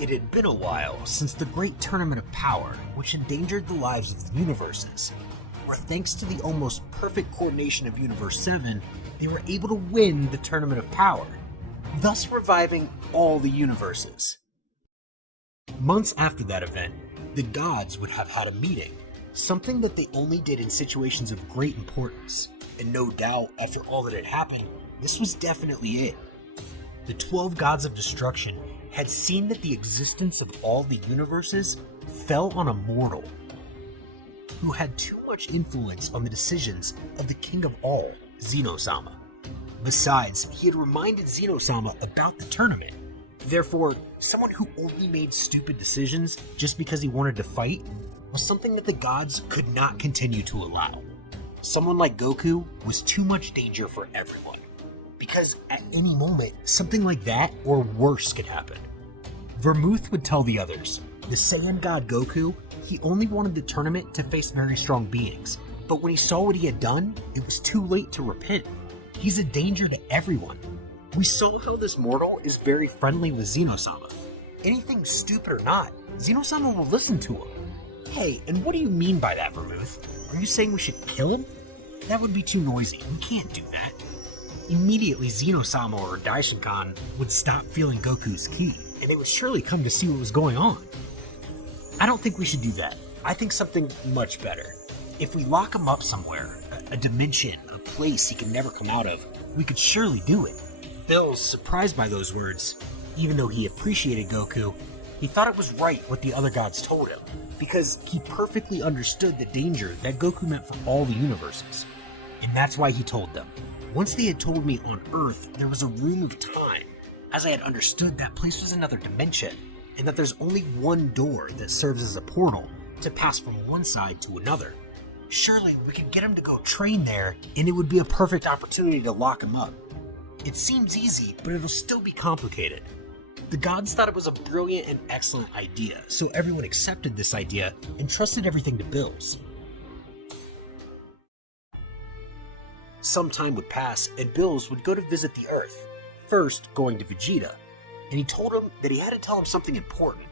It had been a while since the Great Tournament of Power, which endangered the lives of the universes, where thanks to the almost perfect coordination of Universe 7, they were able to win the Tournament of Power, thus reviving all the universes. Months after that event, the gods would have had a meeting, something that they only did in situations of great importance, and no doubt, after all that had happened, this was definitely it. The 12 gods of destruction had seen that the existence of all the universes fell on a mortal who had too much influence on the decisions of the king of all, Xeno-sama. Besides, he had reminded Xeno-sama about the tournament. Therefore, someone who only made stupid decisions just because he wanted to fight was something that the gods could not continue to allow. Someone like Goku was too much danger for everyone, because at any moment, something like that or worse could happen. Vermouth would tell the others, the Saiyan god Goku, he only wanted the tournament to face very strong beings, but when he saw what he had done, it was too late to repent. He's a danger to everyone. We saw how this mortal is very friendly with Xeno-sama. Anything stupid or not, Xeno-sama will listen to him. Hey, and what do you mean by that, Vermouth? Are you saying we should kill him? That would be too noisy. We can't do that. Immediately, Xeno-sama or Daishinkan would stop feeling Goku's ki, and they would surely come to see what was going on. I don't think we should do that. I think something much better. If we lock him up somewhere, a dimension, a place he can never come out of, we could surely do it. Bills, surprised by those words, even though he appreciated Goku, he thought it was right what the other gods told him, because he perfectly understood the danger that Goku meant for all the universes. And that's why he told them. Once they had told me on Earth there was a room of time, as I had understood that place was another dimension, and that there's only one door that serves as a portal to pass from one side to another. Surely we could get him to go train there, and it would be a perfect opportunity to lock him up. It seems easy, but it'll still be complicated. The gods thought it was a brilliant and excellent idea, so everyone accepted this idea and trusted everything to Bills. Some time would pass, and Bills would go to visit the Earth, first going to Vegeta, and he told him that he had to tell him something important.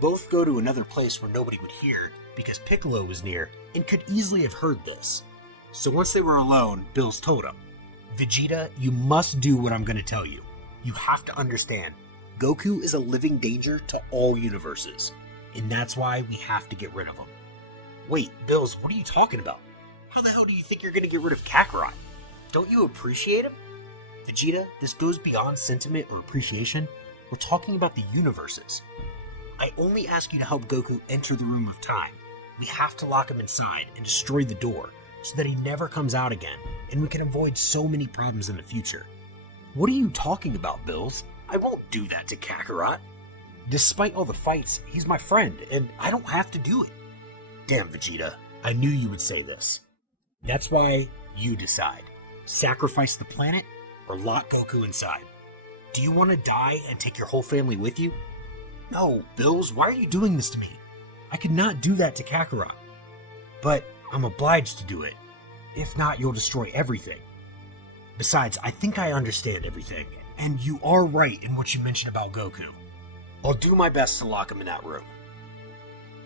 Both go to another place where nobody would hear, because Piccolo was near and could easily have heard this. So once they were alone, Bills told him, Vegeta, you must do what I'm going to tell you. You have to understand, Goku is a living danger to all universes, and that's why we have to get rid of him. Wait, Bills, what are you talking about? How the hell do you think you're going to get rid of Kakarot? Don't you appreciate him? Vegeta, this goes beyond sentiment or appreciation. We're talking about the universes. I only ask you to help Goku enter the room of time. We have to lock him inside and destroy the door so that he never comes out again, and we can avoid so many problems in the future. What are you talking about, Bills? I won't do that to Kakarot. Despite all the fights, he's my friend, and I don't have to do it. Damn, Vegeta, I knew you would say this. That's why you decide. Sacrifice the planet or lock Goku inside. Do you want to die and take your whole family with you? No, Bills, why are you doing this to me? I could not do that to Kakarot. But I'm obliged to do it. If not, you'll destroy everything. Besides, I think I understand everything, and you are right in what you mentioned about Goku. I'll do my best to lock him in that room.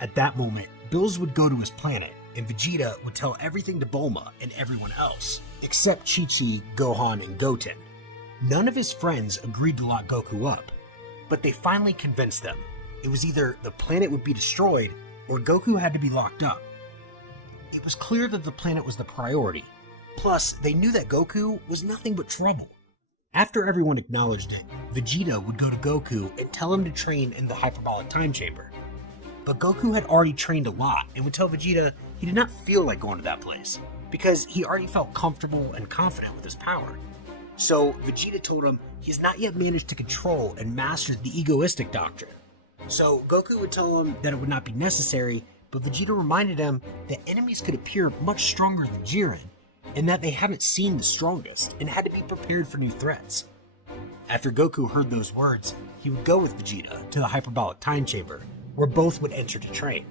At that moment, Bills would go to his planet, and Vegeta would tell everything to Bulma and everyone else, except Chi-Chi, Gohan, and Goten. None of his friends agreed to lock Goku up, but they finally convinced them. It was either the planet would be destroyed, or Goku had to be locked up. It was clear that the planet was the priority. Plus, they knew that Goku was nothing but trouble. After everyone acknowledged it, Vegeta would go to Goku and tell him to train in the hyperbolic time chamber. But Goku had already trained a lot and would tell Vegeta he did not feel like going to that place, because he already felt comfortable and confident with his power. So Vegeta told him he has not yet managed to control and master the egoistic doctrine. So Goku would tell him that it would not be necessary, but Vegeta reminded him that enemies could appear much stronger than Jiren, and that they haven't seen the strongest and had to be prepared for new threats. After Goku heard those words, he would go with Vegeta to the hyperbolic time chamber, where both would enter to train.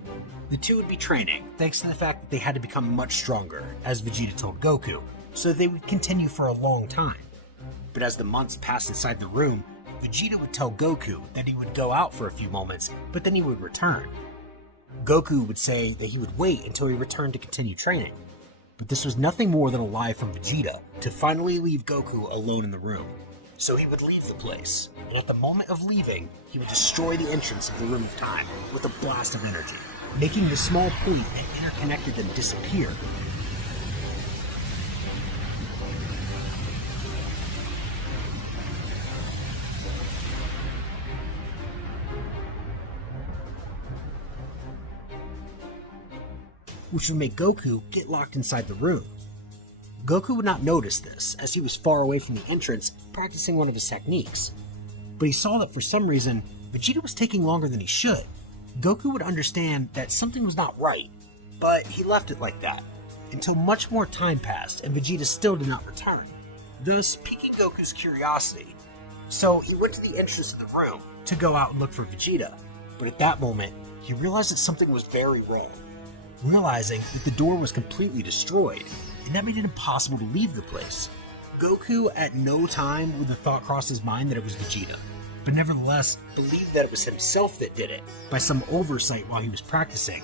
The two would be training, thanks to the fact that they had to become much stronger, as Vegeta told Goku, so they would continue for a long time. But as the months passed inside the room, Vegeta would tell Goku that he would go out for a few moments, but then he would return. Goku would say that he would wait until he returned to continue training, but this was nothing more than a lie from Vegeta to finally leave Goku alone in the room. So he would leave the place, and at the moment of leaving, he would destroy the entrance of the Room of Time with a blast of energy, making the small point that interconnected them disappear. Which would make Goku get locked inside the room. Goku would not notice this, as he was far away from the entrance practicing one of his techniques. But he saw that for some reason, Vegeta was taking longer than he should. Goku would understand that something was not right, but he left it like that, until much more time passed and Vegeta still did not return, thus piquing Goku's curiosity. So he went to the entrance of the room to go out and look for Vegeta, but at that moment, he realized that something was very wrong. Realizing that the door was completely destroyed, and that made it impossible to leave the place. Goku at no time would the thought cross his mind that it was Vegeta, but nevertheless believed that it was himself that did it, by some oversight while he was practicing.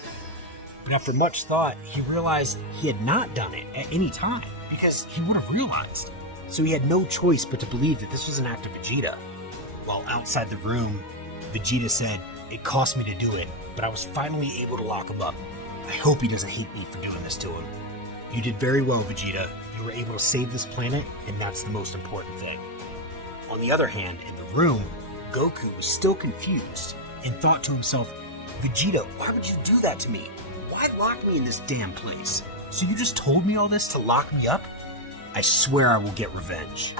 But after much thought, he realized he had not done it at any time, because he would have realized. So he had no choice but to believe that this was an act of Vegeta. While outside the room, Vegeta said, "It cost me to do it, but I was finally able to lock him up. I hope he doesn't hate me for doing this to him. You did very well, Vegeta. You were able to save this planet, and that's the most important thing." On the other hand, in the room, Goku was still confused and thought to himself, "Vegeta, why would you do that to me? Why lock me in this damn place? So you just told me all this to lock me up? I swear I will get revenge."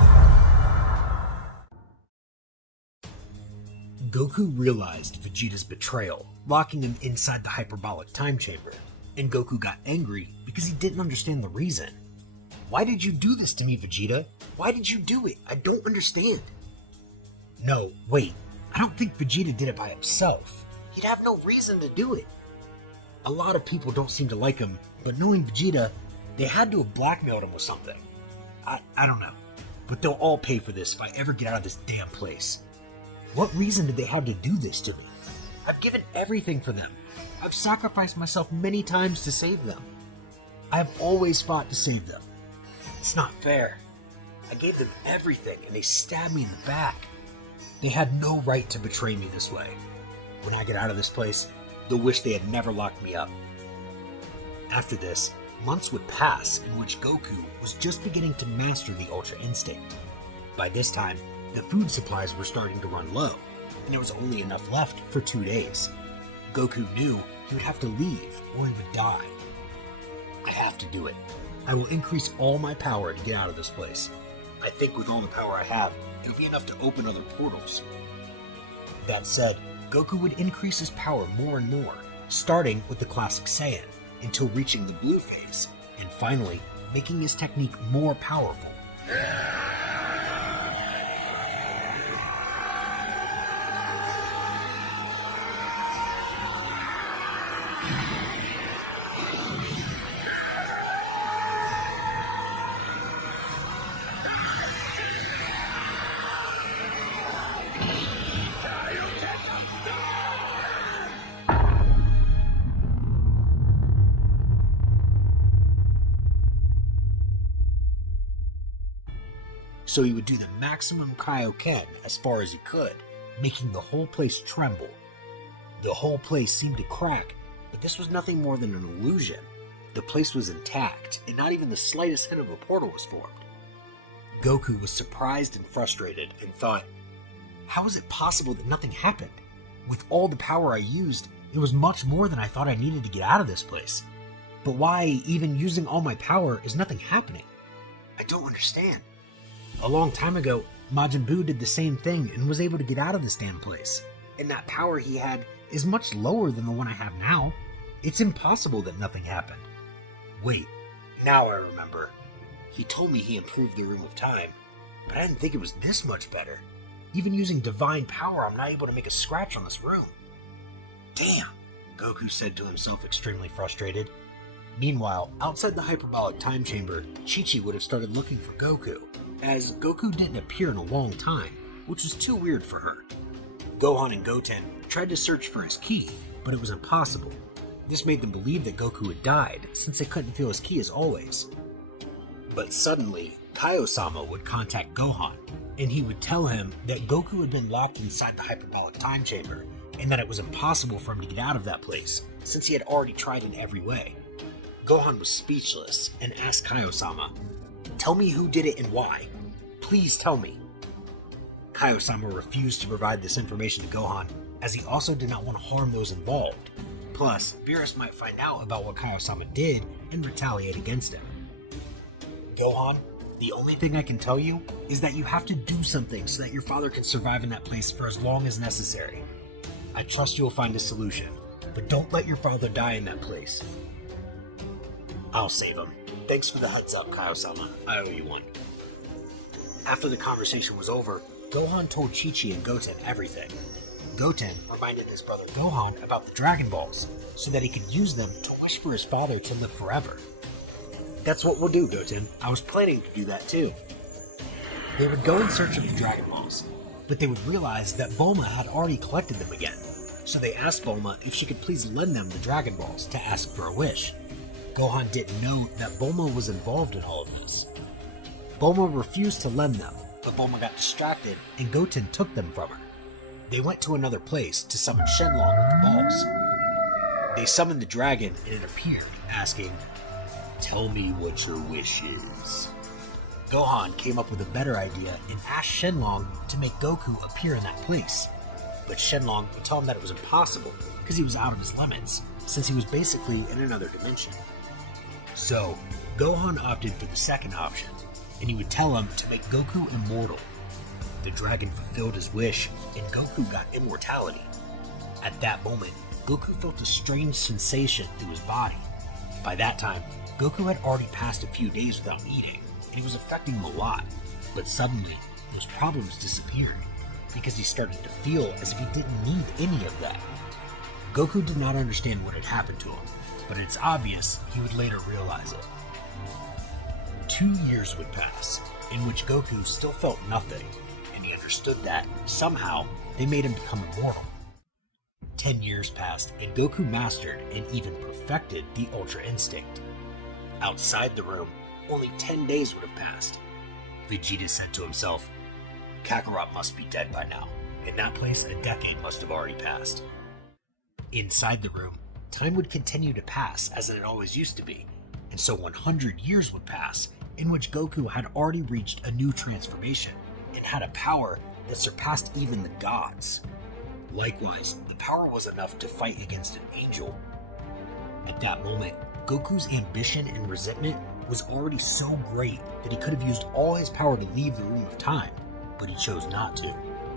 Goku realized Vegeta's betrayal, locking him inside the hyperbolic time chamber, and Goku got angry because he didn't understand the reason. "Why did you do this to me, Vegeta? Why did you do it? I don't understand." No, wait, I don't think Vegeta did it by himself. He'd have no reason to do it. A lot of people don't seem to like him, but knowing Vegeta, they had to have blackmailed him with something. I don't know, but they'll all pay for this if I ever get out of this damn place. What reason did they have to do this to me? I've given everything for them. I've sacrificed myself many times to save them. I have always fought to save them. It's not fair. I gave them everything and they stabbed me in the back. They had no right to betray me this way. When I get out of this place, they'll wish they had never locked me up. After this, months would pass in which Goku was just beginning to master the Ultra Instinct. By this time, the food supplies were starting to run low, and there was only enough left for 2 days. Goku knew he would have to leave or he would die. I have to do it. I will increase all my power to get out of this place. I think with all the power I have, it'll be enough to open other portals. That said, Goku would increase his power more and more, starting with the classic Saiyan, until reaching the blue phase, and finally making his technique more powerful. So he would do the maximum Kaioken as far as he could, making the whole place tremble. The whole place seemed to crack, but this was nothing more than an illusion. The place was intact, and not even the slightest hint of a portal was formed. Goku was surprised and frustrated, and thought, how is it possible that nothing happened? With all the power I used, it was much more than I thought I needed to get out of this place. But why, even using all my power, is nothing happening? I don't understand. A long time ago, Majin Buu did the same thing and was able to get out of this damn place. And that power he had is much lower than the one I have now. It's impossible that nothing happened. Wait, now I remember. He told me he improved the Room of Time, but I didn't think it was this much better. Even using divine power, I'm not able to make a scratch on this room. Damn, Goku said to himself, extremely frustrated. Meanwhile, outside the hyperbolic time chamber, Chi-Chi would have started looking for Goku. As Goku didn't appear in a long time, which was too weird for her. Gohan and Goten tried to search for his ki, but it was impossible. This made them believe that Goku had died, since they couldn't feel his ki as always. But suddenly, Kaio-sama would contact Gohan, and he would tell him that Goku had been locked inside the hyperbolic time chamber, and that it was impossible for him to get out of that place, since he had already tried in every way. Gohan was speechless and asked Kaio-sama, "Tell me who did it and why. Please tell me." Kaio-sama refused to provide this information to Gohan, as he also did not want to harm those involved. Plus, Beerus might find out about what Kaio-sama did and retaliate against him. "Gohan, the only thing I can tell you is that you have to do something so that your father can survive in that place for as long as necessary. I trust you will find a solution, but don't let your father die in that place." "I'll save him. Thanks for the heads up, Kaio-sama. I owe you one." After the conversation was over, Gohan told Chi-Chi and Goten everything. Goten reminded his brother Gohan about the Dragon Balls, so that he could use them to wish for his father to live forever. "That's what we'll do, Goten. I was planning to do that too." They would go in search of the Dragon Balls, but they would realize that Bulma had already collected them again, so they asked Bulma if she could please lend them the Dragon Balls to ask for a wish. Gohan didn't know that Bulma was involved in all of this. Bulma refused to lend them, but Bulma got distracted and Goten took them from her. They went to another place to summon Shenlong with the balls. They summoned the dragon and it appeared, asking, "Tell me what your wish is." Gohan came up with a better idea and asked Shenlong to make Goku appear in that place. But Shenlong would tell him that it was impossible because he was out of his limits, since he was basically in another dimension. So, Gohan opted for the second option, and he would tell him to make Goku immortal. The dragon fulfilled his wish, and Goku got immortality. At that moment, Goku felt a strange sensation through his body. By that time, Goku had already passed a few days without eating, and it was affecting him a lot. But suddenly, those problems disappeared, because he started to feel as if he didn't need any of that. Goku did not understand what had happened to him, but it's obvious he would later realize it. 2 years would pass, in which Goku still felt nothing, and he understood that, somehow, they made him become immortal. 10 years passed, and Goku mastered and even perfected the Ultra Instinct. Outside the room, only 10 days would have passed. Vegeta said to himself, "Kakarot must be dead by now. In that place, a decade must have already passed." Inside the room, time would continue to pass as it always used to be, and so 100 years would pass, in which Goku had already reached a new transformation, and had a power that surpassed even the gods. Likewise, the power was enough to fight against an angel. At that moment, Goku's ambition and resentment was already so great that he could have used all his power to leave the room of time, but he chose not to,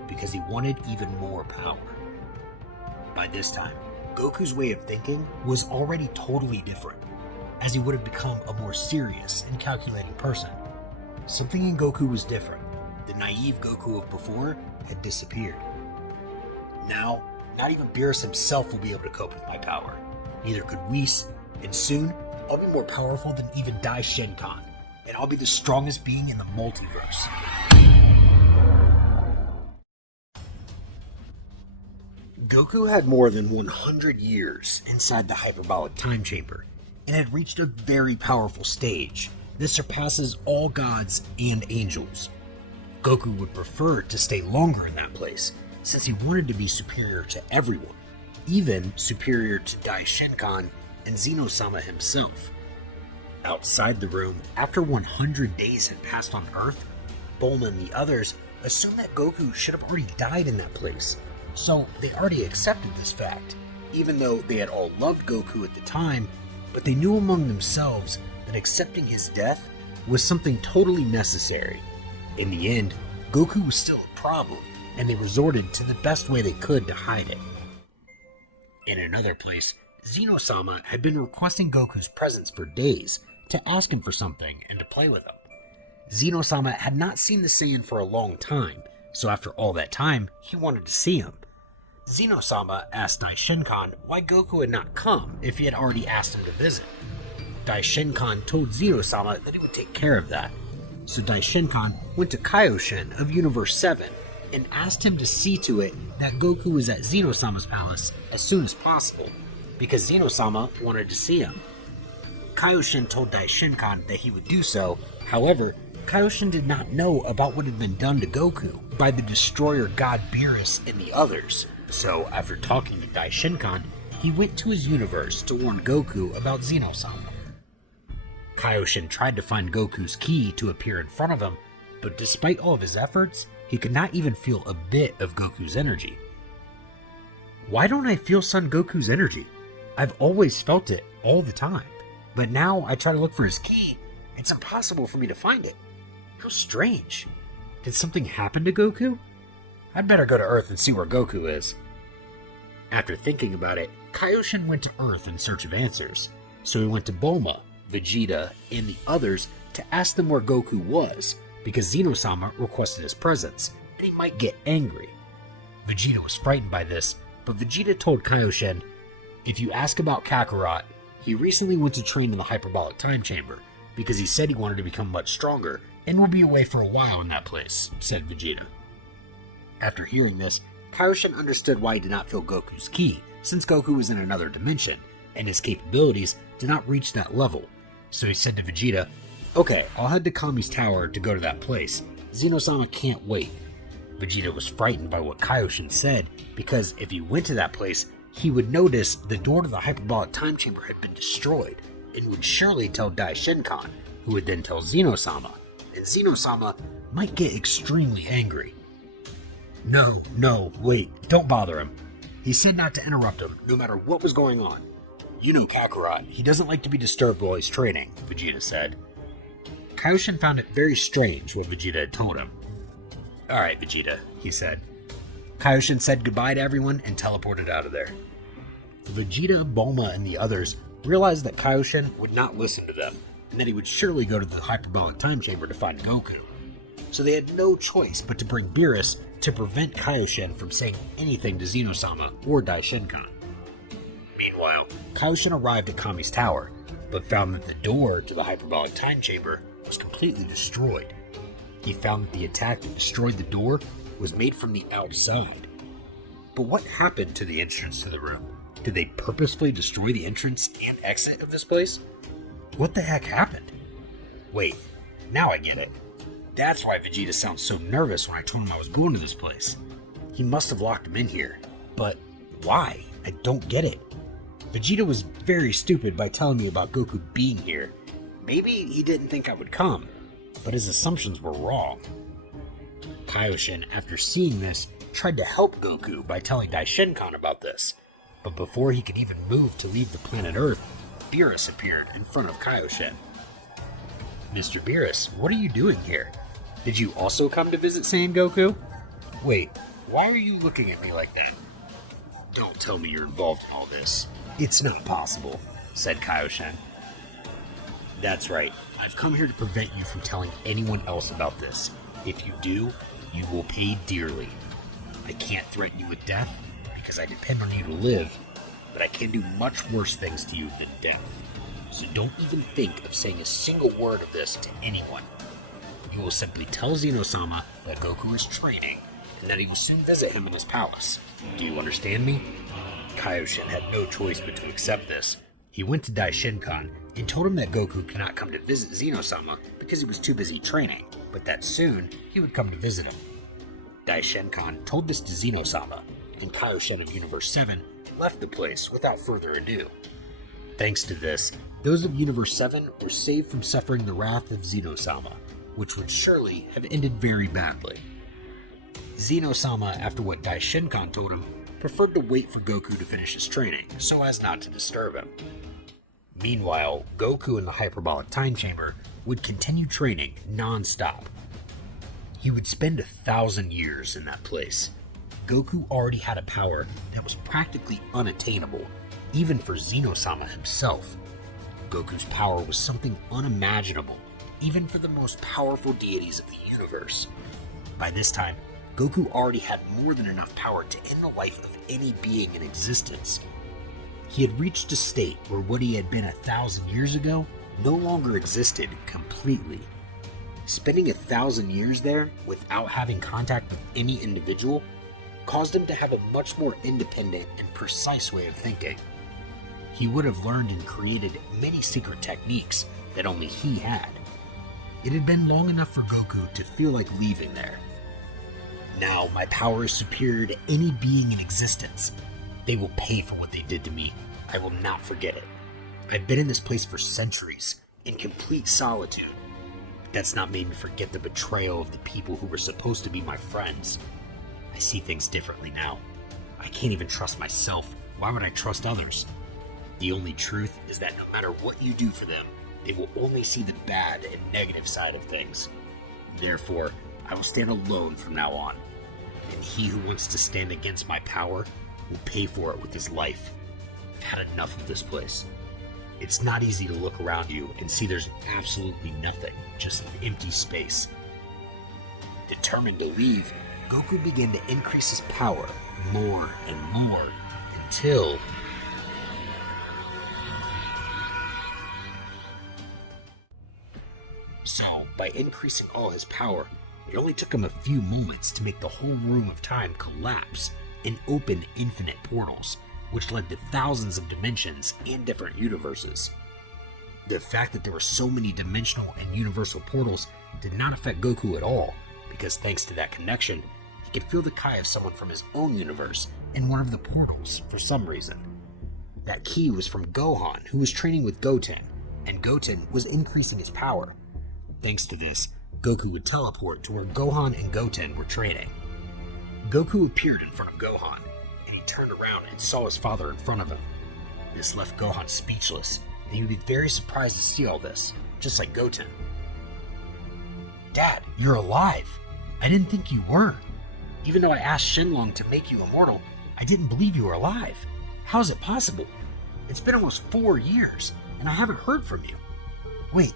because he wanted even more power. By this time, Goku's way of thinking was already totally different, as he would have become a more serious and calculating person. Something in Goku was different. The naive Goku of before had disappeared. Now, not even Beerus himself will be able to cope with my power. Neither could Whis, and soon, I'll be more powerful than even Dai Shenkan, and I'll be the strongest being in the multiverse. Goku had more than 100 years inside the hyperbolic time chamber, and had reached a very powerful stage that surpasses all gods and angels. Goku would prefer to stay longer in that place, since he wanted to be superior to everyone, even superior to Dai Shenkan and Zeno-sama himself. Outside the room, after 100 days had passed on Earth, Bulma and the others assumed that Goku should have already died in that place, so they already accepted this fact, even though they had all loved Goku at the time, but they knew among themselves that accepting his death was something totally necessary. In the end, Goku was still a problem, and they resorted to the best way they could to hide it. In another place, Zeno-sama had been requesting Goku's presence for days to ask him for something and to play with him. Zeno-sama had not seen the Saiyan for a long time, so after all that time, he wanted to see him. Zeno-sama asked Dai Shenkan why Goku had not come if he had already asked him to visit. Dai Shenkan told Zeno-sama that he would take care of that. So Dai Shenkan went to Kaioshin of Universe 7 and asked him to see to it that Goku was at Xeno-sama's palace as soon as possible, because Xeno-sama wanted to see him. Kaioshin told Daishinkan that he would do so. However, Kaioshin did not know about what had been done to Goku by the destroyer god Beerus and the others. So, after talking to Daishinkan, he went to his universe to warn Goku about Xeno-sama. Kaioshin tried to find Goku's ki to appear in front of him, but despite all of his efforts, he could not even feel a bit of Goku's energy. Why don't I feel Son Goku's energy? I've always felt it all the time, but now I try to look for his ki, it's impossible for me to find it. How strange. Did something happen to Goku? I'd better go to Earth and see where Goku is. After thinking about it, Kaioshin went to Earth in search of answers, so he went to Bulma, Vegeta, and the others to ask them where Goku was, because Xeno-sama requested his presence, and he might get angry. Vegeta was frightened by this, but Vegeta told Kaioshin, "If you ask about Kakarot, he recently went to train in the hyperbolic time chamber, because he said he wanted to become much stronger, and will be away for a while in that place," said Vegeta. After hearing this, Kaioshin understood why he did not feel Goku's ki, since Goku was in another dimension, and his capabilities did not reach that level. So he said to Vegeta, "Okay, I'll head to Kami's tower to go to that place. Xeno-sama can't wait." Vegeta was frightened by what Kaioshin said, because if he went to that place, he would notice the door to the hyperbolic time chamber had been destroyed, and would surely tell Daishinkan, who would then tell Xeno-sama, and Xeno-sama might get extremely angry. No, wait, don't bother him. He said not to interrupt him, no matter what was going on. You know Kakarot, he doesn't like to be disturbed while he's training, Vegeta said. Kaioshin found it very strange what Vegeta had told him. Alright, Vegeta, he said. Kaioshin said goodbye to everyone and teleported out of there. Vegeta, Bulma, and the others realized that Kaioshin would not listen to them, and that he would surely go to the hyperbolic time chamber to find Goku. So they had no choice but to bring Beerus to prevent Kaioshin from saying anything to Xeno-sama or Daishinkan. Meanwhile, Kaioshin arrived at Kami's tower, but found that the door to the hyperbolic time chamber was completely destroyed. He found that the attack that destroyed the door was made from the outside. But what happened to the entrance to the room? Did they purposefully destroy the entrance and exit of this place? What the heck happened? Wait, now I get it. That's why Vegeta sounds so nervous when I told him I was going to this place. He must have locked him in here. But why? I don't get it. Vegeta was very stupid by telling me about Goku being here. Maybe he didn't think I would come, but his assumptions were wrong. Kaioshin, after seeing this, tried to help Goku by telling Daishinkan about this. But before he could even move to leave the planet Earth, Beerus appeared in front of Kaioshin. Mr. Beerus, what are you doing here? Did you also come to visit Saiyan Goku? Wait, why are you looking at me like that? Don't tell me you're involved in all this. It's not possible, said Kaioshin. That's right, I've come here to prevent you from telling anyone else about this. If you do, you will pay dearly. I can't threaten you with death, because I depend on you to live, but I can do much worse things to you than death. So don't even think of saying a single word of this to anyone. You will simply tell Xeno-sama that Goku is training, and that he will soon visit him in his palace. Do you understand me? Kaioshin had no choice but to accept this. He went to Daishinkan and told him that Goku could not come to visit Xeno-sama because he was too busy training, but that soon he would come to visit him. Daishinkan told this to Xeno-sama, and Kaioshin of Universe 7 left the place without further ado. Thanks to this, those of Universe 7 were saved from suffering the wrath of Xeno-sama, which would surely have ended very badly. Xeno-sama, after what Daishinkan told him, preferred to wait for Goku to finish his training so as not to disturb him. Meanwhile, Goku in the hyperbolic time chamber would continue training non-stop. He would spend 1,000 years in that place. Goku already had a power that was practically unattainable, even for Xeno-sama himself. Goku's power was something unimaginable, even for the most powerful deities of the universe. By this time, Goku already had more than enough power to end the life of any being in existence. He had reached a state where what he had been 1,000 years ago no longer existed completely. Spending 1,000 years there without having contact with any individual caused him to have a much more independent and precise way of thinking. He would have learned and created many secret techniques that only he had. It had been long enough for Goku to feel like leaving there. Now my power is superior to any being in existence. They will pay for what they did to me. I will not forget it. I've been in this place for centuries, in complete solitude. But that's not made me forget the betrayal of the people who were supposed to be my friends. I see things differently now. I can't even trust myself. Why would I trust others? The only truth is that no matter what you do for them, they will only see the bad and negative side of things. Therefore, I will stand alone from now on. And he who wants to stand against my power will pay for it with his life. I've had enough of this place. It's not easy to look around you and see there's absolutely nothing, just an empty space. Determined to leave, Goku began to increase his power more and more until... So, by increasing all his power, it only took him a few moments to make the whole room of time collapse and open infinite portals, which led to thousands of dimensions and different universes. The fact that there were so many dimensional and universal portals did not affect Goku at all, because thanks to that connection, he could feel the Kai of someone from his own universe in one of the portals for some reason. That ki was from Gohan, who was training with Goten, and Goten was increasing his power. Thanks to this, Goku would teleport to where Gohan and Goten were training. Goku appeared in front of Gohan, and he turned around and saw his father in front of him. This left Gohan speechless, and he would be very surprised to see all this, just like Goten. "Dad, you're alive! I didn't think you were. Even though I asked Shenlong to make you immortal, I didn't believe you were alive. How is it possible? It's been almost 4 years, and I haven't heard from you." "Wait,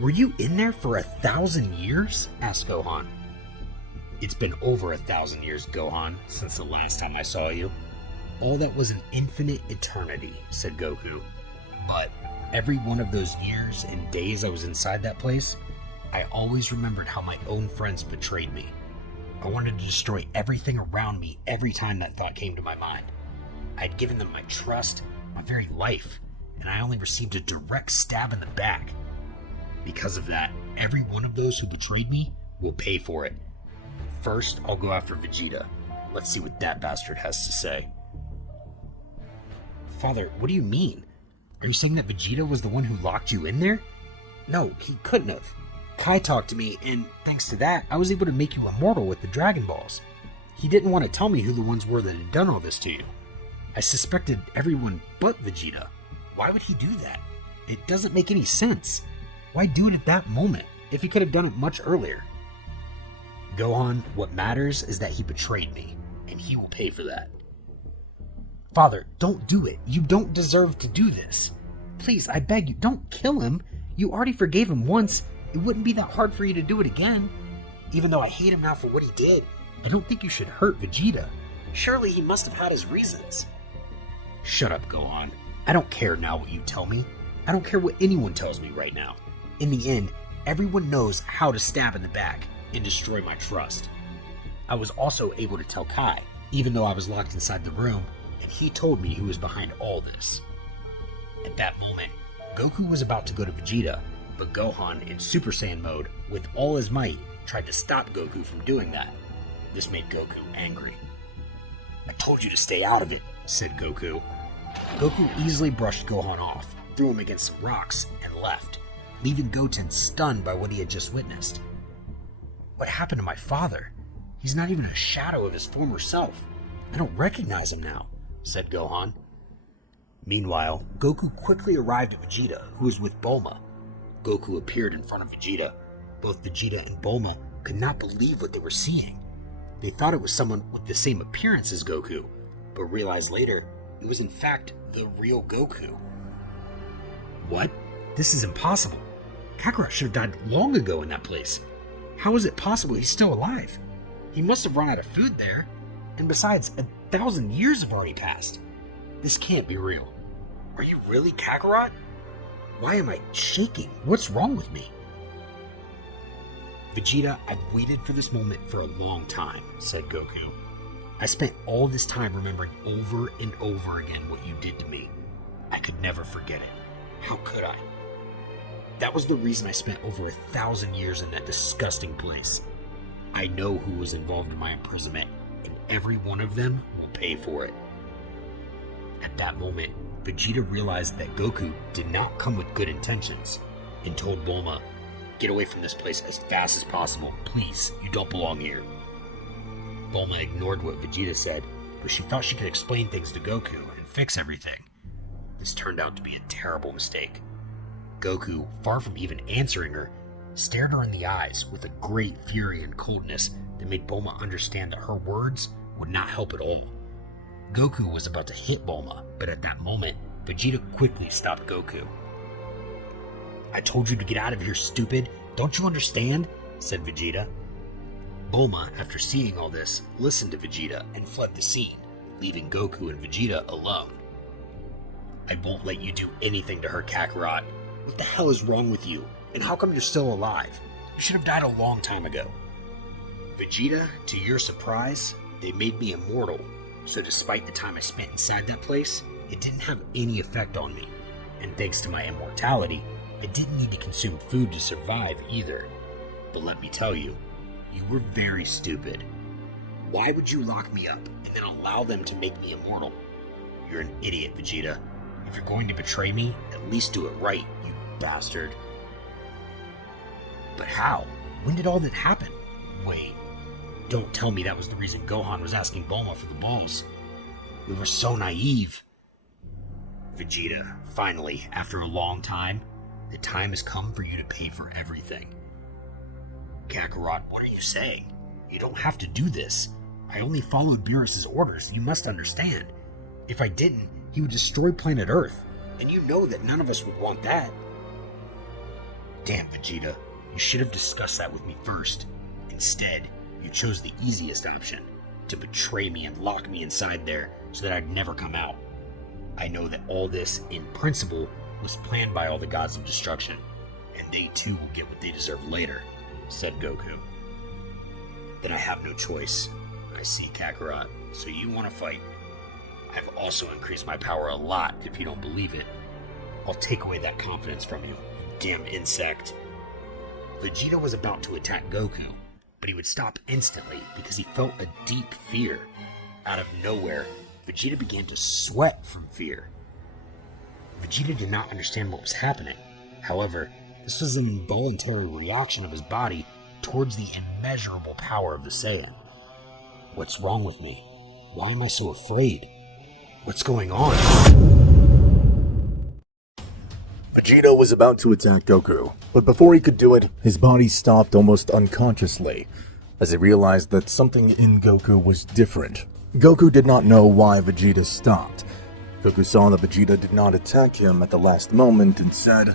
were you in there for 1,000 years?" asked Gohan. "It's been over 1,000 years, Gohan, since the last time I saw you." "All that was an infinite eternity," said Goku. "But every one of those years and days I was inside that place, I always remembered how my own friends betrayed me. I wanted to destroy everything around me every time that thought came to my mind. I'd given them my trust, my very life, and I only received a direct stab in the back. Because of that, every one of those who betrayed me will pay for it. First, I'll go after Vegeta. Let's see what that bastard has to say." "Father, what do you mean? Are you saying that Vegeta was the one who locked you in there?" "No, he couldn't have. Kai talked to me, and thanks to that, I was able to make you immortal with the Dragon Balls. He didn't want to tell me who the ones were that had done all this to you. I suspected everyone but Vegeta. Why would he do that? It doesn't make any sense. Why do it at that moment, if he could have done it much earlier?" "Gohan, what matters is that he betrayed me, and he will pay for that." "Father, don't do it. You don't deserve to do this. Please, I beg you, don't kill him. You already forgave him once. It wouldn't be that hard for you to do it again. Even though I hate him now for what he did, I don't think you should hurt Vegeta. Surely he must have had his reasons." "Shut up, Gohan. I don't care now what you tell me. I don't care what anyone tells me right now. In the end, everyone knows how to stab in the back and destroy my trust. I was also able to tell Kai, even though I was locked inside the room, and he told me who was behind all this." At that moment, Goku was about to go to Vegeta, but Gohan, in Super Saiyan mode, with all his might, tried to stop Goku from doing that. This made Goku angry. "I told you to stay out of it," said Goku. Goku easily brushed Gohan off, threw him against some rocks, and left, leaving Goten stunned by what he had just witnessed. "What happened to my father? He's not even a shadow of his former self. I don't recognize him now," said Gohan. Meanwhile, Goku quickly arrived at Vegeta, who was with Bulma. Goku appeared in front of Vegeta. Both Vegeta and Bulma could not believe what they were seeing. They thought it was someone with the same appearance as Goku, but realized later it was in fact the real Goku. "What? This is impossible. Kakarot should have died long ago in that place. How is it possible he's still alive? He must have run out of food there, and besides, 1,000 years have already passed. This can't be real. Are you really Kakarot? Why am I shaking? What's wrong with me?" Vegeta, I've waited for this moment for a long time, said Goku. I spent all this time remembering over and over again what you did to me. I could never forget it. How could I? That was the reason I spent over 1,000 years in that disgusting place. I know who was involved in my imprisonment, and every one of them will pay for it. At that moment, Vegeta realized that Goku did not come with good intentions, and told Bulma, "Get away from this place as fast as possible. Please, you don't belong here." Bulma ignored what Vegeta said, but she thought she could explain things to Goku and fix everything. This turned out to be a terrible mistake. Goku, far from even answering her, stared her in the eyes with a great fury and coldness that made Bulma understand that her words would not help at all. Goku was about to hit Bulma, but at that moment, Vegeta quickly stopped Goku. "I told you to get out of here, stupid. Don't you understand?" said Vegeta. Bulma, after seeing all this, listened to Vegeta and fled the scene, leaving Goku and Vegeta alone. "I won't let you do anything to her, Kakarot. What the hell is wrong with you? And how come you're still alive? You should have died a long time ago." "Vegeta, to your surprise, they made me immortal, so despite the time I spent inside that place, it didn't have any effect on me. And thanks to my immortality, I didn't need to consume food to survive either. But let me tell you, you were very stupid. Why would you lock me up and then allow them to make me immortal? You're an idiot, Vegeta. If you're going to betray me, at least do it right, you bastard." "But how? When did all that happen? Wait, don't tell me that was the reason Gohan was asking Bulma for the bombs. We were so naive." "Vegeta, finally, after a long time, the time has come for you to pay for everything." "Kakarot, what are you saying? You don't have to do this. I only followed Beerus's orders, you must understand. If I didn't, he would destroy planet Earth, and you know that none of us would want that." "Damn, Vegeta, you should have discussed that with me first. Instead, you chose the easiest option, to betray me and lock me inside there so that I'd never come out. I know that all this, in principle, was planned by all the gods of destruction, and they too will get what they deserve later," said Goku. "Then I have no choice. I see, Kakarot, so you want to fight. I've also increased my power a lot, if you don't believe it. I'll take away that confidence from you, damn insect." Vegeta was about to attack Goku, but he would stop instantly because he felt a deep fear. Out of nowhere, Vegeta began to sweat from fear. Vegeta did not understand what was happening. However, this was an involuntary reaction of his body towards the immeasurable power of the Saiyan. "What's wrong with me? Why am I so afraid? What's going on?" Vegeta was about to attack Goku, but before he could do it, his body stopped almost unconsciously, as he realized that something in Goku was different. Goku did not know why Vegeta stopped. Goku saw that Vegeta did not attack him at the last moment and said,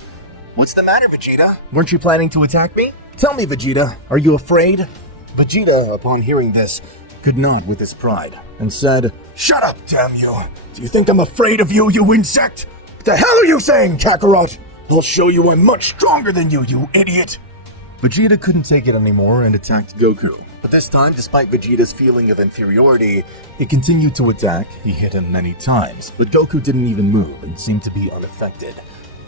"What's the matter, Vegeta? Weren't you planning to attack me? Tell me, Vegeta, are you afraid?" Vegeta, upon hearing this, could not with his pride, and said, "Shut up, damn you! Do you think I'm afraid of you, you insect? What the hell are you saying, Kakarot? I'll show you I'm much stronger than you idiot!" Vegeta couldn't take it anymore and attacked Goku. But this time, despite Vegeta's feeling of inferiority, he continued to attack. He hit him many times, but Goku didn't even move and seemed to be unaffected.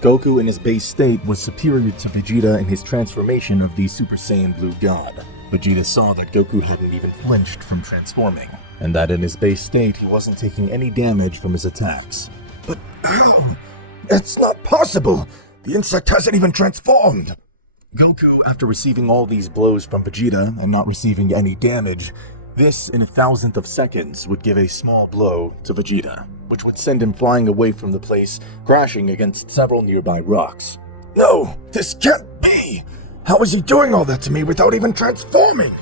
Goku in his base state was superior to Vegeta in his transformation of the Super Saiyan Blue God. Vegeta saw that Goku hadn't even flinched from transforming, and that in his base state he wasn't taking any damage from his attacks. "But how? That's not possible! The insect hasn't even transformed!" Goku, after receiving all these blows from Vegeta and not receiving any damage, this in a thousandth of seconds would give a small blow to Vegeta, which would send him flying away from the place, crashing against several nearby rocks. "No, this can't be! How is he doing all that to me without even transforming?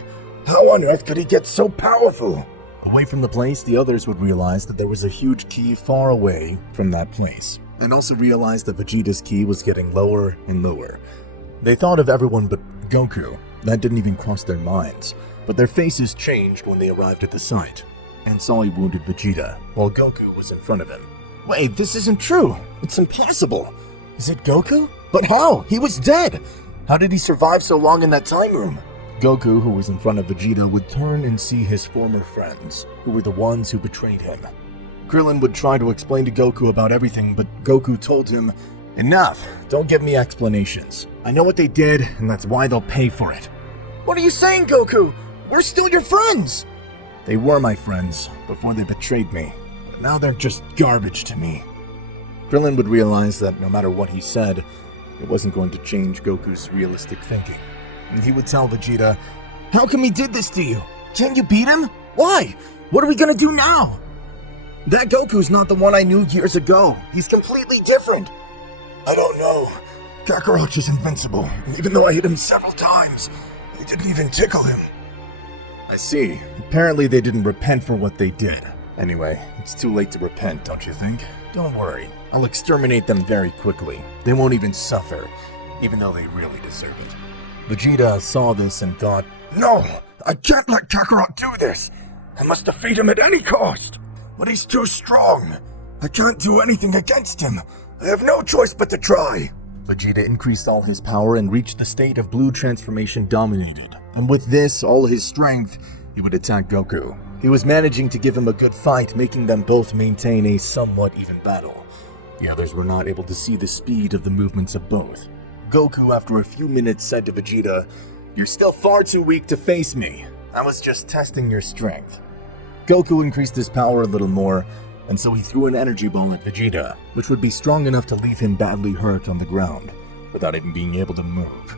How on earth could he get so powerful?" Away from the place, the others would realize that there was a huge key far away from that place, and also realized that Vegeta's key was getting lower and lower. They thought of everyone but Goku. That didn't even cross their minds, but their faces changed when they arrived at the site, and saw a wounded Vegeta, while Goku was in front of him. "Wait, this isn't true! It's impossible! Is it Goku? But how? He was dead! How did he survive so long in that time room? Goku, who was in front of Vegeta, would turn and see his former friends, who were the ones who betrayed him. Krillin would try to explain to Goku about everything, but Goku told him, "Enough, don't give me explanations. I know what they did, and that's why they'll pay for it." "What are you saying, Goku? We're still your friends!" "They were my friends before they betrayed me, but now they're just garbage to me." Krillin would realize that no matter what he said, it wasn't going to change Goku's realistic thinking. And he would tell Vegeta, "How come he did this to you? Can't you beat him? Why? What are we gonna do now?" "That Goku's not the one I knew years ago. He's completely different." "I don't know. Kakarot is invincible, and even though I hit him several times, it didn't even tickle him." "I see. Apparently they didn't repent for what they did. Anyway, it's too late to repent, don't you think? Don't worry. I'll exterminate them very quickly. They won't even suffer, even though they really deserve it." Vegeta saw this and thought, "No, I can't let Kakarot do this. I must defeat him at any cost. But he's too strong. I can't do anything against him. I have no choice but to try." Vegeta increased all his power and reached the state of blue transformation dominated. And with this, all his strength, he would attack Goku. He was managing to give him a good fight, making them both maintain a somewhat even battle. The others were not able to see the speed of the movements of both. Goku, after a few minutes, said to Vegeta, "You're still far too weak to face me. I was just testing your strength." Goku increased his power a little more, and so he threw an energy ball at Vegeta, which would be strong enough to leave him badly hurt on the ground, without even being able to move.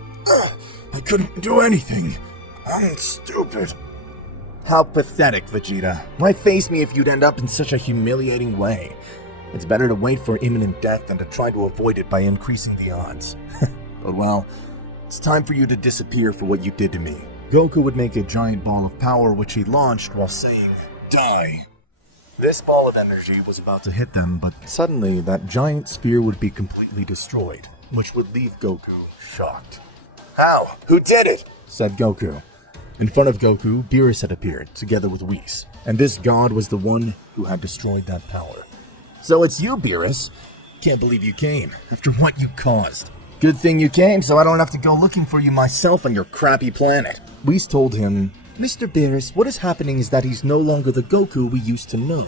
"I couldn't do anything. I'm stupid." "How pathetic, Vegeta. Why face me if you'd end up in such a humiliating way? It's better to wait for imminent death than to try to avoid it by increasing the odds." "But well, it's time for you to disappear for what you did to me." Goku would make a giant ball of power which he launched while saying, "Die." This ball of energy was about to hit them, but suddenly that giant sphere would be completely destroyed, which would leave Goku shocked. "How? Who did it?" said Goku. In front of Goku, Beerus had appeared, together with Whis, and this god was the one who had destroyed that power. "So it's you, Beerus. Can't believe you came, after what you caused." "Good thing you came, so I don't have to go looking for you myself on your crappy planet." Whis told him, "Mr. Beerus, what is happening is that he's no longer the Goku we used to know.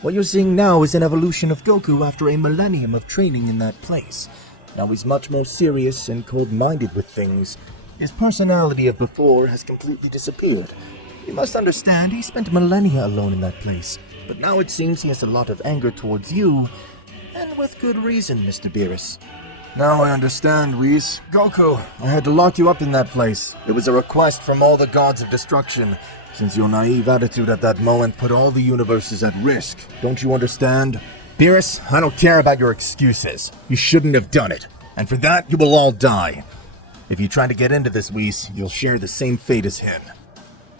What you're seeing now is an evolution of Goku after a millennium of training in that place. Now he's much more serious and cold-minded with things. His personality of before has completely disappeared. You must understand, he spent millennia alone in that place, but now it seems he has a lot of anger towards you, and with good reason, Mr. Beerus." "Now I understand, Whis. Goku, I had to lock you up in that place. It was a request from all the gods of destruction, since your naive attitude at that moment put all the universes at risk. Don't you understand?" "Beerus, I don't care about your excuses. You shouldn't have done it, and for that you will all die. If you try to get into this, Whis, you'll share the same fate as him."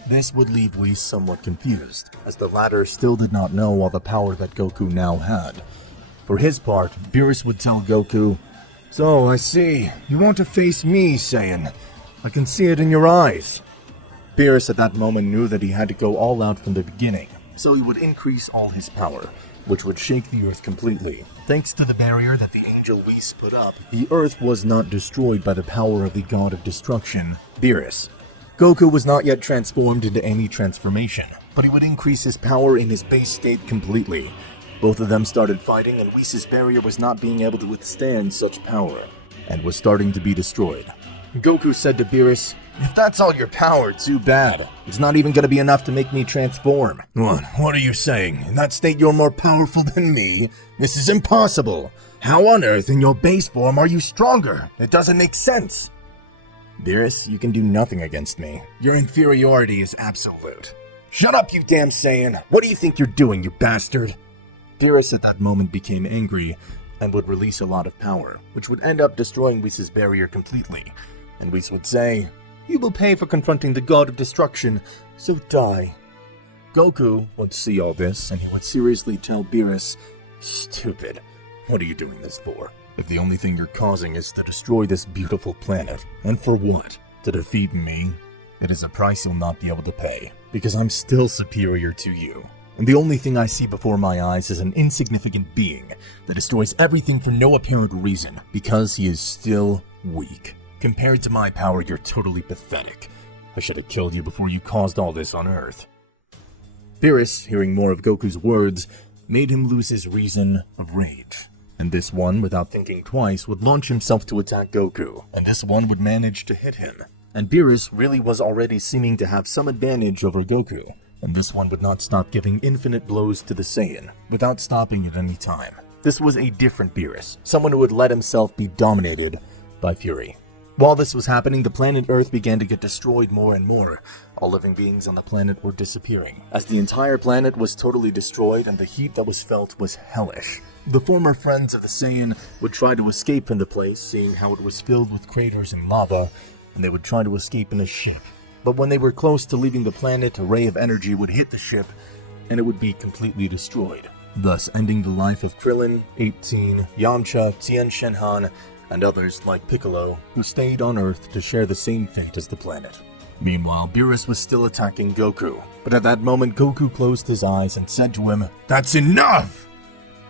This would leave Whis somewhat confused, as the latter still did not know all the power that Goku now had. For his part, Beerus would tell Goku, "So, I see. You want to face me, Saiyan. I can see it in your eyes." Beerus at that moment knew that he had to go all out from the beginning, so he would increase all his power, which would shake the Earth completely. Thanks to the barrier that the Angel Whis put up, the Earth was not destroyed by the power of the God of Destruction, Beerus. Goku was not yet transformed into any transformation, but he would increase his power in his base state completely. Both of them started fighting, and Whis' barrier was not being able to withstand such power, and was starting to be destroyed. Goku said to Beerus, "If that's all your power, too bad. It's not even going to be enough to make me transform." What are you saying? In that state you're more powerful than me? This is impossible. How on earth in your base form are you stronger? It doesn't make sense." "Beerus, you can do nothing against me. Your inferiority is absolute." "Shut up, you damn Saiyan! What do you think you're doing, you bastard?" Beerus at that moment became angry and would release a lot of power, which would end up destroying Whis' barrier completely. And Whis would say, "You will pay for confronting the God of Destruction, so die." Goku would see all this, and he would seriously tell Beerus, "Stupid. What are you doing this for? If the only thing you're causing is to destroy this beautiful planet, and for what? To defeat me? It is a price you'll not be able to pay, because I'm still superior to you. And the only thing I see before my eyes is an insignificant being that destroys everything for no apparent reason, because he is still weak. Compared to my power, you're totally pathetic. I should have killed you before you caused all this on Earth. Beerus, hearing more of Goku's words, made him lose his reason of rage. And this one, without thinking twice, would launch himself to attack Goku, and this one would manage to hit him. And Beerus really was already seeming to have some advantage over Goku, and this one would not stop giving infinite blows to the Saiyan, without stopping at any time. This was a different Beerus, someone who would let himself be dominated by fury. While this was happening, the planet Earth began to get destroyed more and more. All living beings on the planet were disappearing, as the entire planet was totally destroyed and the heat that was felt was hellish. The former friends of the Saiyan would try to escape from the place, seeing how it was filled with craters and lava, and they would try to escape in a ship. But when they were close to leaving the planet, a ray of energy would hit the ship, and it would be completely destroyed, thus ending the life of Krillin, 18, Yamcha, Tien Shinhan, and others like Piccolo, who stayed on Earth to share the same fate as the planet. Meanwhile, Beerus was still attacking Goku, but at that moment Goku closed his eyes and said to him, "That's enough!"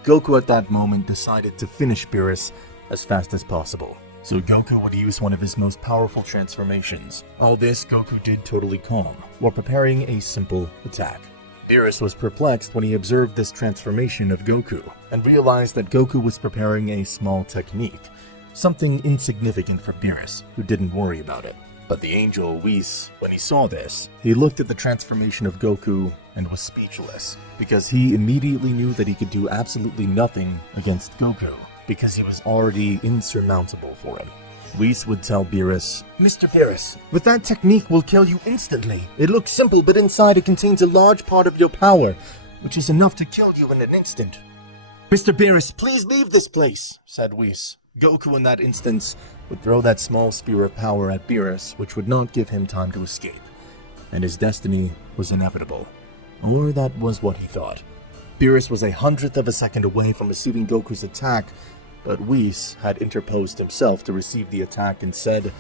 Goku at that moment decided to finish Beerus as fast as possible, so Goku would use one of his most powerful transformations. All this Goku did totally calm, while preparing a simple attack. Beerus was perplexed when he observed this transformation of Goku, and realized that Goku was preparing a small technique, something insignificant for Beerus, who didn't worry about it. But the angel, Whis, when he saw this, he looked at the transformation of Goku and was speechless, because he immediately knew that he could do absolutely nothing against Goku, because he was already insurmountable for him. Whis would tell Beerus, "Mr. Beerus, with that technique we'll kill you instantly. It looks simple, but inside it contains a large part of your power, which is enough to kill you in an instant." "Mr. Beerus, please leave this place," said Whis. Goku in that instance would throw that small spear of power at Beerus, which would not give him time to escape, and his destiny was inevitable. Or that was what he thought. Beerus was 1/100th of a second away from receiving Goku's attack, but Whis had interposed himself to receive the attack and said,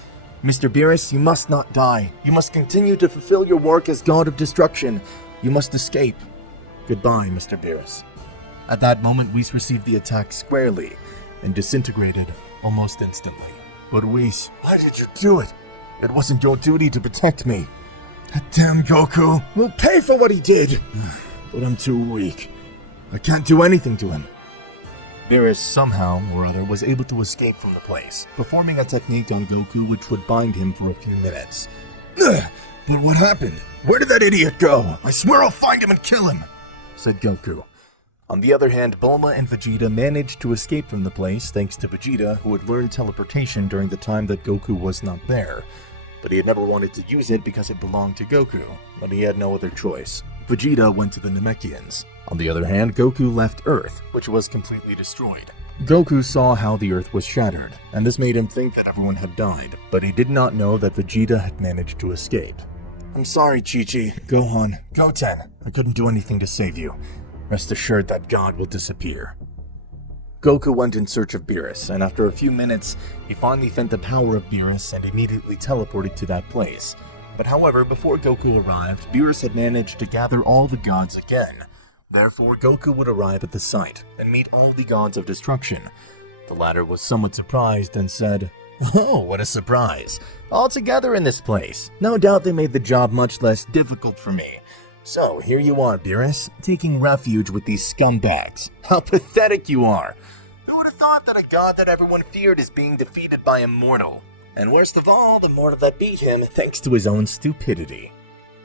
"Mr. Beerus, you must not die. You must continue to fulfill your work as God of Destruction. You must escape. Goodbye, Mr. Beerus." At that moment, Whis received the attack squarely and disintegrated almost instantly. "But Whis, why did you do it? It wasn't your duty to protect me. That damn Goku will pay for what he did. But I'm too weak. I can't do anything to him." Beerus somehow or other was able to escape from the place, performing a technique on Goku which would bind him for a few minutes. "But what happened? Where did that idiot go? I swear I'll find him and kill him," said Goku. On the other hand, Bulma and Vegeta managed to escape from the place thanks to Vegeta, who had learned teleportation during the time that Goku was not there. But he had never wanted to use it because it belonged to Goku, but he had no other choice. Vegeta went to the Namekians. On the other hand, Goku left Earth, which was completely destroyed. Goku saw how the Earth was shattered, and this made him think that everyone had died, but he did not know that Vegeta had managed to escape. "I'm sorry, Chi-Chi, Gohan, Goten. I couldn't do anything to save you. Rest assured that God will disappear." Goku went in search of Beerus, and after a few minutes, he finally felt the power of Beerus and immediately teleported to that place. But however, before Goku arrived, Beerus had managed to gather all the gods again. Therefore, Goku would arrive at the site and meet all the gods of destruction. The latter was somewhat surprised and said, "Oh, what a surprise! All together in this place. No doubt they made the job much less difficult for me. So, here you are, Beerus, taking refuge with these scumbags. How pathetic you are! Who would have thought that a god that everyone feared is being defeated by a mortal? And worst of all, the mortal that beat him thanks to his own stupidity.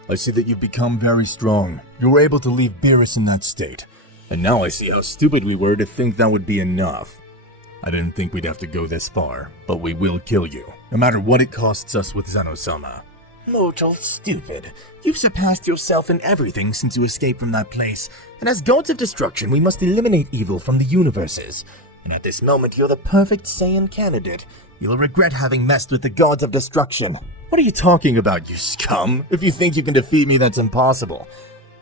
I see that you've become very strong. You were able to leave Beerus in that state. And now I see how stupid we were to think that would be enough. I didn't think we'd have to go this far, but we will kill you, no matter what it costs us with Zeno-sama." "Mortal stupid. You've surpassed yourself in everything since you escaped from that place, and as gods of destruction we must eliminate evil from the universes. And at this moment you're the perfect Saiyan candidate. You'll regret having messed with the gods of destruction." "What are you talking about, you scum? If you think you can defeat me, that's impossible.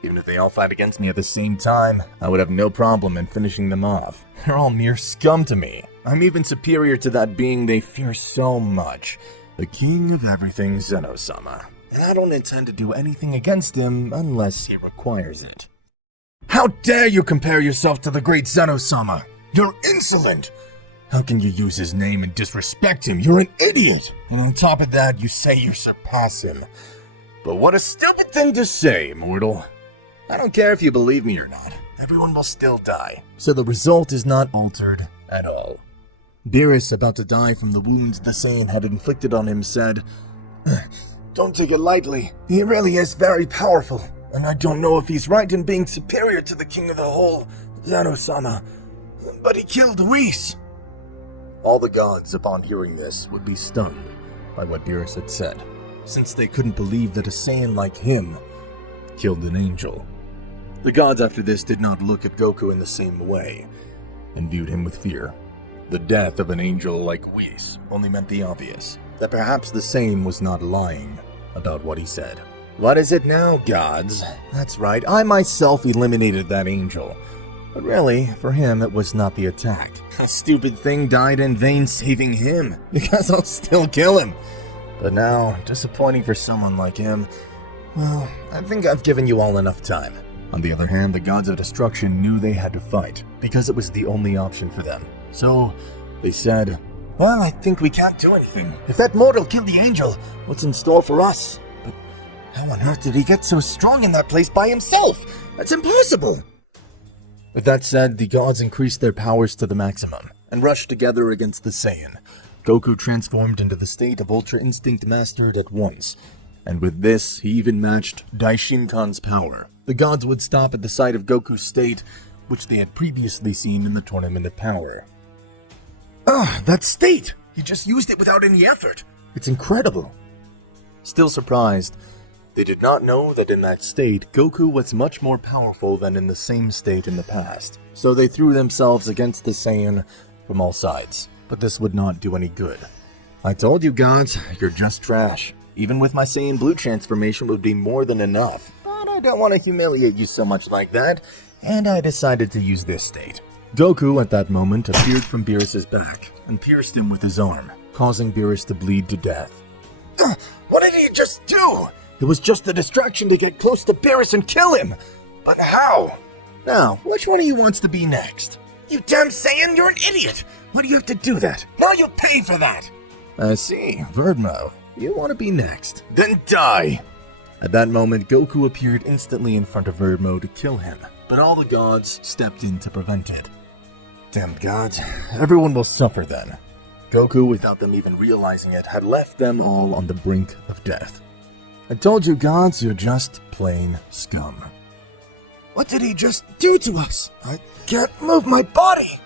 Even if they all fight against me at the same time, I would have no problem in finishing them off. They're all mere scum to me. I'm even superior to that being they fear so much, the king of everything, Zeno-sama. And I don't intend to do anything against him unless he requires it." "How dare you compare yourself to the great Zeno-sama? You're insolent! How can you use his name and disrespect him? You're an idiot! And on top of that, you say you surpass him. But what a stupid thing to say, mortal. I don't care if you believe me or not. Everyone will still die. So the result is not altered at all. Beerus, about to die from the wounds the Saiyan had inflicted on him, said, "Don't take it lightly. He really is very powerful. And I don't know if he's right in being superior to the king of the whole, Zeno-sama. But he killed Whis." All the gods, upon hearing this, would be stunned by what Beerus had said, since they couldn't believe that a Saiyan like him killed an angel. The gods after this did not look at Goku in the same way, and viewed him with fear. The death of an angel like Whis only meant the obvious, that perhaps the Saiyan was not lying about what he said. "What is it now, gods? That's right, I myself eliminated that angel. But really, for him, it was not the attack. A stupid thing died in vain saving him, because I'll still kill him. But now, disappointing for someone like him, well, I think I've given you all enough time." On the other hand, the gods of destruction knew they had to fight, because it was the only option for them. So, they said, "Well, I think we can't do anything. If that mortal killed the angel, what's in store for us? But how on earth did he get so strong in that place by himself? That's impossible!" With that said, the gods increased their powers to the maximum, and rushed together against the Saiyan. Goku transformed into the state of Ultra Instinct mastered at once, and with this, he even matched Daishinkan's power. The gods would stop at the sight of Goku's state, which they had previously seen in the Tournament of Power. That state! He just used it without any effort! It's incredible! Still surprised, they did not know that in that state, Goku was much more powerful than in the same state in the past. So they threw themselves against the Saiyan from all sides. But this would not do any good. "I told you, gods, you're just trash. Even with my Saiyan Blue transformation would be more than enough. But I don't want to humiliate you so much like that, and I decided to use this state." Goku, at that moment, appeared from Beerus' back and pierced him with his arm, causing Beerus to bleed to death. What did he just do? It was just a distraction to get close to Beerus and kill him! But how? Now, which one of you wants to be next? You damn Saiyan, you're an idiot! Why do you have to do that? Now you'll pay for that! I see, Birdmouth. You want to be next. Then die! At that moment, Goku appeared instantly in front of Birdmouth to kill him, but all the gods stepped in to prevent it. Damn gods, everyone will suffer then. Goku, without them even realizing it, had left them all on the brink of death. I told you, gods, you're just plain scum. What did he just do to us? I can't move my body!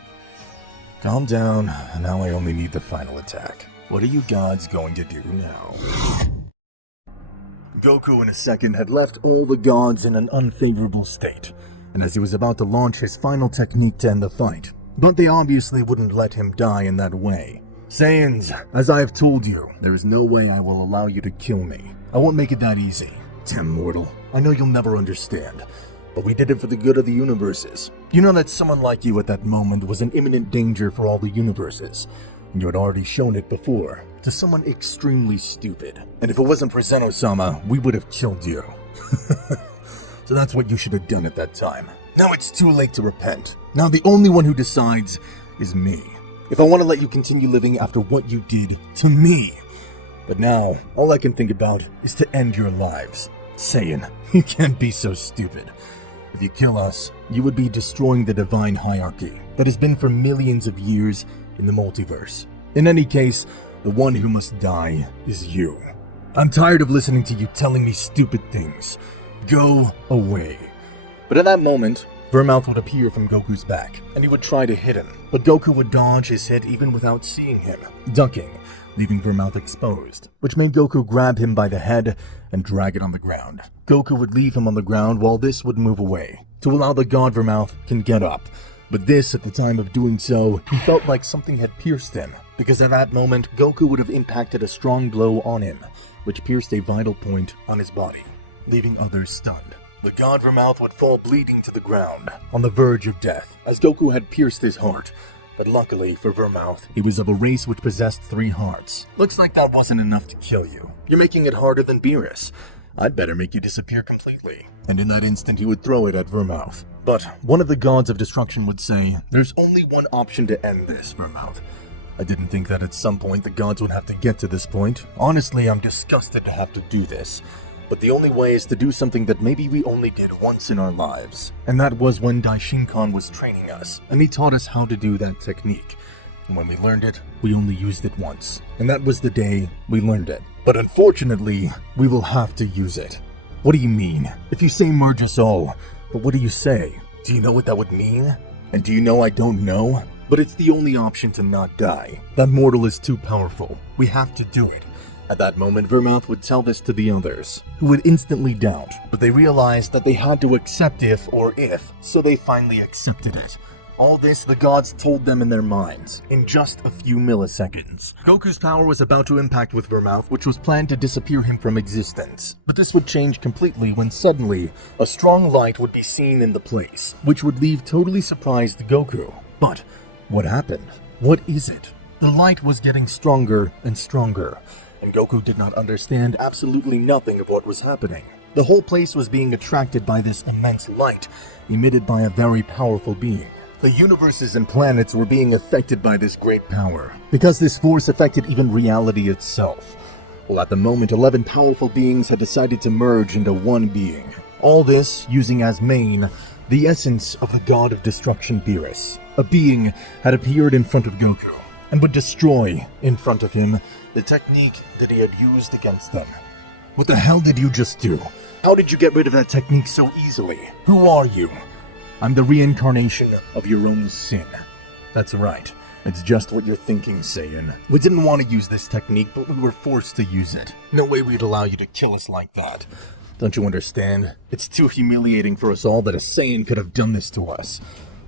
Calm down, now I only need the final attack. What are you gods going to do now? Goku in a second had left all the gods in an unfavorable state, and as he was about to launch his final technique to end the fight, but they obviously wouldn't let him die in that way. Saiyans, as I have told you, there is no way I will allow you to kill me. I won't make it that easy. Damn mortal, I know you'll never understand, but we did it for the good of the universes. You know that someone like you at that moment was an imminent danger for all the universes, and you had already shown it before, to someone extremely stupid. And if it wasn't for Zeno-sama, we would have killed you. So that's what you should have done at that time. Now it's too late to repent. Now the only one who decides is me. If I want to let you continue living after what you did to me. But now, all I can think about is to end your lives. Saiyan, you can't be so stupid. If you kill us, you would be destroying the divine hierarchy that has been for millions of years in the multiverse. In any case, the one who must die is you. I'm tired of listening to you telling me stupid things. Go away. But at that moment, Vermouth would appear from Goku's back, and he would try to hit him. But Goku would dodge his hit even without seeing him, ducking, leaving Vermouth exposed, which made Goku grab him by the head and drag it on the ground. Goku would leave him on the ground while this would move away, to allow the god Vermouth can get up. But this, at the time of doing so, he felt like something had pierced him, because at that moment, Goku would have impacted a strong blow on him, which pierced a vital point on his body, leaving others stunned. The god Vermouth would fall bleeding to the ground, on the verge of death, as Goku had pierced his heart. But luckily for Vermouth, he was of a race which possessed 3 hearts. Looks like that wasn't enough to kill you. You're making it harder than Beerus. I'd better make you disappear completely. And in that instant, he would throw it at Vermouth. But one of the gods of destruction would say, there's only one option to end this, Vermouth. I didn't think that at some point the gods would have to get to this point. Honestly, I'm disgusted to have to do this. But the only way is to do something that maybe we only did once in our lives. And that was when Daishinkan was training us, and he taught us how to do that technique. And when we learned it, we only used it once. And that was the day we learned it. But unfortunately, we will have to use it. What do you mean? If you say merge us all, but what do you say? Do you know what that would mean? And do you know I don't know? But it's the only option to not die. That mortal is too powerful. We have to do it. At that moment, Vermouth would tell this to the others, who would instantly doubt, but they realized that they had to accept if, so they finally accepted it. All this the gods told them in their minds, in just a few milliseconds. Goku's power was about to impact with Vermouth, which was planned to disappear him from existence. But this would change completely when suddenly, a strong light would be seen in the place, which would leave totally surprised Goku. But what happened? What is it? The light was getting stronger and stronger, and Goku did not understand absolutely nothing of what was happening. The whole place was being attracted by this immense light, emitted by a very powerful being. The universes and planets were being affected by this great power, because this force affected even reality itself. Well, at the moment, 11 powerful beings had decided to merge into one being. All this using as main the essence of the god of destruction Beerus. A being had appeared in front of Goku, and would destroy, in front of him, the technique that he had used against them. What the hell did you just do? How did you get rid of that technique so easily? Who are you? I'm the reincarnation of your own sin. That's right. It's just what you're thinking, Saiyan. We didn't want to use this technique, but we were forced to use it. No way we'd allow you to kill us like that. Don't you understand? It's too humiliating for us all that a Saiyan could have done this to us.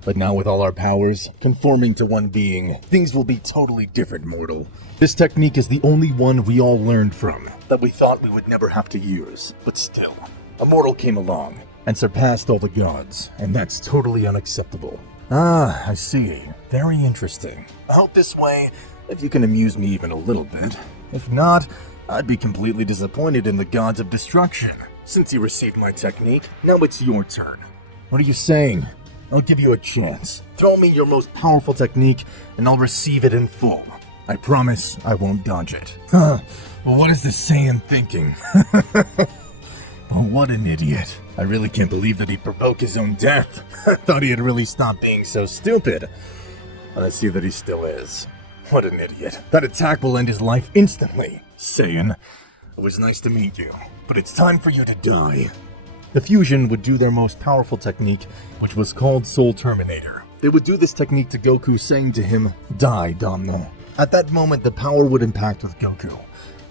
But now with all our powers, conforming to one being, things will be totally different, mortal. This technique is the only one we all learned from, that we thought we would never have to use. But still, a mortal came along and surpassed all the gods, and that's totally unacceptable. Ah, I see. Very interesting. I hope this way, if you can amuse me even a little bit. If not, I'd be completely disappointed in the gods of destruction. Since you received my technique, now it's your turn. What are you saying? I'll give you a chance. Throw me your most powerful technique, and I'll receive it in full. I promise I won't dodge it. Well, what is this Saiyan thinking? Oh, what an idiot. I really can't believe that he'd provoke his own death. I thought he had really stopped being so stupid. And I see that he still is. What an idiot. That attack will end his life instantly. Saiyan, it was nice to meet you, but it's time for you to die. The Fusion would do their most powerful technique, which was called Soul Terminator. They would do this technique to Goku, saying to him, "Die, Domno." At that moment, the power would impact with Goku,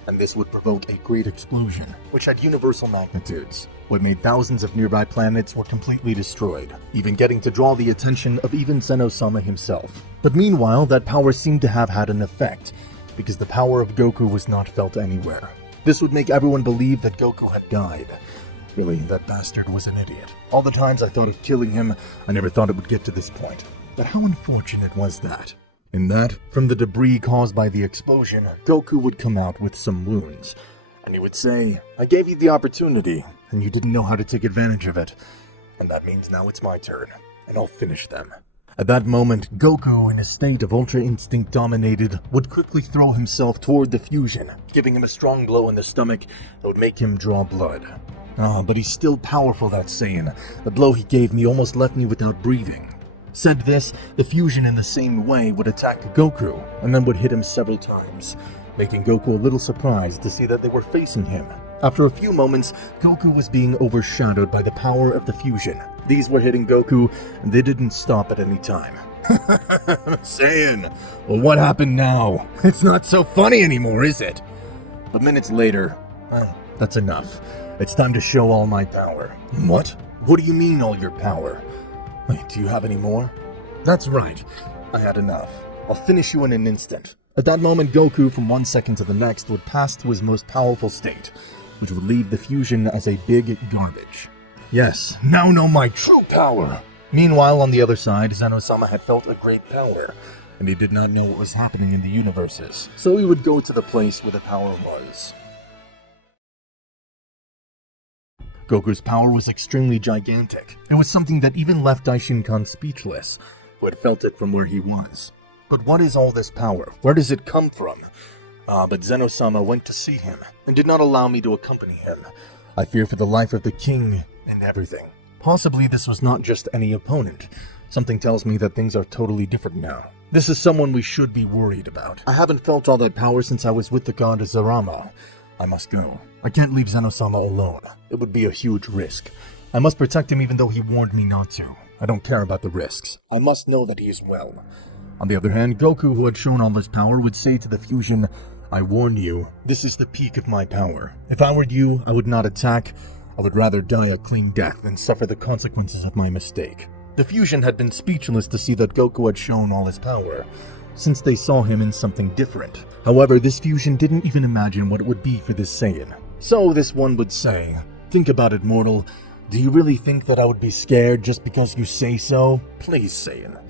and this would provoke a great explosion, which had universal magnitudes. What made thousands of nearby planets were completely destroyed, even getting to draw the attention of even Zen-Osama himself. But meanwhile, that power seemed to have had an effect, because the power of Goku was not felt anywhere. This would make everyone believe that Goku had died. Really, that bastard was an idiot. All the times I thought of killing him, I never thought it would get to this point. But how unfortunate was that? In that, from the debris caused by the explosion, Goku would come out with some wounds. And he would say, "I gave you the opportunity, and you didn't know how to take advantage of it. And that means now it's my turn, and I'll finish them." At that moment, Goku, in a state of Ultra Instinct dominated, would quickly throw himself toward the Fusion, giving him a strong blow in the stomach that would make him draw blood. But he's still powerful, that Saiyan. The blow he gave me almost left me without breathing. Said this, the Fusion in the same way would attack Goku, and then would hit him several times, making Goku a little surprised to see that they were facing him. After a few moments, Goku was being overshadowed by the power of the Fusion. These were hitting Goku, and they didn't stop at any time. Saiyan, well, what happened now? It's not so funny anymore, is it? But minutes later, that's enough. It's time to show all my power. What? What do you mean all your power? Wait, do you have any more? That's right. I had enough. I'll finish you in an instant. At that moment, Goku, from one second to the next, would pass to his most powerful state, which would leave the Fusion as a big garbage. Yes, now know my true power! Meanwhile, on the other side, Zen-Osama had felt a great power, and he did not know what was happening in the universes, so he would go to the place where the power was. Goku's power was extremely gigantic. It was something that even left Daishinkan speechless, who had felt it from where he was. But what is all this power? Where does it come from? But Zen-Osama went to see him, and did not allow me to accompany him. I fear for the life of the king and everything. Possibly this was not just any opponent. Something tells me that things are totally different now. This is someone we should be worried about. I haven't felt all that power since I was with the god Zarama. I must go. I can't leave Zeno-sama alone. It would be a huge risk. I must protect him even though he warned me not to. I don't care about the risks. I must know that he is well. On the other hand, Goku, who had shown all his power, would say to the fusion, I warn you, this is the peak of my power. If I were you, I would not attack. I would rather die a clean death than suffer the consequences of my mistake. The fusion had been speechless to see that Goku had shown all his power, since they saw him in something different. However, this fusion didn't even imagine what it would be for this Saiyan. So this one would say, think about it, mortal. Do you really think that I would be scared just because you say so? Please, Saiyan,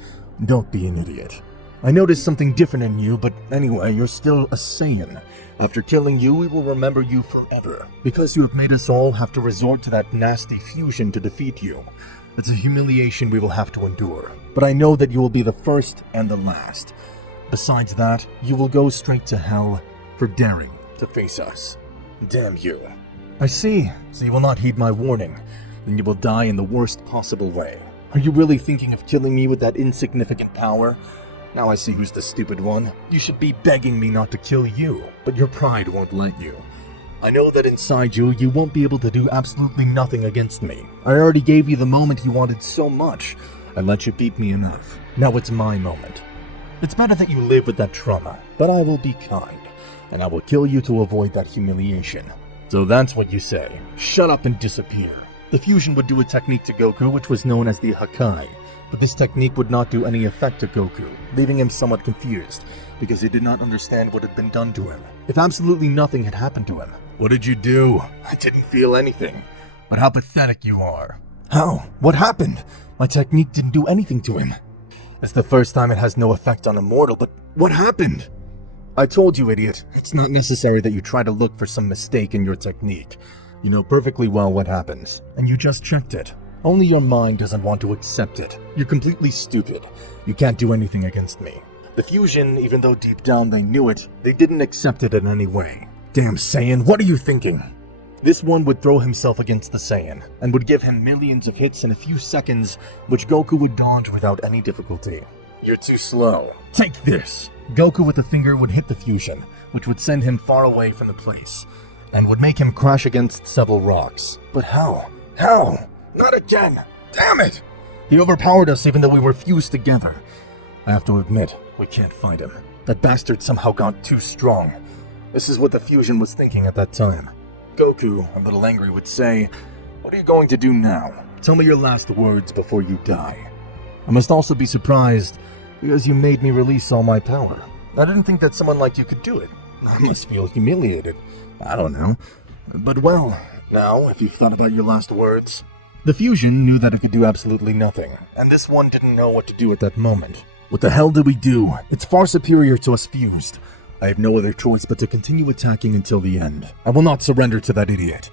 don't be an idiot. I noticed something different in you, but anyway, you're still a Saiyan. After killing you, we will remember you forever, because you have made us all have to resort to that nasty fusion to defeat you. It's a humiliation we will have to endure, but I know that you will be the first and the last. Besides that, you will go straight to hell for daring to face us. Damn you. I see, so you will not heed my warning. Then you will die in the worst possible way. Are you really thinking of killing me with that insignificant power? Now I see who's the stupid one. You should be begging me not to kill you, but your pride won't let you. I know that inside you, you won't be able to do absolutely nothing against me. I already gave you the moment you wanted so much. I let you beat me enough. Now it's my moment. It's better that you live with that trauma, but I will be kind, and I will kill you to avoid that humiliation. So that's what you say. Shut up and disappear. The fusion would do a technique to Goku which was known as the Hakai, but this technique would not do any effect to Goku, leaving him somewhat confused, because he did not understand what had been done to him. If absolutely nothing had happened to him. What did you do? I didn't feel anything. But how pathetic you are. How? What happened? My technique didn't do anything to him. It's the first time it has no effect on a mortal, but what happened? I told you, idiot. It's not necessary that you try to look for some mistake in your technique. You know perfectly well what happens, and you just checked it. Only your mind doesn't want to accept it. You're completely stupid. You can't do anything against me. The fusion, even though deep down they knew it, they didn't accept it in any way. Damn Saiyan, what are you thinking? This one would throw himself against the Saiyan, and would give him millions of hits in a few seconds, which Goku would dodge without any difficulty. You're too slow. Take this! Goku with a finger would hit the fusion, which would send him far away from the place, and would make him crash against several rocks. But how? How? Not again! Damn it! He overpowered us even though we were fused together. I have to admit, we can't fight him. That bastard somehow got too strong. This is what the fusion was thinking at that time. Goku, a little angry, would say, what are you going to do now? Tell me your last words before you die. I must also be surprised, because you made me release all my power. I didn't think that someone like you could do it. I must feel humiliated. I don't know. But well, now, if you've thought about your last words... The fusion knew that it could do absolutely nothing, and this one didn't know what to do at that moment. What the hell did we do? It's far superior to us fused. I have no other choice but to continue attacking until the end. I will not surrender to that idiot.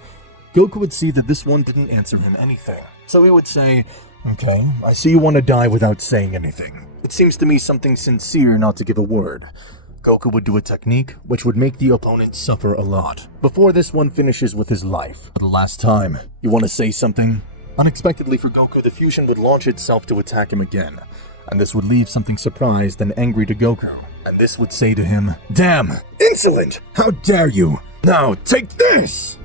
Goku would see that this one didn't answer him anything, so he would say, okay, I see you want to die without saying anything. It seems to me something sincere not to give a word. Goku would do a technique which would make the opponent suffer a lot, before this one finishes with his life. For the last time, you want to say something? Unexpectedly for Goku, the fusion would launch itself to attack him again, and this would leave something surprised and angry to Goku. And this would say to him, damn, insolent! How dare you! Now, take this!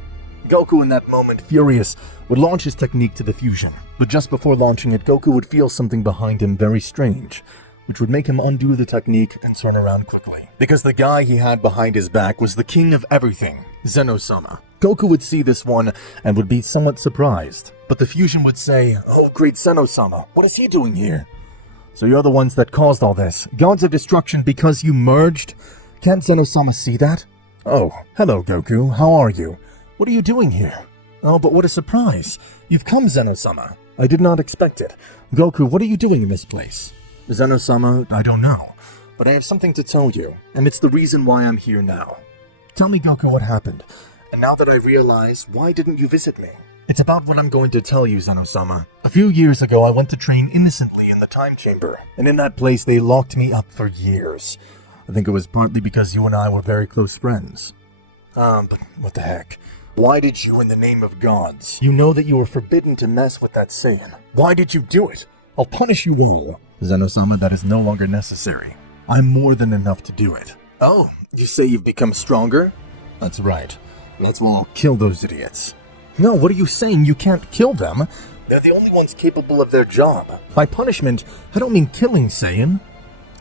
Goku in that moment, furious, would launch his technique to the fusion. But just before launching it, Goku would feel something behind him very strange, which would make him undo the technique and turn around quickly. Because the guy he had behind his back was the king of everything, Zeno-sama. Goku would see this one and would be somewhat surprised. But the fusion would say, oh great Zeno-sama, what is he doing here? So you're the ones that caused all this. Gods of destruction because you merged? Can't Zeno-sama see that? Oh, hello Goku, how are you? What are you doing here? Oh, but what a surprise. You've come, Zeno-sama. I did not expect it. Goku, what are you doing in this place? Zeno-sama, I don't know. But I have something to tell you, and it's the reason why I'm here now. Tell me, Goku, what happened. And now that I realize, why didn't you visit me? It's about what I'm going to tell you, Zeno-sama. A few years ago, I went to train innocently in the time chamber, and in that place they locked me up for years. I think it was partly because you and I were very close friends. But what the heck? Why did you, in the name of gods? You know that you were forbidden to mess with that Saiyan. Why did you do it? I'll punish you all. Zeno-sama, that is no longer necessary. I'm more than enough to do it. Oh, you say you've become stronger? That's right. That's why I'll kill those idiots. No, what are you saying? You can't kill them. They're the only ones capable of their job. By punishment, I don't mean killing, Saiyan.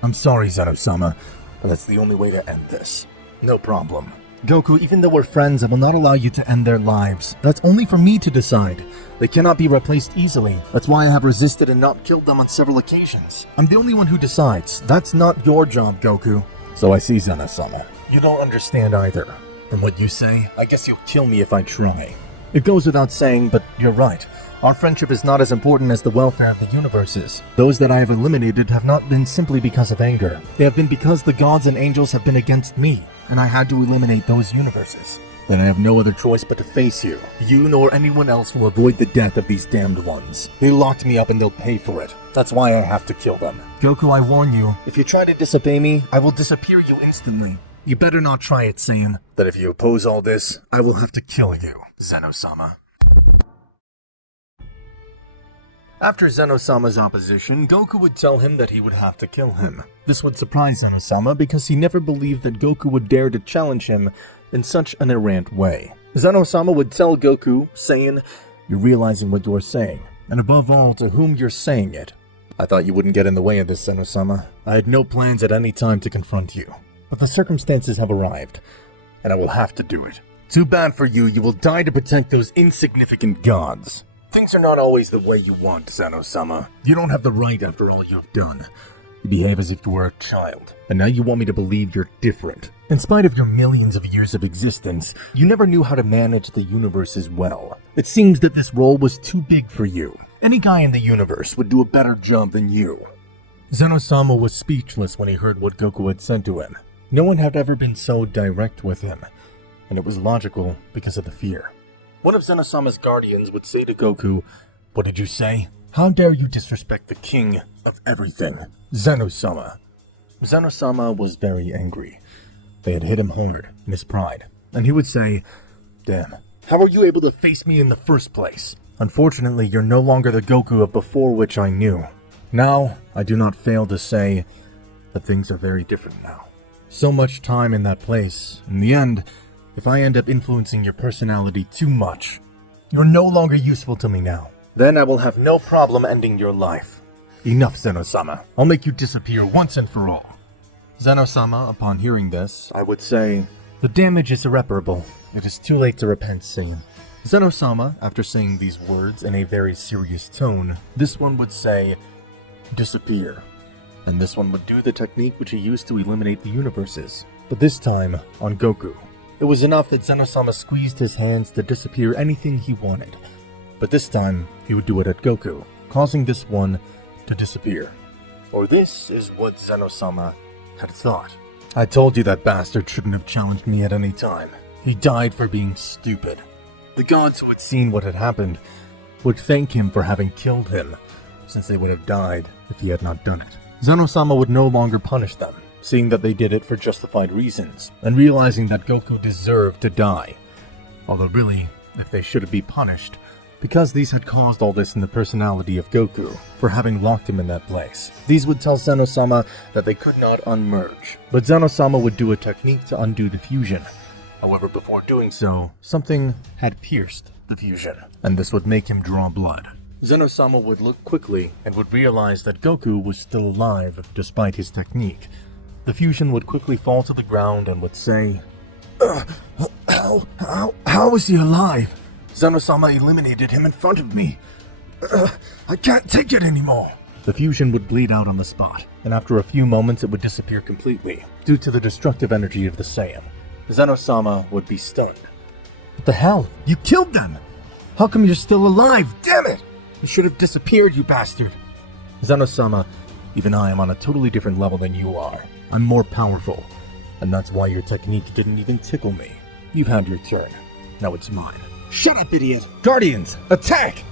I'm sorry, Zeno-sama, but that's the only way to end this. No problem. Goku, even though we're friends, I will not allow you to end their lives. That's only for me to decide. They cannot be replaced easily. That's why I have resisted and not killed them on several occasions. I'm the only one who decides. That's not your job, Goku. So I see, Zeno-sama. You don't understand either. From what you say, I guess you'll kill me if I try. It goes without saying, but you're right. Our friendship is not as important as the welfare of the universes. Those that I have eliminated have not been simply because of anger. They have been because the gods and angels have been against me, and I had to eliminate those universes. Then I have no other choice but to face you. You nor anyone else will avoid the death of these damned ones. They locked me up and they'll pay for it. That's why I have to kill them. Goku, I warn you, if you try to disobey me, I will disappear you instantly. You better not try it, Saiyan. That if you oppose all this, I will have to kill you, Zeno-sama. After Zeno-sama's opposition, Goku would tell him that he would have to kill him. This would surprise Zeno-sama because he never believed that Goku would dare to challenge him in such an errant way. Zeno-sama would tell Goku, saying, "You're realizing what you're saying, and above all, to whom you're saying it. I thought you wouldn't get in the way of this, Zeno-sama. I had no plans at any time to confront you. But the circumstances have arrived, and I will have to do it. Too bad for you, you will die to protect those insignificant gods. Things are not always the way you want, Zeno-sama. You don't have the right after all you have done. You behave as if you were a child, and now you want me to believe you're different. In spite of your millions of years of existence, you never knew how to manage the universe as well. It seems that this role was too big for you. Any guy in the universe would do a better job than you." Zeno-sama was speechless when he heard what Goku had said to him. No one had ever been so direct with him, and it was logical because of the fear. One of Zeno-sama's guardians would say to Goku, "What did you say? How dare you disrespect the king of everything, Zeno-sama?" Zeno-sama was very angry. They had hit him hard in his pride, and he would say, "Damn, how are you able to face me in the first place? Unfortunately, you're no longer the Goku of before which I knew. Now, I do not fail to say that things are very different now. So much time in that place. In the end, if I end up influencing your personality too much, you're no longer useful to me now. Then I will have no problem ending your life. Enough, Zeno-sama. I'll make you disappear once and for all." Zeno-sama, upon hearing this, I would say, "The damage is irreparable. It is too late to repent, Saiyan." Zeno-sama, after saying these words in a very serious tone, this one would say, "Disappear." And this one would do the technique which he used to eliminate the universes, but this time on Goku. It was enough that Zeno-sama squeezed his hands to disappear anything he wanted, but this time he would do it at Goku, causing this one to disappear. Or this is what Zeno-sama had thought. "I told you that bastard shouldn't have challenged me at any time. He died for being stupid." The gods who had seen what had happened would thank him for having killed him, since they would have died if he had not done it. Zeno-sama would no longer punish them, seeing that they did it for justified reasons, and realizing that Goku deserved to die. Although really, if they should be punished, because these had caused all this in the personality of Goku, for having locked him in that place. These would tell Zeno-sama that they could not unmerge, but Zeno-sama would do a technique to undo the fusion. However, before doing so, something had pierced the fusion, and this would make him draw blood. Zeno-sama would look quickly and would realize that Goku was still alive despite his technique. The fusion would quickly fall to the ground and would say, How is he alive? Zeno-sama eliminated him in front of me. I can't take it anymore." The fusion would bleed out on the spot, and after a few moments it would disappear completely, due to the destructive energy of the Saiyan. Zeno-sama would be stunned. "What the hell? You killed them! How come you're still alive? Damn it! You should have disappeared, you bastard!" "Zeno-sama, even I am on a totally different level than you are. I'm more powerful, and that's why your technique didn't even tickle me. You've had your turn. Now it's mine." "Shut up, idiot! Guardians, attack!"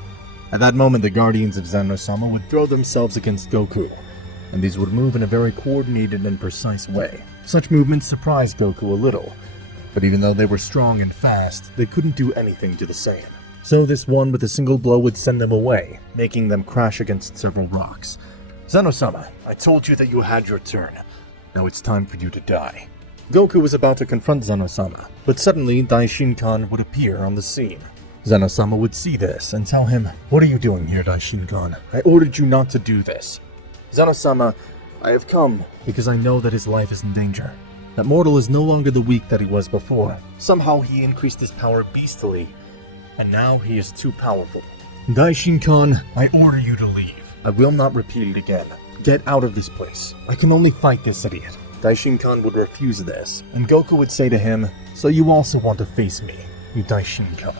At that moment, the Guardians of Zeno-sama would throw themselves against Goku, and these would move in a very coordinated and precise way. Such movements surprised Goku a little, But even though they were strong and fast, they couldn't do anything to the Saiyan. So this one with a single blow would send them away, making them crash against several rocks. Zeno-sama, I told you that you had your turn. Now it's time for you to die. Goku was about to confront Zeno-sama, but suddenly Daishin-kan would appear on the scene. Zeno-sama would see this and tell him, "What are you doing here, Daishin-kan? I ordered you not to do this." "Zeno-sama, I have come because I know that his life is in danger. That mortal is no longer the weak that he was before. Somehow he increased his power beastily, and now he is too powerful. Daishin-kan, I order you to leave. I will not repeat it again. Get out of this place. I can only fight this idiot." Daishin-kan would refuse this, and Goku would say to him, "So you also want to face me, you Daishin-kan?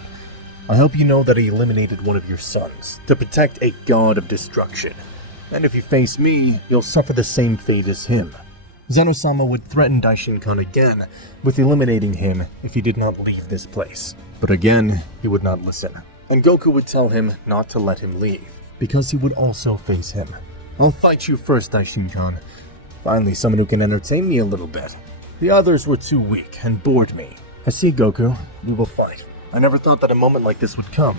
I hope you know that I eliminated one of your sons to protect a god of destruction. And if you face me, you'll suffer the same fate as him." Zeno-sama would threaten Daishin-kan again with eliminating him if he did not leave this place. But again, he would not listen. And Goku would tell him not to let him leave, because he would also face him. "I'll fight you first, Daishin-kan. Finally, someone who can entertain me a little bit. The others were too weak and bored me. I see, Goku. We will fight. I never thought that a moment like this would come,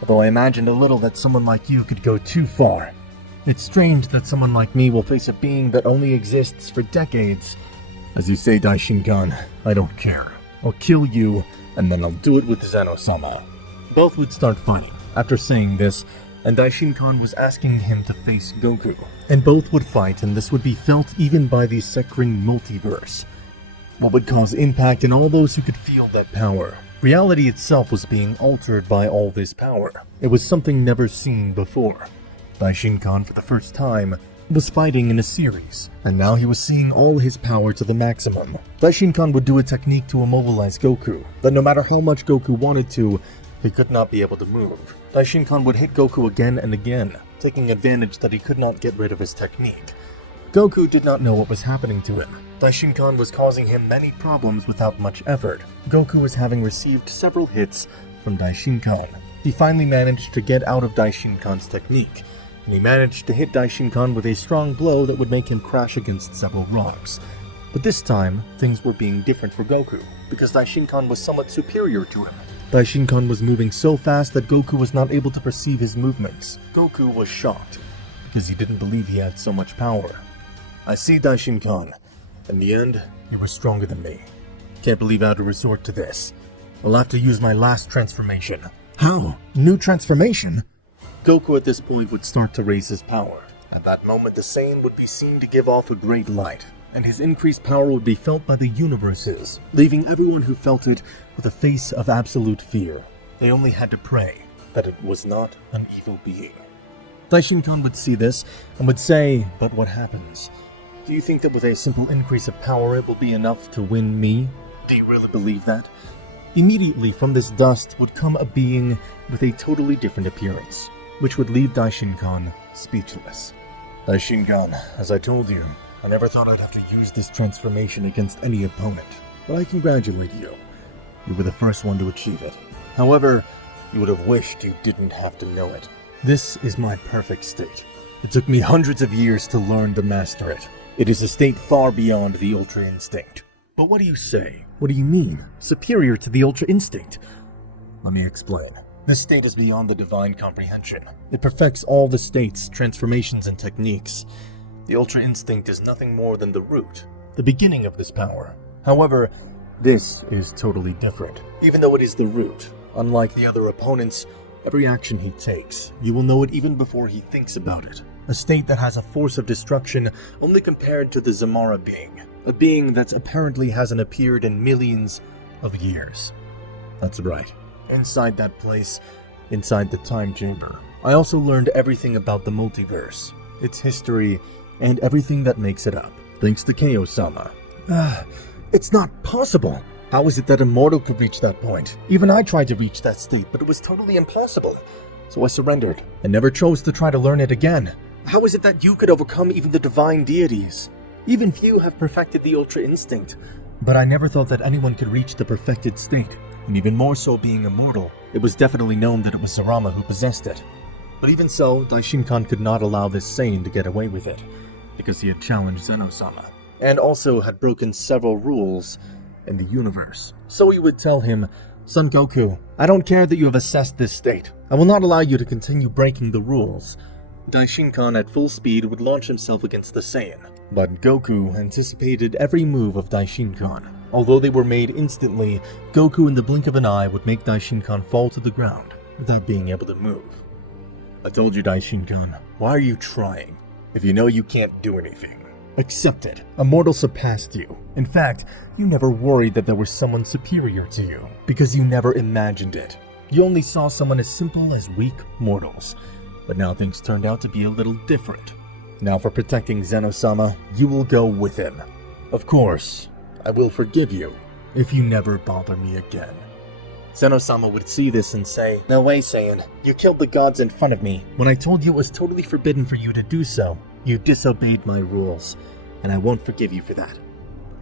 although I imagined a little that someone like you could go too far. It's strange that someone like me will face a being that only exists for decades. As you say, Daishin-kan, I don't care. I'll kill you, and then I'll do it with Zeno-sama." Both would start fighting after saying this, and Daishin-kan was asking him to face Goku. And both would fight, and this would be felt even by the Sekrin multiverse. What would cause impact in all those who could feel that power? Reality itself was being altered by all this power. It was something never seen before. Daishin-kan, for the first time, was fighting in a series, and now he was seeing all his power to the maximum. Daishin-kan would do a technique to immobilize Goku, that no matter how much Goku wanted to, he could not be able to move. Daishin-kan would hit Goku again and again, taking advantage that he could not get rid of his technique. Goku did not know what was happening to him. Daishin-kan was causing him many problems without much effort. Goku was having received several hits from Daishin-kan. He finally managed to get out of Daishin-kan's technique, and he managed to hit Daishin-kan with a strong blow that would make him crash against several rocks. But this time, things were being different for Goku, because Daishin-kan was somewhat superior to him. Daishin-kan was moving so fast that Goku was not able to perceive his movements. Goku was shocked, because he didn't believe he had so much power. "I see, Daishin-kan. In the end, you were stronger than me. Can't believe I had to resort to this. I'll have to use my last transformation." "How? New transformation?" Goku at this point would start to raise his power. At that moment, the Saiyan would be seen to give off a great light, and his increased power would be felt by the universes, leaving everyone who felt it with a face of absolute fear. They only had to pray that it was not an evil being. Daishin-kan would see this and would say, "But what happens? Do you think that with a simple increase of power it will be enough to win me? Do you really believe that?" Immediately from this dust would come a being with a totally different appearance, which would leave Daishin-kan speechless. "Daishin-kan, as I told you, I never thought I'd have to use this transformation against any opponent, but I congratulate you. You were the first one to achieve it. However, you would have wished you didn't have to know it. This is my perfect state. It took me hundreds of years to learn to master it. It is a state far beyond the Ultra Instinct." "But what do you say? What do you mean? Superior to the Ultra Instinct?" "Let me explain. This state is beyond the divine comprehension. It perfects all the states, transformations, and techniques. The Ultra Instinct is nothing more than the root, the beginning of this power. However, this is totally different. Even though it is the root, unlike the other opponents, every action he takes, you will know it even before he thinks about it. A state that has a force of destruction only compared to the Zamara being, a being that apparently hasn't appeared in millions of years." That's right. Inside that place, inside the time chamber, I also learned everything about the multiverse, its history, and everything that makes it up, thanks to Keo-sama. It's not possible. How is it that a mortal could reach that point? Even I tried to reach that state, but it was totally impossible. So I surrendered, and never chose to try to learn it again. How is it that you could overcome even the divine deities? Even few have perfected the Ultra Instinct, but I never thought that anyone could reach the perfected state. And even more so being immortal, it was definitely known that it was Sarama who possessed it. But even so, Daishin-kan could not allow this Saiyan to get away with it, because he had challenged Zeno-sama, and also had broken several rules in the universe. So he would tell him, "Son Goku, I don't care that you have assessed this state. I will not allow you to continue breaking the rules." Daishinkan at full speed would launch himself against the Saiyan, but Goku anticipated every move of Daishinkan. Although they were made instantly, Goku in the blink of an eye would make Daishinkan fall to the ground without being able to move. "I told you, Daishinkan, why are you trying? If you know you can't do anything, accept it. A mortal surpassed you. In fact, you never worried that there was someone superior to you, because you never imagined it. You only saw someone as simple as weak mortals. But now things turned out to be a little different. Now for protecting Zeno-sama, you will go with him. Of course, I will forgive you if you never bother me again." Zeno-sama would see this and say, "No way, Saiyan. You killed the gods in front of me. When I told you it was totally forbidden for you to do so, you disobeyed my rules, and I won't forgive you for that."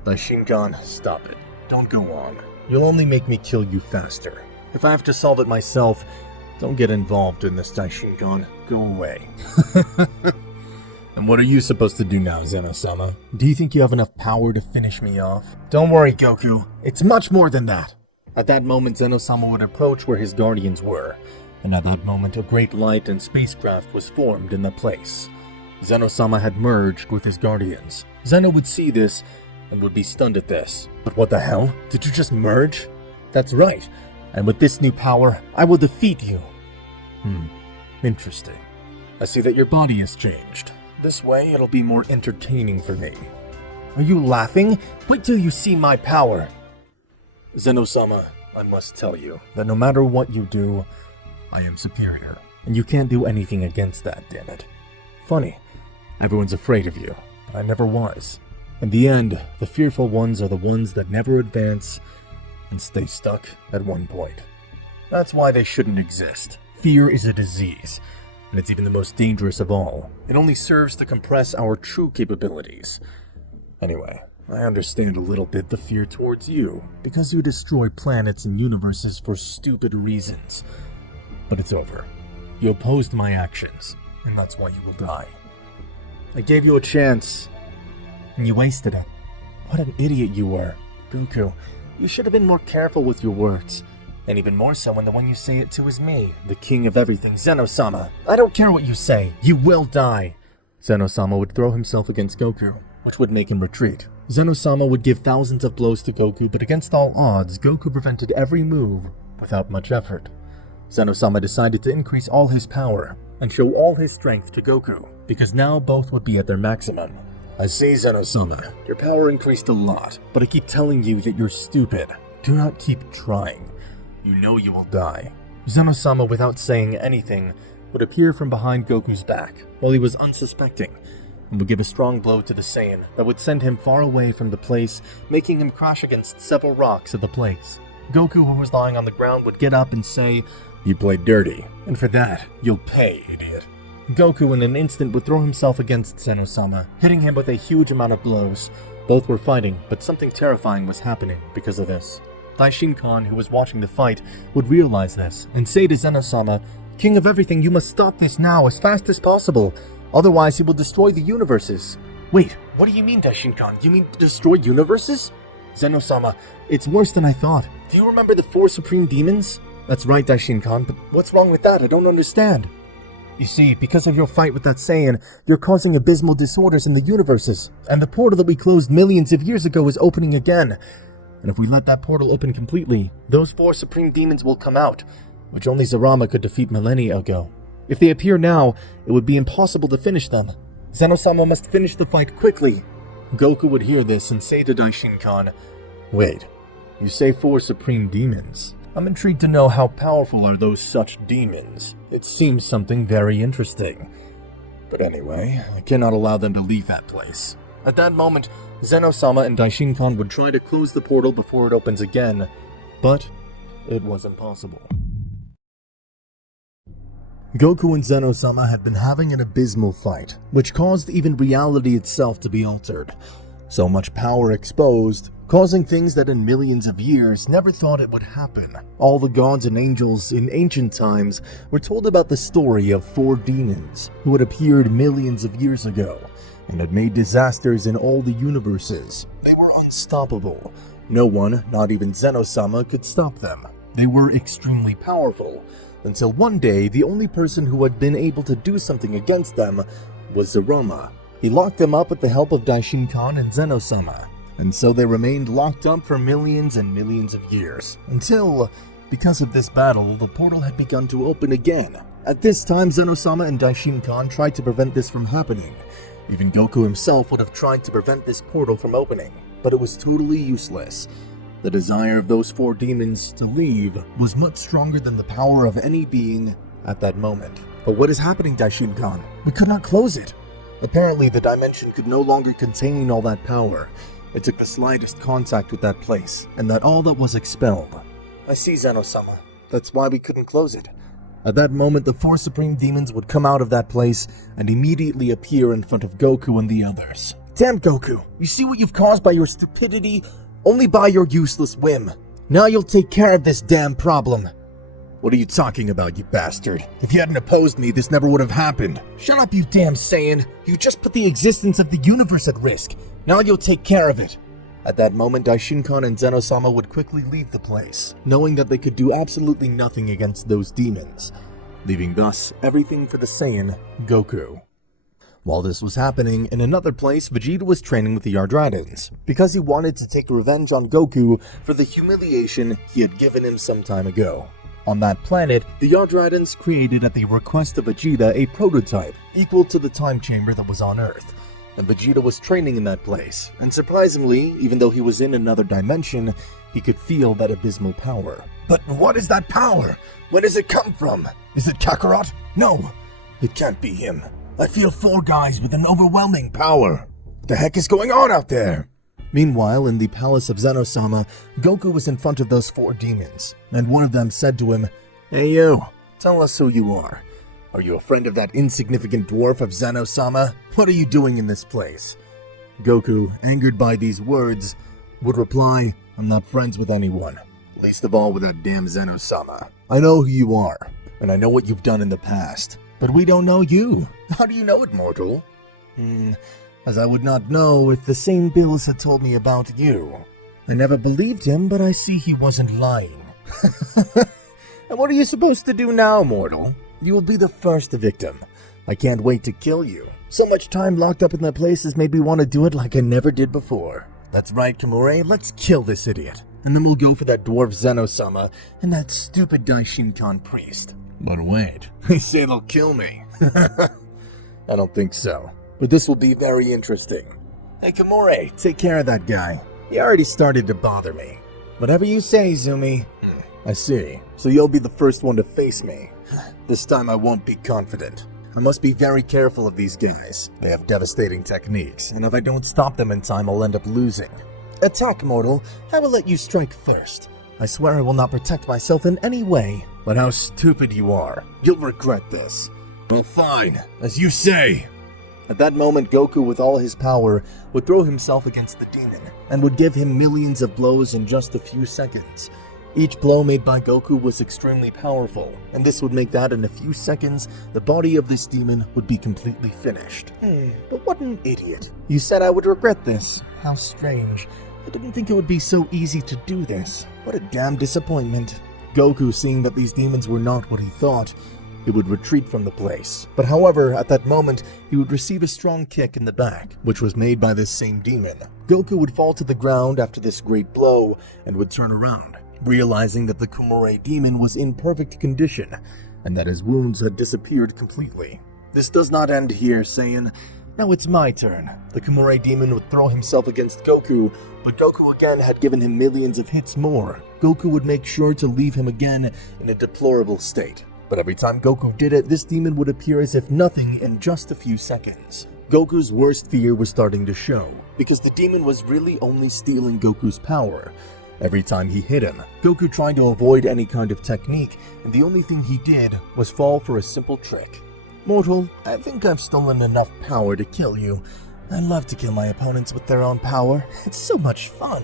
"Daishinkan, stop it. Don't go on. You'll only make me kill you faster. If I have to solve it myself, don't get involved in this, Daishinkan. Go away." "And what are you supposed to do now, Zeno-sama? Do you think you have enough power to finish me off?" "Don't worry, Goku. It's much more than that." At that moment, Zeno-sama would approach where his guardians were, and at that moment a great light and spacecraft was formed in the place. Zeno-sama had merged with his guardians. Zeno would see this and would be stunned at this. "But what the hell? Did you just merge?" "That's right. And with this new power, I will defeat you." Interesting. I see that your body has changed. This way, it'll be more entertaining for me. Are you laughing? Wait till you see my power. Zeno-sama, I must tell you that no matter what you do, I am superior. And you can't do anything against that, damn it. Funny. Everyone's afraid of you, but I never was. In the end, the fearful ones are the ones that never advance and stay stuck at one point. That's why they shouldn't exist. Fear is a disease, and it's even the most dangerous of all. It only serves to compress our true capabilities. Anyway, I understand a little bit the fear towards you, because you destroy planets and universes for stupid reasons. But it's over. You opposed my actions, and that's why you will die. I gave you a chance, and you wasted it. What an idiot you were. Goku, you should have been more careful with your words. And even more so when the one you say it to is me, the king of everything, Zeno-sama. I don't care what you say, you will die. Zeno-sama would throw himself against Goku, which would make him retreat. Zeno-sama would give thousands of blows to Goku, but against all odds, Goku prevented every move without much effort. Zeno-sama decided to increase all his power and show all his strength to Goku, because now both would be at their maximum. I see, Zeno-sama, your power increased a lot, but I keep telling you that you're stupid. Do not keep trying. You know you will die. Zeno-sama, without saying anything, would appear from behind Goku's back, while he was unsuspecting, and would give a strong blow to the Saiyan that would send him far away from the place, making him crash against several rocks at the place. Goku, who was lying on the ground, would get up and say, "You played dirty, and for that, you'll pay, idiot." Goku in an instant would throw himself against Zeno-sama, hitting him with a huge amount of blows. Both were fighting, but something terrifying was happening because of this. Daishinkan, who was watching the fight, would realize this and say to Zeno-sama, "King of everything, you must stop this now as fast as possible. Otherwise, he will destroy the universes." Wait, what do you mean, Daishinkan? You mean destroy universes? Zeno-sama, it's worse than I thought. Do you remember the 4 supreme demons? That's right, Daishinkan, but what's wrong with that? I don't understand. You see, because of your fight with that Saiyan, you're causing abysmal disorders in the universes, and the portal that we closed millions of years ago is opening again. And if we let that portal open completely, those 4 supreme demons will come out, which only Zarama could defeat millennia ago. If they appear now, it would be impossible to finish them. Zeno-sama must finish the fight quickly. Goku would hear this and say to Daishinkan, "Wait, you say 4 supreme demons? I'm intrigued to know how powerful are those such demons. It seems something very interesting. But anyway, I cannot allow them to leave that place." At that moment, Zeno-sama and Daishinkan would try to close the portal before it opens again, but it was impossible. Goku and Zeno-sama had been having an abysmal fight, which caused even reality itself to be altered. So much power exposed, causing things that in millions of years never thought it would happen. All the gods and angels in ancient times were told about the story of 4 demons who had appeared millions of years ago and had made disasters in all the universes. They were unstoppable, No one, not even Zeno-sama, could stop them. They were extremely powerful, until one day the only person who had been able to do something against them was Zaroma. He locked them up with the help of Daishin-kan and Zeno-sama, and so they remained locked up for millions and millions of years, until, because of this battle, the portal had begun to open again. At this time, Zeno-sama and Daishin-kan tried to prevent this from happening. Even Goku himself would have tried to prevent this portal from opening, but it was totally useless. The desire of those 4 demons to leave was much stronger than the power of any being at that moment. But what is happening, Daishin-kan? We could not close it. Apparently, the dimension could no longer contain all that power. It took the slightest contact with that place, and that all that was expelled. I see, Zeno-sama. That's why we couldn't close it. At that moment, the 4 supreme demons would come out of that place and immediately appear in front of Goku and the others. Damn, Goku, you see what you've caused by your stupidity? Only by your useless whim. Now you'll take care of this damn problem. What are you talking about, you bastard? If you hadn't opposed me, this never would have happened. Shut up, you damn Saiyan. You just put the existence of the universe at risk. Now you'll take care of it. At that moment, Daishin-kan and Zeno-sama would quickly leave the place, knowing that they could do absolutely nothing against those demons, leaving thus everything for the Saiyan, Goku. While this was happening, in another place, Vegeta was training with the Yardratans, because he wanted to take revenge on Goku for the humiliation he had given him some time ago. On that planet, the Yardratans created at the request of Vegeta a prototype equal to the time chamber that was on Earth, and Vegeta was training in that place, and surprisingly, even though he was in another dimension, he could feel that abysmal power. But what is that power? Where does it come from? Is it Kakarot? No, it can't be him. I feel 4 guys with an overwhelming power. What the heck is going on out there? Meanwhile, in the palace of Zeno-sama, Goku was in front of those 4 demons, and one of them said to him, Hey you, tell us who you are. Are you a friend of that insignificant dwarf of Zeno-sama? What are you doing in this place? Goku, angered by these words, would reply, I'm not friends with anyone. Least of all with that damn Zeno-sama. I know who you are, and I know what you've done in the past. But we don't know you. How do you know it, mortal? As I would not know if the same Bills had told me about you. I never believed him, but I see he wasn't lying. And what are you supposed to do now, mortal? You will be the first victim. I can't wait to kill you. So much time locked up in that place has made me want to do it like I never did before. That's right, Kimura, let's kill this idiot. And then we'll go for that dwarf Zeno-sama and that stupid Daishin-kan priest. But wait, they say they'll kill me. I don't think so. But this will be very interesting. Hey, Kimura, take care of that guy. He already started to bother me. Whatever you say, Zumi. I see. So you'll be the first one to face me. This time I won't be confident. I must be very careful of these guys. They have devastating techniques, and if I don't stop them in time, I'll end up losing. Attack, mortal. I will let you strike first. I swear I will not protect myself in any way. But how stupid you are. You'll regret this. Well, fine. As you say. At that moment, Goku, with all his power, would throw himself against the demon, and would give him millions of blows in just a few seconds. Each blow made by Goku was extremely powerful, and this would make that in a few seconds, the body of this demon would be completely finished. But what an idiot. You said I would regret this. How strange. I didn't think it would be so easy to do this. What a damn disappointment. Goku, seeing that these demons were not what he thought, he would retreat from the place. But however, at that moment, he would receive a strong kick in the back, which was made by this same demon. Goku would fall to the ground after this great blow, and would turn around, realizing that the Kumore demon was in perfect condition, and that his wounds had disappeared completely. This does not end here, Saiyan. Now it's my turn. The Kumore demon would throw himself against Goku, but Goku again had given him millions of hits more. Goku would make sure to leave him again in a deplorable state. But every time Goku did it, this demon would appear as if nothing in just a few seconds. Goku's worst fear was starting to show, because the demon was really only stealing Goku's power. Every time he hit him, Goku tried to avoid any kind of technique, and the only thing he did was fall for a simple trick. Mortal, I think I've stolen enough power to kill you. I love to kill my opponents with their own power. It's so much fun.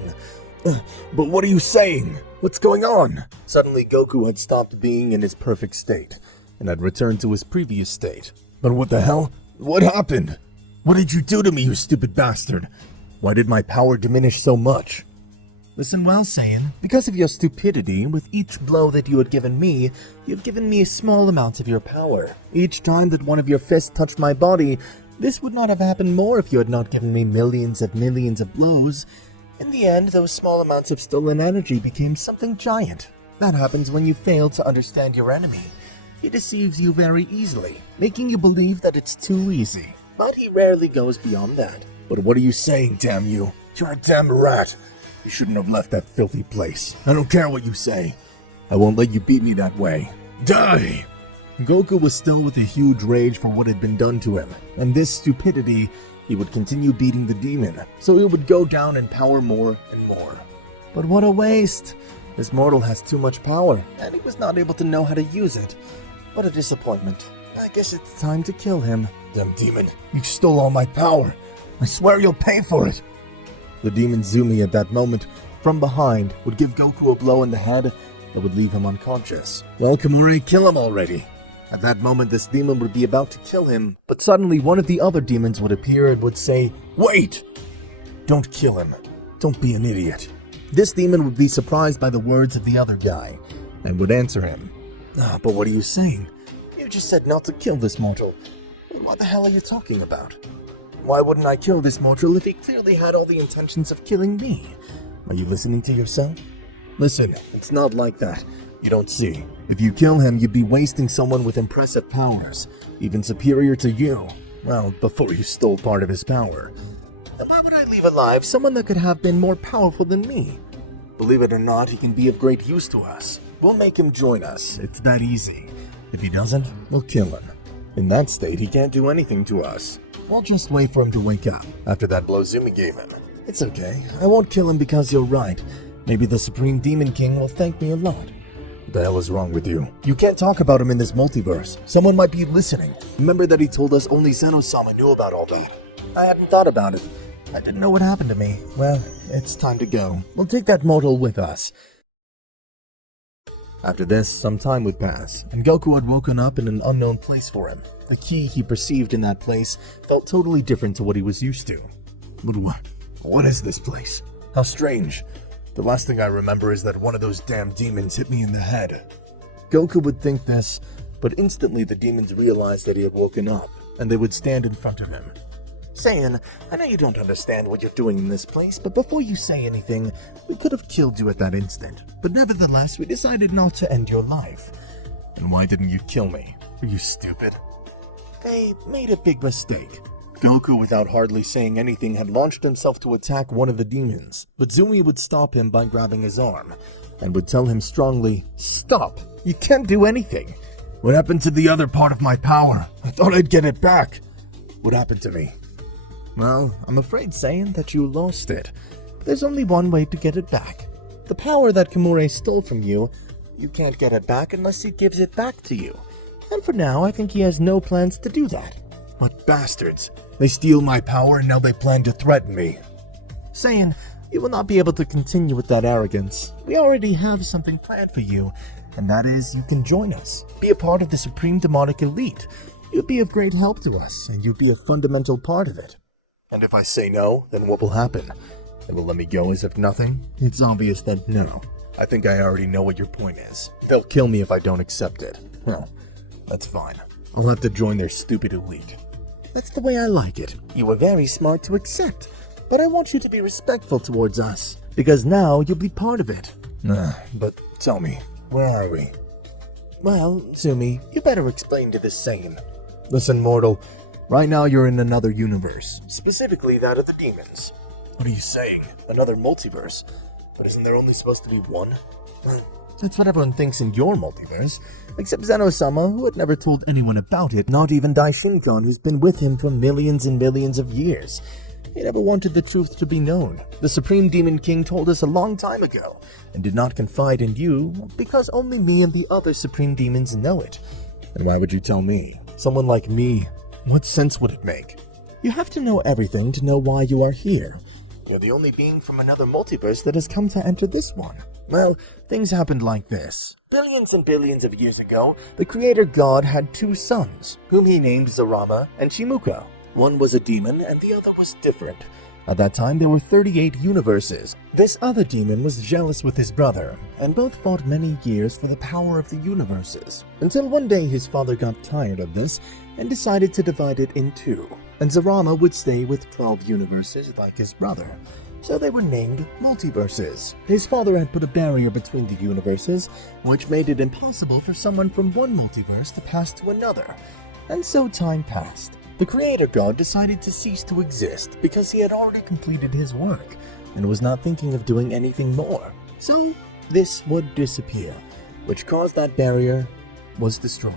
But what are you saying? What's going on? Suddenly, Goku had stopped being in his perfect state, and had returned to his previous state. But what the hell? What happened? What did you do to me, you stupid bastard? Why did my power diminish so much? Listen well, Saiyan. Because of your stupidity, with each blow that you had given me, you've given me a small amount of your power. Each time that one of your fists touched my body, this would not have happened more if you had not given me millions of blows. In the end, those small amounts of stolen energy became something giant. That happens when you fail to understand your enemy. He deceives you very easily, making you believe that it's too easy. But he rarely goes beyond that. But what are you saying, damn you? You're a damn rat. You shouldn't have left that filthy place. I don't care what you say. I won't let you beat me that way. Die! Goku was still with a huge rage for what had been done to him, and this stupidity, he would continue beating the demon, so he would go down in power more and more. But what a waste! This mortal has too much power, and he was not able to know how to use it. What a disappointment. I guess it's time to kill him. Damn demon, you stole all my power. I swear you'll pay for it. The demon Zumi at that moment, from behind, would give Goku a blow in the head that would leave him unconscious. Well, Kimura, kill him already. At that moment, this demon would be about to kill him, but suddenly one of the other demons would appear and would say, "Wait! Don't kill him. Don't be an idiot." This demon would be surprised by the words of the other guy, and would answer him. But what are you saying? You just said not to kill this mortal. What the hell are you talking about? Why wouldn't I kill this mortal if he clearly had all the intentions of killing me? Are you listening to yourself? Listen, it's not like that. You don't see. If you kill him, you'd be wasting someone with impressive powers, even superior to you. Well, before you stole part of his power. Then why would I leave alive someone that could have been more powerful than me? Believe it or not, he can be of great use to us. We'll make him join us. It's that easy. If he doesn't, we'll kill him. In that state, he can't do anything to us. I'll just wait for him to wake up after that blow Zumi gave him. It's okay. I won't kill him because you're right. Maybe the Supreme Demon King will thank me a lot. What the hell is wrong with you? You can't talk about him in this multiverse. Someone might be listening. Remember that he told us only Zeno-sama knew about all that. I hadn't thought about it. I didn't know what happened to me. Well, it's time to go. We'll take that mortal with us. After this, some time would pass, and Goku had woken up in an unknown place for him. The key he perceived in that place felt totally different to what he was used to. But what is this place? How strange. The last thing I remember is that one of those damn demons hit me in the head. Goku would think this, but instantly the demons realized that he had woken up, and they would stand in front of him. Saiyan, I know you don't understand what you're doing in this place, but before you say anything, we could have killed you at that instant. But nevertheless, we decided not to end your life. And why didn't you kill me? Are you stupid? They made a big mistake. Goku, without hardly saying anything, had launched himself to attack one of the demons, but Zumi would stop him by grabbing his arm, and would tell him strongly, "Stop! You can't do anything! What happened to the other part of my power? I thought I'd get it back! What happened to me?" Well, I'm afraid, Saiyan, that you lost it. There's only one way to get it back. The power that Kimura stole from you, you can't get it back unless he gives it back to you. And for now, I think he has no plans to do that. What bastards! They steal my power and now they plan to threaten me. Saiyan, you will not be able to continue with that arrogance. We already have something planned for you, and that is you can join us. Be a part of the Supreme Demonic Elite. You'd be of great help to us, and you'd be a fundamental part of it. And if I say no, then what will happen? They will let me go as if nothing? It's obvious that no. I think I already know what your point is. They'll kill me if I don't accept it. Well, that's fine. I'll have to join their stupid elite. That's the way I like it. You were very smart to accept, but I want you to be respectful towards us, because now you'll be part of it. But tell me, where are we? Well, Zumi, you better explain to this Saiyan. Listen, mortal. Right now you're in another universe, specifically that of the demons. What are you saying? Another multiverse? But isn't there only supposed to be one? Well, that's what everyone thinks in your multiverse, except Zeno-sama, who had never told anyone about it, not even Daishinkan, who's been with him for millions and millions of years. He never wanted the truth to be known. The Supreme Demon King told us a long time ago, and did not confide in you, because only me and the other Supreme Demons know it. And why would you tell me? Someone like me? What sense would it make? You have to know everything to know why you are here. You're the only being from another multiverse that has come to enter this one. Well, things happened like this. Billions and billions of years ago, the creator god had two sons, whom he named Zarama and Shimuka. One was a demon and the other was different. At that time, there were 38 universes. This other demon was jealous with his brother, and both fought many years for the power of the universes, until one day his father got tired of this and decided to divide it in two, and Zarama would stay with 12 universes like his brother. So they were named multiverses. His father had put a barrier between the universes, which made it impossible for someone from one multiverse to pass to another. And so time passed. The creator god decided to cease to exist because he had already completed his work and was not thinking of doing anything more. So this would disappear, which caused that barrier was destroyed.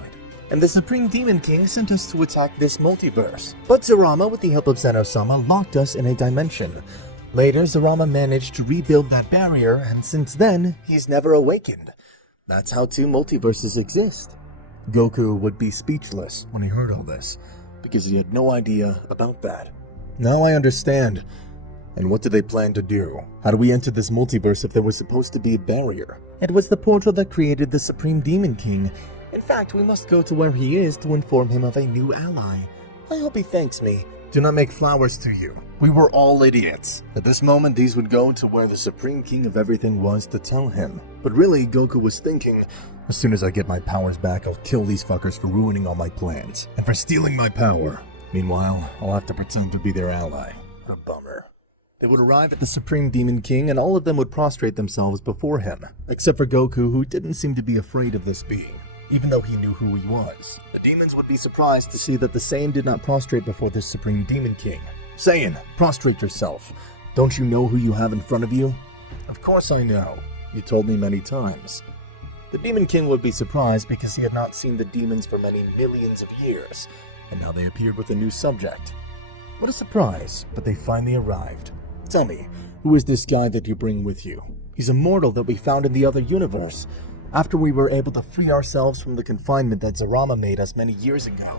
And the Supreme Demon King sent us to attack this multiverse. But Zarama, with the help of Zeno-sama, locked us in a dimension. Later, Zarama managed to rebuild that barrier, and since then, he's never awakened. That's how two multiverses exist. Goku would be speechless when he heard all this, because he had no idea about that. Now I understand. And what do they plan to do? How do we enter this multiverse if there was supposed to be a barrier? It was the portal that created the Supreme Demon King. In fact, we must go to where he is to inform him of a new ally. I hope he thanks me. Do not make flowers to you. We were all idiots. At this moment, these would go to where the Supreme King of everything was to tell him. But really, Goku was thinking, as soon as I get my powers back, I'll kill these fuckers for ruining all my plans, and for stealing my power. Meanwhile, I'll have to pretend to be their ally. A bummer. They would arrive at the Supreme Demon King, and all of them would prostrate themselves before him, except for Goku, who didn't seem to be afraid of this being, even though he knew who he was. The demons would be surprised to see that the Saiyan did not prostrate before this Supreme Demon King. Saiyan, prostrate yourself. Don't you know who you have in front of you? Of course I know. You told me many times. The Demon King would be surprised because he had not seen the demons for many millions of years, and now they appeared with a new subject. What a surprise, but they finally arrived. Tell me, who is this guy that you bring with you? He's a mortal that we found in the other universe, after we were able to free ourselves from the confinement that Zarama made us many years ago.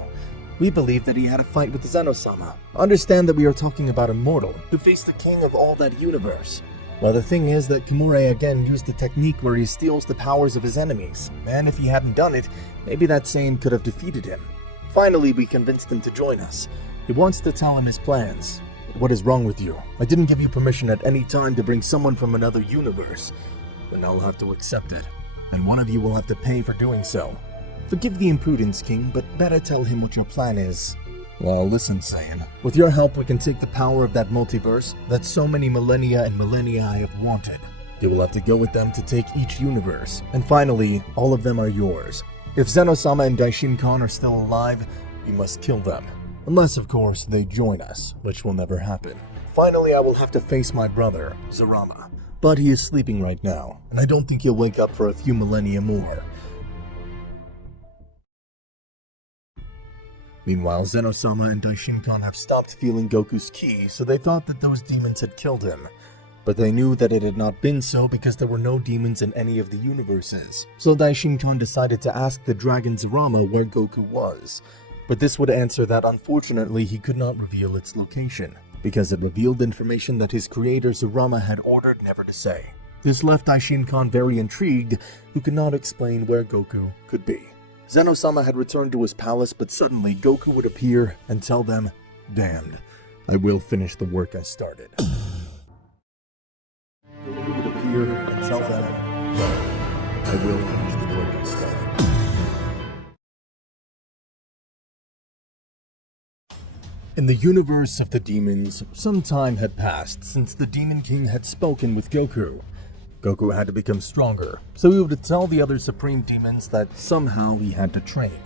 We believed that he had a fight with Zeno-sama. Understand that we are talking about a mortal who faced the king of all that universe. Well, the thing is that Kimura again used the technique where he steals the powers of his enemies, and if he hadn't done it, maybe that Saiyan could have defeated him. Finally, we convinced him to join us. He wants to tell him his plans. What is wrong with you? I didn't give you permission at any time to bring someone from another universe, but now I'll have to accept it, and one of you will have to pay for doing so. Forgive the imprudence, King, but better tell him what your plan is. Well, listen, Saiyan. With your help, we can take the power of that multiverse that so many millennia and millennia have wanted. You will have to go with them to take each universe, and finally, all of them are yours. If Zeno-sama and Daishin-kan are still alive, you must kill them. Unless, of course, they join us, which will never happen. Finally, I will have to face my brother, Zarama. But he is sleeping right now, and I don't think he'll wake up for a few millennia more. Meanwhile, Zeno-sama and Daishin-kan have stopped feeling Goku's ki, so they thought that those demons had killed him. But they knew that it had not been so because there were no demons in any of the universes. So Daishin-kan decided to ask the dragon Zarama where Goku was. But this would answer that unfortunately he could not reveal its location, because it revealed information that his creator Zarama had ordered never to say. This left Daishin-kan very intrigued, who could not explain where Goku could be. Zeno-sama had returned to his palace, but suddenly Goku would appear and tell them, "Damned, I will finish the work I started." Goku would appear and tell them, "Damned, I will finish the work I started." In the universe of the demons, some time had passed since the Demon King had spoken with Goku. Goku had to become stronger, so he would tell the other Supreme Demons that somehow he had to train.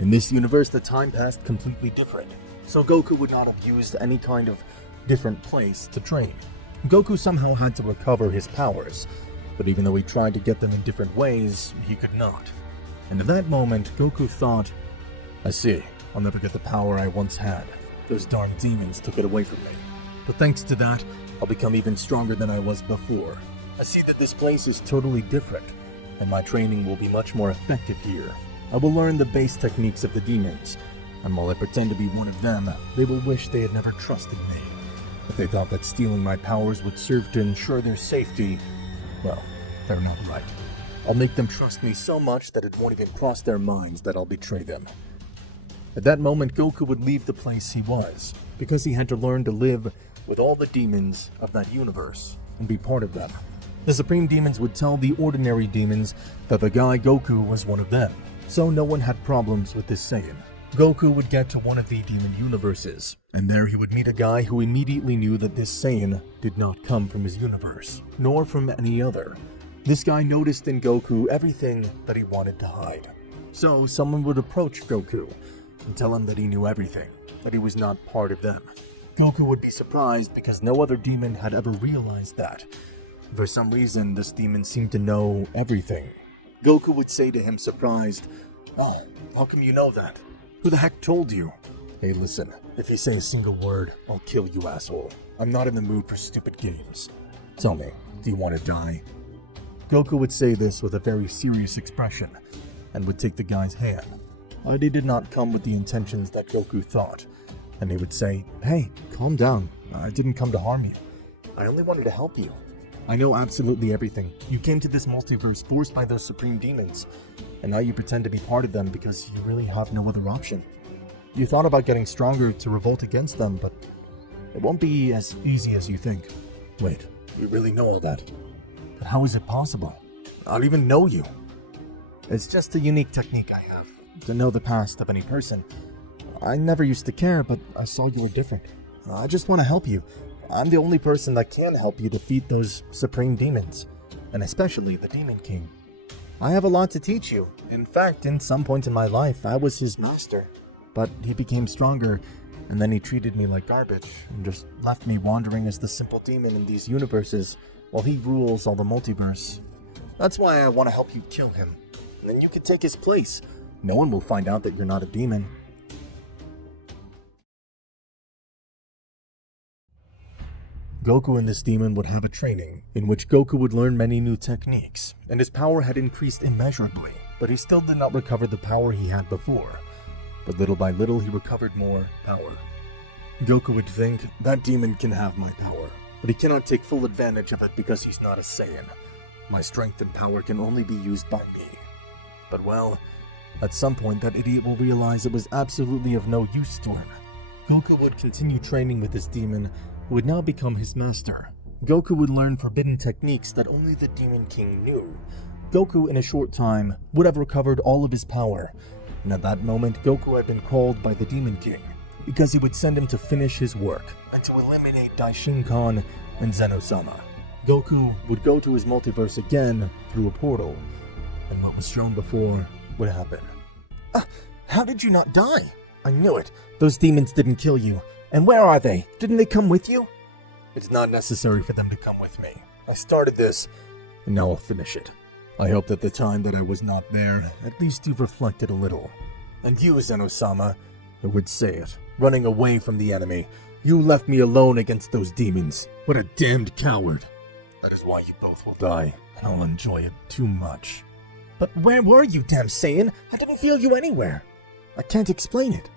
In this universe, the time passed completely different, so Goku would not have used any kind of different place to train. Goku somehow had to recover his powers, but even though he tried to get them in different ways, he could not. And in that moment, Goku thought, I see, I'll never get the power I once had. Those darn demons took it away from me. But thanks to that, I'll become even stronger than I was before. I see that this place is totally different, and my training will be much more effective here. I will learn the base techniques of the demons, and while I pretend to be one of them, they will wish they had never trusted me. If they thought that stealing my powers would serve to ensure their safety, well, they're not right. I'll make them trust me so much that it won't even cross their minds that I'll betray them. At that moment, Goku would leave the place he was, because he had to learn to live with all the demons of that universe and be part of them. The Supreme Demons would tell the ordinary demons that the guy Goku was one of them, so no one had problems with this Saiyan. Goku would get to one of the demon universes, and there he would meet a guy who immediately knew that this Saiyan did not come from his universe, nor from any other. This guy noticed in Goku everything that he wanted to hide. So someone would approach Goku and tell him that he knew everything, that he was not part of them. Goku would be surprised because no other demon had ever realized that. For some reason, this demon seemed to know everything. Goku would say to him, surprised, "Oh, how come you know that? Who the heck told you?" "Hey, listen, if you say a single word, I'll kill you, asshole. I'm not in the mood for stupid games. Tell me, do you want to die?" Goku would say this with a very serious expression, and would take the guy's hand. But he did not come with the intentions that Goku thought, and he would say, "Hey, calm down. I didn't come to harm you. I only wanted to help you. I know absolutely everything. You came to this multiverse forced by those Supreme Demons, and now you pretend to be part of them because you really have no other option. You thought about getting stronger to revolt against them, but it won't be as easy as you think." "Wait, you really know all that? But how is it possible? I don't even know you." "It's just a unique technique I have, to know the past of any person. I never used to care, but I saw you were different. I just want to help you. I'm the only person that can help you defeat those Supreme Demons, and especially the Demon King. I have a lot to teach you. In fact, in some point in my life, I was his master. But he became stronger, and then he treated me like garbage, and just left me wandering as the simple demon in these universes, while he rules all the multiverse. That's why I want to help you kill him, and then you can take his place. No one will find out that you're not a demon." Goku and this demon would have a training, in which Goku would learn many new techniques, and his power had increased immeasurably, but he still did not recover the power he had before. But little by little he recovered more power. Goku would think, that demon can have my power, but he cannot take full advantage of it because he's not a Saiyan. My strength and power can only be used by me. But well, at some point that idiot will realize it was absolutely of no use to him. Goku would continue training with this demon, who would now become his master. Goku would learn forbidden techniques that only the Demon King knew. Goku, in a short time, would have recovered all of his power, and at that moment Goku had been called by the Demon King, because he would send him to finish his work, and to eliminate Daishinkan and Zeno-sama. Goku would go to his multiverse again through a portal, and what was shown before would happen. How did you not die? I knew it. Those demons didn't kill you. And where are they? Didn't they come with you? It's not necessary for them to come with me. I started this, and now I'll finish it. I hope that the time that I was not there, at least you've reflected a little. And you, Zeno-sama, I would say it, running away from the enemy. You left me alone against those demons. What a damned coward. That is why you both will die, and I'll enjoy it too much. But where were you, damn Saiyan? I didn't feel you anywhere. I can't explain it.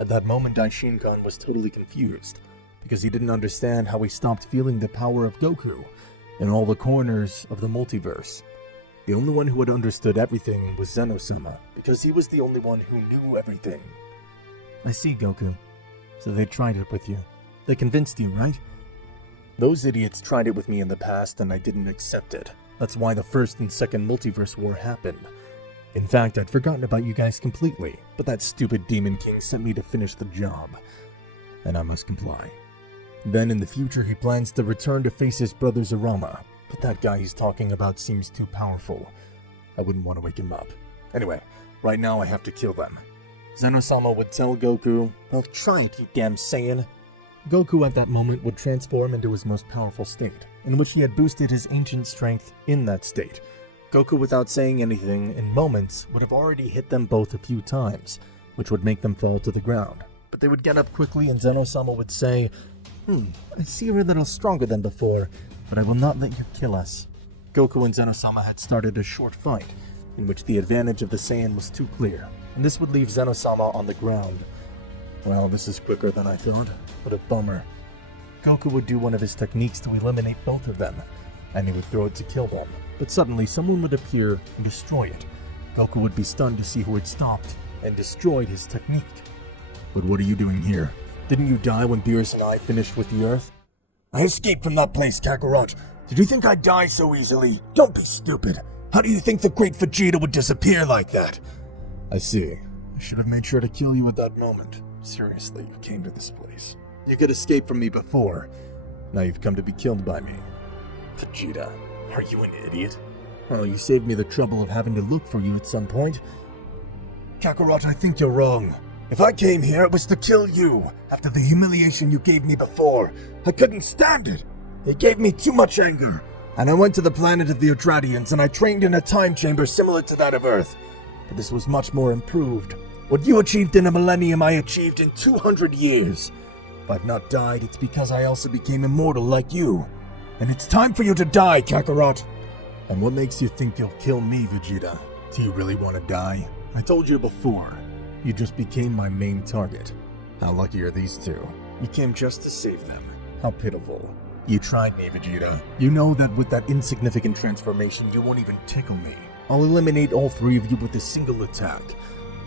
At that moment, Daishinkan was totally confused, because he didn't understand how he stopped feeling the power of Goku in all the corners of the multiverse. The only one who had understood everything was Zeno-sama, because he was the only one who knew everything. I see, Goku. So they tried it with you. They convinced you, right? Those idiots tried it with me in the past, and I didn't accept it. That's why the first and second multiverse war happened. In fact, I'd forgotten about you guys completely, but that stupid Demon King sent me to finish the job, and I must comply. Then in the future he plans to return to face his brother Zerama, but that guy he's talking about seems too powerful. I wouldn't want to wake him up. Anyway, right now I have to kill them. Zeno-sama would tell Goku, "Well, try it, you damn Saiyan." Goku at that moment would transform into his most powerful state, in which he had boosted his ancient strength in that state. Goku, without saying anything, in moments, would have already hit them both a few times, which would make them fall to the ground. But they would get up quickly and Zeno-sama would say, I see you're a little stronger than before, but I will not let you kill us." Goku and Zeno-sama had started a short fight, in which the advantage of the Saiyan was too clear, and this would leave Zeno-sama on the ground. Well, this is quicker than I thought. What a bummer. Goku would do one of his techniques to eliminate both of them, and he would throw it to kill them. But suddenly someone would appear and destroy it. Goku would be stunned to see who had stopped and destroyed his technique. "But what are you doing here? Didn't you die when Beerus and I finished with the Earth? I escaped from that place, Kakarot. Did you think I'd die so easily? Don't be stupid. How do you think the great Vegeta would disappear like that? I see. I should have made sure to kill you at that moment. Seriously, you came to this place. You could escape from me before. Now you've come to be killed by me. Vegeta, are you an idiot? Oh, you saved me the trouble of having to look for you at some point. Kakarot, I think you're wrong. If I came here, it was to kill you, after the humiliation you gave me before. I couldn't stand it. It gave me too much anger. And I went to the planet of the Eldradians, and I trained in a time chamber similar to that of Earth. But this was much more improved. What you achieved in a millennium, I achieved in 200 years. If I've not died, it's because I also became immortal like you. And it's time for you to die, Kakarot. And what makes you think you'll kill me, Vegeta? Do you really want to die? I told you before. You just became my main target. How lucky are these two? You came just to save them. How pitiful. You tried me, Vegeta. You know that with that insignificant transformation, you won't even tickle me. I'll eliminate all three of you with a single attack.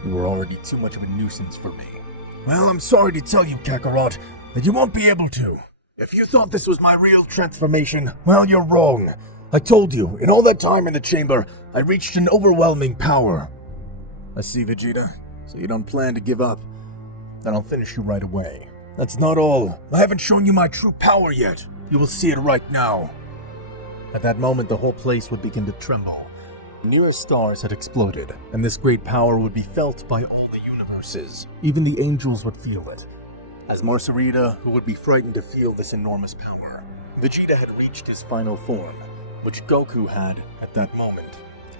You were already too much of a nuisance for me. Well, I'm sorry to tell you, Kakarot, that you won't be able to. If you thought this was my real transformation, well, you're wrong. I told you, in all that time in the chamber, I reached an overwhelming power. I see, Vegeta. So you don't plan to give up? Then I'll finish you right away. That's not all. I haven't shown you my true power yet. You will see it right now. At that moment, the whole place would begin to tremble. Nearest stars had exploded, and this great power would be felt by all the universes. Even the angels would feel it. As Marcerita, who would be frightened to feel this enormous power, Vegeta had reached his final form, which Goku had at that moment.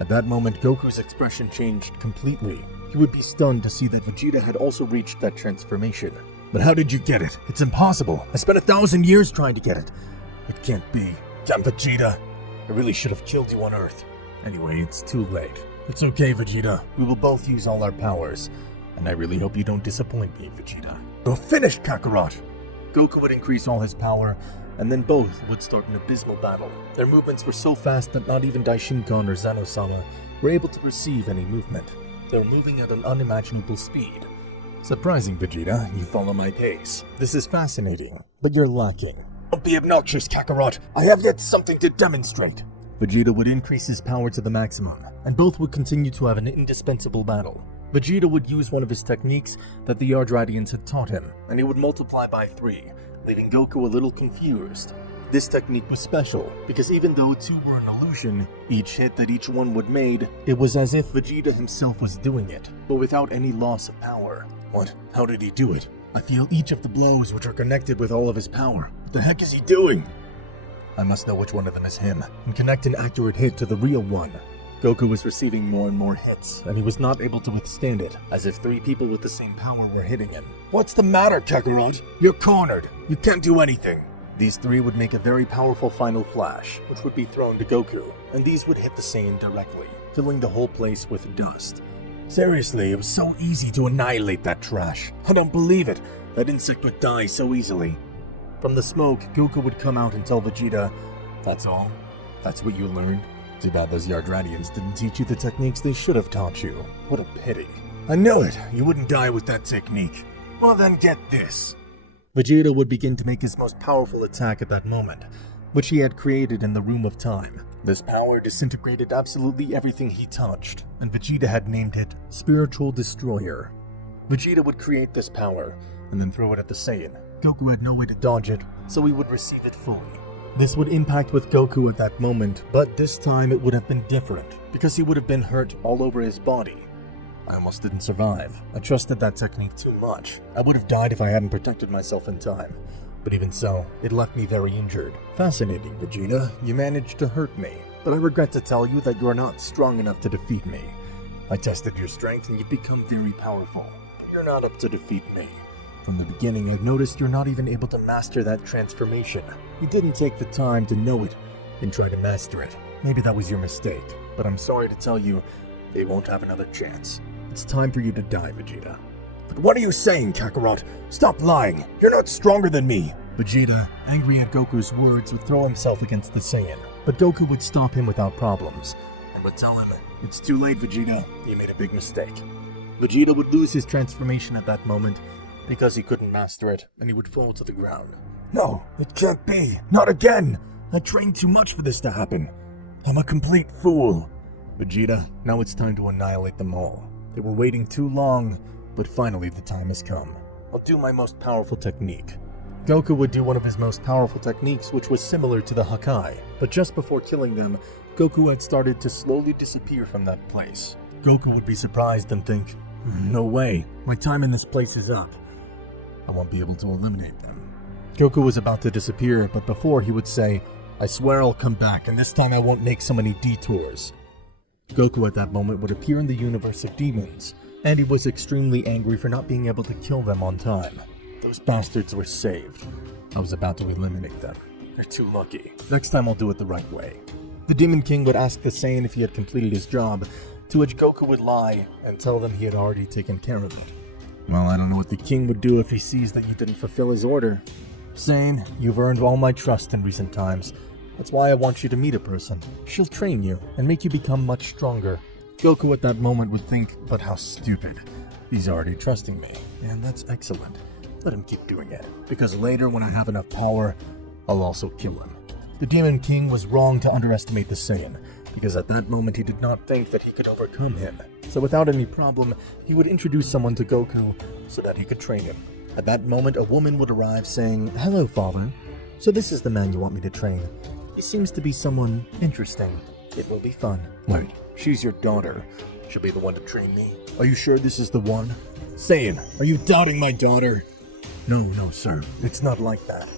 At that moment, Goku's expression changed completely. He would be stunned to see that Vegeta had also reached that transformation. But how did you get it? It's impossible. I spent 1,000 years trying to get it. It can't be. Damn Vegeta. I really should have killed you on Earth. Anyway, it's too late. It's okay, Vegeta. We will both use all our powers. And I really hope you don't disappoint me, Vegeta. You're finished, Kakarot! Goku would increase all his power, and then both would start an abysmal battle. Their movements were so fast that not even Daishinkan or Zeno-sama were able to perceive any movement. They were moving at an unimaginable speed. Surprising, Vegeta, you follow my pace. This is fascinating, but you're lacking. Don't be obnoxious, Kakarot. I have yet something to demonstrate. Vegeta would increase his power to the maximum, and both would continue to have an indispensable battle. Vegeta would use one of his techniques that the Eldradians had taught him, and he would multiply by 3, leaving Goku a little confused. This technique was special, because even though two were an illusion, each hit that each one would made, it was as if Vegeta himself was doing it, but without any loss of power. What? How did he do it? I feel each of the blows which are connected with all of his power. What the heck is he doing? I must know which one of them is him, and connect an accurate hit to the real one. Goku was receiving more and more hits, and he was not able to withstand it, as if 3 people with the same power were hitting him. What's the matter, Kakarot? You're cornered. You can't do anything. These 3 would make a very powerful final flash, which would be thrown to Goku, and these would hit the Saiyan directly, filling the whole place with dust. Seriously, it was so easy to annihilate that trash. I don't believe it. That insect would die so easily. From the smoke, Goku would come out and tell Vegeta, "That's all? That's what you learned? Too bad those Yardradians didn't teach you the techniques they should have taught you. What a pity. I knew it. You wouldn't die with that technique. Well then get this." Vegeta would begin to make his most powerful attack at that moment, which he had created in the Room of Time. This power disintegrated absolutely everything he touched, and Vegeta had named it Spiritual Destroyer. Vegeta would create this power, and then throw it at the Saiyan. Goku had no way to dodge it, so he would receive it fully. This would impact with Goku at that moment, but this time it would have been different, because he would have been hurt all over his body. I almost didn't survive. I trusted that technique too much. I would have died if I hadn't protected myself in time. But even so, it left me very injured. Fascinating, Vegeta. You managed to hurt me, but I regret to tell you that you are not strong enough to defeat me. I tested your strength and you've become very powerful, but you're not up to defeat me. From the beginning, I've noticed you're not even able to master that transformation. You didn't take the time to know it and try to master it. Maybe that was your mistake, but I'm sorry to tell you, they won't have another chance. It's time for you to die, Vegeta. But what are you saying, Kakarot? Stop lying! You're not stronger than me! Vegeta, angry at Goku's words, would throw himself against the Saiyan, but Goku would stop him without problems, and would tell him, "It's too late, Vegeta. You made a big mistake." Vegeta would lose his transformation at that moment, because he couldn't master it and he would fall to the ground. No, it can't be. Not again. I trained too much for this to happen. I'm a complete fool. Vegeta, now it's time to annihilate them all. They were waiting too long, but finally the time has come. I'll do my most powerful technique. Goku would do one of his most powerful techniques, which was similar to the Hakai, but just before killing them, Goku had started to slowly disappear from that place. Goku would be surprised and think, no way, my time in this place is up. I won't be able to eliminate them. Goku was about to disappear, but before he would say, I swear I'll come back, and this time I won't make so many detours. Goku at that moment would appear in the universe of demons, and he was extremely angry for not being able to kill them on time. Those bastards were saved. I was about to eliminate them. They're too lucky. Next time I'll do it the right way. The Demon King would ask the Saiyan if he had completed his job, to which Goku would lie and tell them he had already taken care of it. Well, I don't know what the king would do if he sees that you didn't fulfill his order. Saiyan, you've earned all my trust in recent times. That's why I want you to meet a person. She'll train you and make you become much stronger. Goku at that moment would think, but how stupid. He's already trusting me, and that's excellent. Let him keep doing it, because later when I have enough power, I'll also kill him. The Demon King was wrong to underestimate the Saiyan, because at that moment he did not think that he could overcome him. So without any problem, he would introduce someone to Goku so that he could train him. At that moment, a woman would arrive saying, Hello, father. So this is the man you want me to train. He seems to be someone interesting. It will be fun. Wait, she's your daughter. She'll be the one to train me. Are you sure this is the one? Saiyan, are you doubting my daughter? No, sir. It's not like that.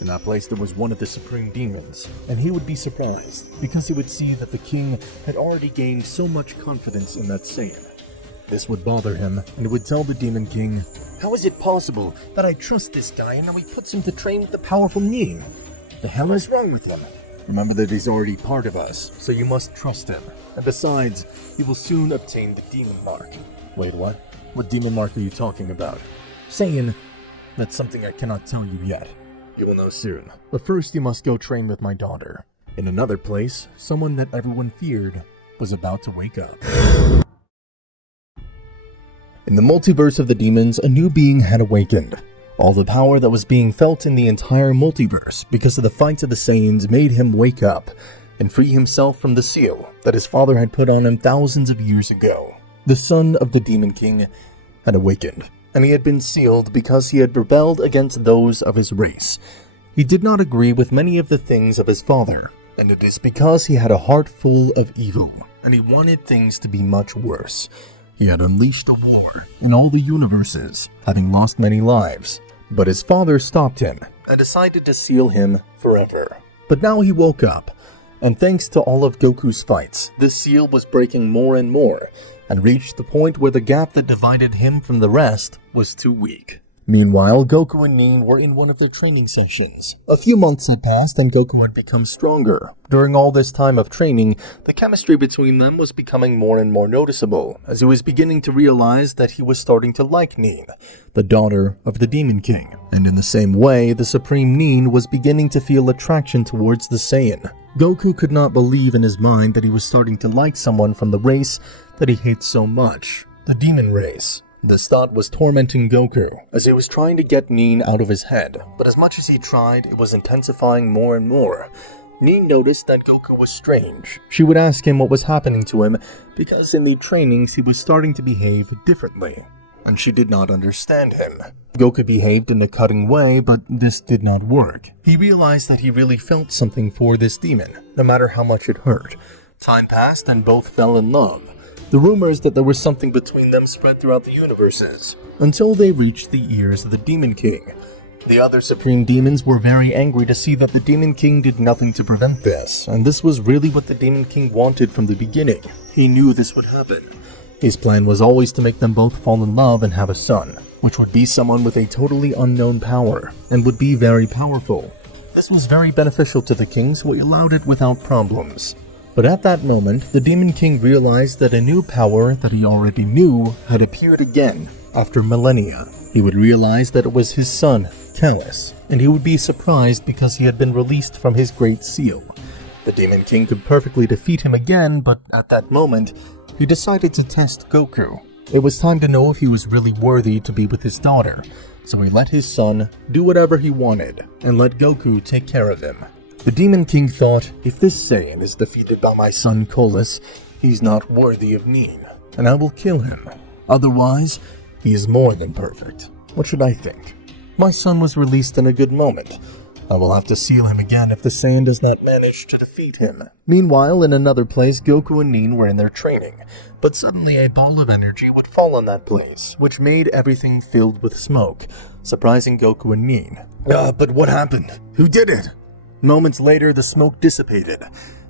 In that place, there was one of the Supreme Demons, and he would be surprised, because he would see that the king had already gained so much confidence in that Saiyan. This would bother him, and he would tell the Demon King, How is it possible that I trust this guy and now he puts him to train with the powerful Nin? The hell is wrong with him? Remember that he's already part of us, so you must trust him. And besides, he will soon obtain the Demon Mark. Wait, what? What Demon Mark are you talking about? Saiyan, that's something I cannot tell you yet. You will know soon. But first you must go train with my daughter. In another place, someone that everyone feared was about to wake up. In the multiverse of the demons, a new being had awakened. All the power that was being felt in the entire multiverse because of the fights of the Saiyans made him wake up and free himself from the seal that his father had put on him thousands of years ago. The son of the Demon King had awakened, and he had been sealed because he had rebelled against those of his race. He did not agree with many of the things of his father, and it is because he had a heart full of evil, and he wanted things to be much worse. He had unleashed a war in all the universes, having lost many lives, but his father stopped him and decided to seal him forever. But now he woke up, and thanks to all of Goku's fights, the seal was breaking more and more, and reached the point where the gap that divided him from the rest was too weak. Meanwhile, Goku and Nin were in one of their training sessions. A few months had passed and Goku had become stronger. During all this time of training, the chemistry between them was becoming more and more noticeable, as he was beginning to realize that he was starting to like Nin, the daughter of the Demon King. And in the same way, the Supreme Nin was beginning to feel attraction towards the Saiyan. Goku could not believe in his mind that he was starting to like someone from the race that he hates so much, the demon race. This thought was tormenting Goku, as he was trying to get Nin out of his head, but as much as he tried, it was intensifying more and more. Nin noticed that Goku was strange. She would ask him what was happening to him, because in the trainings he was starting to behave differently, and she did not understand him. Goku behaved in a cutting way, but this did not work. He realized that he really felt something for this demon, no matter how much it hurt. Time passed and both fell in love. The rumors that there was something between them spread throughout the universes, until they reached the ears of the Demon King. The other Supreme Demons were very angry to see that the Demon King did nothing to prevent this, and this was really what the Demon King wanted from the beginning. He knew this would happen. His plan was always to make them both fall in love and have a son, which would be someone with a totally unknown power, and would be very powerful. This was very beneficial to the king, so he allowed it without problems. But at that moment, the Demon King realized that a new power that he already knew had appeared again after Millennia. He would realize that it was his son, Callus, and he would be surprised because he had been released from his Great Seal. The Demon King could perfectly defeat him again, but at that moment, he decided to test Goku. It was time to know if he was really worthy to be with his daughter, so he let his son do whatever he wanted and let Goku take care of him. The Demon King thought, if this Saiyan is defeated by my son Colas, he's not worthy of Nin, and I will kill him. Otherwise, he is more than perfect. What should I think? My son was released in a good moment. I will have to seal him again if the Saiyan does not manage to defeat him. Meanwhile, in another place, Goku and Nin were in their training, but suddenly a ball of energy would fall on that place, which made everything filled with smoke, surprising Goku and Nin. But what happened? Who did it? Moments later, the smoke dissipated,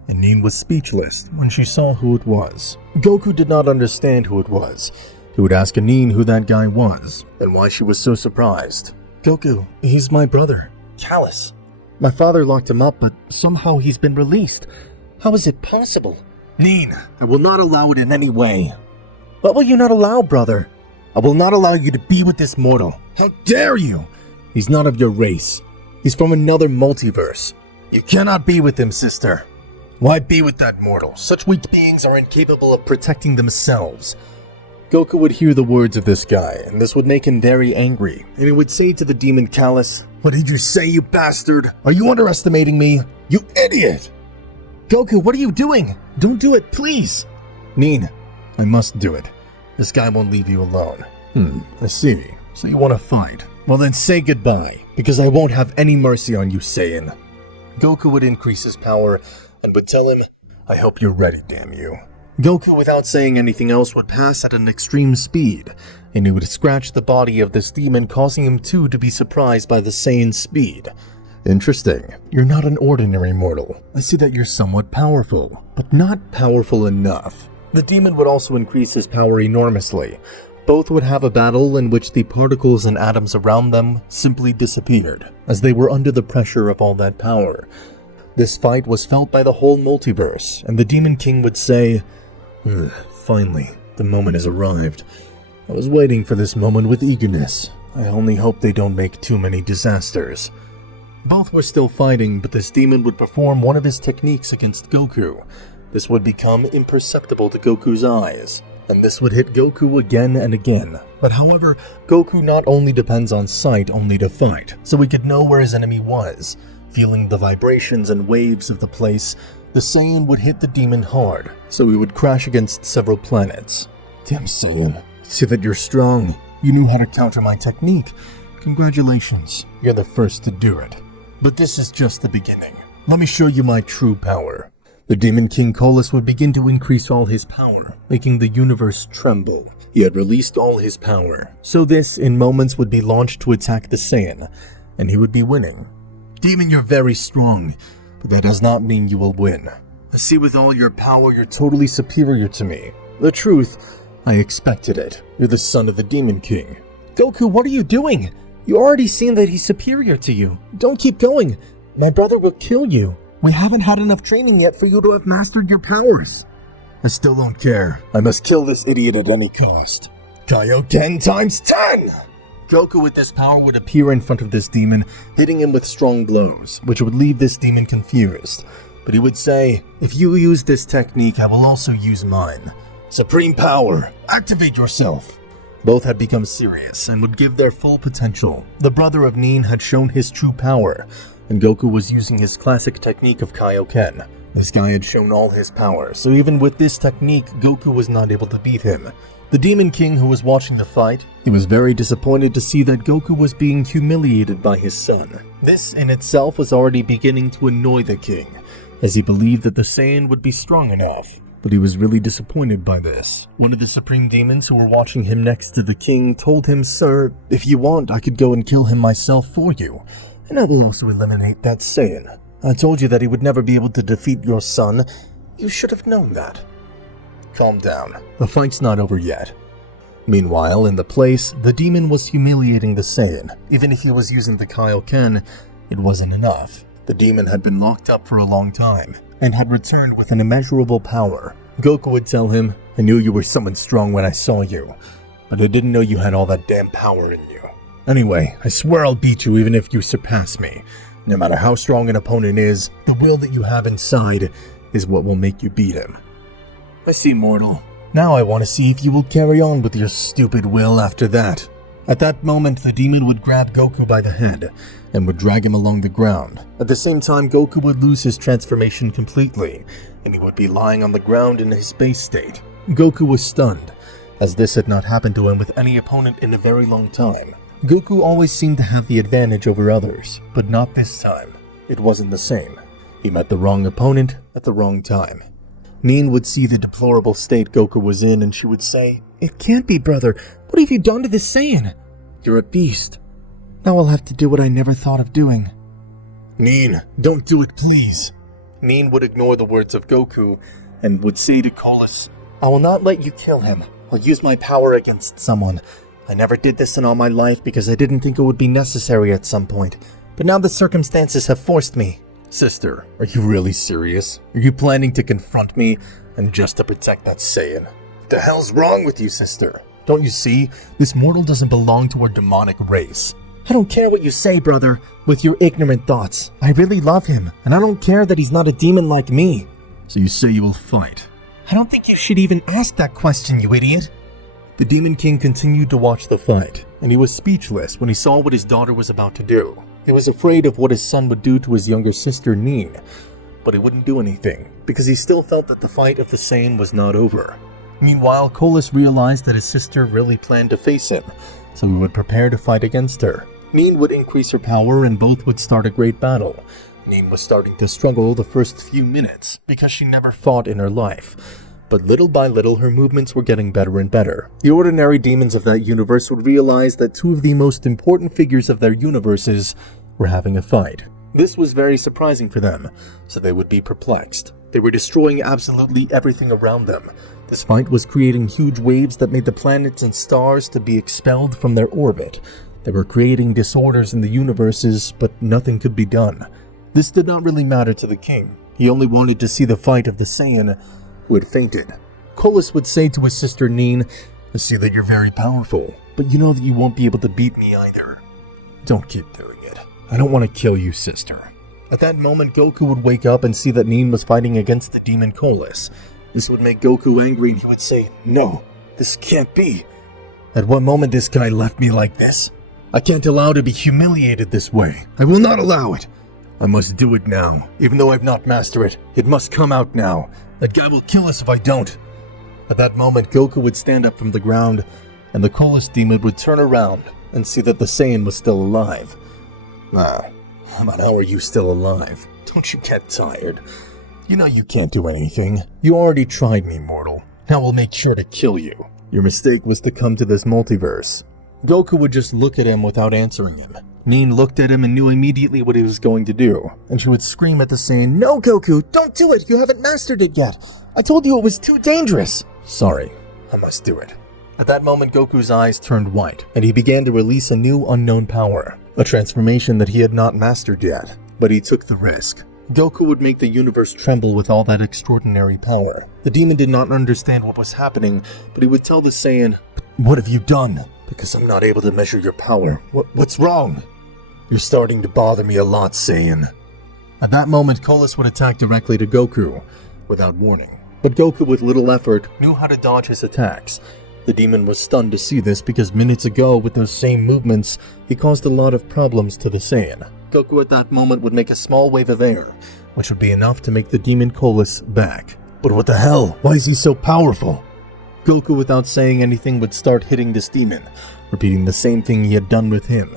and Nin was speechless when she saw who it was. Goku did not understand who it was. He would ask Nin who that guy was, and why she was so surprised. Goku, he's my brother, Callus. My father locked him up, but somehow he's been released. How is it possible? Nin, I will not allow it in any way. What will you not allow, brother? I will not allow you to be with this mortal. How dare you? He's not of your race. He's from another multiverse. You cannot be with him, sister. Why be with that mortal? Such weak beings are incapable of protecting themselves. Goku would hear the words of this guy, and this would make him very angry, and he would say to the demon Callus, "What did you say, you bastard? Are you underestimating me? You idiot!" Goku, what are you doing? Don't do it, please! Nin, I must do it. This guy won't leave you alone. I see. So you want to fight? Well then say goodbye, because I won't have any mercy on you, Saiyan. Goku would increase his power, and would tell him, I hope you're ready, damn you. Goku, without saying anything else, would pass at an extreme speed, and he would scratch the body of this demon, causing him too to be surprised by the Saiyan's speed. Interesting. You're not an ordinary mortal. I see that you're somewhat powerful, but not powerful enough. The demon would also increase his power enormously. Both would have a battle in which the particles and atoms around them simply disappeared, as they were under the pressure of all that power. This fight was felt by the whole multiverse, and the Demon King would say, finally, the moment has arrived. I was waiting for this moment with eagerness. I only hope they don't make too many disasters. Both were still fighting, but this demon would perform one of his techniques against Goku. This would become imperceptible to Goku's eyes, and this would hit Goku again and again. But however, Goku not only depends on sight only to fight, so he could know where his enemy was. Feeling the vibrations and waves of the place, the Saiyan would hit the demon hard, so he would crash against several planets. Damn Saiyan, see that you're strong. You knew how to counter my technique. Congratulations, you're the first to do it. But this is just the beginning. Let me show you my true power. The Demon King Colas would begin to increase all his power, making the universe tremble. He had released all his power, so this, in moments, would be launched to attack the Saiyan, and he would be winning. Demon, you're very strong, but that does not mean you will win. I see with all your power, you're totally superior to me. The truth, I expected it. You're the son of the Demon King. Goku, what are you doing? You already seen that he's superior to you. Don't keep going. My brother will kill you. We haven't had enough training yet for you to have mastered your powers. I still don't care. I must kill this idiot at any cost. Kaioken times 10! Goku with this power would appear in front of this demon, hitting him with strong blows, which would leave this demon confused. But he would say, if you use this technique, I will also use mine. Supreme power, activate yourself. Both had become serious and would give their full potential. The brother of Nin had shown his true power, and Goku was using his classic technique of Kaioken. This guy had shown all his power, so even with this technique, Goku was not able to beat him. The Demon King, who was watching the fight, he was very disappointed to see that Goku was being humiliated by his son. This in itself was already beginning to annoy the king, as he believed that the Saiyan would be strong enough. But he was really disappointed by this. One of the Supreme Demons who were watching him next to the king told him, Sir, if you want, I could go and kill him myself for you, and I will also eliminate that Saiyan. I told you that he would never be able to defeat your son. You should have known that. Calm down. The fight's not over yet. Meanwhile, in the place, the demon was humiliating the Saiyan. Even if he was using the Kaioken, it wasn't enough. The demon had been locked up for a long time, and had returned with an immeasurable power. Goku would tell him, I knew you were someone strong when I saw you, but I didn't know you had all that damn power in you. Anyway, I swear I'll beat you even if you surpass me. No matter how strong an opponent is, the will that you have inside is what will make you beat him. I see, mortal. Now I want to see if you will carry on with your stupid will after that. At that moment, the demon would grab Goku by the head and would drag him along the ground. At the same time, Goku would lose his transformation completely, and he would be lying on the ground in his base state. Goku was stunned, as this had not happened to him with any opponent in a very long time. Goku always seemed to have the advantage over others, but not this time. It wasn't the same. He met the wrong opponent at the wrong time. Nin would see the deplorable state Goku was in, and she would say, "It can't be, brother. What have you done to this Saiyan? You're a beast. Now I'll have to do what I never thought of doing." "Nin, don't do it, please." Nin would ignore the words of Goku and would say to Colas, "I will not let you kill him. I'll use my power against someone. I never did this in all my life because I didn't think it would be necessary at some point. But now the circumstances have forced me." "Sister, are you really serious? Are you planning to confront me and just to protect that Saiyan? What the hell's wrong with you, sister? Don't you see? This mortal doesn't belong to our demonic race." "I don't care what you say, brother, with your ignorant thoughts. I really love him, and I don't care that he's not a demon like me." "So you say you will fight?" "I don't think you should even ask that question, you idiot." The Demon King continued to watch the fight, and he was speechless when he saw what his daughter was about to do. He was afraid of what his son would do to his younger sister, Nin, but he wouldn't do anything, because he still felt that the fight of the Saiyan was not over. Meanwhile, Colas realized that his sister really planned to face him, so he would prepare to fight against her. Nin would increase her power and both would start a great battle. Nin was starting to struggle the first few minutes, because she never fought in her life. But little by little, her movements were getting better and better. The ordinary demons of that universe would realize that two of the most important figures of their universes were having a fight. This was very surprising for them, so they would be perplexed. They were destroying absolutely everything around them. This fight was creating huge waves that made the planets and stars to be expelled from their orbit. They were creating disorders in the universes, but nothing could be done. This did not really matter to the king. He only wanted to see the fight of the Saiyan who had fainted. Colas would say to his sister Nin, "I see that you're very powerful, but you know that you won't be able to beat me either. Don't keep doing it. I don't want to kill you, sister." At that moment, Goku would wake up and see that Nin was fighting against the demon Colas. This would make Goku angry and he would say, "No, this can't be. At what moment this guy left me like this? I can't allow to be humiliated this way. I will not allow it. I must do it now. Even though I've not mastered it, it must come out now. That guy will kill us if I don't." At that moment, Goku would stand up from the ground, and the Colas demon would turn around and see that the Saiyan was still alive. But how are you still alive? Don't you get tired? You know you can't do anything. You already tried me, mortal. Now we'll make sure to kill you. Your mistake was to come to this multiverse. Goku would just look at him without answering him. Nin looked at him and knew immediately what he was going to do, and she would scream at the Saiyan, "No, Goku, don't do it! You haven't mastered it yet! I told you it was too dangerous!" "Sorry, I must do it." At that moment, Goku's eyes turned white, and he began to release a new unknown power, a transformation that he had not mastered yet, but he took the risk. Goku would make the universe tremble with all that extraordinary power. The demon did not understand what was happening, but he would tell the Saiyan, "What have you done? Because I'm not able to measure your power. What's wrong? You're starting to bother me a lot, Saiyan." At that moment, Colas would attack directly to Goku, without warning. But Goku, with little effort, knew how to dodge his attacks. The demon was stunned to see this because minutes ago, with those same movements, he caused a lot of problems to the Saiyan. Goku at that moment would make a small wave of air, which would be enough to make the demon Colas back. But what the hell? Why is he so powerful? Goku, without saying anything, would start hitting this demon, repeating the same thing he had done with him.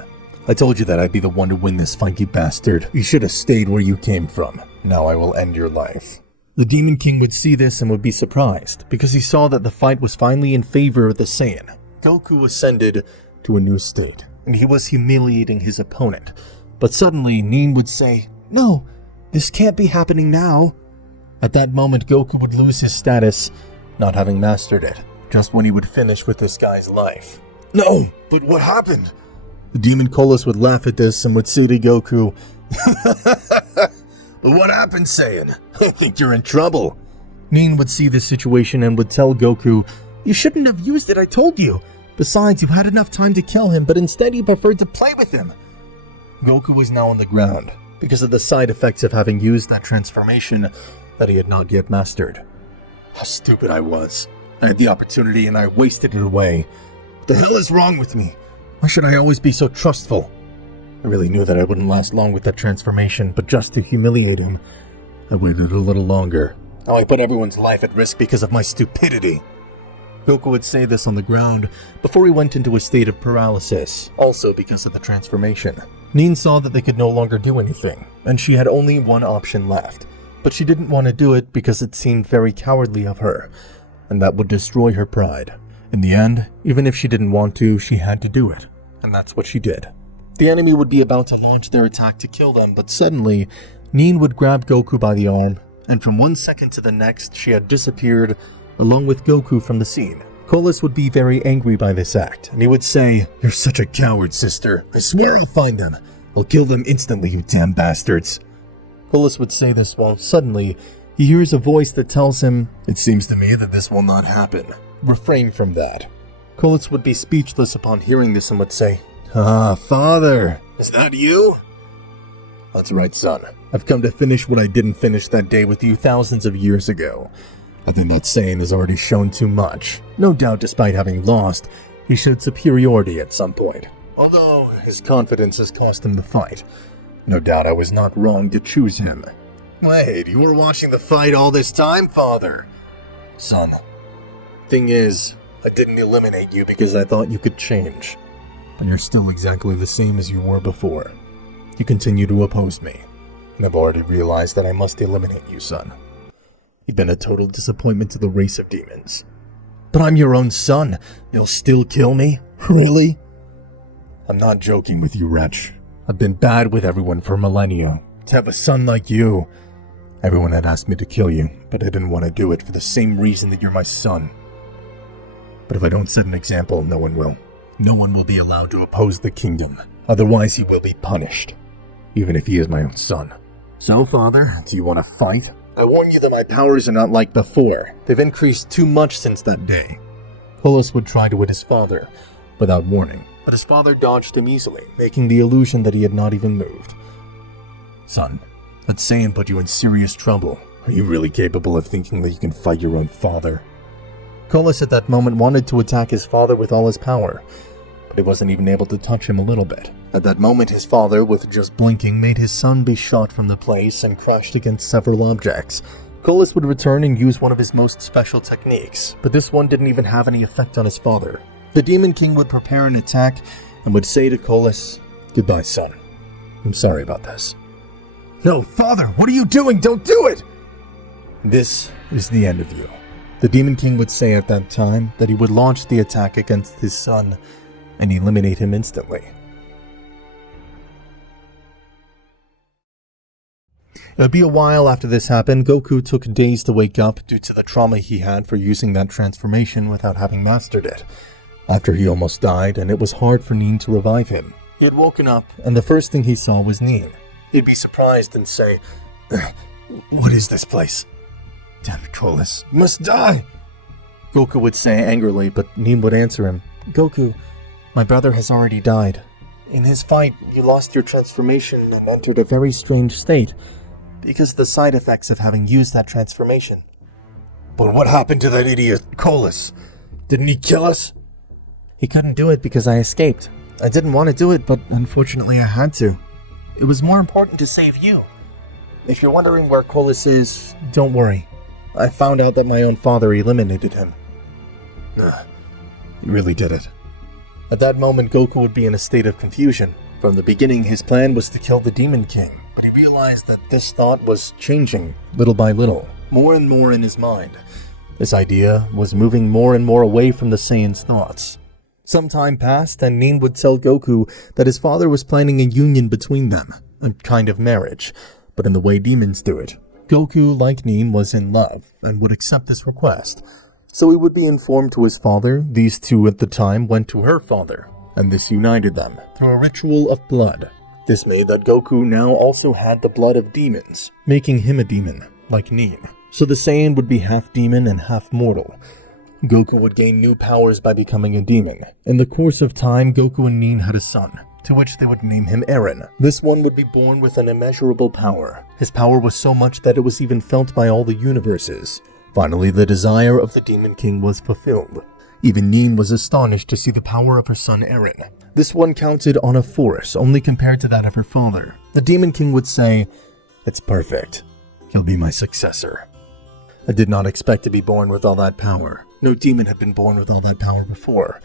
"I told you that I'd be the one to win this fight, you bastard. You should have stayed where you came from. Now I will end your life." The Demon King would see this and would be surprised, because he saw that the fight was finally in favor of the Saiyan. Goku ascended to a new state, and he was humiliating his opponent. But suddenly, Nin would say, "No, this can't be happening now." At that moment, Goku would lose his status, not having mastered it, just when he would finish with this guy's life. "No, but what happened?" The demon Colas would laugh at this and would say to Goku, "But what happened, Saiyan? I think you're in trouble." Nin would see this situation and would tell Goku, "You shouldn't have used it, I told you. Besides, you had enough time to kill him, but instead you preferred to play with him." Goku was now on the ground, because of the side effects of having used that transformation that he had not yet mastered. How stupid I was. I had the opportunity and I wasted it away. What the hell is wrong with me? Why should I always be so trustful? I really knew that I wouldn't last long with that transformation, but just to humiliate him, I waited a little longer. Now I put everyone's life at risk because of my stupidity. Goku would say this on the ground before he went into a state of paralysis, also because of the transformation. Nin saw that they could no longer do anything, and she had only one option left. But she didn't want to do it because it seemed very cowardly of her, and that would destroy her pride. In the end, even if she didn't want to, she had to do it, and that's what she did. The enemy would be about to launch their attack to kill them, but suddenly, Nin would grab Goku by the arm, and from one second to the next, she had disappeared, along with Goku from the scene. Colas would be very angry by this act, and he would say, "You're such a coward, sister. I swear I'll find them. I'll kill them instantly, you damn bastards." Colas would say this while suddenly, he hears a voice that tells him, "It seems to me that this will not happen. Refrain from that." Colas would be speechless upon hearing this and would say, "Ah, father, is that you?" "That's right, son. I've come to finish what I didn't finish that day with you thousands of years ago. I think that Saiyan has already shown too much. No doubt, despite having lost, he showed superiority at some point. Although his confidence has cost him the fight. No doubt I was not wrong to choose him." "Wait, you were watching the fight all this time, father?" "Son, thing is, I didn't eliminate you because I thought you could change. But you're still exactly the same as you were before. You continue to oppose me, and I've already realized that I must eliminate you, son. You've been a total disappointment to the race of demons." "But I'm your own son. You'll still kill me? Really?" "I'm not joking with you, wretch. I've been bad with everyone for millennia. To have a son like you, everyone had asked me to kill you, but I didn't want to do it for the same reason that you're my son. But if I don't set an example, no one will. No one will be allowed to oppose the kingdom. Otherwise, he will be punished, even if he is my own son. So, father, do you want to fight? I warn you that my powers are not like before. They've increased too much since that day." Colas would try to hit his father, without warning, but his father dodged him easily, making the illusion that he had not even moved. "Son, that Saiyan put you in serious trouble. Are you really capable of thinking that you can fight your own father?" Colas at that moment wanted to attack his father with all his power, but he wasn't even able to touch him a little bit. At that moment, his father, with just blinking, made his son be shot from the place and crashed against several objects. Colas would return and use one of his most special techniques, but this one didn't even have any effect on his father. The Demon King would prepare an attack and would say to Colas, "Goodbye, son. I'm sorry about this." "No, father, what are you doing? Don't do it!" "This is the end of you." The Demon King would say at that time that he would launch the attack against his son and eliminate him instantly. It would be a while after this happened. Goku took days to wake up due to the trauma he had for using that transformation without having mastered it. After he almost died, and it was hard for Nin to revive him. He had woken up, and the first thing he saw was Nin. He'd be surprised and say, "What is this place? Damn it, Colas, you must die!" Goku would say angrily, but Nin would answer him, "Goku, my brother has already died. In his fight, you lost your transformation and entered a very strange state, because of the side effects of having used that transformation." "But what happened to that idiot, Colas? Didn't he kill us?" "He couldn't do it because I escaped. I didn't want to do it, but unfortunately I had to. It was more important to save you. If you're wondering where Colas is, don't worry. I found out that my own father eliminated him." "You really did it." At that moment, Goku would be in a state of confusion. From the beginning, his plan was to kill the Demon King, but he realized that this thought was changing, little by little, more and more in his mind. This idea was moving more and more away from the Saiyan's thoughts. Some time passed, and Nin would tell Goku that his father was planning a union between them, a kind of marriage, but in the way demons do it. Goku, like Nin, was in love, and would accept this request. So he would be informed to his father. These two at the time went to her father, and this united them through a ritual of blood. This made that Goku now also had the blood of demons, making him a demon, like Nin. So the Saiyan would be half demon and half mortal. Goku would gain new powers by becoming a demon. In the course of time, Goku and Nin had a son, to which they would name him Eren. This one would be born with an immeasurable power. His power was so much that it was even felt by all the universes. Finally, the desire of the Demon King was fulfilled. Even Neen was astonished to see the power of her son Eren. This one counted on a force only compared to that of her father. The Demon King would say, "It's perfect. He'll be my successor." I did not expect to be born with all that power. No demon had been born with all that power before.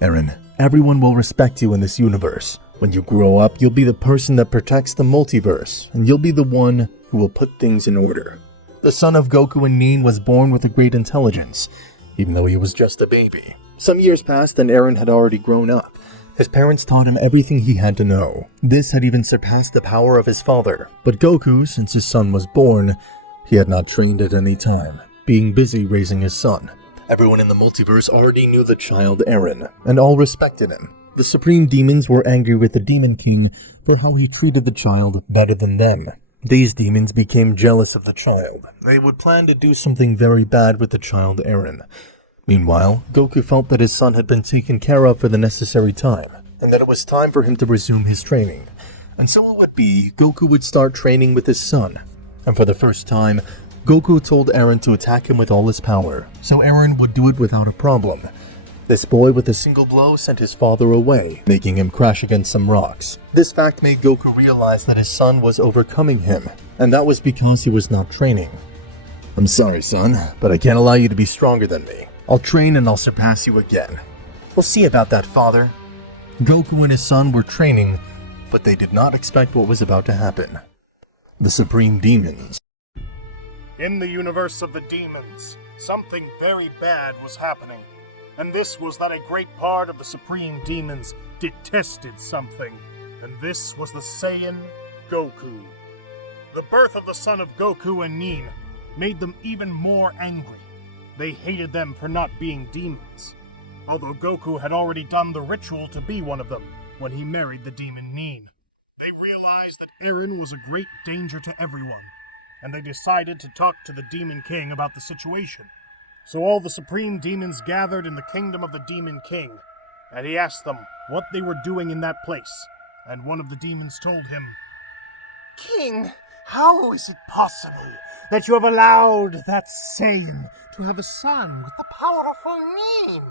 Eren, everyone will respect you in this universe. When you grow up, you'll be the person that protects the multiverse, and you'll be the one who will put things in order. The son of Goku and Neen was born with a great intelligence, even though he was just a baby. Some years passed and Eren had already grown up. His parents taught him everything he had to know. This had even surpassed the power of his father. But Goku, since his son was born, he had not trained at any time, being busy raising his son. Everyone in the multiverse already knew the child Eren, and all respected him. The Supreme Demons were angry with the Demon King for how he treated the child better than them. These demons became jealous of the child. They would plan to do something very bad with the child Eren. Meanwhile, Goku felt that his son had been taken care of for the necessary time, and that it was time for him to resume his training. And so it would be, Goku would start training with his son. And for the first time, Goku told Eren to attack him with all his power, so Eren would do it without a problem. This boy with a single blow sent his father away, making him crash against some rocks. This fact made Goku realize that his son was overcoming him, and that was because he was not training. "I'm sorry, son, but I can't allow you to be stronger than me. I'll train and I'll surpass you again." "We'll see about that, father." Goku and his son were training, but they did not expect what was about to happen. The Supreme Demons. In the universe of the demons, something very bad was happening. And this was that a great part of the Supreme Demons detested something. And this was the Saiyan Goku. The birth of the son of Goku and Neen made them even more angry. They hated them for not being demons, although Goku had already done the ritual to be one of them when he married the demon Neen. They realized that Eren was a great danger to everyone, and they decided to talk to the Demon King about the situation. So all the Supreme Demons gathered in the kingdom of the Demon King, and he asked them what they were doing in that place, and one of the demons told him, "King, how is it possible that you have allowed that Saiyan to have a son with the powerful Neen?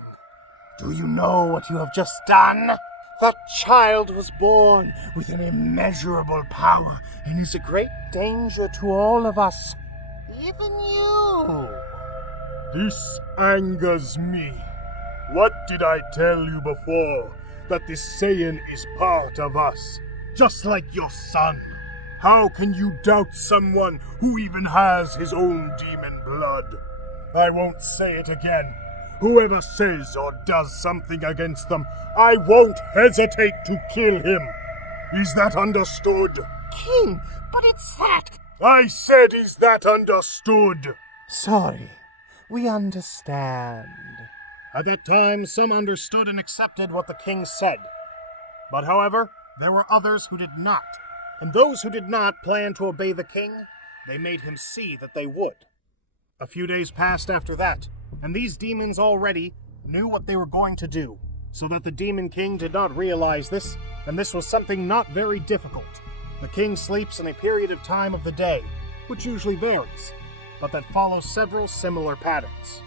Do you know what you have just done? That child was born with an immeasurable power and is a great danger to all of us, even you." "This angers me. What did I tell you before? That this Saiyan is part of us, just like your son. How can you doubt someone who even has his own demon blood? I won't say it again. Whoever says or does something against them, I won't hesitate to kill him. Is that understood?" "King, but it's that..." "I said, is that understood?" "Sorry. We understand." At that time, some understood and accepted what the king said. But however, there were others who did not. And those who did not plan to obey the king, they made him see that they would. A few days passed after that, and these demons already knew what they were going to do, so that the Demon King did not realize this, and this was something not very difficult. The king sleeps in a period of time of the day, which usually varies, but that follows several similar patterns.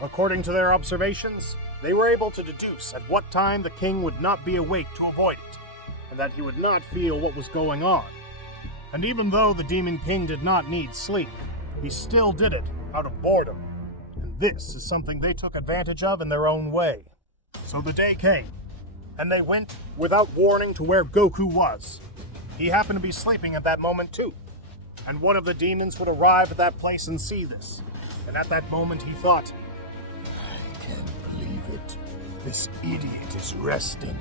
According to their observations, they were able to deduce at what time the king would not be awake to avoid it, and that he would not feel what was going on. And even though the Demon King did not need sleep, he still did it out of boredom. And this is something they took advantage of in their own way. So the day came, and they went without warning to where Goku was. He happened to be sleeping at that moment too. And one of the demons would arrive at that place and see this. And at that moment he thought, "I can't believe it. This idiot is resting.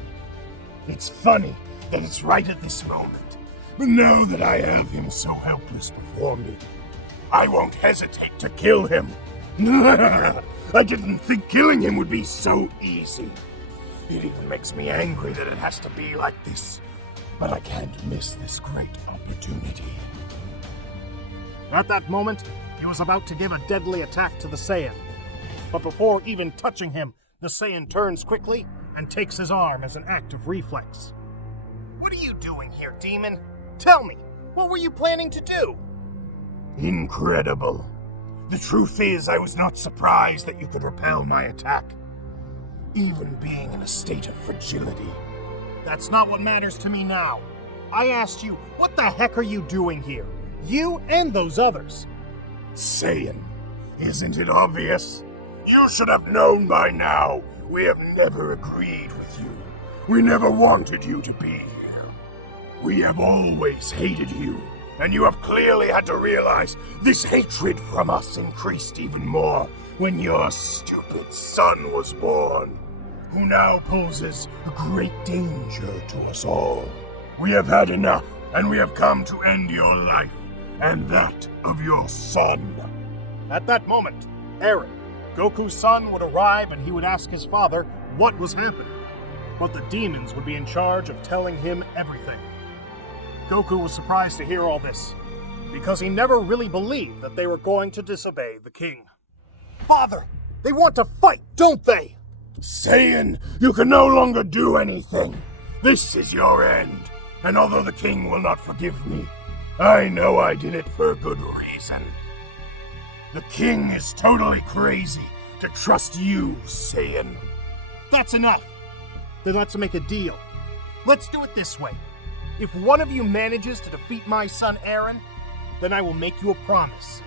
It's funny that it's right at this moment. But now that I have him so helpless before me, I won't hesitate to kill him." I didn't think killing him would be so easy. It even makes me angry that it has to be like this. But I can't miss this great opportunity. At that moment, he was about to give a deadly attack to the Saiyan. But before even touching him, the Saiyan turns quickly and takes his arm as an act of reflex. "What are you doing here, demon? Tell me, what were you planning to do?" "Incredible. The truth is, I was not surprised that you could repel my attack, even being in a state of fragility. That's not what matters to me now. I asked you, what the heck are you doing here? You and those others. Saiyan, isn't it obvious? You should have known by now. We have never agreed with you. We never wanted you to be here. We have always hated you, and you have clearly had to realize this hatred from us increased even more when your stupid son was born, who now poses a great danger to us all. We have had enough, and we have come to end your life, and that of your son. At that moment, Eren, Goku's son, would arrive and he would ask his father what was happening. But the demons would be in charge of telling him everything. Goku was surprised to hear all this, because he never really believed that they were going to disobey the king. Father, they want to fight, don't they? Saiyan, you can no longer do anything. This is your end, and although the king will not forgive me, I know I did it for a good reason. The king is totally crazy to trust you, Saiyan. That's enough. Then let's make a deal. Let's do it this way. If one of you manages to defeat my son Eren, then I will make you a promise.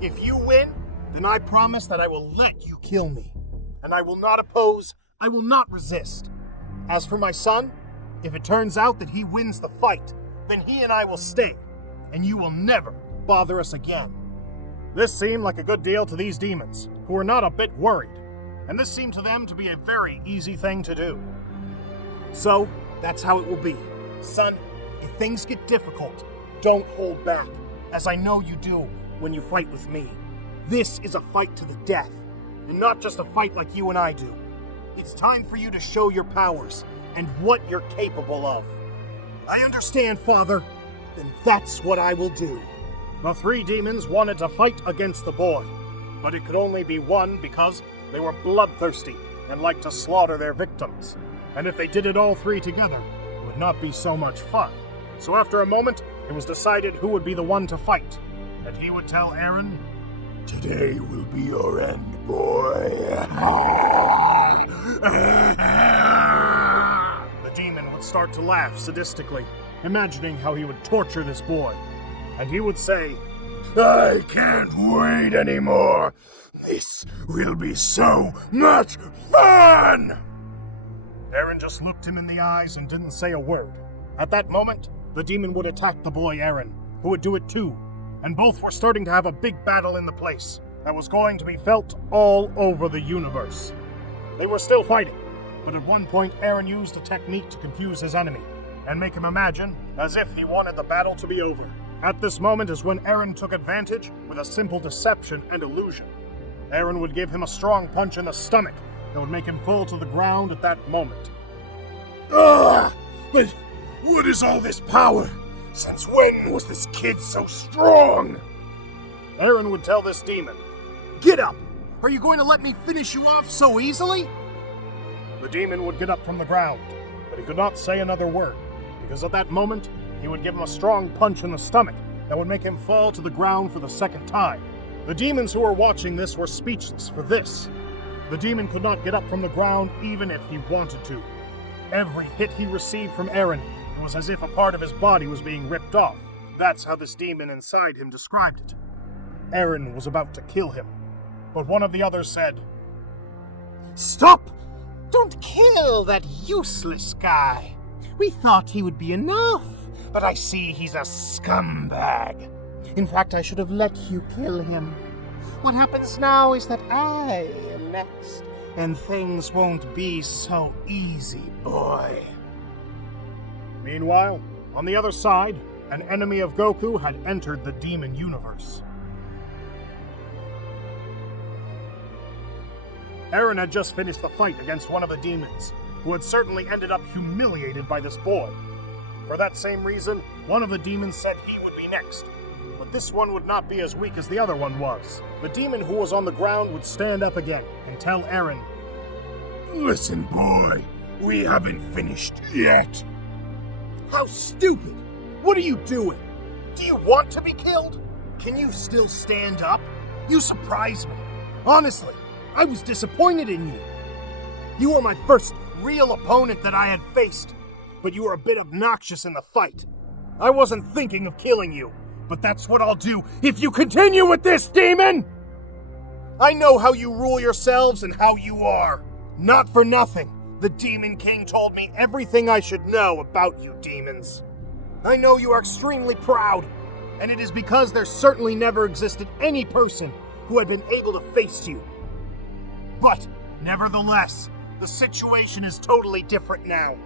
If you win, then I promise that I will let you kill me. And I will not oppose, I will not resist. As for my son, if it turns out that he wins the fight, then he and I will stay, and you will never bother us again. This seemed like a good deal to these demons, who were not a bit worried, and this seemed to them to be a very easy thing to do. So, that's how it will be. Son, if things get difficult, don't hold back, as I know you do when you fight with me. This is a fight to the death, and not just a fight like you and I do. It's time for you to show your powers, and what you're capable of. I understand, Father. Then that's what I will do. The three demons wanted to fight against the boy, but it could only be one because they were bloodthirsty and liked to slaughter their victims. And if they did it all three together, it would not be so much fun. So after a moment, it was decided who would be the one to fight. And he would tell Eren, "Today will be your end, boy." The demon would start to laugh sadistically, imagining how he would torture this boy. And he would say, "I can't wait anymore. This will be so much fun!" Eren just looked him in the eyes and didn't say a word. At that moment, the demon would attack the boy Eren, who would do it too, and both were starting to have a big battle in the place that was going to be felt all over the universe. They were still fighting, but at one point Eren used a technique to confuse his enemy and make him imagine as if he wanted the battle to be over. At this moment is when Eren took advantage with a simple deception and illusion. Eren would give him a strong punch in the stomach that would make him fall to the ground at that moment. Ugh! But what is all this power? Since when was this kid so strong? Eren would tell this demon, "Get up! Are you going to let me finish you off so easily?" The demon would get up from the ground, but he could not say another word, because at that moment, he would give him a strong punch in the stomach that would make him fall to the ground for the second time. The demons who were watching this were speechless for this. The demon could not get up from the ground even if he wanted to. Every hit he received from Eren, it was as if a part of his body was being ripped off. That's how this demon inside him described it. Eren was about to kill him, but one of the others said, "Stop! Don't kill that useless guy. We thought he would be enough, but I see he's a scumbag. In fact, I should have let you kill him. What happens now is that I am next, and things won't be so easy, boy." Meanwhile, on the other side, an enemy of Goku had entered the demon universe. Eren had just finished the fight against one of the demons, who had certainly ended up humiliated by this boy. For that same reason, one of the demons said he would be next. But this one would not be as weak as the other one was. The demon who was on the ground would stand up again and tell Eren, "Listen, boy, we haven't finished yet." How stupid! What are you doing? Do you want to be killed? Can you still stand up? You surprised me. Honestly, I was disappointed in you. You were my first real opponent that I had faced, but you were a bit obnoxious in the fight. I wasn't thinking of killing you, but that's what I'll do if you continue with this, demon! I know how you rule yourselves and how you are. Not for nothing, the Demon King told me everything I should know about you demons. I know you are extremely proud, and it is because there certainly never existed any person who had been able to face you. But, nevertheless, the situation is totally different now.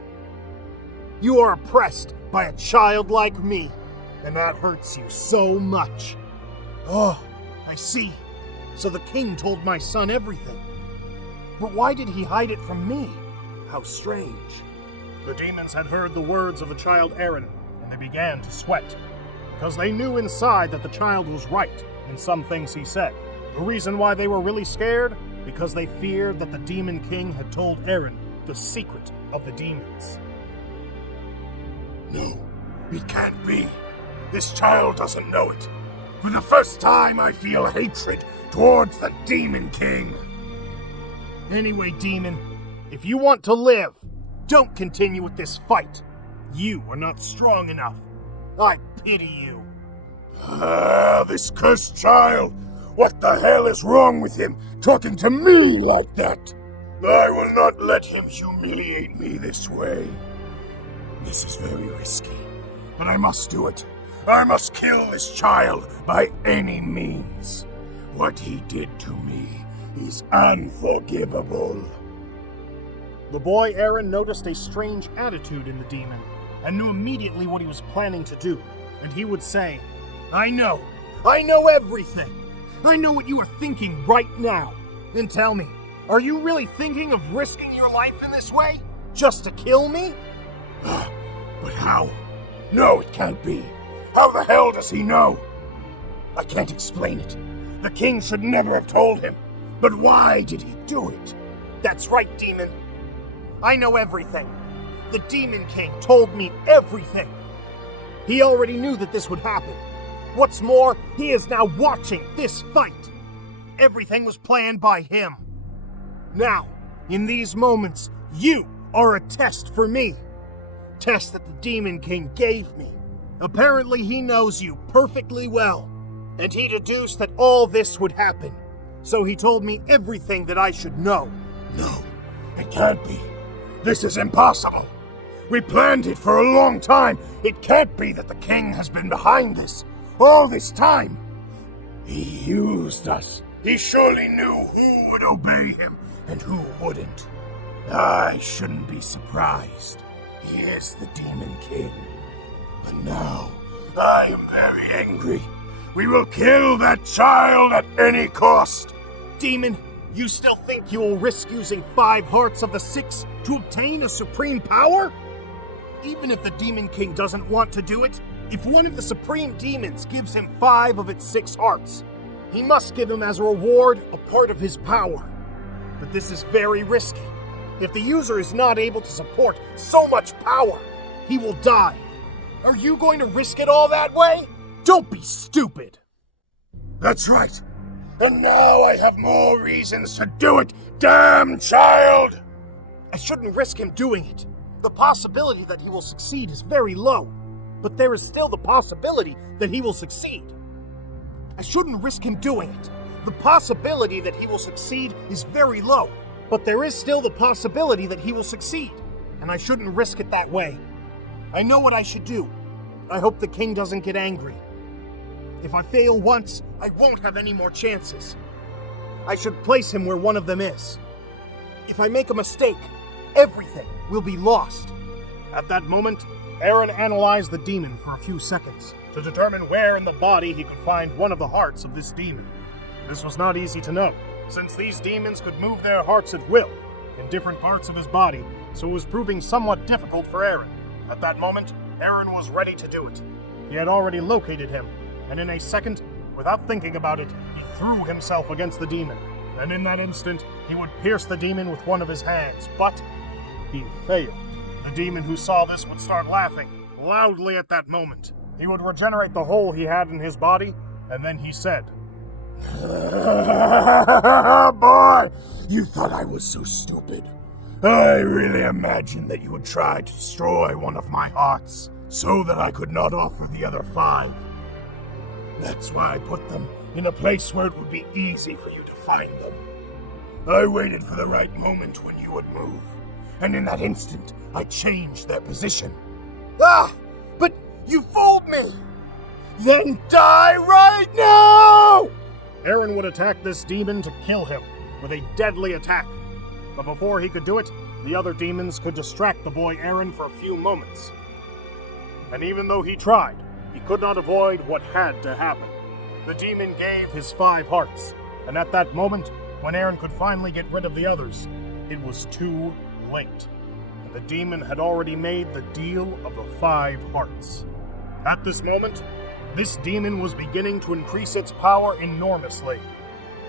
You are oppressed by a child like me, and that hurts you so much. Oh, I see. So the king told my son everything. But why did he hide it from me? How strange. The demons had heard the words of the child Aaron, and they began to sweat, because they knew inside that the child was right in some things he said. The reason why they were really scared? Because they feared that the Demon King had told Aaron the secret of the demons. No, it can't be. This child doesn't know it. For the first time, I feel hatred towards the Demon King. Anyway, demon, if you want to live, don't continue with this fight. You are not strong enough. I pity you. This cursed child. What the hell is wrong with him, talking to me like that? I will not let him humiliate me this way. This is very risky, but I must do it. I must kill this child by any means. What he did to me is unforgivable. The boy Aaron noticed a strange attitude in the demon and knew immediately what he was planning to do. And he would say, I know everything. I know what you are thinking right now. And tell me, are you really thinking of risking your life in this way? Just to kill me? But how? No, it can't be. How the hell does he know? I can't explain it. The king should never have told him. But why did he do it? That's right, demon. I know everything. The Demon King told me everything. He already knew that this would happen. What's more, he is now watching this fight. Everything was planned by him. Now, in these moments, you are a test for me. Test that the Demon King gave me. Apparently he knows you perfectly well, and he deduced that all this would happen. So he told me everything that I should know. No, it can't be. This is impossible. We planned it for a long time. It can't be that the king has been behind this all this time. He used us. He surely knew who would obey him and who wouldn't. I shouldn't be surprised. He is the Demon King. But now, I am very angry. We will kill that child at any cost. Demon, you still think you will risk using 5 hearts of the 6 to obtain a supreme power? Even if the Demon King doesn't want to do it, if one of the supreme demons gives him 5 of its 6 hearts, he must give him as a reward a part of his power. But this is very risky. If the user is not able to support so much power, he will die. Are you going to risk it all that way? Don't be stupid. That's right. And now I have more reasons to do it, damn child! I shouldn't risk him doing it. The possibility that he will succeed is very low, but there is still the possibility that he will succeed. I shouldn't risk him doing it. The possibility that he will succeed is very low, but there is still the possibility that he will succeed, and I shouldn't risk it that way. I know what I should do. I hope the king doesn't get angry. If I fail once, I won't have any more chances. I should place him where one of them is. If I make a mistake, everything will be lost. At that moment, Aaron analyzed the demon for a few seconds to determine where in the body he could find one of the hearts of this demon. This was not easy to know, since these demons could move their hearts at will in different parts of his body, so it was proving somewhat difficult for Aaron. At that moment, Aaron was ready to do it. He had already located him, and in a second, without thinking about it, he threw himself against the demon. And in that instant, he would pierce the demon with one of his hands, but he failed. The demon who saw this would start laughing loudly at that moment. He would regenerate the hole he had in his body, and then he said, Boy, you thought I was so stupid. I really imagined that you would try to destroy one of my hearts so that I could not offer the other 5. That's why I put them in a place where it would be easy for you to find them. I waited for the right moment when you would move, and in that instant, I changed their position. Ah! But you fooled me! Then die right now! Eren would attack this demon to kill him with a deadly attack. But before he could do it, the other demons could distract the boy Eren for a few moments. And even though he tried, he could not avoid what had to happen. The demon gave his 5 hearts, and at that moment, when Eren could finally get rid of the others, it was too late. And the demon had already made the deal of the 5 hearts. At this moment, this demon was beginning to increase its power enormously.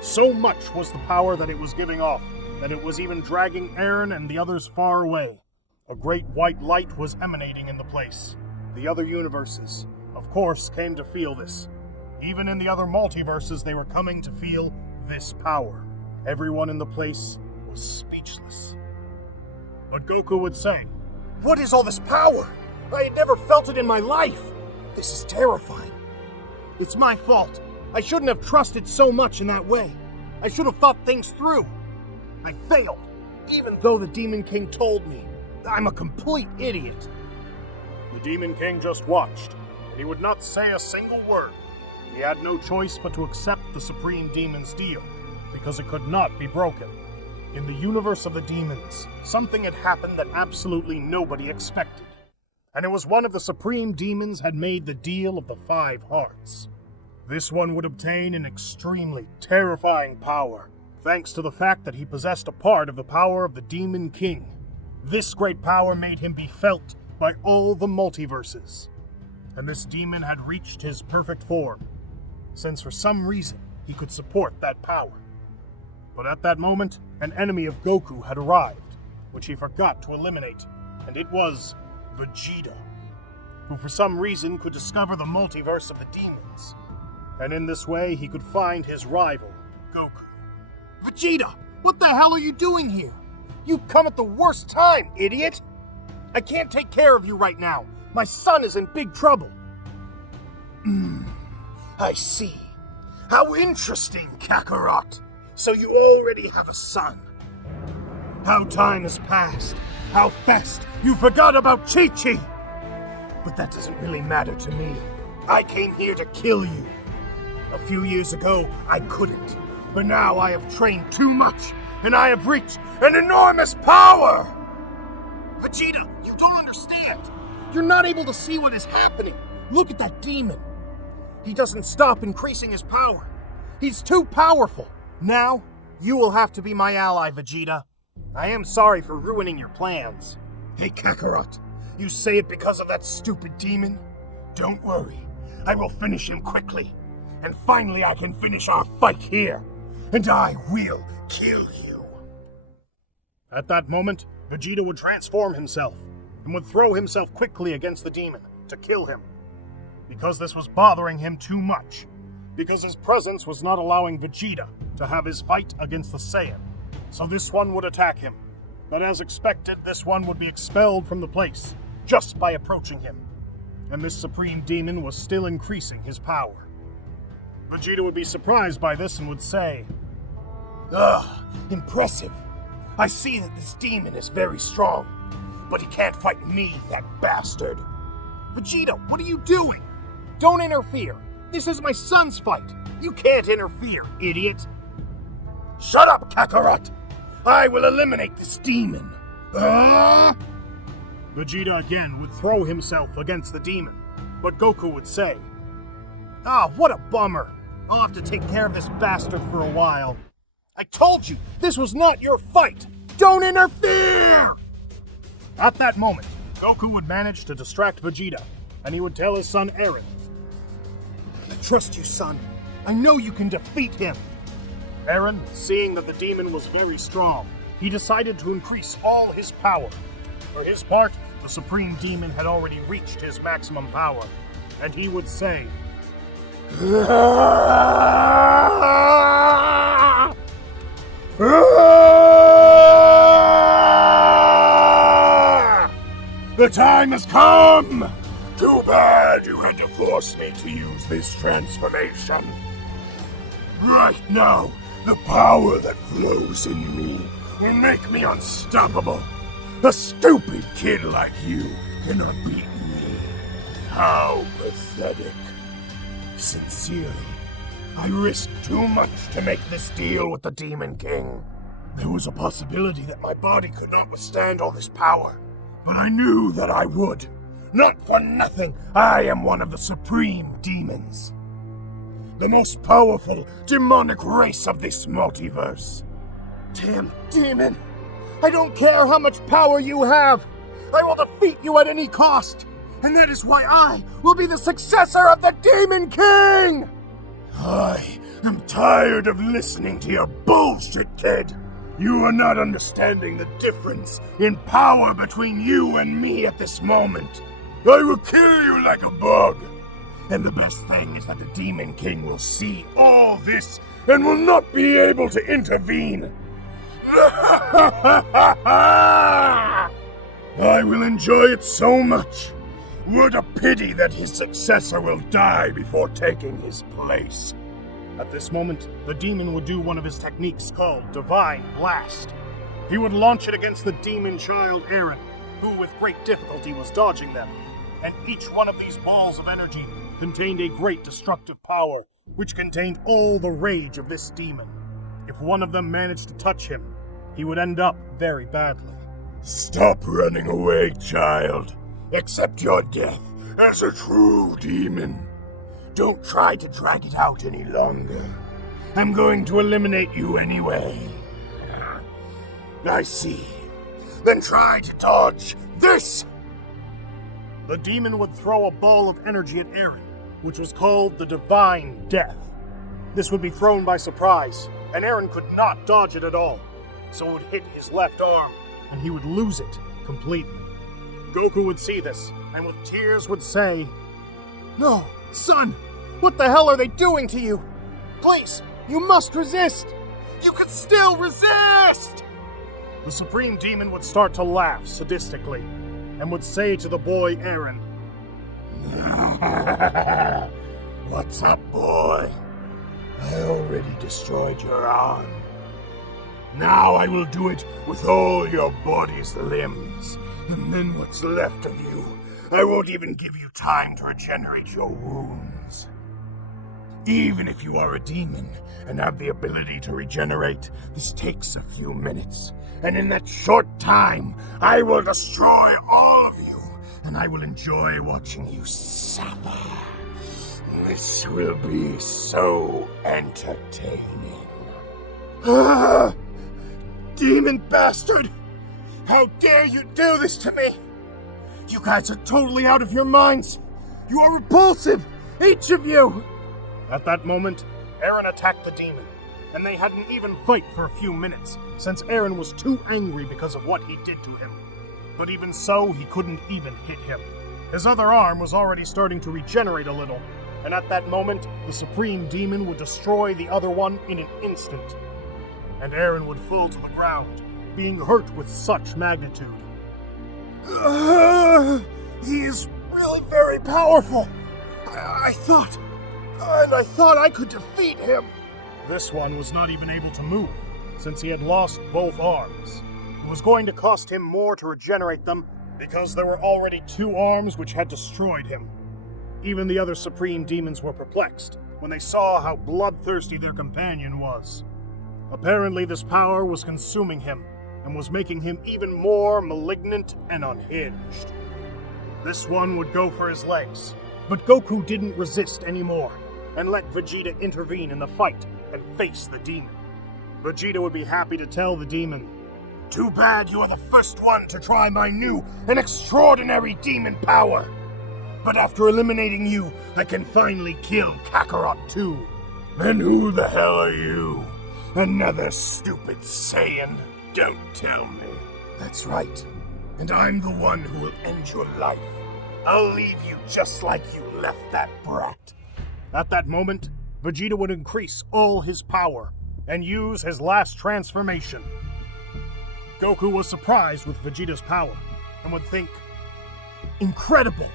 So much was the power that it was giving off, that it was even dragging Eren and the others far away. A great white light was emanating in the place. The other universes, of course, came to feel this. Even in the other multiverses, they were coming to feel this power. Everyone in the place was speechless. But Goku would say, "What is all this power? I had never felt it in my life. This is terrifying. It's my fault. I shouldn't have trusted so much in that way. I should have thought things through. I failed, even though the Demon King told me. I'm a complete idiot." The Demon King just watched, and he would not say a single word. He had no choice but to accept the Supreme Demon's deal, because it could not be broken. In the universe of the demons, something had happened that absolutely nobody expected. And it was one of the Supreme Demons had made the deal of the 5 hearts. This one would obtain an extremely terrifying power, thanks to the fact that he possessed a part of the power of the Demon King. This great power made him be felt by all the multiverses. And this demon had reached his perfect form, since for some reason he could support that power. But at that moment, an enemy of Goku had arrived, which he forgot to eliminate, and it was Vegeta, who for some reason could discover the multiverse of the demons. And in this way, he could find his rival, Goku. "Vegeta, what the hell are you doing here? You've come at the worst time, idiot! I can't take care of you right now. My son is in big trouble." I see. How interesting, Kakarot. So you already have a son. How time has passed. How fast you forgot about Chi-Chi. But that doesn't really matter to me. I came here to kill you. A few years ago, I couldn't. But now I have trained too much, and I have reached an enormous power! Vegeta, you don't understand. You're not able to see what is happening. Look at that demon. He doesn't stop increasing his power. He's too powerful. Now, you will have to be my ally, Vegeta. I am sorry for ruining your plans. Hey, Kakarot, you say it because of that stupid demon? Don't worry. I will finish him quickly. And finally I can finish our fight here. And I will kill you. At that moment, Vegeta would transform himself and would throw himself quickly against the demon to kill him. Because this was bothering him too much. Because his presence was not allowing Vegeta to have his fight against the Saiyan. So this one would attack him. But as expected, this one would be expelled from the place just by approaching him. And this Supreme Demon was still increasing his power. Vegeta would be surprised by this and would say, impressive. I see that this demon is very strong, but he can't fight me, that bastard. Vegeta, what are you doing? Don't interfere. This is my son's fight. You can't interfere, idiot. Shut up, Kakarot. I will eliminate this demon. Vegeta again would throw himself against the demon, but Goku would say, what a bummer. I'll have to take care of this bastard for a while. I told you, this was not your fight! Don't interfere! At that moment, Goku would manage to distract Vegeta, and he would tell his son Eren, I trust you, son. I know you can defeat him. Eren, seeing that the demon was very strong, he decided to increase all his power. For his part, the Supreme Demon had already reached his maximum power, and he would say, The time has come! Too bad you had to force me to use this transformation. Right now, the power that flows in me will make me unstoppable. A stupid kid like you cannot beat me. How pathetic. Sincerely, I risked too much to make this deal with the Demon King. There was a possibility that my body could not withstand all this power, but I knew that I would. Not for nothing, I am one of the supreme demons. The most powerful, demonic race of this multiverse. Damn demon! I don't care how much power you have! I will defeat you at any cost! And that is why I will be the successor of the Demon King! I am tired of listening to your bullshit, kid! You are not understanding the difference in power between you and me at this moment. I will kill you like a bug! And the best thing is that the Demon King will see all this and will not be able to intervene. I will enjoy it so much. What a pity that his successor will die before taking his place. At this moment, the demon would do one of his techniques called Divine Blast. He would launch it against the demon child Aaron, who with great difficulty was dodging them. And each one of these balls of energy contained a great destructive power, which contained all the rage of this demon. If one of them managed to touch him, he would end up very badly. Stop running away, child. Accept your death as a true demon. Don't try to drag it out any longer. I'm going to eliminate you anyway. I see. Then try to dodge this! The demon would throw a ball of energy at Aaron, which was called the Divine Death. This would be thrown by surprise, and Aaron could not dodge it at all. So it would hit his left arm, and he would lose it completely. Goku would see this, and with tears would say, "No, son! What the hell are they doing to you? Please, you must resist! You can still resist!" The Supreme Demon would start to laugh sadistically, and would say to the boy Aaron, "What's up, boy? I already destroyed your arm. Now I will do it with all your body's limbs, and then what's left of you, I won't even give you time to regenerate your wounds. Even if you are a demon and have the ability to regenerate, this takes a few minutes, and in that short time, I will destroy all of you, and I will enjoy watching you suffer. This will be so entertaining." Demon bastard! How dare you do this to me? You guys are totally out of your minds! You are repulsive! Each of you! At that moment, Aaron attacked the demon, and they had an even fight for a few minutes, since Aaron was too angry because of what he did to him. But even so, he couldn't even hit him. His other arm was already starting to regenerate a little, and at that moment, the Supreme Demon would destroy the other one in an instant. And Aaron would fall to the ground, being hurt with such magnitude. He is really very powerful. I thought I could defeat him. This one was not even able to move, since he had lost both arms. It was going to cost him more to regenerate them, because there were already 2 arms which had destroyed him. Even the other Supreme Demons were perplexed when they saw how bloodthirsty their companion was. Apparently this power was consuming him, and was making him even more malignant and unhinged. This one would go for his legs, but Goku didn't resist anymore, and let Vegeta intervene in the fight and face the demon. Vegeta would be happy to tell the demon, "Too bad you are the first one to try my new and extraordinary demon power. But after eliminating you, I can finally kill Kakarot too." "And who the hell are you? Another stupid Saiyan? Don't tell me." "That's right. And I'm the one who will end your life. I'll leave you just like you left that brat. At that moment, Vegeta would increase all his power and use his last transformation. Goku was surprised with Vegeta's power and would think, incredible!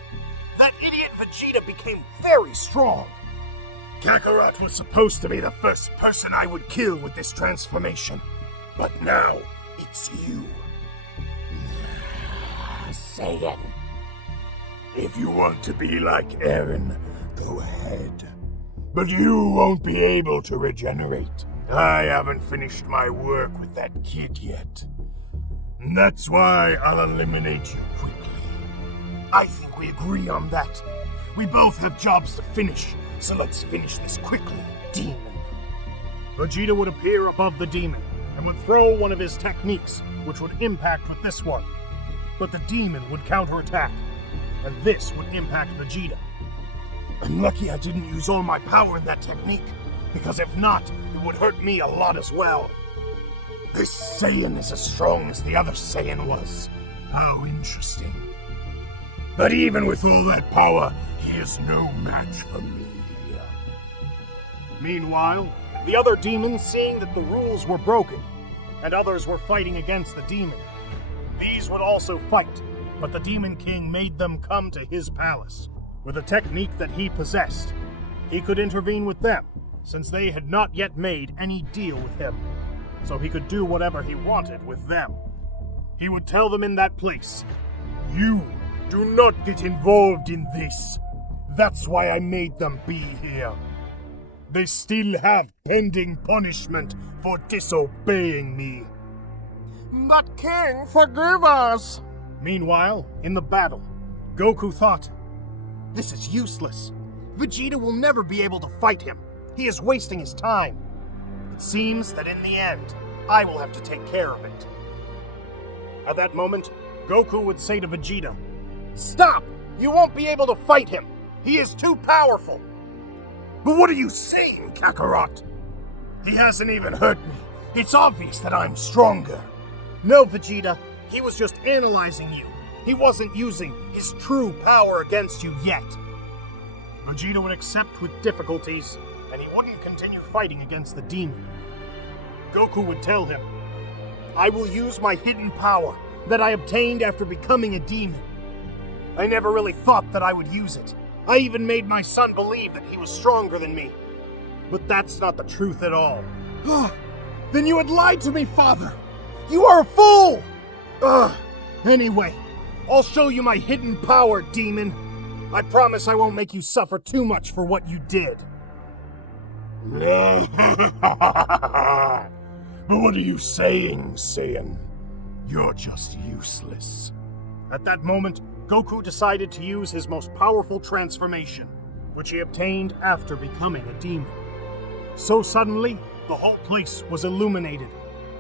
That idiot Vegeta became very strong! Kakarot was supposed to be the first person I would kill with this transformation, but now it's you. Saiyan. If you want to be like Eren, go ahead. But you won't be able to regenerate. I haven't finished my work with that kid yet. And that's why I'll eliminate you quickly. I think we agree on that. We both have jobs to finish, so let's finish this quickly, demon. Vegeta would appear above the demon and would throw one of his techniques, which would impact with this one. But the demon would counterattack, and this would impact Vegeta. I'm lucky I didn't use all my power in that technique, because if not, it would hurt me a lot as well. This Saiyan is as strong as the other Saiyan was. How interesting. But even with all that power, he is no match for me. Meanwhile, the other demons, seeing that the rules were broken, and others were fighting against the demon, these would also fight, but the Demon King made them come to his palace. With a technique that he possessed, he could intervene with them, since they had not yet made any deal with him, so he could do whatever he wanted with them. He would tell them in that place, "You do not get involved in this. That's why I made them be here. They still have pending punishment for disobeying me." "But King, forgive us!" Meanwhile, in the battle, Goku thought, "This is useless. Vegeta will never be able to fight him. He is wasting his time. It seems that in the end, I will have to take care of it." At that moment, Goku would say to Vegeta, "Stop! You won't be able to fight him. He is too powerful." "But what are you saying, Kakarot? He hasn't even hurt me. It's obvious that I'm stronger." "No, Vegeta. He was just analyzing you. He wasn't using his true power against you yet." Vegeta would accept with difficulties, and he wouldn't continue fighting against the demon. Goku would tell him, "I will use my hidden power that I obtained after becoming a demon. I never really thought that I would use it. I even made my son believe that he was stronger than me. But that's not the truth at all." "Then you had lied to me, Father! You are a fool!" Anyway, I'll show you my hidden power, demon. I promise I won't make you suffer too much for what you did." "But what are you saying, Saiyan? You're just useless." At that moment, Goku decided to use his most powerful transformation, which he obtained after becoming a demon. So suddenly, the whole place was illuminated,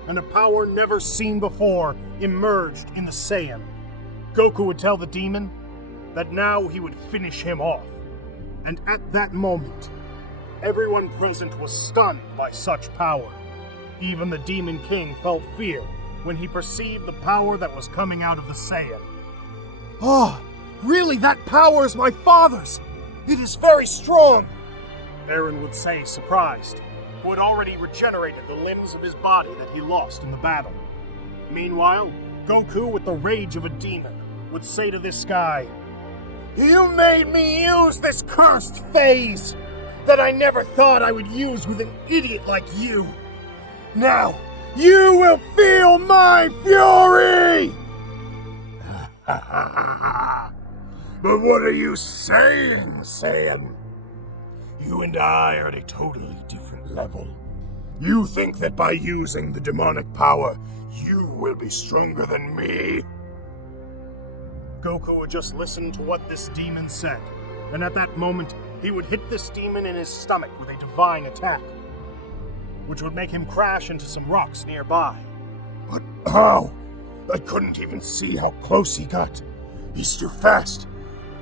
and a power never seen before emerged in the Saiyan. Goku would tell the demon that now he would finish him off. And at that moment, everyone present was stunned by such power. Even the Demon King felt fear when he perceived the power that was coming out of the Saiyan. Really, that power is my father's! It is very strong! Eren would say, surprised, who had already regenerated the limbs of his body that he lost in the battle. Meanwhile, Goku, with the rage of a demon, would say to this guy, "You made me use this cursed phase that I never thought I would use with an idiot like you. Now, you will feel my fury!" "But what are you saying, Saiyan? You and I are at a totally different level. You think that by using the demonic power, you will be stronger than me?" Goku would just listen to what this demon said, and at that moment, he would hit this demon in his stomach with a divine attack, which would make him crash into some rocks nearby. "But how? I couldn't even see how close he got. He's too fast.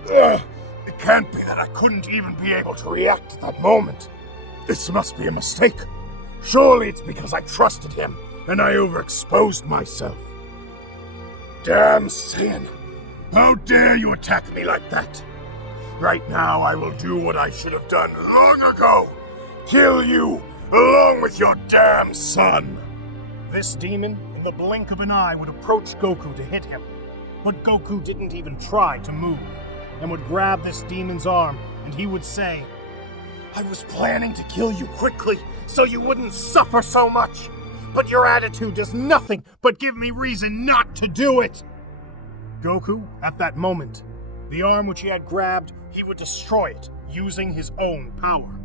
It can't be that I couldn't even be able to react at that moment. This must be a mistake. Surely it's because I trusted him and I overexposed myself. Damn Saiyan! How dare you attack me like that? Right now I will do what I should have done long ago. Kill you, along with your damn son. This demon, in the blink of an eye, would approach Goku to hit him. But Goku didn't even try to move, and would grab this demon's arm, and he would say, I was planning to kill you quickly, so you wouldn't suffer so much. But your attitude does nothing but give me reason not to do it. Goku, at that moment, the arm which he had grabbed, he would destroy it, using his own power.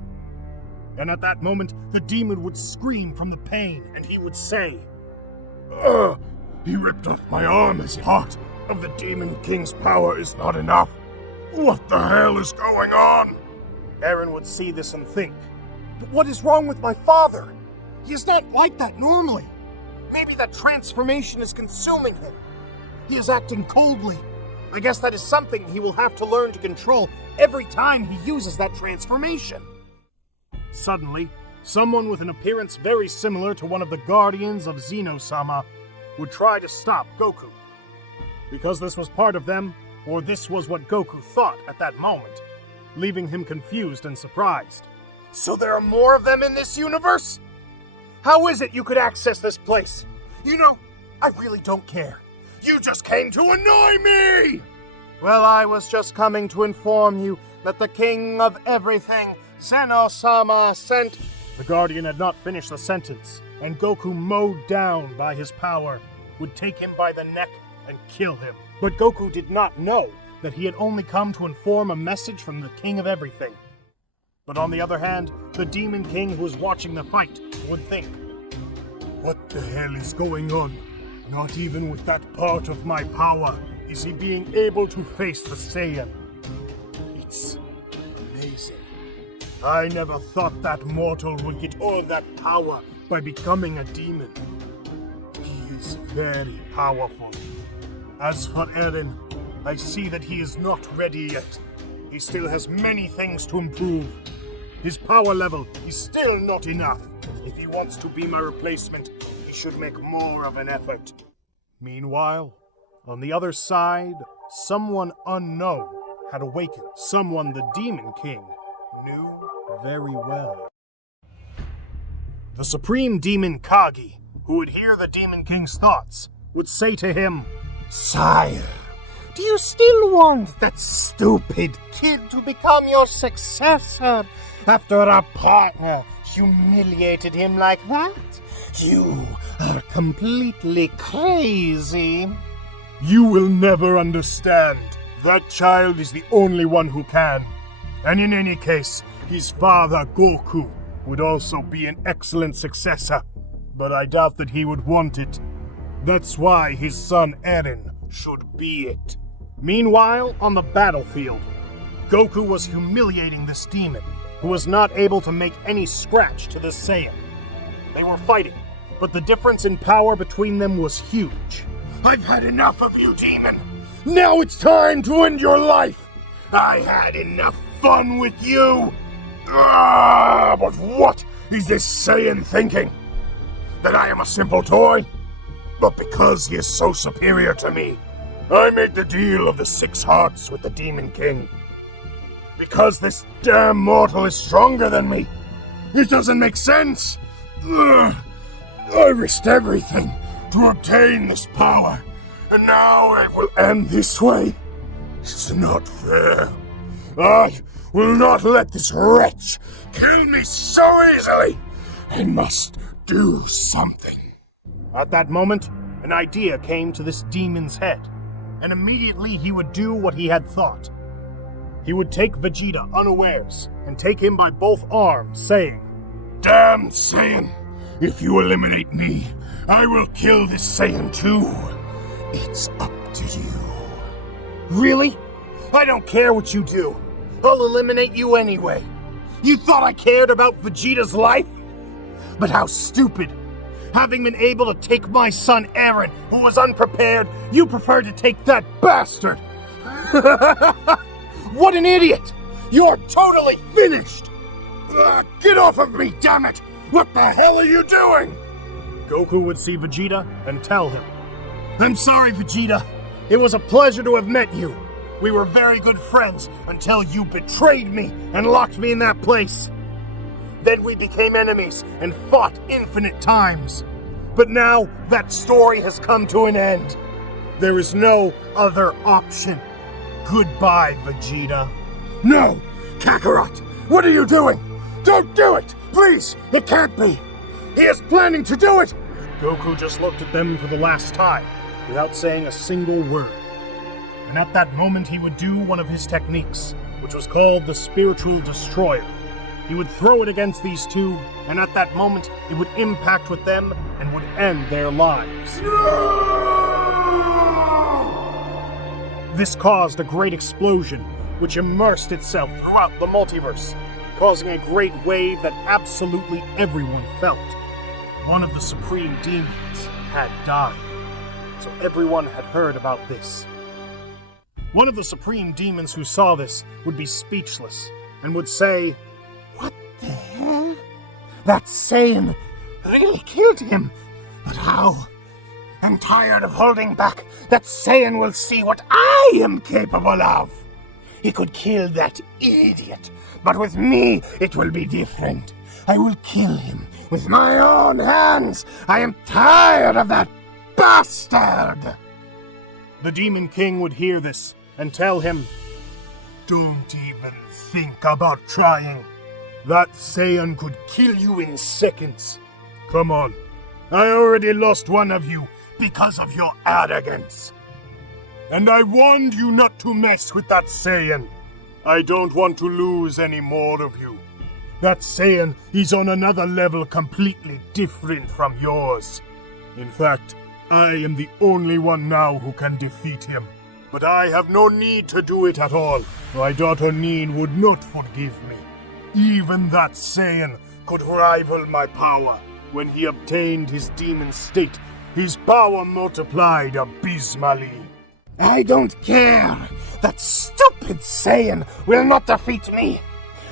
And at that moment, the demon would scream from the pain, and he would say, he ripped off my arm as part of the Demon King's power is not enough. What the hell is going on? Eren would see this and think, but what is wrong with my father? He is not like that normally. Maybe that transformation is consuming him. He is acting coldly. I guess that is something he will have to learn to control every time he uses that transformation. Suddenly, someone with an appearance very similar to one of the guardians of Zeno-sama would try to stop Goku. Because this was part of them, or this was what Goku thought at that moment, leaving him confused and surprised. So there are more of them in this universe? How is it you could access this place? You know, I really don't care. You just came to annoy me! Well, I was just coming to inform you that the king of everything, Zeno-sama, sent... The Guardian had not finished the sentence, and Goku, mowed down by his power, would take him by the neck and kill him. But Goku did not know that he had only come to inform a message from the king of everything. But on the other hand, the Demon King who was watching the fight would think, what the hell is going on? Not even with that part of my power is he being able to face the Saiyan. It's amazing. I never thought that mortal would get all that power by becoming a demon. He is very powerful. As for Eren, I see that he is not ready yet. He still has many things to improve. His power level is still not enough. If he wants to be my replacement, he should make more of an effort. Meanwhile, on the other side, someone unknown had awakened. Someone the Demon King knew very well. The Supreme Demon Kagi, who would hear the Demon King's thoughts, would say to him, Sire, do you still want that stupid kid to become your successor after our partner humiliated him like that? You are completely crazy. You will never understand. That child is the only one who can. And in any case, his father, Goku, would also be an excellent successor. But I doubt that he would want it. That's why his son Eren should be it. Meanwhile, on the battlefield, Goku was humiliating this demon, who was not able to make any scratch to the Saiyan. They were fighting, but the difference in power between them was huge. I've had enough of you, demon! Now it's time to end your life! I had enough fun with you! But what is this Saiyan thinking? That I am a simple toy? But because he is so superior to me, I made the deal of the 6 hearts with the Demon King. Because this damn mortal is stronger than me, it doesn't make sense! I risked everything to obtain this power, and now it will end this way. It's not fair. I will not let this wretch kill me so easily. I must do something. At that moment, an idea came to this demon's head, and immediately he would do what he had thought. He would take Vegeta unawares and take him by both arms, saying, Damn Saiyan! If you eliminate me, I will kill this Saiyan too. It's up to you. Really? I don't care what you do. I'll eliminate you anyway. You thought I cared about Vegeta's life? But how stupid. Having been able to take my son Eren, who was unprepared, you preferred to take that bastard. What an idiot! You're totally finished! Get off of me, damn it! What the hell are you doing? Goku would see Vegeta and tell him, I'm sorry, Vegeta. It was a pleasure to have met you. We were very good friends until you betrayed me and locked me in that place. Then we became enemies and fought infinite times. But now that story has come to an end. There is no other option. Goodbye, Vegeta. No! Kakarot! What are you doing? Don't do it! Please! It can't be! He is planning to do it! Goku just looked at them for the last time, without saying a single word. And at that moment he would do one of his techniques, which was called the Spiritual Destroyer. He would throw it against these two, and at that moment it would impact with them and would end their lives. This caused a great explosion, which immersed itself throughout the multiverse, causing a great wave that absolutely everyone felt. One of the Supreme Demons had died, so everyone had heard about this. One of the Supreme Demons who saw this would be speechless, and would say, "What the hell? That Saiyan really killed him, but how? I'm tired of holding back. That Saiyan will see what I am capable of. He could kill that idiot, but with me it will be different. I will kill him with my own hands. I am tired of that bastard." The Demon King would hear this and tell him, "Don't even think about trying. That Saiyan could kill you in seconds. Come on, I already lost one of you because of your arrogance. And I warned you not to mess with that Saiyan. I don't want to lose any more of you. That Saiyan is on another level completely different from yours. In fact, I am the only one now who can defeat him. But I have no need to do it at all. My daughter Nin would not forgive me. Even that Saiyan could rival my power. When he obtained his demon state, his power multiplied abysmally. I don't care. That stupid Saiyan will not defeat me.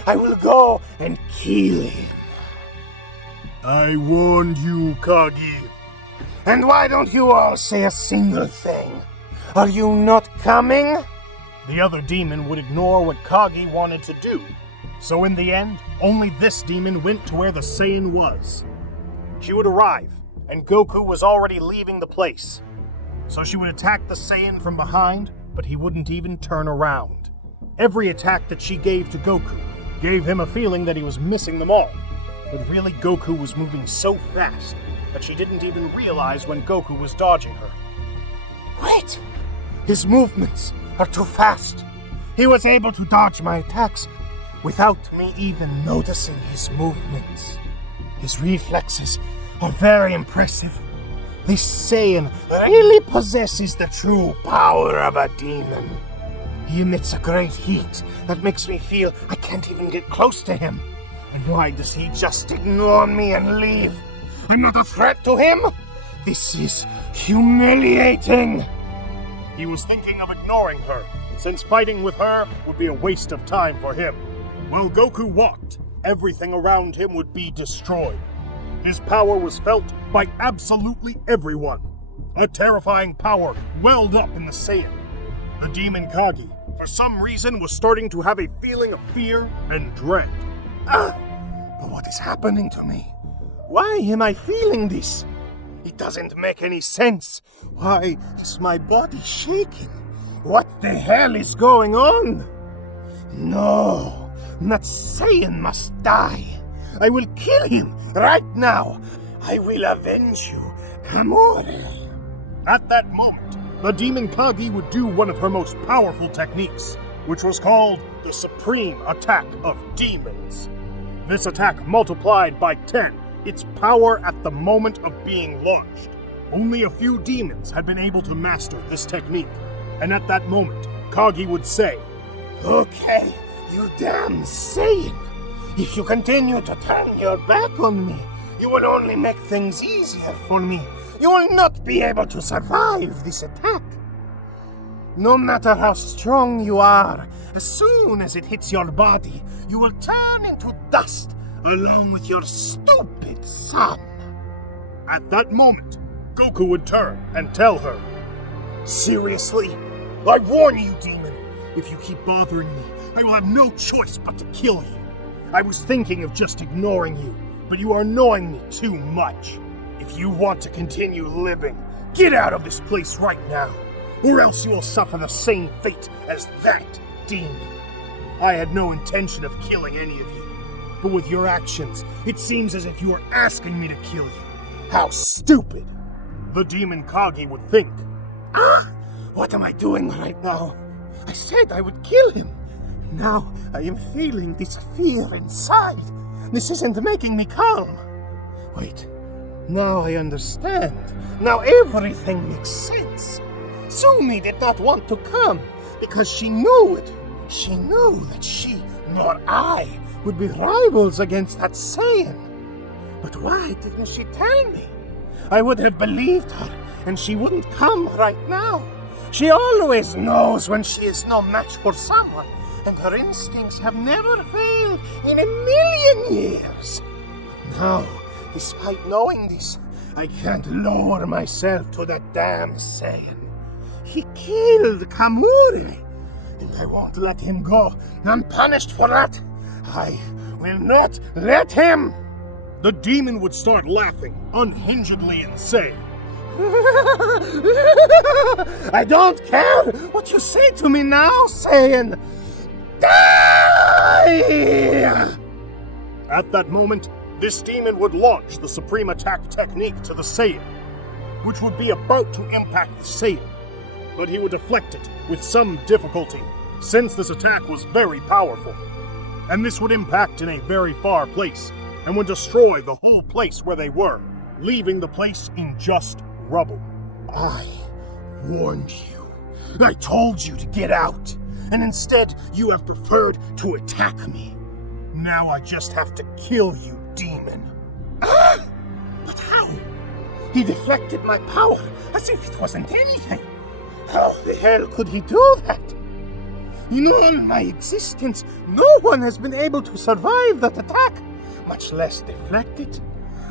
I will go and kill him." I warned you, Kagi. And why don't you all say a single thing? Are you not coming? The other demon would ignore what Kagi wanted to do. So in the end, only this demon went to where the Saiyan was. She would arrive, and Goku was already leaving the place. So she would attack the Saiyan from behind, but he wouldn't even turn around. Every attack that she gave to Goku gave him a feeling that he was missing them all. But really, Goku was moving so fast that she didn't even realize when Goku was dodging her. Wait! His movements are too fast. He was able to dodge my attacks without me even noticing his movements. His reflexes are very impressive. This Saiyan really possesses the true power of a demon. He emits a great heat that makes me feel I can't even get close to him. And why does he just ignore me and leave? I'm not a threat to him? This is humiliating. He was thinking of ignoring her, since fighting with her would be a waste of time for him. While Goku walked, everything around him would be destroyed. His power was felt by absolutely everyone. A terrifying power welled up in the Saiyan. The Demon Kagi, for some reason, was starting to have a feeling of fear and dread. But what is happening to me? Why am I feeling this? It doesn't make any sense. Why is my body shaking? What the hell is going on? No, that Saiyan must die. I will kill him right now. I will avenge you, Amore. At that moment, the Demon Kagi would do one of her most powerful techniques, which was called the Supreme Attack of Demons. This attack multiplied by 10 its power at the moment of being launched. Only a few demons had been able to master this technique, and at that moment, Kagi would say, "Okay, you damn Saiyan. If you continue to turn your back on me, you will only make things easier for me. You will not be able to survive this attack. No matter how strong you are, as soon as it hits your body, you will turn into dust along with your stupid son." At that moment, Goku would turn and tell her, "Seriously? I warn you, demon. If you keep bothering me, I will have no choice but to kill you. I was thinking of just ignoring you, but you are annoying me too much. If you want to continue living, get out of this place right now, or else you will suffer the same fate as that demon. I had no intention of killing any of you, but with your actions, it seems as if you are asking me to kill you. How stupid! The demon Kagi would think. What am I doing right now? I said I would kill him. Now I am feeling this fear inside. This isn't making me calm. Wait, now I understand. Now everything makes sense. Sumi did not want to come because she knew it. She knew that she nor I would be rivals against that Saiyan. But why didn't she tell me? I would have believed her, and she wouldn't come right now. She always knows when she is no match for someone, and her instincts have never failed in 1,000,000 years. Now, despite knowing this, I can't lower myself to that damn Saiyan. He killed Kamure, and I won't let him go unpunished for that. I will not let him. The demon would start laughing unhingedly and say, I don't care what you say to me now, Saiyan. Die! At that moment, this demon would launch the Supreme Attack technique to the Saiyan, which would be about to impact the Saiyan, but he would deflect it with some difficulty, since this attack was very powerful, and this would impact in a very far place, and would destroy the whole place where they were, leaving the place in just rubble. I warned you. I told you to get out, and instead you have preferred to attack me. Now I just have to kill you, demon. But how? He deflected my power as if it wasn't anything. How the hell could he do that? In all my existence, no one has been able to survive that attack, much less deflect it.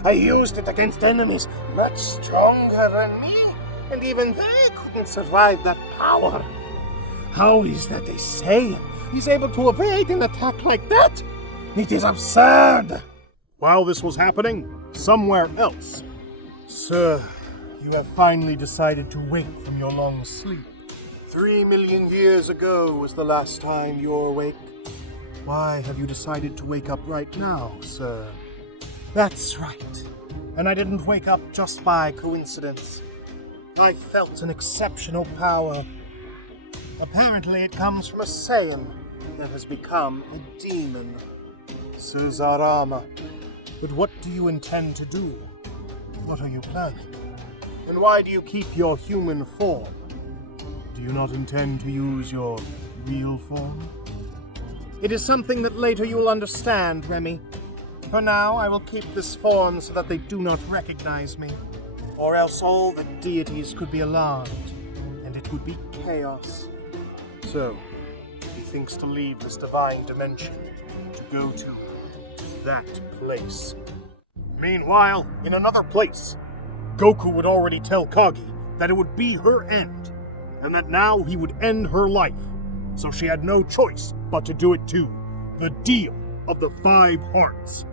I used it against enemies much stronger than me, and even they couldn't survive that power. How is that a Saiyan is able to evade an attack like that? It is absurd! While this was happening, somewhere else. Sir, you have finally decided to wake from your long sleep. 3,000,000 years ago was the last time you were awake. Why have you decided to wake up right now, sir? That's right. And I didn't wake up just by coincidence. I felt an exceptional power. Apparently it comes from a Saiyan that has become a demon. Suzarama. But what do you intend to do? What are you planning? And why do you keep your human form? Do you not intend to use your real form? It is something that later you will understand, Remy. For now, I will keep this form so that they do not recognize me, or else all the deities could be alarmed, and it would be chaos. So, he thinks to leave this divine dimension to go to that place. Meanwhile, in another place, Goku would already tell Kagi that it would be her end, and that now he would end her life, so she had no choice but to do it too. The deal of the 5 hearts.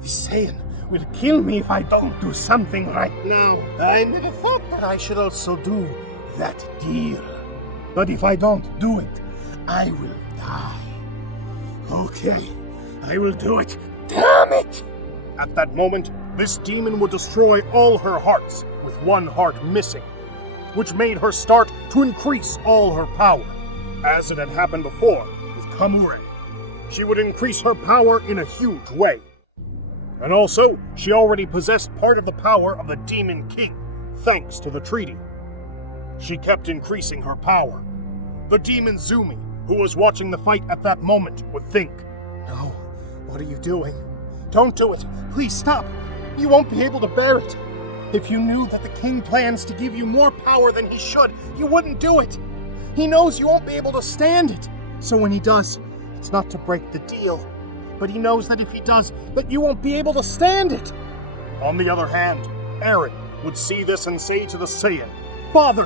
The Saiyan will kill me if I don't do something right now. I never thought that I should also do that deal. But if I don't do it, I will die. Okay, I will do it. Damn it! At that moment, this demon would destroy all her hearts, with 1 heart missing, which made her start to increase all her power, as it had happened before with Kamure. She would increase her power in a huge way. And also, she already possessed part of the power of the Demon King, thanks to the treaty. She kept increasing her power. The demon Zumi, who was watching the fight at that moment, would think, No, what are you doing? Don't do it. Please stop. You won't be able to bear it. If you knew that the king plans to give you more power than he should, you wouldn't do it. He knows you won't be able to stand it. So when he does, it's not to break the deal, but he knows that if he does, that you won't be able to stand it. On the other hand, Eren would see this and say to the Saiyan, Father,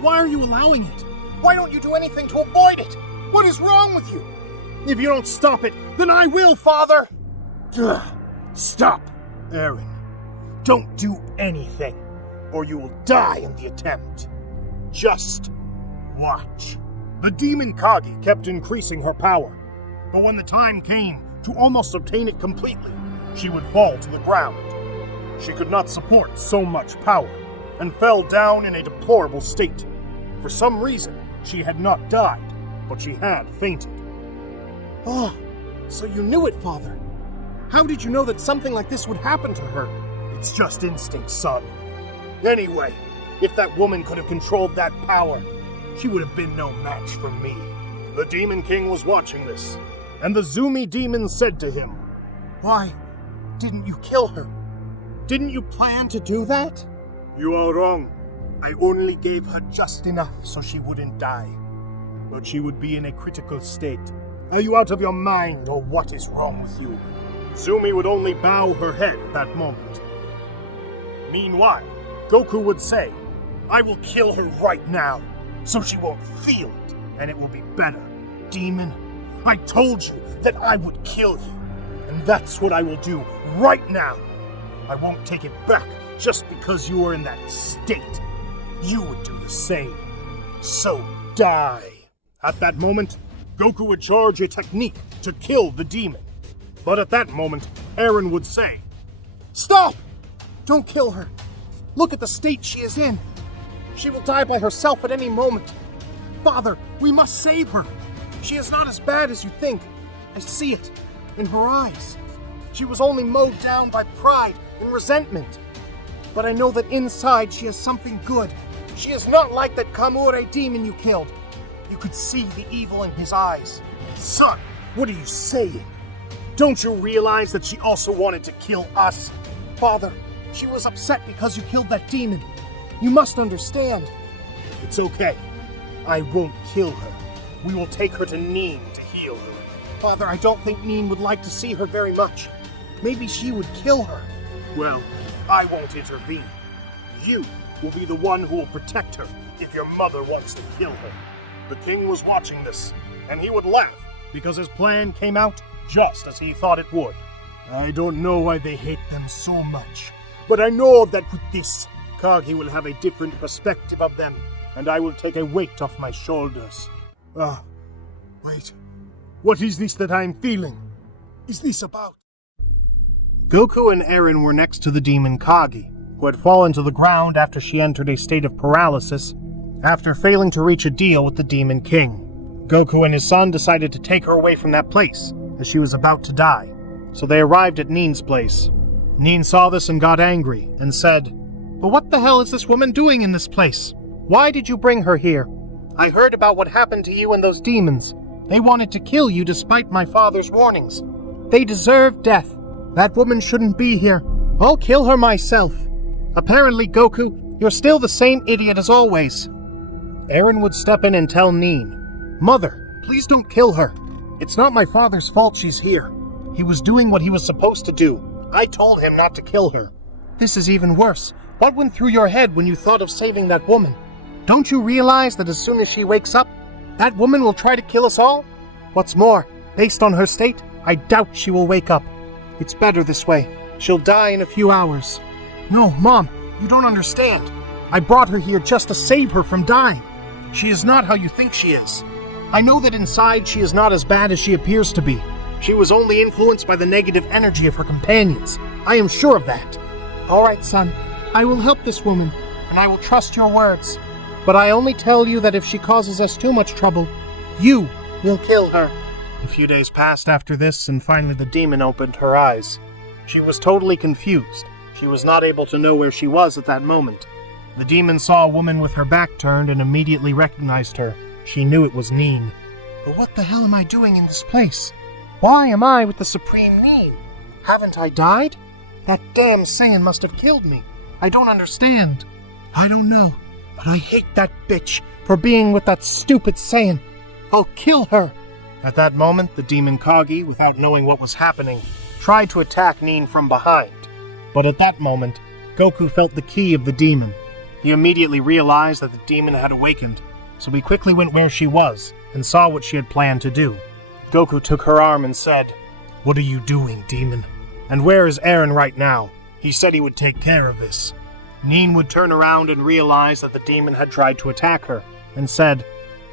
why are you allowing it? Why don't you do anything to avoid it? What is wrong with you? If you don't stop it, then I will, Father! Ugh. Stop, Eren. Don't do anything, or you will die in the attempt. Just watch. The demon Kagi kept increasing her power, but when the time came to almost obtain it completely, she would fall to the ground. She could not support so much power, and fell down in a deplorable state. For some reason, she had not died, but she had fainted. Oh, so you knew it, Father. How did you know that something like this would happen to her? It's just instinct, son. Anyway, if that woman could have controlled that power, she would have been no match for me. The Demon King was watching this, and the Zumi demon said to him, "Why didn't you kill her? Didn't you plan to do that?" "You are wrong. I only gave her just enough so she wouldn't die. But she would be in a critical state. Are you out of your mind, or what is wrong with you?" Zumi would only bow her head at that moment. Meanwhile, Goku would say, "I will kill her right now, so she won't feel it, and it will be better. Demon, I told you that I would kill you, and that's what I will do right now. I won't take it back just because you are in that state. You would do the same. So die." At that moment, Goku would charge a technique to kill the demon. But at that moment, Eren would say, "Stop! Don't kill her. Look at the state she is in. She will die by herself at any moment. Father, we must save her. She is not as bad as you think. I see it in her eyes. She was only mowed down by pride and resentment. But I know that inside she has something good. She is not like that Kamure demon you killed. You could see the evil in his eyes." "Son, what are you saying? Don't you realize that she also wanted to kill us?" "Father, she was upset because you killed that demon. You must understand." "It's okay. I won't kill her. We will take her to Nin to heal her." "Father, I don't think Nin would like to see her very much. Maybe she would kill her." "Well, I won't intervene. You will be the one who will protect her if your mother wants to kill her." The king was watching this, and he would laugh because his plan came out just as he thought it would. "I don't know why they hate them so much, but I know that with this, Kagi will have a different perspective of them, and I will take a weight off my shoulders." Wait. What is this that I'm feeling? Is this about... Goku and Eren were next to the demon Kagi, who had fallen to the ground after she entered a state of paralysis after failing to reach a deal with the Demon King. Goku and his son decided to take her away from that place, as she was about to die, so they arrived at Nin's place. Nin saw this and got angry, and said, "But what the hell is this woman doing in this place? Why did you bring her here? I heard about what happened to you and those demons. They wanted to kill you despite my father's warnings. They deserve death. That woman shouldn't be here. I'll kill her myself. Apparently, Goku, you're still the same idiot as always." Eren would step in and tell Nin, "Mother, please don't kill her. It's not my father's fault she's here. He was doing what he was supposed to do. I told him not to kill her." "This is even worse. What went through your head when you thought of saving that woman? Don't you realize that as soon as she wakes up, that woman will try to kill us all? What's more, based on her state, I doubt she will wake up. It's better this way. She'll die in a few hours." "No, Mom, you don't understand. I brought her here just to save her from dying. She is not how you think she is. I know that inside she is not as bad as she appears to be. She was only influenced by the negative energy of her companions. I am sure of that." "All right, son. I will help this woman, and I will trust your words. But I only tell you that if she causes us too much trouble, you will kill her." A few days passed after this, and finally the demon opened her eyes. She was totally confused. She was not able to know where she was at that moment. The demon saw a woman with her back turned and immediately recognized her. She knew it was Nin. "But what the hell am I doing in this place? Why am I with the Supreme Nin? Haven't I died? That damn Saiyan must have killed me. I don't understand." "I don't know, but I hate that bitch for being with that stupid Saiyan. I'll kill her." At that moment, the demon Kagi, without knowing what was happening, tried to attack Nin from behind. But at that moment, Goku felt the ki of the demon. He immediately realized that the demon had awakened, so he quickly went where she was and saw what she had planned to do. Goku took her arm and said, "What are you doing, demon? And where is Eren right now? He said he would take care of this." Nin would turn around and realize that the demon had tried to attack her, and said,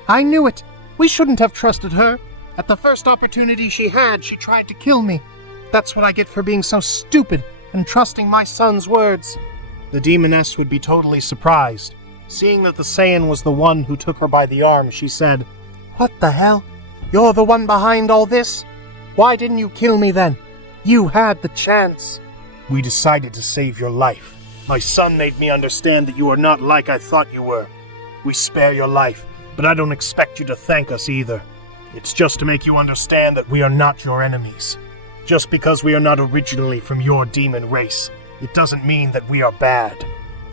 "I knew it. We shouldn't have trusted her. At the first opportunity she had, she tried to kill me. That's what I get for being so stupid and trusting my son's words." The demoness would be totally surprised. Seeing that the Saiyan was the one who took her by the arm, she said, "What the hell? You're the one behind all this? Why didn't you kill me then? You had the chance." "We decided to save your life. My son made me understand that you are not like I thought you were. We spare your life, but I don't expect you to thank us either. It's just to make you understand that we are not your enemies. Just because we are not originally from your demon race, it doesn't mean that we are bad.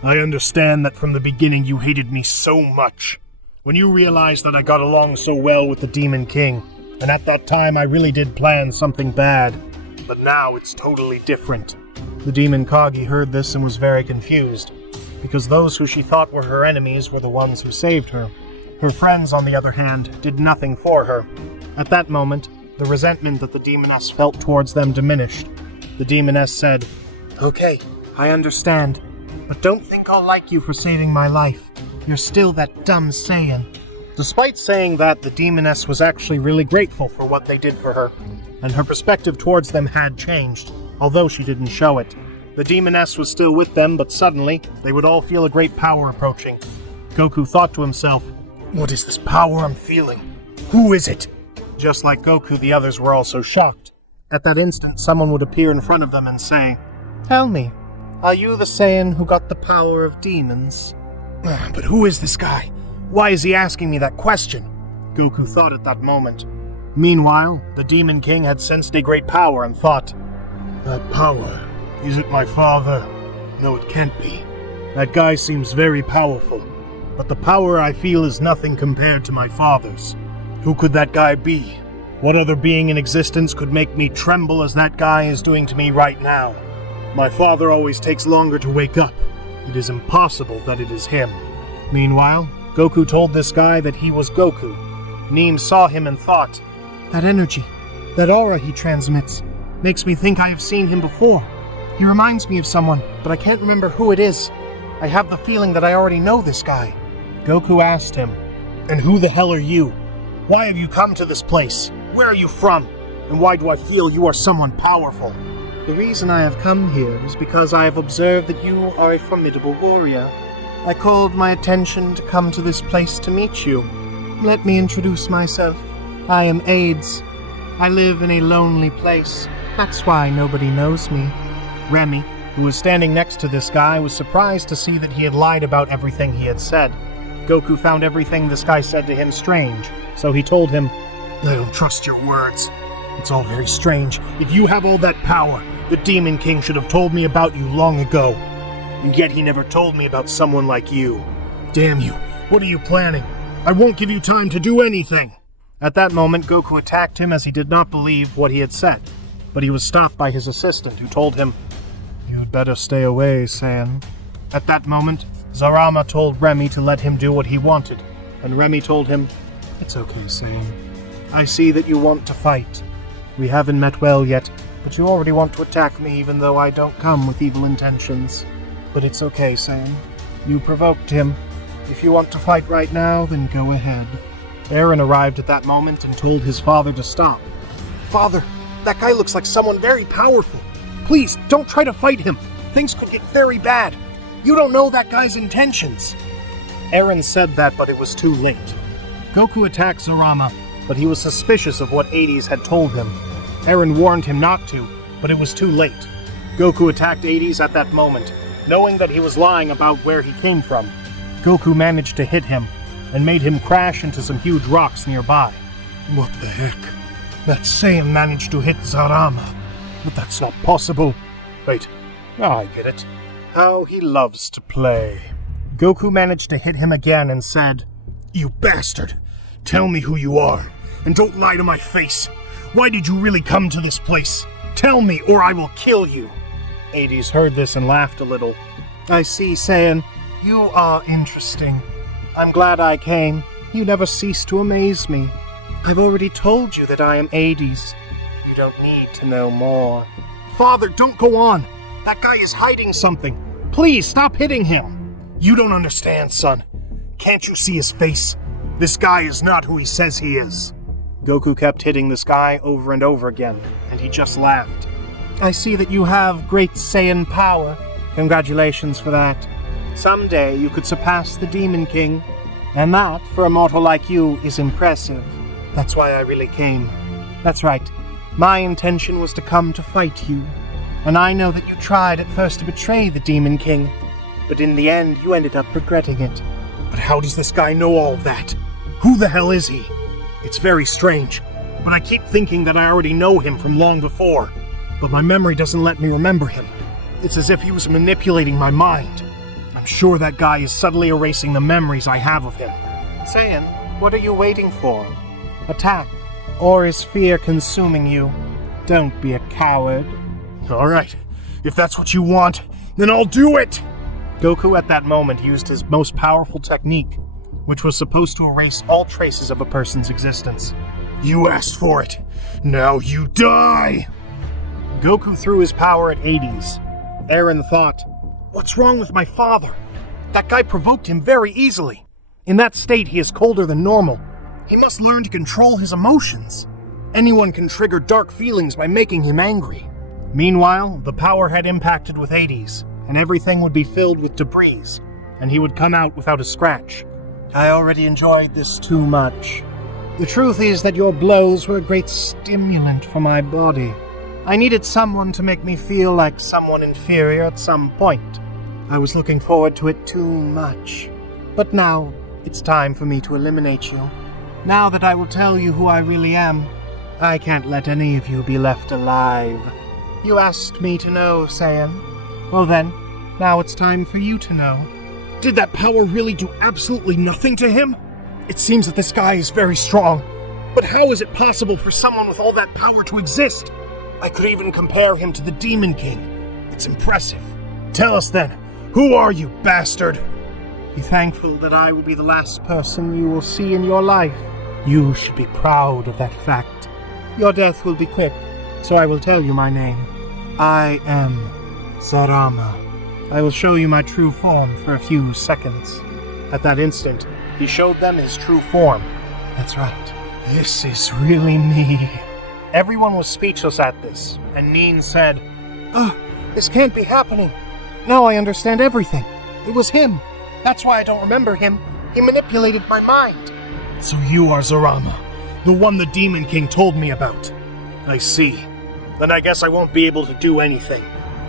I understand that from the beginning you hated me so much. When you realized that I got along so well with the Demon King, and at that time I really did plan something bad. But now it's totally different." The Demon Kagi heard this and was very confused, because those who she thought were her enemies were the ones who saved her. Her friends, on the other hand, did nothing for her. At that moment, the resentment that the demoness felt towards them diminished. The demoness said, "Okay, I understand, but don't think I'll like you for saving my life. You're still that dumb Saiyan." Despite saying that, the demoness was actually really grateful for what they did for her, and her perspective towards them had changed, although she didn't show it. The demoness was still with them, but suddenly, they would all feel a great power approaching. Goku thought to himself, "What is this power I'm feeling? Who is it?" Just like Goku, the others were also shocked. At that instant, someone would appear in front of them and say, "Tell me, are you the Saiyan who got the power of demons?" But who is this guy? Why is he asking me that question? Goku thought at that moment. Meanwhile, the Demon King had sensed a great power and thought, "That power, is it my father? No, it can't be. That guy seems very powerful, but the power I feel is nothing compared to my father's. Who could that guy be? What other being in existence could make me tremble as that guy is doing to me right now? My father always takes longer to wake up. It is impossible that it is him." Meanwhile, Goku told this guy that he was Goku. Nin saw him and thought, "That energy, that aura he transmits, makes me think I have seen him before. He reminds me of someone, but I can't remember who it is. I have the feeling that I already know this guy." Goku asked him, "And who the hell are you? Why have you come to this place? Where are you from? And why do I feel you are someone powerful?" "The reason I have come here is because I have observed that you are a formidable warrior. I called my attention to come to this place to meet you. Let me introduce myself. I am AIDS. I live in a lonely place. That's why nobody knows me." Remy, who was standing next to this guy, was surprised to see that he had lied about everything he had said. Goku found everything this guy said to him strange, so he told him, "I don't trust your words. It's all very strange. If you have all that power, the Demon King should have told me about you long ago. And yet he never told me about someone like you. Damn you, what are you planning? I won't give you time to do anything." At that moment, Goku attacked him as he did not believe what he had said, but he was stopped by his assistant, who told him, "You'd better stay away, Saiyan." At that moment, Zarama told Remy to let him do what he wanted, and Remy told him, "It's okay, Saiyan. I see that you want to fight. We haven't met well yet, but you already want to attack me even though I don't come with evil intentions. But it's okay, Saiyan. You provoked him. If you want to fight right now, then go ahead." Eren arrived at that moment and told his father to stop. "Father, that guy looks like someone very powerful. Please, don't try to fight him. Things could get very bad. You don't know that guy's intentions." Eren said that, but it was too late. Goku attacked Zarama, but he was suspicious of what Hades had told him. Eren warned him not to, but it was too late. Goku attacked Hades at that moment, knowing that he was lying about where he came from. Goku managed to hit him, and made him crash into some huge rocks nearby. What the heck? That Saiyan managed to hit Zarama. But that's not possible. Wait, I get it. How he loves to play. Goku managed to hit him again and said, "You bastard! Tell me who you are, and don't lie to my face. Why did you really come to this place? Tell me, or I will kill you." Hades heard this and laughed a little. "I see, Saiyan. You are interesting. I'm glad I came. you never cease to amaze me. I've already told you that I am Hades. You don't need to know more. Father, don't go on. That guy is hiding something. Please, stop hitting him. You don't understand, son. Can't you see his face? This guy is not who he says he is. Goku kept hitting this guy over and over again, and he just laughed. I see that you have great Saiyan power. Congratulations for that. Someday you could surpass the Demon King, and that, for a mortal like you, is impressive. That's why I really came. That's right. My intention was to come to fight you, and I know that you tried at first to betray the Demon King, but in the end you ended up regretting it. But how does this guy know all that? Who the hell is he? It's very strange, but I keep thinking that I already know him from long before, but my memory doesn't let me remember him. It's as if he was manipulating my mind. I'm sure that guy is subtly erasing the memories I have of him. Saiyan, what are you waiting for? Attack, or is fear consuming you? Don't be a coward. Alright, if that's what you want, then I'll do it! Goku at that moment used his most powerful technique, which was supposed to erase all traces of a person's existence. You asked for it. Now you die! Goku threw his power at Hades. Eren thought, what's wrong with my father? That guy provoked him very easily. In that state, he is colder than normal. He must learn to control his emotions. Anyone can trigger dark feelings by making him angry. Meanwhile, the power had impacted with Hades, and everything would be filled with debris, and he would come out without a scratch. I already enjoyed this too much. The truth is that your blows were a great stimulant for my body. I needed someone to make me feel like someone inferior at some point. I was looking forward to it too much. But now, it's time for me to eliminate you. Now that I will tell you who I really am, I can't let any of you be left alive. You asked me to know, Saiyan. Well then, now it's time for you to know. Did that power really do absolutely nothing to him? It seems that this guy is very strong, but how is it possible for someone with all that power to exist? I could even compare him to the Demon King. It's impressive. Tell us then, who are you, bastard? Be thankful that I will be the last person you will see in your life. You should be proud of that fact. Your death will be quick, so I will tell you my name. I am Sarama. I will show you my true form for a few seconds. At that instant, he showed them his true form. That's right. This is really me. Everyone was speechless at this, and Neen said, this can't be happening. Now I understand everything. It was him. That's why I don't remember him. He manipulated my mind. So you are Zarama, the one the Demon King told me about. I see. Then I guess I won't be able to do anything.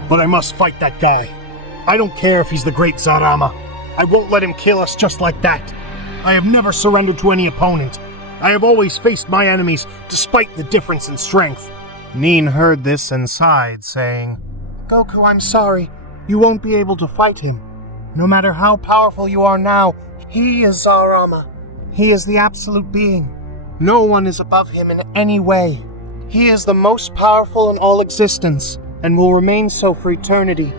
But I must fight that guy. I don't care if he's the great Zarama. I won't let him kill us just like that. I have never surrendered to any opponent. I have always faced my enemies despite the difference in strength. Neen heard this and sighed, saying, Goku, I'm sorry. You won't be able to fight him. No matter how powerful you are now, he is Zarama. He is the absolute being. No one is above him in any way. He is the most powerful in all existence, and will remain so for eternity.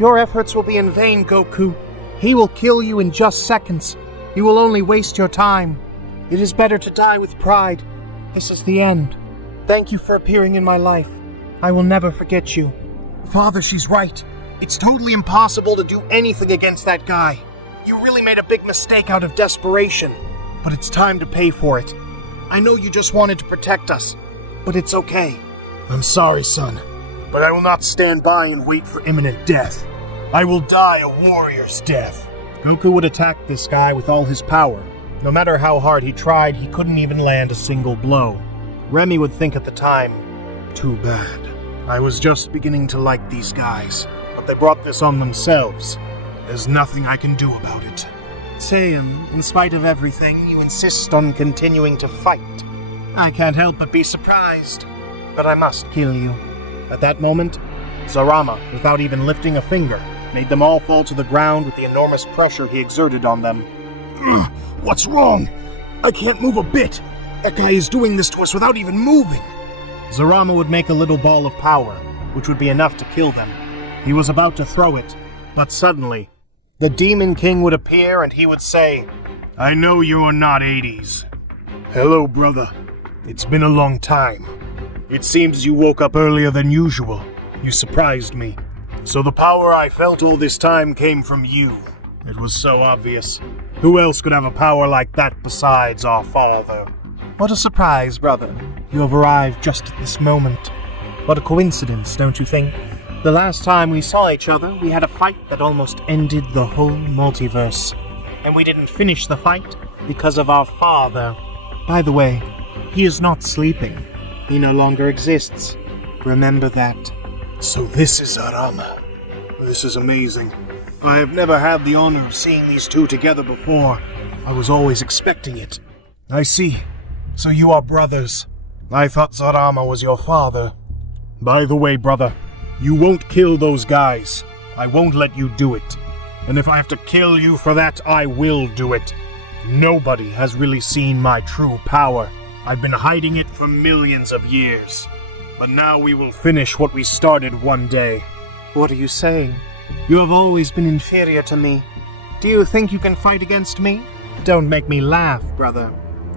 Your efforts will be in vain, Goku. He will kill you in just seconds. He will only waste your time. It is better to die with pride. This is the end. Thank you for appearing in my life. I will never forget you. Father, she's right. It's totally impossible to do anything against that guy. You really made a big mistake out of desperation. But it's time to pay for it. I know you just wanted to protect us, but it's okay. I'm sorry, son, but I will not stand by and wait for imminent death. I will die a warrior's death. Goku would attack this guy with all his power. No matter how hard he tried, he couldn't even land a single blow. Remy would think at the time, too bad. I was just beginning to like these guys, but they brought this on themselves. There's nothing I can do about it. Saiyan, in spite of everything, you insist on continuing to fight. I can't help but be surprised, but I must kill you. At that moment, Zarama, without even lifting a finger, made them all fall to the ground with the enormous pressure he exerted on them. What's wrong? I can't move a bit. That guy is doing this to us without even moving. Zarama would make a little ball of power, which would be enough to kill them. He was about to throw it, but suddenly, the Demon King would appear and he would say, I know you are not 80s. Hello, brother. It's been a long time. It seems you woke up earlier than usual. You surprised me. So the power I felt all this time came from you. It was so obvious. Who else could have a power like that besides our father? What a surprise, brother. You have arrived just at this moment. What a coincidence, don't you think? The last time we saw each other, we had a fight that almost ended the whole multiverse. And we didn't finish the fight because of our father. By the way, he is not sleeping. He no longer exists. Remember that. So this is Arama. This is amazing. I have never had the honor of seeing these two together before. I was always expecting it. I see. So you are brothers. I thought Zarama was your father. By the way, brother, you won't kill those guys. I won't let you do it. And if I have to kill you for that, I will do it. Nobody has really seen my true power. I've been hiding it for millions of years. But now we will finish what we started one day. What are you saying? You have always been inferior to me. Do you think you can fight against me? Don't make me laugh, brother.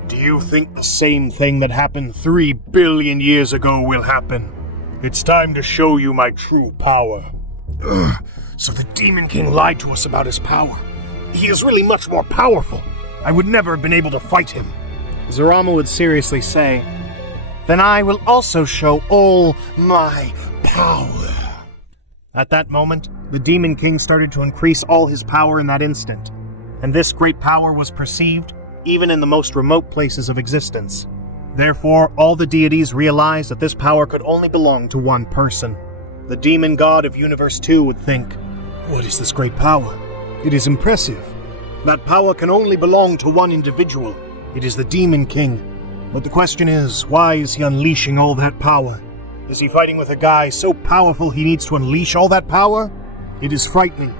Do you think the same thing that happened 3 billion years ago will happen? It's time to show you my true power. So the Demon King lied to us about his power. He is really much more powerful. I would never have been able to fight him. Zarama would seriously say, then I will also show all my power. At that moment, the Demon King started to increase all his power in that instant. And this great power was perceived even in the most remote places of existence. Therefore, all the deities realized that this power could only belong to one person. The demon god of Universe 2 would think, what is this great power? It is impressive. That power can only belong to one individual. It is the Demon King. But the question is, why is he unleashing all that power? Is he fighting with a guy so powerful he needs to unleash all that power? It is frightening.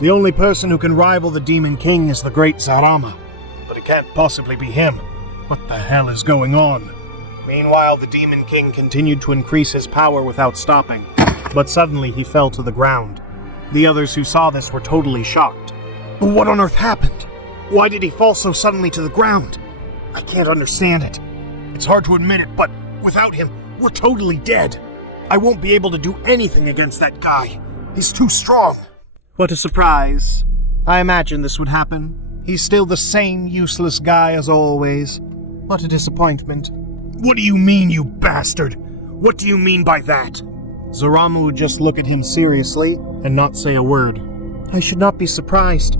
The only person who can rival the Demon King is the great Zarama. But it can't possibly be him. What the hell is going on? Meanwhile, the Demon King continued to increase his power without stopping. But suddenly he fell to the ground. The others who saw this were totally shocked. What on earth happened? Why did he fall so suddenly to the ground? I can't understand it. It's hard to admit it, but without him, we're totally dead. I won't be able to do anything against that guy. He's too strong. What a surprise. I imagined this would happen. He's still the same useless guy as always. What a disappointment. What do you mean, you bastard? What do you mean by that? Zarama would just look at him seriously and not say a word. I should not be surprised.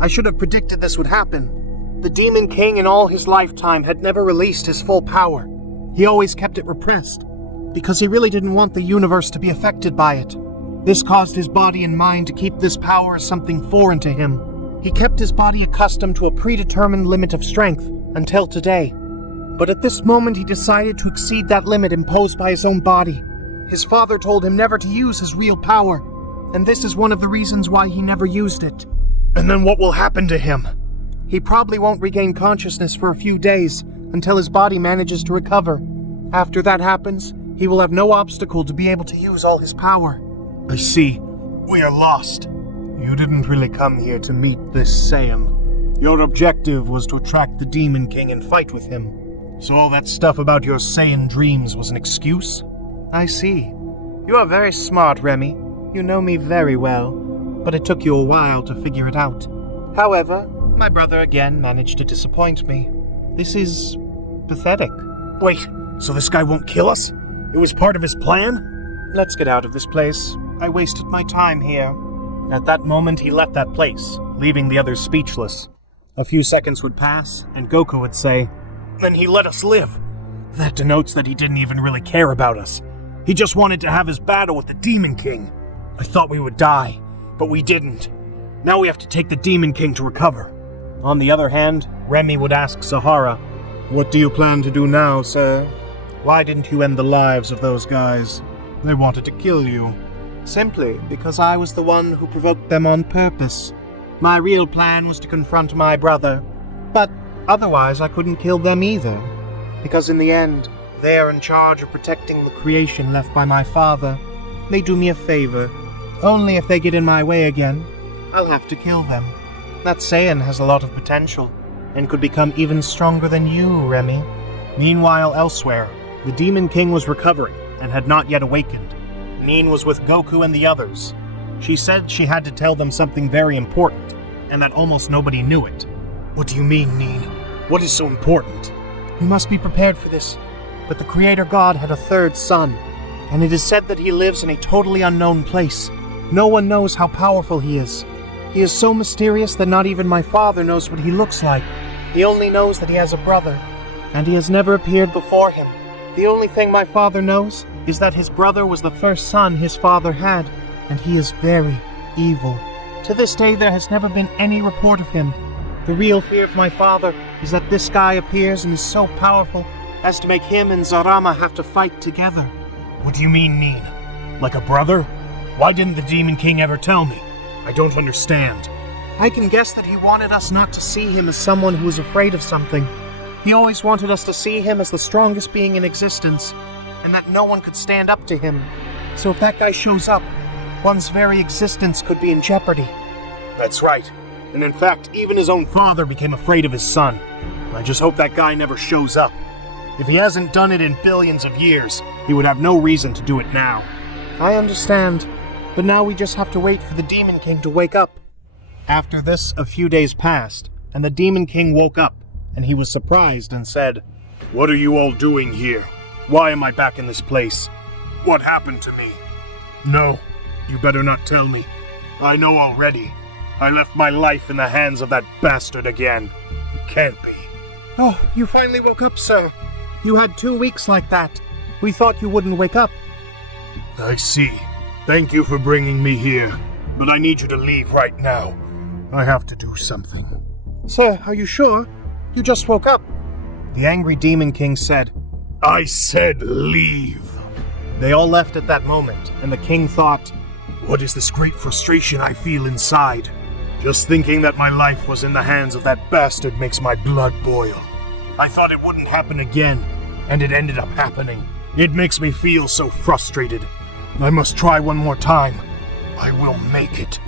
I should have predicted this would happen. The Demon King in all his lifetime had never released his full power. He always kept it repressed, because he really didn't want the universe to be affected by it. This caused his body and mind to keep this power as something foreign to him. He kept his body accustomed to a predetermined limit of strength until today. But at this moment he decided to exceed that limit imposed by his own body. His father told him never to use his real power, and this is one of the reasons why he never used it. And then what will happen to him? He probably won't regain consciousness for a few days until his body manages to recover. After that happens, he will have no obstacle to be able to use all his power. I see. We are lost. You didn't really come here to meet this Saiyan. Your objective was to attract the Demon King and fight with him. So all that stuff about your Saiyan dreams was an excuse? I see. You are very smart, Remy. You know me very well, but it took you a while to figure it out. However, my brother again managed to disappoint me. This is pathetic. Wait, so this guy won't kill us? It was part of his plan? Let's get out of this place. I wasted my time here. At that moment, he left that place, leaving the others speechless. A few seconds would pass, and Goku would say, then he let us live. That denotes that he didn't even really care about us. He just wanted to have his battle with the Demon King. I thought we would die, but we didn't. Now we have to take the Demon King to recover. On the other hand, Remy would ask Sahara, what do you plan to do now, sir? Why didn't you end the lives of those guys? They wanted to kill you. Simply because I was the one who provoked them on purpose. My real plan was to confront my brother. But otherwise I couldn't kill them either. Because in the end, they are in charge of protecting the creation left by my father. They do me a favor. Only if they get in my way again, I'll have to kill them. That Saiyan has a lot of potential. and could become even stronger than you, Remy. Meanwhile, elsewhere, the Demon King was recovering and had not yet awakened. Neen was with Goku and the others. She said she had to tell them something very important, and that almost nobody knew it. What do you mean, Neen? What is so important? You must be prepared for this, but the Creator God had a third son, and it is said that he lives in a totally unknown place. No one knows how powerful he is. He is so mysterious that not even my father knows what he looks like. He only knows that he has a brother, and he has never appeared before him. The only thing my father knows is that his brother was the first son his father had, and he is very evil. To this day, there has never been any report of him. The real fear of my father is that this guy appears and is so powerful as to make him and Zarama have to fight together. What do you mean, Neen? Like a brother? Why didn't the Demon King ever tell me? I don't understand. I can guess that he wanted us not to see him as someone who was afraid of something. He always wanted us to see him as the strongest being in existence, and that no one could stand up to him. So if that guy shows up, one's very existence could be in jeopardy. That's right. And in fact, even his own father became afraid of his son. I just hope that guy never shows up. If he hasn't done it in billions of years, he would have no reason to do it now. I understand, but now we just have to wait for the Demon King to wake up. After this, a few days passed, and the Demon King woke up, and he was surprised and said, "What are you all doing here? Why am I back in this place? What happened to me?" "No, you better not tell me. I know already. I left my life in the hands of that bastard again. It can't be." "Oh, you finally woke up, sir. You had 2 weeks like that. We thought you wouldn't wake up." "I see. Thank you for bringing me here, but I need you to leave right now. I have to do something." "Sir, are you sure? You just woke up." The angry Demon King said, "I said leave." They all left at that moment, and the king thought, "What is this great frustration I feel inside? Just thinking that my life was in the hands of that bastard makes my blood boil. I thought it wouldn't happen again, and it ended up happening. It makes me feel so frustrated. I must try one more time. I will make it."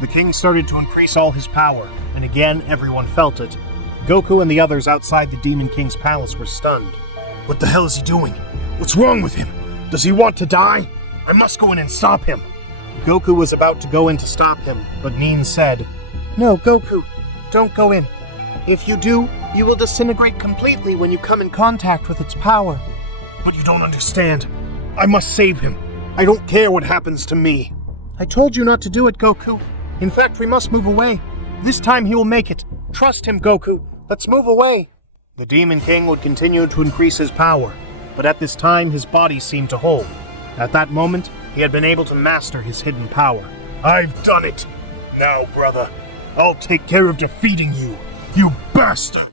The king started to increase all his power, and again everyone felt it. Goku and the others outside the Demon King's palace were stunned. "What the hell is he doing? What's wrong with him? Does he want to die? I must go in and stop him." Goku was about to go in to stop him, but Neen said, "No, Goku, don't go in. If you do, you will disintegrate completely when you come in contact with its power." "But you don't understand. I must save him. I don't care what happens to me." "I told you not to do it, Goku. In fact, we must move away. This time he will make it. Trust him, Goku. Let's move away." The Demon King would continue to increase his power, but at this time his body seemed to hold. At that moment, he had been able to master his hidden power. "I've done it. Now, brother, I'll take care of defeating you, you bastard!"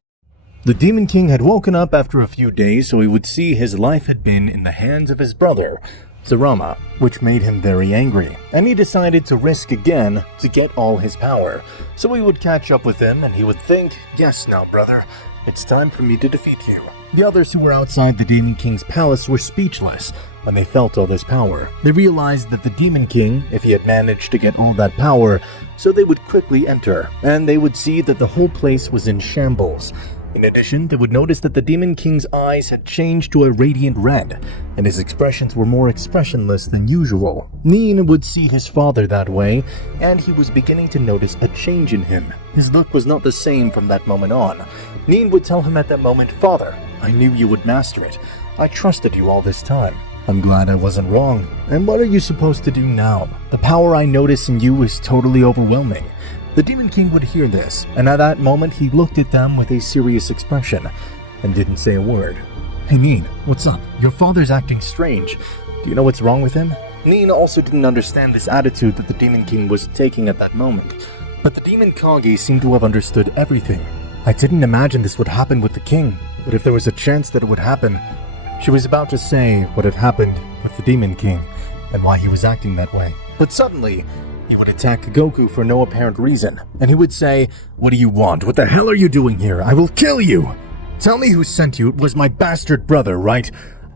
The Demon King had woken up after a few days so he would see his life had been in the hands of his brother, Zarama, which made him very angry, and he decided to risk again to get all his power. So he would catch up with him and he would think, "Yes, now brother, it's time for me to defeat you." The others who were outside the Demon King's palace were speechless when they felt all this power. They realized that the Demon King, if he had managed to get all that power, so they would quickly enter, and they would see that the whole place was in shambles. In addition, they would notice that the Demon King's eyes had changed to a radiant red, and his expressions were more expressionless than usual. Neen would see his father that way, and he was beginning to notice a change in him. His look was not the same from that moment on. Neen would tell him at that moment, "Father, I knew you would master it. I trusted you all this time. I'm glad I wasn't wrong. And what are you supposed to do now? The power I notice in you is totally overwhelming." The Demon King would hear this, and at that moment he looked at them with a serious expression, and didn't say a word. "Hey Neen, what's up? Your father's acting strange. Do you know what's wrong with him?" Neen also didn't understand this attitude that the Demon King was taking at that moment, but the Demon Kage seemed to have understood everything. "I didn't imagine this would happen with the king, but if there was a chance that it would happen..." She was about to say what had happened with the Demon King, and why he was acting that way. But suddenly, he would attack Goku for no apparent reason, and he would say, "What do you want? What the hell are you doing here? I will kill you! Tell me who sent you. It was my bastard brother, right?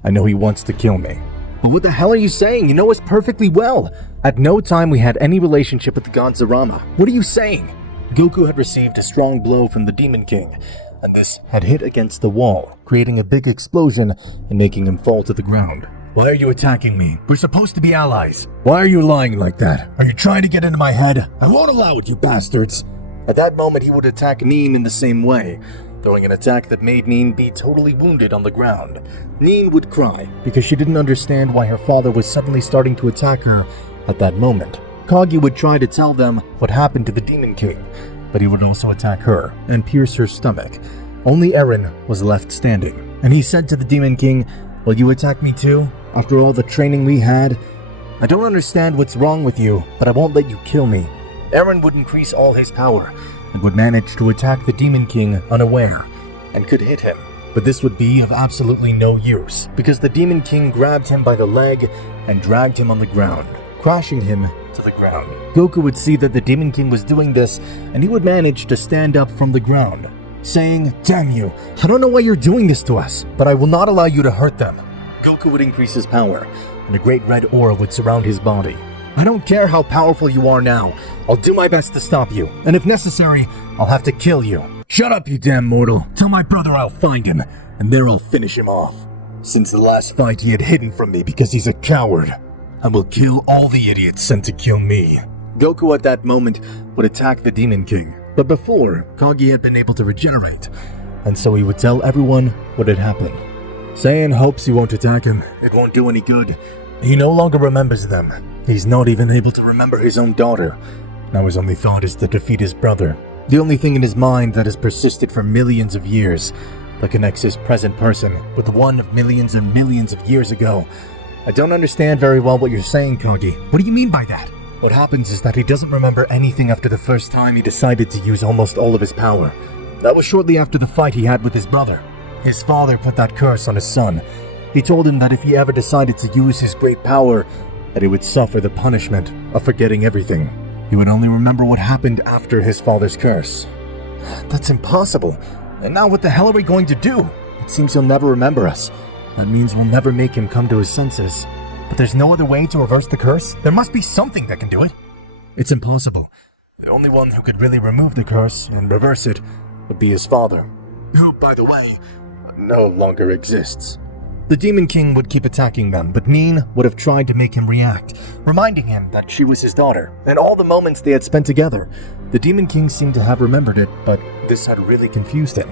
I know he wants to kill me. But what the hell are you saying? You know us perfectly well. At no time we had any relationship with the god Zarama. What are you saying?" Goku had received a strong blow from the Demon King, and this had hit against the wall, creating a big explosion and making him fall to the ground. Why are you attacking me? We're supposed to be allies. Why are you lying like that? Are you trying to get into my head? I won't allow it, you bastards. At that moment, he would attack Neen in the same way, throwing an attack that made Neen be totally wounded on the ground. Neen would cry because she didn't understand why her father was suddenly starting to attack her at that moment. Kagi would try to tell them what happened to the Demon King, but he would also attack her and pierce her stomach. Only Eren was left standing, and he said to the Demon King, "Will you attack me too? After all the training we had? I don't understand what's wrong with you, but I won't let you kill me." Eren would increase all his power and would manage to attack the Demon King unaware and could hit him. But this would be of absolutely no use because the Demon King grabbed him by the leg and dragged him on the ground, crashing him to the ground. Goku would see that the Demon King was doing this and he would manage to stand up from the ground, saying, "Damn you, I don't know why you're doing this to us, but I will not allow you to hurt them." Goku would increase his power, and a great red aura would surround his body. "I don't care how powerful you are now. I'll do my best to stop you, and if necessary, I'll have to kill you." "Shut up, you damn mortal. Tell my brother I'll find him, and there I'll finish him off. Since the last fight he had hidden from me because he's a coward. I will kill all the idiots sent to kill me." Goku at that moment would attack the Demon King, but before, Kagi had been able to regenerate, and so he would tell everyone what had happened. Saiyan hopes you won't attack him. It won't do any good. He no longer remembers them. He's not even able to remember his own daughter. Now his only thought is to defeat his brother. The only thing in his mind that has persisted for millions of years, that connects his present person with the one of millions and millions of years ago. I don't understand very well what you're saying, Kagi. What do you mean by that? What happens is that he doesn't remember anything after the first time he decided to use almost all of his power. That was shortly after the fight he had with his brother. His father put that curse on his son. He told him that if he ever decided to use his great power, that he would suffer the punishment of forgetting everything. He would only remember what happened after his father's curse. That's impossible. And now what the hell are we going to do? It seems he'll never remember us. That means we'll never make him come to his senses. But there's no other way to reverse the curse? There must be something that can do it. It's impossible. The only one who could really remove the curse and reverse it would be his father, who, by the way, no longer exists. The Demon King would keep attacking them, but Neen would have tried to make him react, reminding him that she was his daughter, and all the moments they had spent together. The Demon King seemed to have remembered it, but this had really confused him.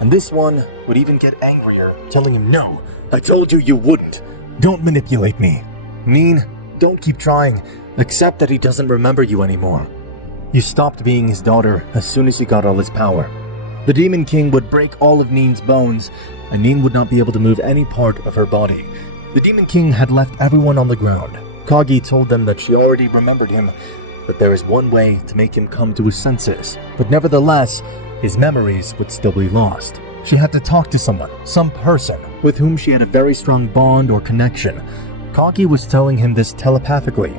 And this one would even get angrier, telling him, "No, I told you you wouldn't. Don't manipulate me. Neen, don't keep trying. Accept that he doesn't remember you anymore. You stopped being his daughter as soon as he got all his power." The Demon King would break all of Neen's bones, and Neen would not be able to move any part of her body. The Demon King had left everyone on the ground. Kagi told them that she already remembered him, but there is one way to make him come to his senses. But nevertheless, his memories would still be lost. She had to talk to someone, some person, with whom she had a very strong bond or connection. Kagi was telling him this telepathically.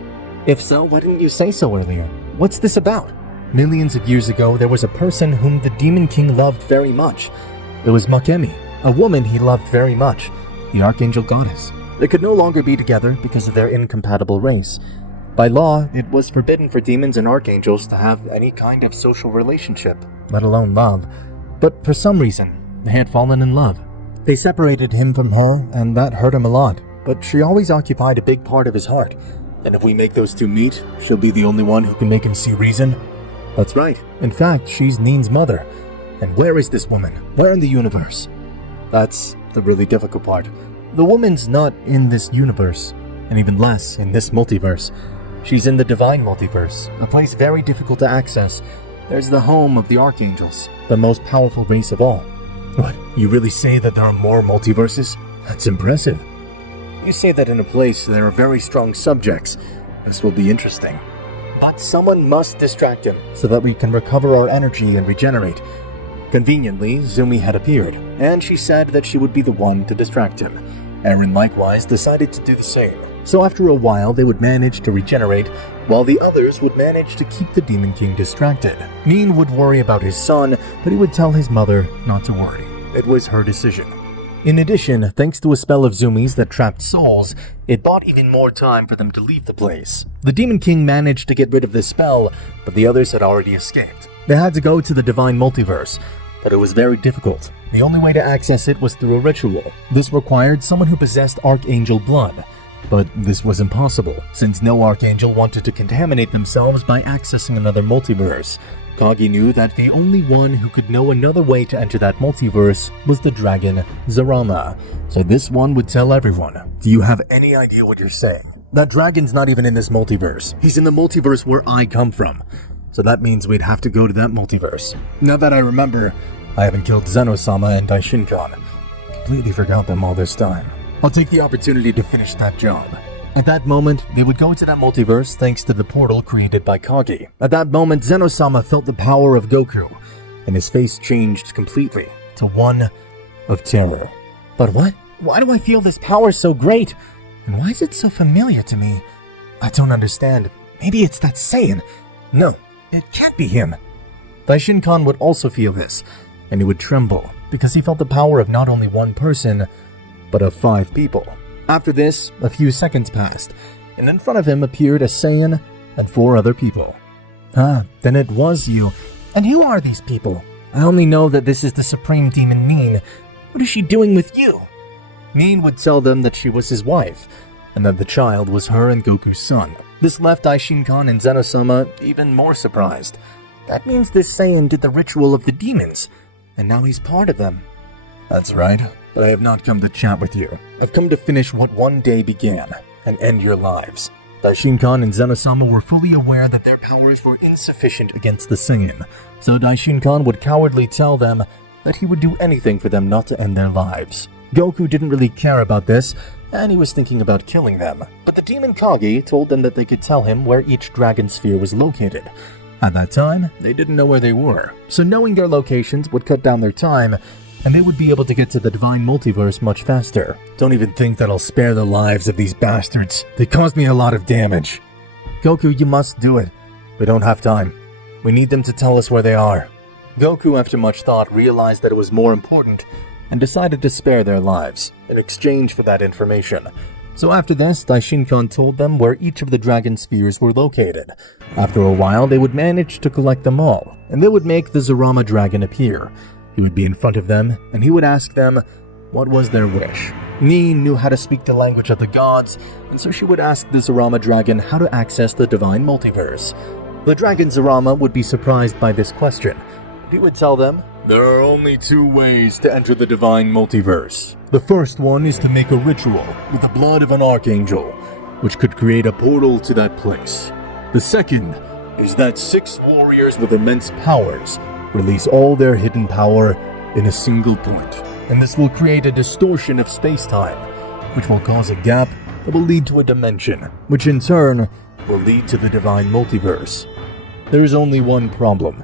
"If so, why didn't you say so earlier? What's this about?" Millions of years ago, there was a person whom the Demon King loved very much. It was Makemi, a woman he loved very much, the Archangel Goddess. They could no longer be together because of their incompatible race. By law, it was forbidden for demons and archangels to have any kind of social relationship, let alone love. But for some reason, they had fallen in love. They separated him from her, and that hurt him a lot, but she always occupied a big part of his heart. And if we make those two meet, she'll be the only one who can make him see reason. That's right. In fact, she's Neen's mother. And where is this woman? Where in the universe? That's the really difficult part. The woman's not in this universe, and even less in this multiverse. She's in the divine multiverse, a place very difficult to access. There's the home of the archangels, the most powerful race of all. What, you really say that there are more multiverses? That's impressive. You say that in a place there are very strong subjects. This will be interesting. But someone must distract him so that we can recover our energy and regenerate. Conveniently, Zumi had appeared, and she said that she would be the one to distract him. Eren likewise decided to do the same. So after a while, they would manage to regenerate, while the others would manage to keep the Demon King distracted. Neen would worry about his son, but he would tell his mother not to worry. It was her decision. In addition, thanks to a spell of Zumi's that trapped souls, it bought even more time for them to leave the place. The Demon King managed to get rid of this spell, but the others had already escaped. They had to go to the Divine Multiverse, but it was very difficult. The only way to access it was through a ritual. This required someone who possessed Archangel blood. But this was impossible, since no Archangel wanted to contaminate themselves by accessing another multiverse. Kagi knew that the only one who could know another way to enter that multiverse was the dragon Zarama, so this one would tell everyone. Do you have any idea what you're saying? That dragon's not even in this multiverse. He's in the multiverse where I come from. So that means we'd have to go to that multiverse. Now that I remember, I haven't killed Zeno-sama and Daishinkan. Completely forgot them all this time. I'll take the opportunity to finish that job. At that moment, they would go to that multiverse thanks to the portal created by Kagi. At that moment, Zeno-sama felt the power of Goku, and his face changed completely to one of terror. But what? Why do I feel this power so great? And why is it so familiar to me? I don't understand. Maybe it's that Saiyan. No, it can't be him. Daishinkan would also feel this, and he would tremble, because he felt the power of not only one person, but of 5 people. After this, a few seconds passed, and in front of him appeared a Saiyan and 4 other people. Ah, then it was you. And who are these people? I only know that this is the Supreme Demon Nin. What is she doing with you? Nin would tell them that she was his wife, and that the child was her and Goku's son. This left Daishinkan and Zeno-sama even more surprised. That means this Saiyan did the ritual of the demons, and now he's part of them. That's right. But I have not come to chat with you. I've come to finish what one day began and end your lives. Daishinkan and Zeno-sama were fully aware that their powers were insufficient against the Saiyan, so Daishinkan would cowardly tell them that he would do anything for them not to end their lives. Goku didn't really care about this, and he was thinking about killing them. But the Demon Kagi told them that they could tell him where each dragon sphere was located. At that time, they didn't know where they were, so knowing their locations would cut down their time, and they would be able to get to the Divine Multiverse much faster. Don't even think that I'll spare the lives of these bastards. They caused me a lot of damage. Goku, you must do it. We don't have time. We need them to tell us where they are. Goku, after much thought, realized that it was more important and decided to spare their lives in exchange for that information. So after this, Daishinkan told them where each of the dragon spheres were located. After a while, they would manage to collect them all, and they would make the Zarama dragon appear. He would be in front of them, and he would ask them what was their wish. Nin knew how to speak the language of the gods, and so she would ask the Zarama dragon how to access the Divine Multiverse. The dragon Zarama would be surprised by this question. He would tell them, there are only 2 ways to enter the Divine Multiverse. The first one is to make a ritual with the blood of an archangel, which could create a portal to that place. The second is that 6 warriors with immense powers release all their hidden power in a single point, and this will create a distortion of space-time, which will cause a gap that will lead to a dimension, which in turn will lead to the Divine Multiverse. There is only one problem,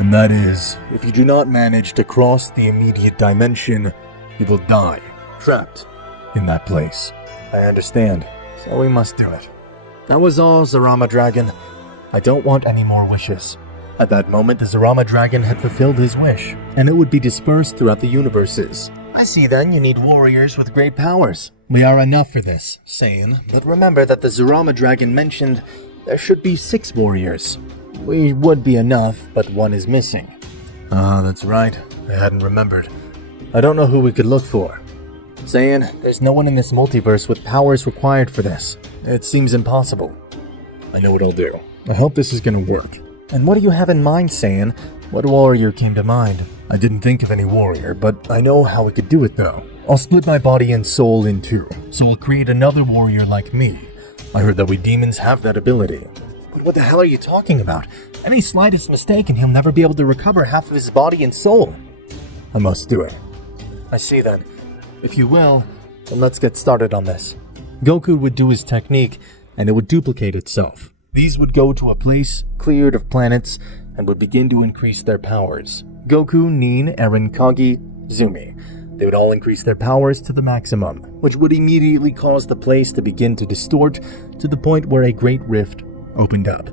and that is, if you do not manage to cross the immediate dimension, you will die, trapped in that place. I understand, so we must do it. That was all, Zarama Dragon. I don't want any more wishes. At that moment, the Zarama dragon had fulfilled his wish, and it would be dispersed throughout the universes. I see then you need warriors with great powers. We are enough for this, Saiyan, but remember that the Zarama dragon mentioned there should be 6 warriors. We would be enough, but 1 is missing. Ah, that's right. I hadn't remembered. I don't know who we could look for. Saiyan, there's no one in this multiverse with powers required for this. It seems impossible. I know what I'll do. I hope this is gonna work. And what do you have in mind, Saiyan? What warrior came to mind? I didn't think of any warrior, but I know how we could do it though. I'll split my body and soul in 2, so I'll create another warrior like me. I heard that we demons have that ability. But what the hell are you talking about? Any slightest mistake and he'll never be able to recover half of his body and soul. I must do it. I see then. If you will, then let's get started on this. Goku would do his technique, and it would duplicate itself. These would go to a place cleared of planets and would begin to increase their powers. Goku, Nin, Eren, Kagi, Zumi. They would all increase their powers to the maximum, which would immediately cause the place to begin to distort to the point where a great rift opened up.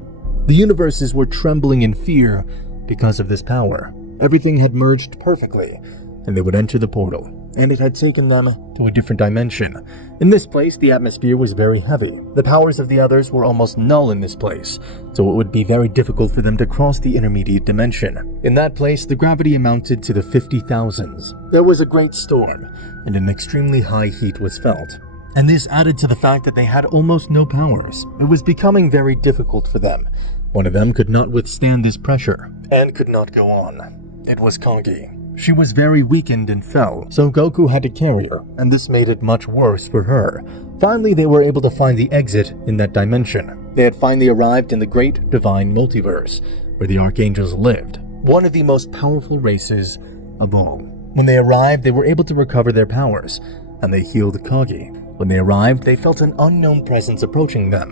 The universes were trembling in fear because of this power. Everything had merged perfectly, and they would enter the portal. and it had taken them to a different dimension. In this place, the atmosphere was very heavy. The powers of the others were almost null in this place, so it would be very difficult for them to cross the intermediate dimension. In that place, the gravity amounted to the 50,000s. There was a great storm, and an extremely high heat was felt. And this added to the fact that they had almost no powers. It was becoming very difficult for them. One of them could not withstand this pressure, and could not go on. It was Kagi. She was very weakened and fell, so Goku had to carry her, and this made it much worse for her. Finally, they were able to find the exit in that dimension. They had finally arrived in the great divine multiverse, where the Archangels lived, one of the most powerful races of all. When they arrived, they were able to recover their powers, and they healed Kagi. When they arrived, they felt an unknown presence approaching them.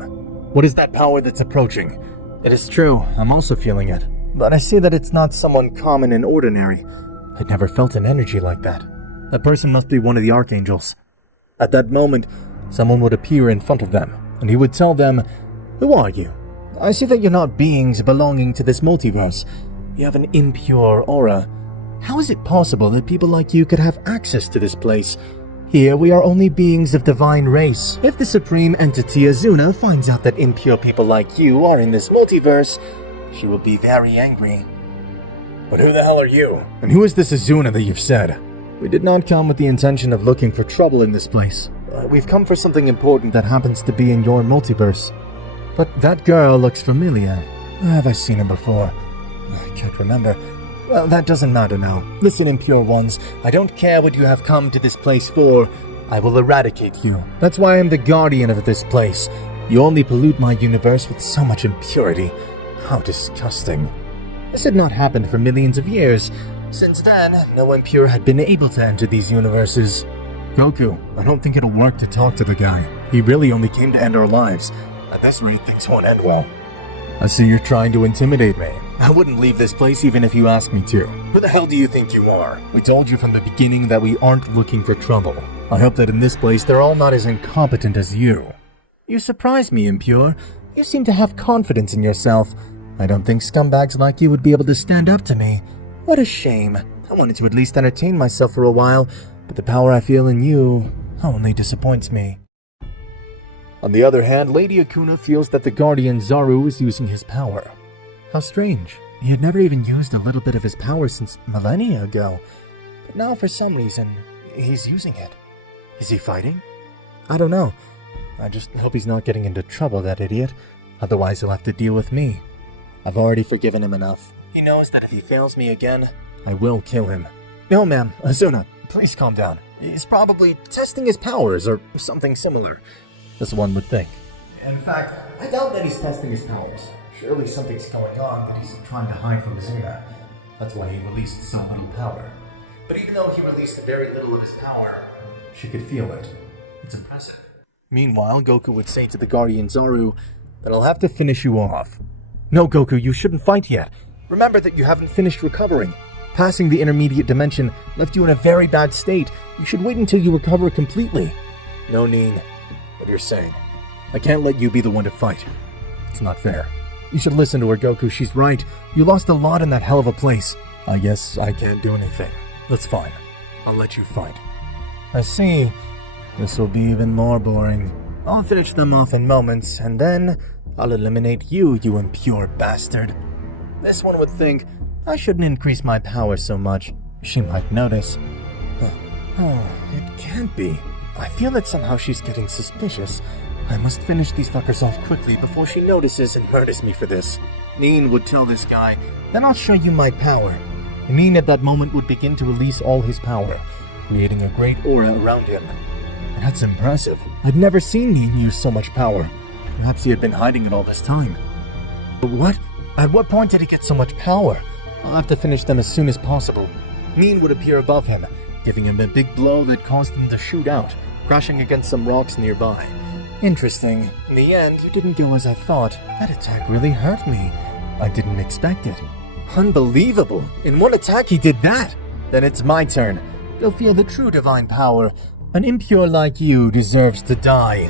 What is that power that's approaching? It is true, I'm also feeling it, but I see that it's not someone common and ordinary. I'd never felt an energy like that. That person must be one of the Archangels. At that moment, someone would appear in front of them, and he would tell them, "Who are you? I see that you're not beings belonging to this multiverse. You have an impure aura. How is it possible that people like you could have access to this place? Here we are only beings of divine race. If the supreme entity Azuna finds out that impure people like you are in this multiverse, she will be very angry." But who the hell are you? And who is this Azuna that you've said? We did not come with the intention of looking for trouble in this place. We've come for something important that happens to be in your multiverse. But that girl looks familiar. Have I seen her before? I can't remember. Well, that doesn't matter now. Listen, impure ones, I don't care what you have come to this place for. I will eradicate you. That's why I'm the guardian of this place. You only pollute my universe with so much impurity. How disgusting. This had not happened for millions of years. Since then, no impure had been able to enter these universes. Goku, I don't think it'll work to talk to the guy. He really only came to end our lives. At this rate, things won't end well. I see you're trying to intimidate me. I wouldn't leave this place even if you asked me to. Who the hell do you think you are? We told you from the beginning that we aren't looking for trouble. I hope that in this place they're all not as incompetent as you. You surprise me, Impure. You seem to have confidence in yourself. I don't think scumbags like you would be able to stand up to me. What a shame. I wanted to at least entertain myself for a while, but the power I feel in you only disappoints me. On the other hand, Lady Akuna feels that the Guardian Zaru is using his power. How strange. He had never even used a little bit of his power since millennia ago, but now for some reason, he's using it. Is he fighting? I don't know. I just hope he's not getting into trouble, that idiot. Otherwise he'll have to deal with me. I've already forgiven him enough. He knows that if he fails me again, I will kill him. No, ma'am. Azuna, please calm down. He's probably testing his powers or something similar, as one would think. In fact, I doubt that he's testing his powers. Surely something's going on that he's trying to hide from Azuna. That's why he released so little power. But even though he released very little of his power, she could feel it. It's impressive. Meanwhile, Goku would say to the Guardian Zaru that I'll have to finish you off. No, Goku, you shouldn't fight yet. Remember that you haven't finished recovering. Passing the intermediate dimension left you in a very bad state. You should wait until you recover completely. No, Nin. What you're saying. I can't let you be the one to fight. It's not fair. You should listen to her, Goku. She's right. You lost a lot in that hell of a place. I guess I can't do anything. That's fine. I'll let you fight. I see. This will be even more boring. I'll finish them off in moments, and then I'll eliminate you, you impure bastard. This one would think, I shouldn't increase my power so much. She might notice. Oh, it can't be. I feel that somehow she's getting suspicious. I must finish these fuckers off quickly before she notices and murders me for this. Nin would tell this guy, then I'll show you my power. Nin at that moment would begin to release all his power, creating a great aura around him. That's impressive. I'd never seen Nin use so much power. Perhaps he had been hiding it all this time. But what? At what point did he get so much power? I'll have to finish them as soon as possible. Nin would appear above him, giving him a big blow that caused him to shoot out, crashing against some rocks nearby. Interesting. In the end, it didn't go as I thought. That attack really hurt me. I didn't expect it. Unbelievable! In one attack he did that! Then it's my turn. You'll feel the true divine power. An impure like you deserves to die.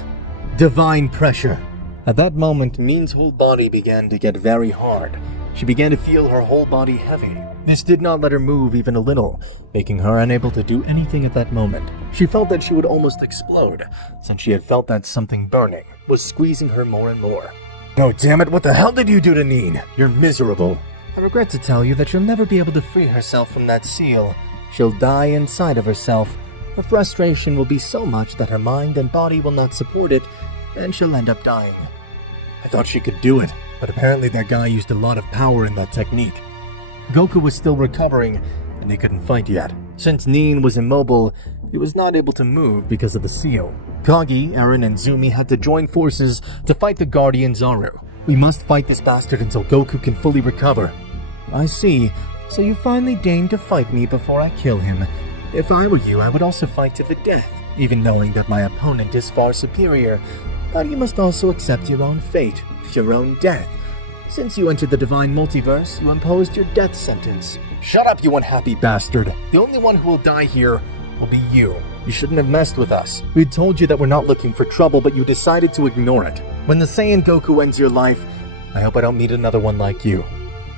Divine pressure. At that moment, Nin's whole body began to get very hard. She began to feel her whole body heavy. This did not let her move even a little, making her unable to do anything at that moment. She felt that she would almost explode, since she had felt that something burning was squeezing her more and more. No, damn it, what the hell did you do to Neen? You're miserable. I regret to tell you that she'll never be able to free herself from that seal. She'll die inside of herself. Her frustration will be so much that her mind and body will not support it, and she'll end up dying. I thought she could do it, but apparently that guy used a lot of power in that technique. Goku was still recovering, and they couldn't fight yet. Since Neen was immobile, he was not able to move because of the seal. Kagi, Eren, and Zumi had to join forces to fight the Guardian Zaru. We must fight this bastard until Goku can fully recover. I see. So you finally deigned to fight me before I kill him. If I were you, I would also fight to the death, even knowing that my opponent is far superior. But you must also accept your own fate, your own death. Since you entered the Divine Multiverse, you imposed your death sentence. Shut up, you unhappy bastard. The only one who will die here will be you. You shouldn't have messed with us. We told you that we're not looking for trouble, but you decided to ignore it. When the Saiyan Goku ends your life, I hope I don't meet another one like you.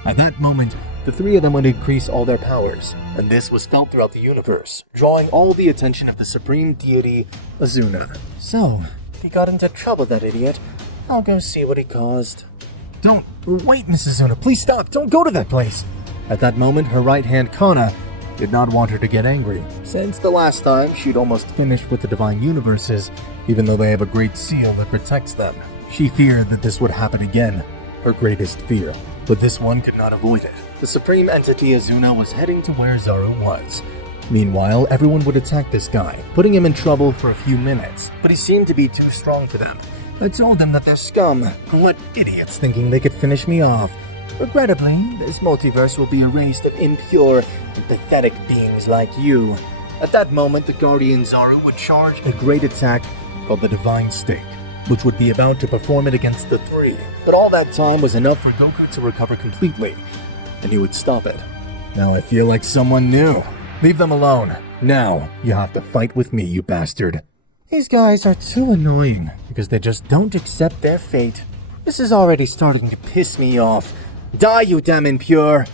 At that moment, the three of them would increase all their powers, and this was felt throughout the universe, drawing all the attention of the supreme deity, Azuna. So, he got into trouble, that idiot. I'll go see what he caused. Don't. Wait, Mrs. Azuna, please stop. Don't go to that place. At that moment, her right hand, Kana, did not want her to get angry, since the last time she'd almost finished with the Divine Universes, even though they have a great seal that protects them. She feared that this would happen again, her greatest fear. But this one could not avoid it. The supreme entity Azuna was heading to where Zaru was. Meanwhile, everyone would attack this guy, putting him in trouble for a few minutes, but he seemed to be too strong for them. I told them that they're scum. What idiots thinking they could finish me off. Regrettably, this multiverse will be erased of impure and pathetic beings like you. At that moment, the Guardian Zaru would charge a great attack called the Divine Stake, which would be about to perform it against the three. But all that time was enough for Goku to recover completely, and he would stop it. Now I feel like someone new. Leave them alone. Now, you have to fight with me, you bastard. These guys are too annoying, because they just don't accept their fate. This is already starting to piss me off. Die, you damn impure!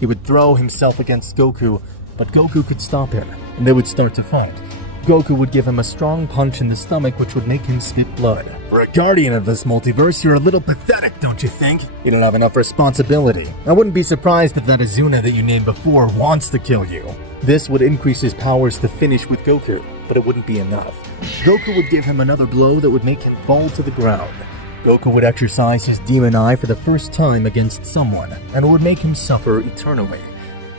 He would throw himself against Goku, but Goku could stop him, and they would start to fight. Goku would give him a strong punch in the stomach which would make him spit blood. For a guardian of this multiverse, you're a little pathetic, don't you think? You don't have enough responsibility. I wouldn't be surprised if that Azuna that you named before wants to kill you. This would increase his powers to finish with Goku, but it wouldn't be enough. Goku would give him another blow that would make him fall to the ground. Goku would exercise his demon eye for the first time against someone, and it would make him suffer eternally.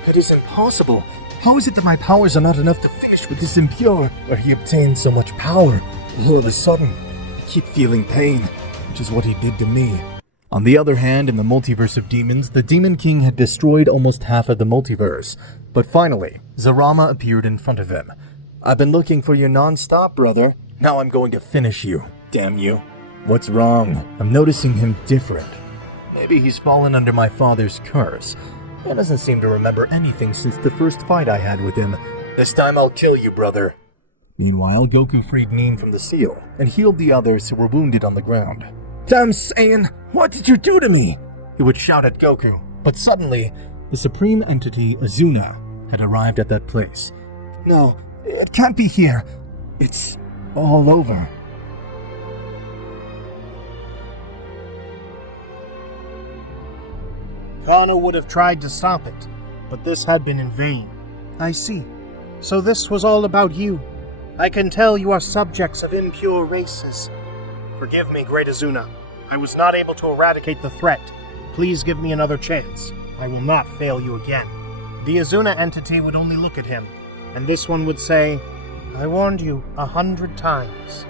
It is impossible. How is it that my powers are not enough to finish with this impure, where he obtained so much power? All of a sudden, I keep feeling pain, which is what he did to me. On the other hand, in the multiverse of demons, the Demon King had destroyed almost half of the multiverse. But finally, Zarama appeared in front of him. I've been looking for you non-stop, brother. Now I'm going to finish you. Damn you. What's wrong? I'm noticing him different. Maybe he's fallen under my father's curse. He doesn't seem to remember anything since the first fight I had with him. This time I'll kill you, brother. Meanwhile, Goku freed Neen from the seal and healed the others who were wounded on the ground. Damn Saiyan, what did you do to me? He would shout at Goku, but suddenly, the supreme entity Azuna had arrived at that place. No, it can't be here. It's all over. Kana would have tried to stop it, but this had been in vain. I see. So this was all about you. I can tell you are subjects of impure races. Forgive me, Great Azuna. I was not able to eradicate the threat. Please give me another chance. I will not fail you again. The Azuna entity would only look at him, and this one would say, I warned you 100 times.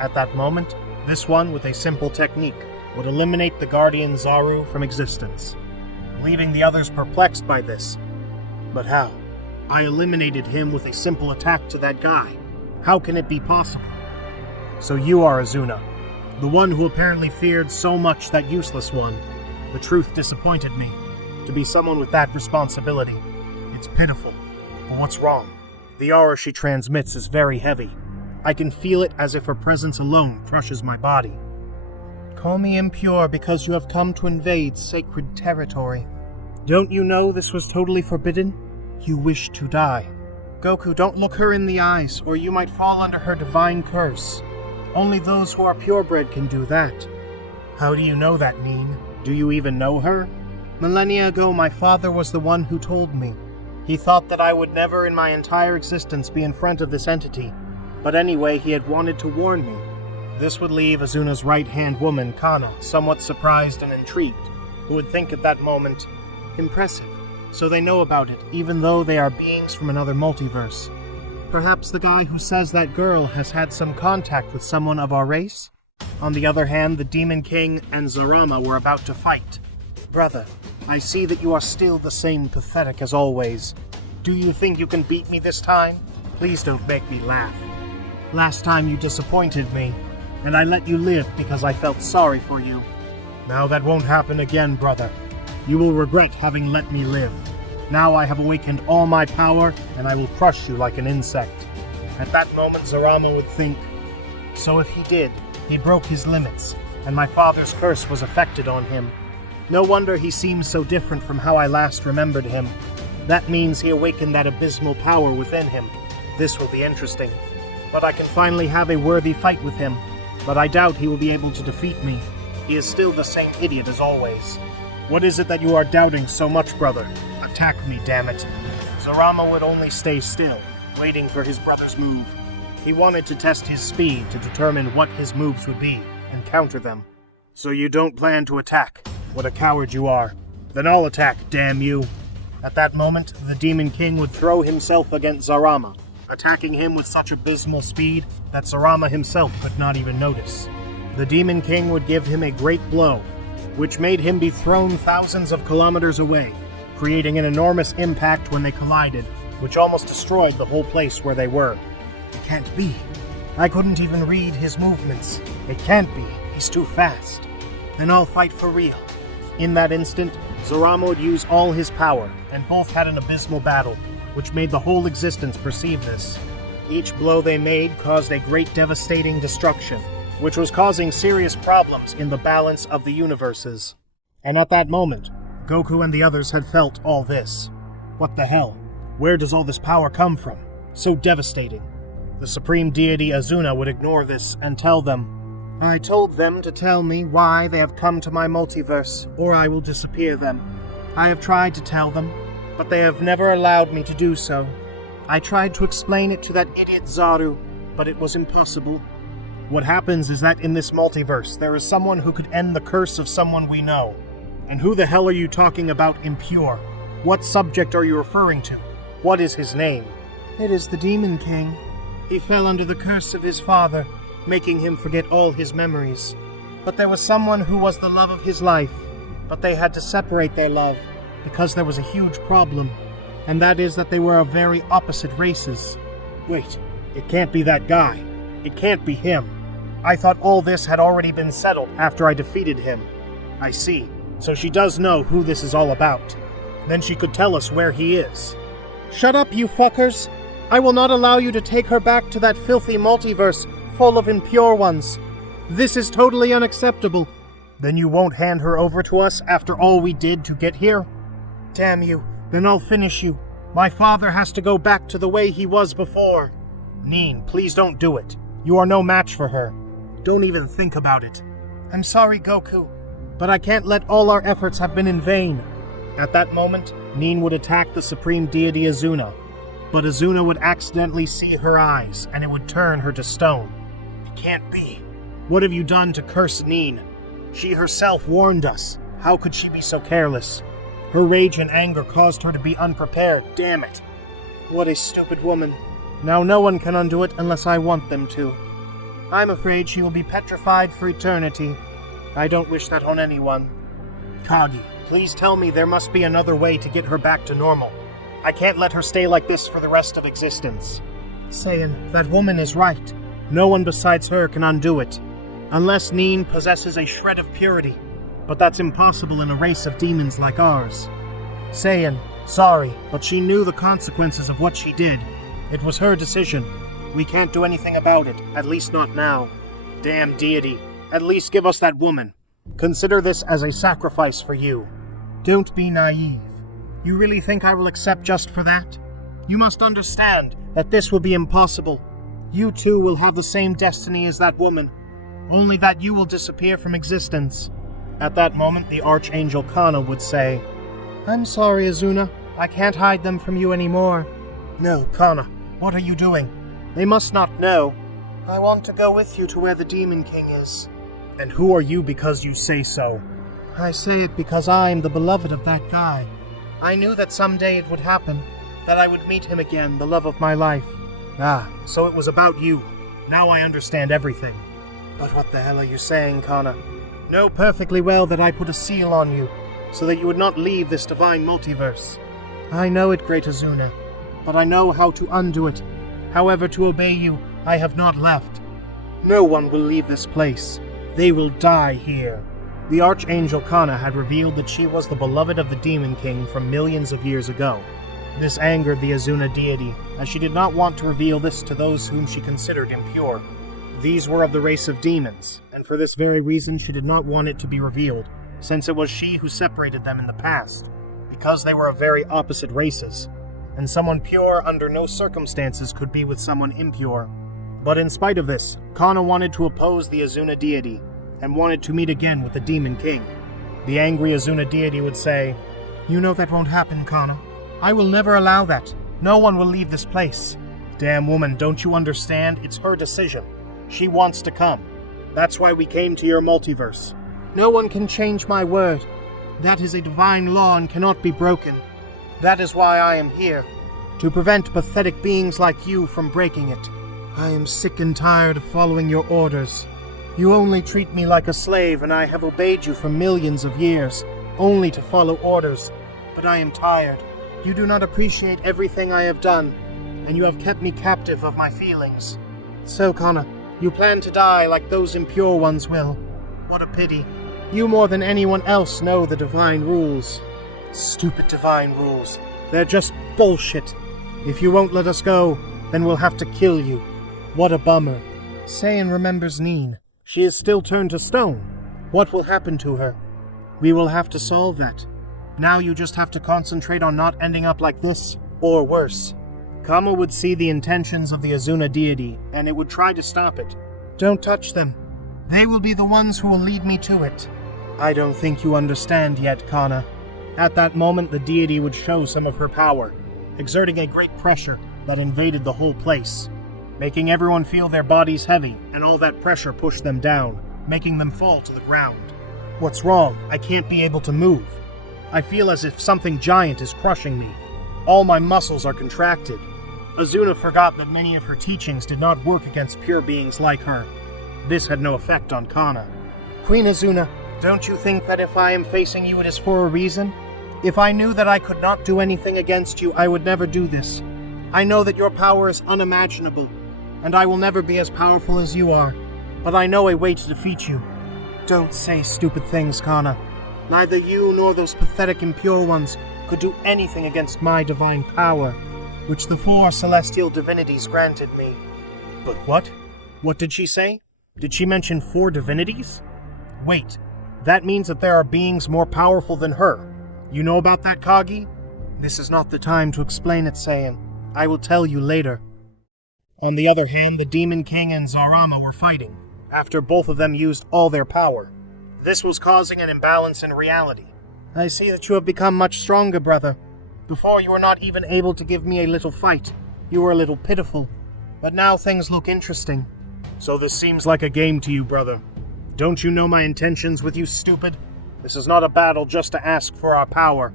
At that moment, this one, with a simple technique, would eliminate the Guardian Zaru from existence, leaving the others perplexed by this. But how? I eliminated him with a simple attack to that guy. How can it be possible? So you are Azuna, the one who apparently feared so much that useless one. The truth disappointed me. To be someone with that responsibility, it's pitiful. But what's wrong? The aura she transmits is very heavy. I can feel it as if her presence alone crushes my body. Call me impure because you have come to invade sacred territory. Don't you know this was totally forbidden? You wish to die. Goku, don't look her in the eyes, or you might fall under her divine curse. Only those who are purebred can do that. How do you know that, Nin? Do you even know her? Millennia ago, my father was the one who told me. He thought that I would never in my entire existence be in front of this entity. But anyway, he had wanted to warn me. This would leave Azuna's right-hand woman, Kana, somewhat surprised and intrigued, who would think at that moment, impressive. So they know about it, even though they are beings from another multiverse. Perhaps the guy who says that girl has had some contact with someone of our race? On the other hand, the Demon King and Zarama were about to fight. Brother, I see that you are still the same pathetic as always. Do you think you can beat me this time? Please don't make me laugh. Last time you disappointed me, and I let you live because I felt sorry for you. Now that won't happen again, brother. You will regret having let me live. Now I have awakened all my power, and I will crush you like an insect. At that moment, Zarama would think, so if he did, he broke his limits, and my father's curse was affected on him. No wonder he seems so different from how I last remembered him. That means he awakened that abysmal power within him. This will be interesting. But I can finally have a worthy fight with him. But I doubt he will be able to defeat me. He is still the same idiot as always. What is it that you are doubting so much, brother? Attack me, damn it. Zarama would only stay still, waiting for his brother's move. He wanted to test his speed to determine what his moves would be, and counter them. So you don't plan to attack? What a coward you are. Then I'll attack, damn you. At that moment, the Demon King would throw himself against Zarama, attacking him with such abysmal speed that Zarama himself could not even notice. The Demon King would give him a great blow, which made him be thrown thousands of kilometers away, creating an enormous impact when they collided, which almost destroyed the whole place where they were. It can't be. I couldn't even read his movements. It can't be. He's too fast. Then I'll fight for real. In that instant, Zarama would use all his power, and both had an abysmal battle, which made the whole existence perceive this. Each blow they made caused a great devastating destruction, which was causing serious problems in the balance of the universes. And at that moment, Goku and the others had felt all this. What the hell? Where does all this power come from? So devastating. The supreme deity Azuna would ignore this and tell them, I told them to tell me why they have come to my multiverse, or I will disappear them. I have tried to tell them, but they have never allowed me to do so. I tried to explain it to that idiot Zaru, but it was impossible. What happens is that in this multiverse, there is someone who could end the curse of someone we know. And who the hell are you talking about impure? What subject are you referring to? What is his name? It is the Demon King. He fell under the curse of his father, making him forget all his memories. But there was someone who was the love of his life, but they had to separate their love, because there was a huge problem, and that is that they were of very opposite races. Wait, it can't be that guy. It can't be him. I thought all this had already been settled after I defeated him. I see. So she does know who this is all about. Then she could tell us where he is. Shut up, you fuckers! I will not allow you to take her back to that filthy multiverse full of impure ones. This is totally unacceptable. Then you won't hand her over to us after all we did to get here? Damn you, then I'll finish you. My father has to go back to the way he was before. Nin, please don't do it. You are no match for her. Don't even think about it. I'm sorry, Goku, but I can't let all our efforts have been in vain. At that moment, Nin would attack the supreme deity Azuna, but Azuna would accidentally see her eyes, and it would turn her to stone. It can't be. What have you done to curse Nin? She herself warned us. How could she be so careless? Her rage and anger caused her to be unprepared. Damn it. What a stupid woman. Now no one can undo it unless I want them to. I'm afraid she will be petrified for eternity. I don't wish that on anyone. Kagi, please tell me there must be another way to get her back to normal. I can't let her stay like this for the rest of existence. Saiyan, that woman is right. No one besides her can undo it. Unless Nin possesses a shred of purity. But that's impossible in a race of demons like ours. Saiyan, sorry, but she knew the consequences of what she did. It was her decision. We can't do anything about it, at least not now. Damn deity. At least give us that woman. Consider this as a sacrifice for you. Don't be naive. You really think I will accept just for that? You must understand that this will be impossible. You too will have the same destiny as that woman, only that you will disappear from existence. At that moment, the Archangel Kana would say, I'm sorry, Azuna. I can't hide them from you anymore. No, Kana, what are you doing? They must not know. I want to go with you to where the Demon King is. And who are you because you say so? I say it because I am the beloved of that guy. I knew that someday it would happen, that I would meet him again, the love of my life. Ah, so it was about you. Now I understand everything. But what the hell are you saying, Kana? Know perfectly well that I put a seal on you, so that you would not leave this divine multiverse. I know it, great Azuna, but I know how to undo it. However, to obey you, I have not left. No one will leave this place. They will die here. The Archangel Kana had revealed that she was the beloved of the Demon King from millions of years ago. This angered the Azuna deity, as she did not want to reveal this to those whom she considered impure. These were of the race of demons, and for this very reason she did not want it to be revealed, since it was she who separated them in the past, because they were of very opposite races, and someone pure under no circumstances could be with someone impure. But in spite of this, Kana wanted to oppose the Azuna deity, and wanted to meet again with the Demon King. The angry Azuna deity would say, You know that won't happen, Kana. I will never allow that. No one will leave this place. Damn woman, don't you understand? It's her decision. She wants to come. That's why we came to your multiverse. No one can change my word. That is a divine law and cannot be broken. That is why I am here, to prevent pathetic beings like you from breaking it. I am sick and tired of following your orders. You only treat me like a slave, and I have obeyed you for millions of years, only to follow orders. But I am tired. You do not appreciate everything I have done, and you have kept me captive of my feelings. So, Kana, you plan to die like those impure ones will. What a pity. You more than anyone else know the divine rules. Stupid divine rules. They're just bullshit. If you won't let us go, then we'll have to kill you. What a bummer. Saiyan remembers Neen. She is still turned to stone. What will happen to her? We will have to solve that. Now you just have to concentrate on not ending up like this, or worse. Kama would see the intentions of the Azuna deity, and it would try to stop it. Don't touch them. They will be the ones who will lead me to it. I don't think you understand yet, Kana. At that moment, the deity would show some of her power, exerting a great pressure that invaded the whole place, making everyone feel their bodies heavy, and all that pressure pushed them down, making them fall to the ground. What's wrong? I can't be able to move. I feel as if something giant is crushing me. All my muscles are contracted. Azuna forgot that many of her teachings did not work against pure beings like her. This had no effect on Kana. Queen Azuna, don't you think that if I am facing you it is for a reason? If I knew that I could not do anything against you, I would never do this. I know that your power is unimaginable, and I will never be as powerful as you are, but I know a way to defeat you. Don't say stupid things, Kana. Neither you nor those pathetic impure ones could do anything against my divine power, which the 4 celestial divinities granted me. But what? What did she say? Did she mention 4 divinities? Wait, that means that there are beings more powerful than her. You know about that, Kagi? This is not the time to explain it, Saiyan. I will tell you later. On the other hand, the Demon King and Zarama were fighting, after both of them used all their power. This was causing an imbalance in reality. I see that you have become much stronger, brother. Before you were not even able to give me a little fight. You were a little pitiful. But now things look interesting. So this seems like a game to you, brother. Don't you know my intentions with you, stupid? This is not a battle just to ask for our power.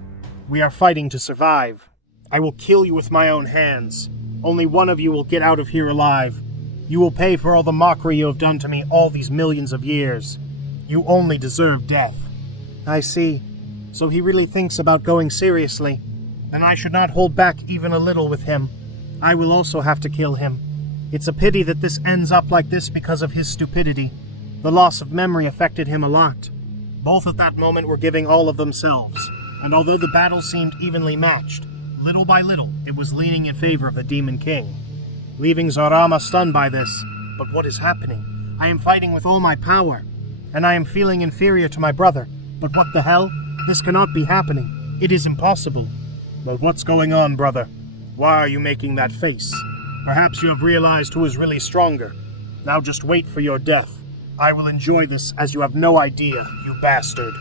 We are fighting to survive. I will kill you with my own hands. Only one of you will get out of here alive. You will pay for all the mockery you have done to me all these millions of years. You only deserve death. I see. So he really thinks about going seriously. Then I should not hold back even a little with him. I will also have to kill him. It's a pity that this ends up like this because of his stupidity. The loss of memory affected him a lot. Both at that moment were giving all of themselves, and although the battle seemed evenly matched, little by little it was leaning in favor of the Demon King, leaving Zarama stunned by this. But what is happening? I am fighting with all my power. and I am feeling inferior to my brother. But what the hell? This cannot be happening. It is impossible. But what's going on, brother? Why are you making that face? Perhaps you have realized who is really stronger. Now just wait for your death. I will enjoy this as you have no idea, you bastard.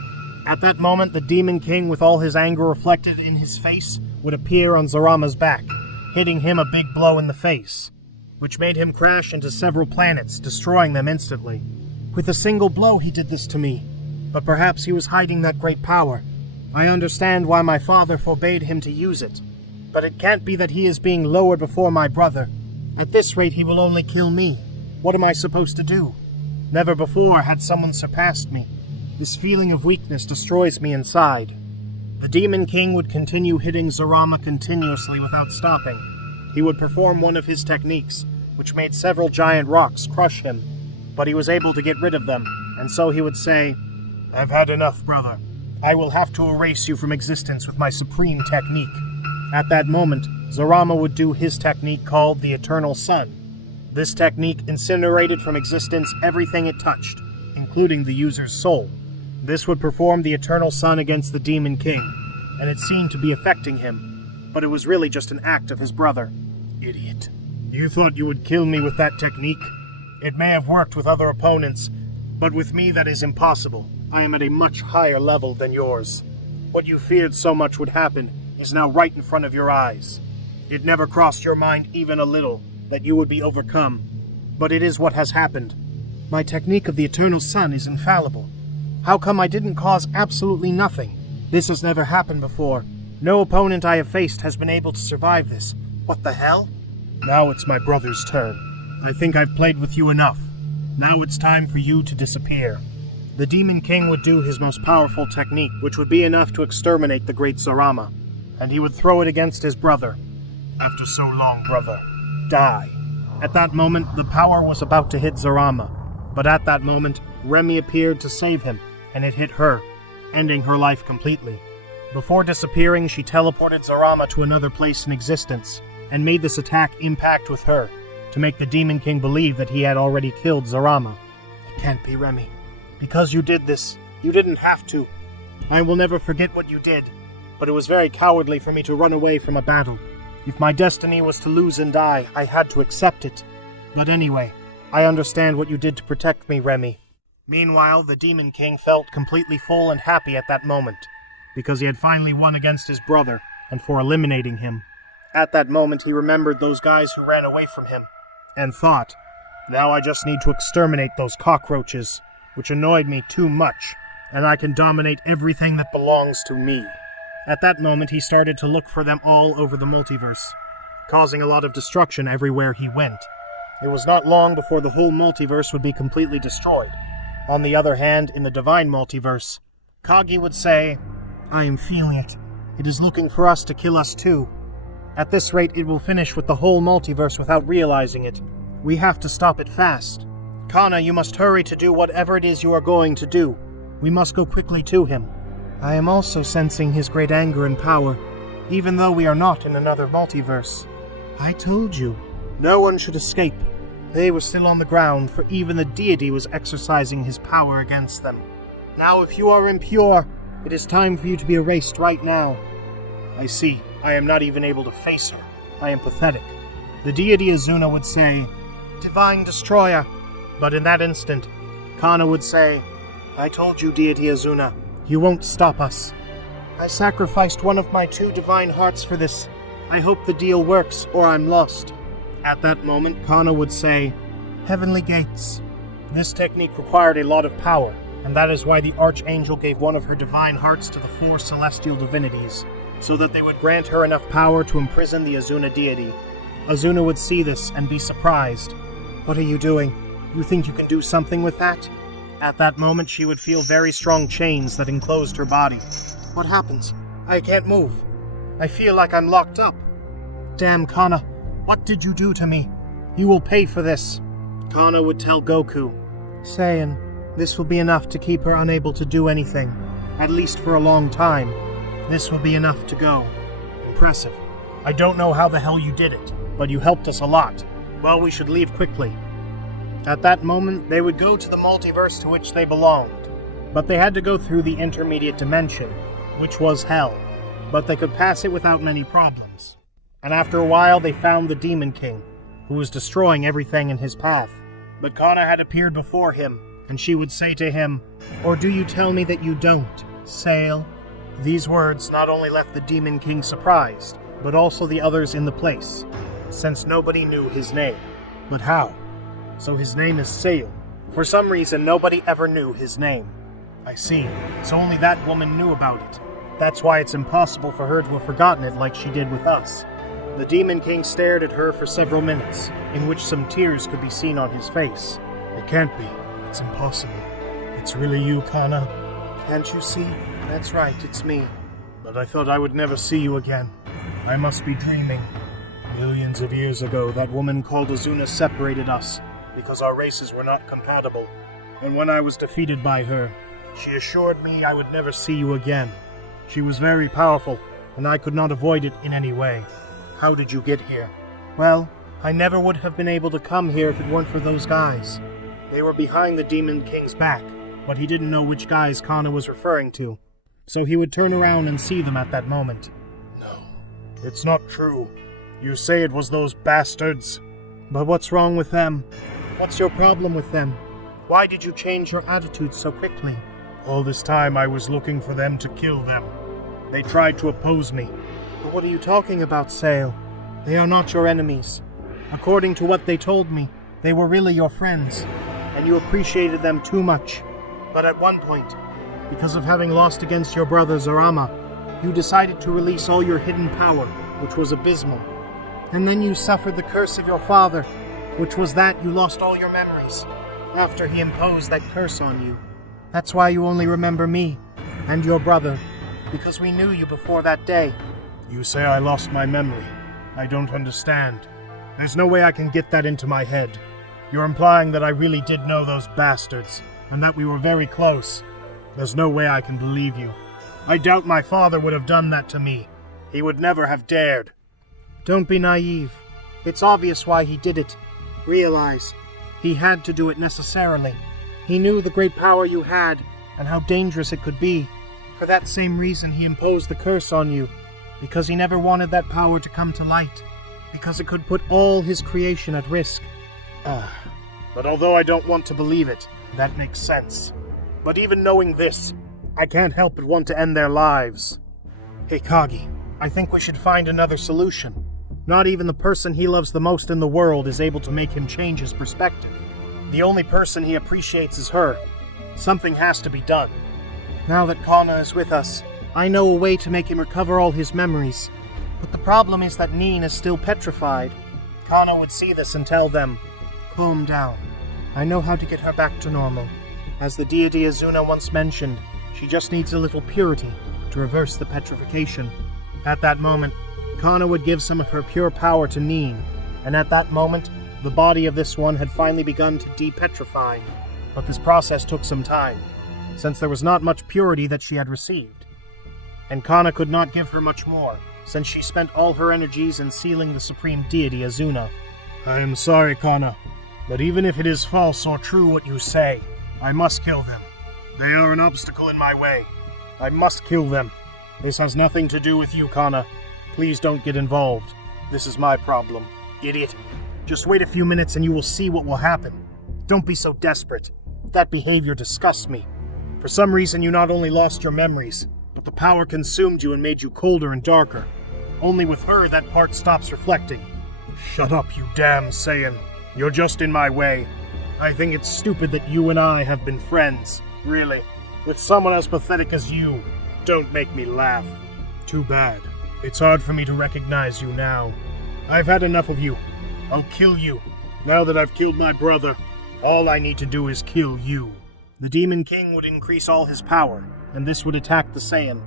At that moment, the Demon King, with all his anger reflected in his face, would appear on Zarama's back, hitting him a big blow in the face, which made him crash into several planets, destroying them instantly. With a single blow he did this to me, but perhaps he was hiding that great power. I understand why my father forbade him to use it, but it can't be that he is being lowered before my brother. At this rate he will only kill me. What am I supposed to do? Never before had someone surpassed me. This feeling of weakness destroys me inside. The Demon King would continue hitting Zarama continuously without stopping. He would perform one of his techniques, which made several giant rocks crush him, but he was able to get rid of them, and so he would say, "I've had enough, brother. I will have to erase you from existence with my supreme technique." At that moment, Zarama would do his technique called the Eternal Sun. This technique incinerated from existence everything it touched, including the user's soul. This would perform the Eternal Sun against the Demon King, and it seemed to be affecting him, but it was really just an act of his brother. Idiot. You thought you would kill me with that technique? It may have worked with other opponents, but with me that is impossible. I am at a much higher level than yours. What you feared so much would happen is now right in front of your eyes. It never crossed your mind even a little that you would be overcome, but it is what has happened. My technique of the Eternal Sun is infallible. How come I didn't cause absolutely nothing? This has never happened before. No opponent I have faced has been able to survive this. What the hell? Now it's my brother's turn. I think I've played with you enough. Now it's time for you to disappear. The Demon King would do his most powerful technique, which would be enough to exterminate the great Zarama, and he would throw it against his brother. After so long, brother, die. At that moment, the power was about to hit Zarama, but at that moment, Remy appeared to save him, and it hit her, ending her life completely. Before disappearing, she teleported Zarama to another place in existence, and made this attack impact with her, to make the Demon King believe that he had already killed Zarama. It can't be, Remy. Because you did this, you didn't have to. I will never forget what you did, but it was very cowardly for me to run away from a battle. If my destiny was to lose and die, I had to accept it. But anyway, I understand what you did to protect me, Remy. Meanwhile, the Demon King felt completely full and happy at that moment, because he had finally won against his brother, and for eliminating him. At that moment, he remembered those guys who ran away from him, and thought, now I just need to exterminate those cockroaches, which annoyed me too much, and I can dominate everything that belongs to me. At that moment, he started to look for them all over the multiverse, causing a lot of destruction everywhere he went. It was not long before the whole multiverse would be completely destroyed. On the other hand, in the Divine Multiverse, Kagi would say, I am feeling it. It is looking for us to kill us too. At this rate, it will finish with the whole multiverse without realizing it. We have to stop it fast. Kana, you must hurry to do whatever it is you are going to do. We must go quickly to him. I am also sensing his great anger and power, even though we are not in another multiverse. I told you. No one should escape. They were still on the ground, for even the deity was exercising his power against them. Now if you are impure, it is time for you to be erased right now. I see. I am not even able to face her. I am pathetic. The deity Azuna would say, Divine Destroyer. But in that instant, Kana would say, I told you, deity Azuna, you won't stop us. I sacrificed one of my 2 divine hearts for this. I hope the deal works, or I'm lost. At that moment, Kana would say, Heavenly Gates. This technique required a lot of power, and that is why the Archangel gave one of her divine hearts to the 4 celestial divinities, so that they would grant her enough power to imprison the Azuna deity. Azuna would see this and be surprised. What are you doing? You think you can do something with that? At that moment, she would feel very strong chains that enclosed her body. What happens? I can't move. I feel like I'm locked up. Damn, Kana. What did you do to me? You will pay for this. Kana would tell Goku, Saiyan, this will be enough to keep her unable to do anything, at least for a long time. This will be enough to go. Impressive. I don't know how the hell you did it, but you helped us a lot. Well, we should leave quickly. At that moment, they would go to the multiverse to which they belonged. But they had to go through the intermediate dimension, which was hell. But they could pass it without many problems. And after a while, they found the Demon King, who was destroying everything in his path. But Kana had appeared before him, and she would say to him, "Or do you tell me that you don't, Sail?" These words not only left the Demon King surprised, but also the others in the place, since nobody knew his name. But how? So his name is Sail. For some reason, nobody ever knew his name. I see. So only that woman knew about it. That's why it's impossible for her to have forgotten it like she did with us. The Demon King stared at her for several minutes, in which some tears could be seen on his face. It can't be. It's impossible. It's really you, Kana. Can't you see? That's right, it's me. But I thought I would never see you again. I must be dreaming. Millions of years ago, that woman called Azuna separated us, because our races were not compatible. And when I was defeated by her, she assured me I would never see you again. She was very powerful, and I could not avoid it in any way. How did you get here? Well, I never would have been able to come here if it weren't for those guys. They were behind the Demon King's back, but he didn't know which guys Kana was referring to, so he would turn around and see them at that moment. No, it's not true. You say it was those bastards. But what's wrong with them? What's your problem with them? Why did you change your attitude so quickly? All this time I was looking for them to kill them. They tried to oppose me. But what are you talking about, Sail? They are not your enemies. According to what they told me, they were really your friends, and you appreciated them too much. But at one point, because of having lost against your brother Zarama, you decided to release all your hidden power, which was abysmal. And then you suffered the curse of your father, which was that you lost all your memories, after he imposed that curse on you. That's why you only remember me, and your brother, because we knew you before that day. You say I lost my memory. I don't understand. There's no way I can get that into my head. You're implying that I really did know those bastards, and that we were very close. There's no way I can believe you. I doubt my father would have done that to me. He would never have dared. Don't be naive. It's obvious why he did it. Realize, he had to do it necessarily. He knew the great power you had, and how dangerous it could be. For that same reason he imposed the curse on you, because he never wanted that power to come to light, because it could put all his creation at risk. But although I don't want to believe it, that makes sense. But even knowing this, I can't help but want to end their lives. Hey Kagi, I think we should find another solution. Not even the person he loves the most in the world is able to make him change his perspective. The only person he appreciates is her. Something has to be done. Now that Kana is with us, I know a way to make him recover all his memories. But the problem is that Neen is still petrified. Kana would see this and tell them, "Calm down. I know how to get her back to normal. As the deity Azuna once mentioned, she just needs a little purity to reverse the petrification." At that moment, Kana would give some of her pure power to Neen, and at that moment, the body of this one had finally begun to de-petrify. But this process took some time, since there was not much purity that she had received. And Kana could not give her much more, since she spent all her energies in sealing the supreme deity Azuna. I am sorry, Kana, but even if it is false or true what you say, I must kill them. They are an obstacle in my way. I must kill them. This has nothing to do with you, Kana. Please don't get involved. This is my problem. Idiot. Just wait a few minutes and you will see what will happen. Don't be so desperate. That behavior disgusts me. For some reason you not only lost your memories, but the power consumed you and made you colder and darker. Only with her that part stops reflecting. Shut up, you damn Saiyan. You're just in my way. I think it's stupid that you and I have been friends. Really. With someone as pathetic as you. Don't make me laugh. Too bad. It's hard for me to recognize you now. I've had enough of you. I'll kill you. Now that I've killed my brother, all I need to do is kill you. The Demon King would increase all his power, and this would attack the Saiyan.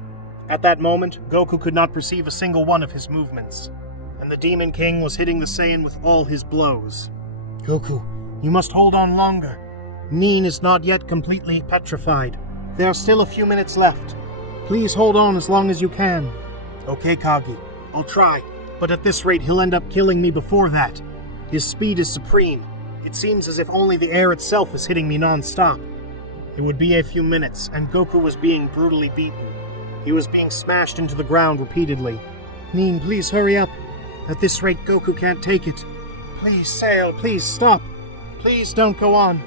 At that moment, Goku could not perceive a single one of his movements, and the Demon King was hitting the Saiyan with all his blows. Goku, you must hold on longer. Neen is not yet completely petrified. There are still a few minutes left. Please hold on as long as you can. Okay, Kagi, I'll try, but at this rate he'll end up killing me before that. His speed is supreme. It seems as if only the air itself is hitting me non-stop. It would be a few minutes, and Goku was being brutally beaten. He was being smashed into the ground repeatedly. Nin, please hurry up. At this rate, Goku can't take it. Please, Sail, please stop. Please don't go on.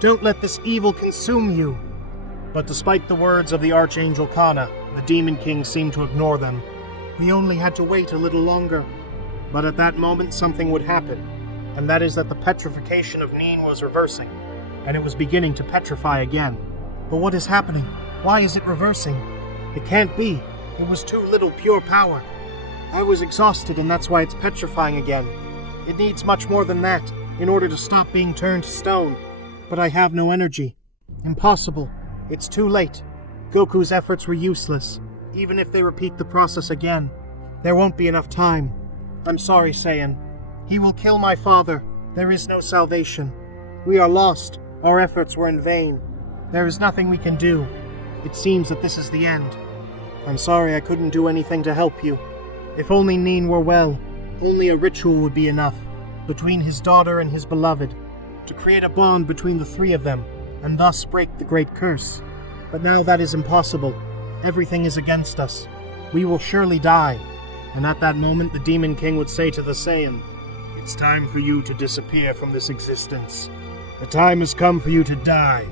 Don't let this evil consume you. But despite the words of the Archangel Kana, the Demon King seemed to ignore them. We only had to wait a little longer. But at that moment, something would happen. And that is that the petrification of Nin was reversing, and it was beginning to petrify again. But what is happening? Why is it reversing? It can't be. It was too little pure power. I was exhausted, and that's why it's petrifying again. It needs much more than that in order to stop being turned to stone. But I have no energy. Impossible. It's too late. Goku's efforts were useless. Even if they repeat the process again, there won't be enough time. I'm sorry, Saiyan. He will kill my father. There is no salvation. We are lost. Our efforts were in vain. There is nothing we can do. It seems that this is the end. I'm sorry I couldn't do anything to help you. If only Nin were well, only a ritual would be enough, between his daughter and his beloved, to create a bond between the three of them, and thus break the great curse. But now that is impossible. Everything is against us. We will surely die. And at that moment the Demon King would say to the Saiyan, "It's time for you to disappear from this existence. The time has come for you to die.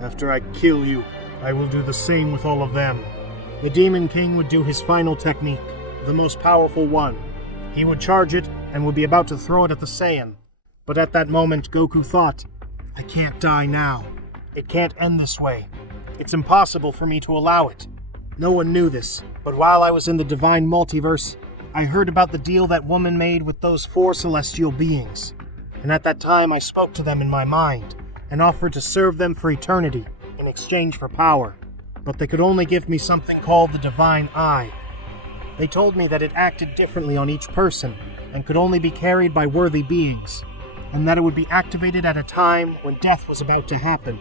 After I kill you, I will do the same with all of them." The Demon King would do his final technique, the most powerful one. He would charge it and would be about to throw it at the Saiyan. But at that moment, Goku thought, "I can't die now. It can't end this way. It's impossible for me to allow it." No one knew this, but while I was in the Divine Multiverse, I heard about the deal that woman made with those 4 celestial beings. And at that time, I spoke to them in my mind and offered to serve them for eternity in exchange for power. But they could only give me something called the Divine Eye. They told me that it acted differently on each person and could only be carried by worthy beings, and that it would be activated at a time when death was about to happen.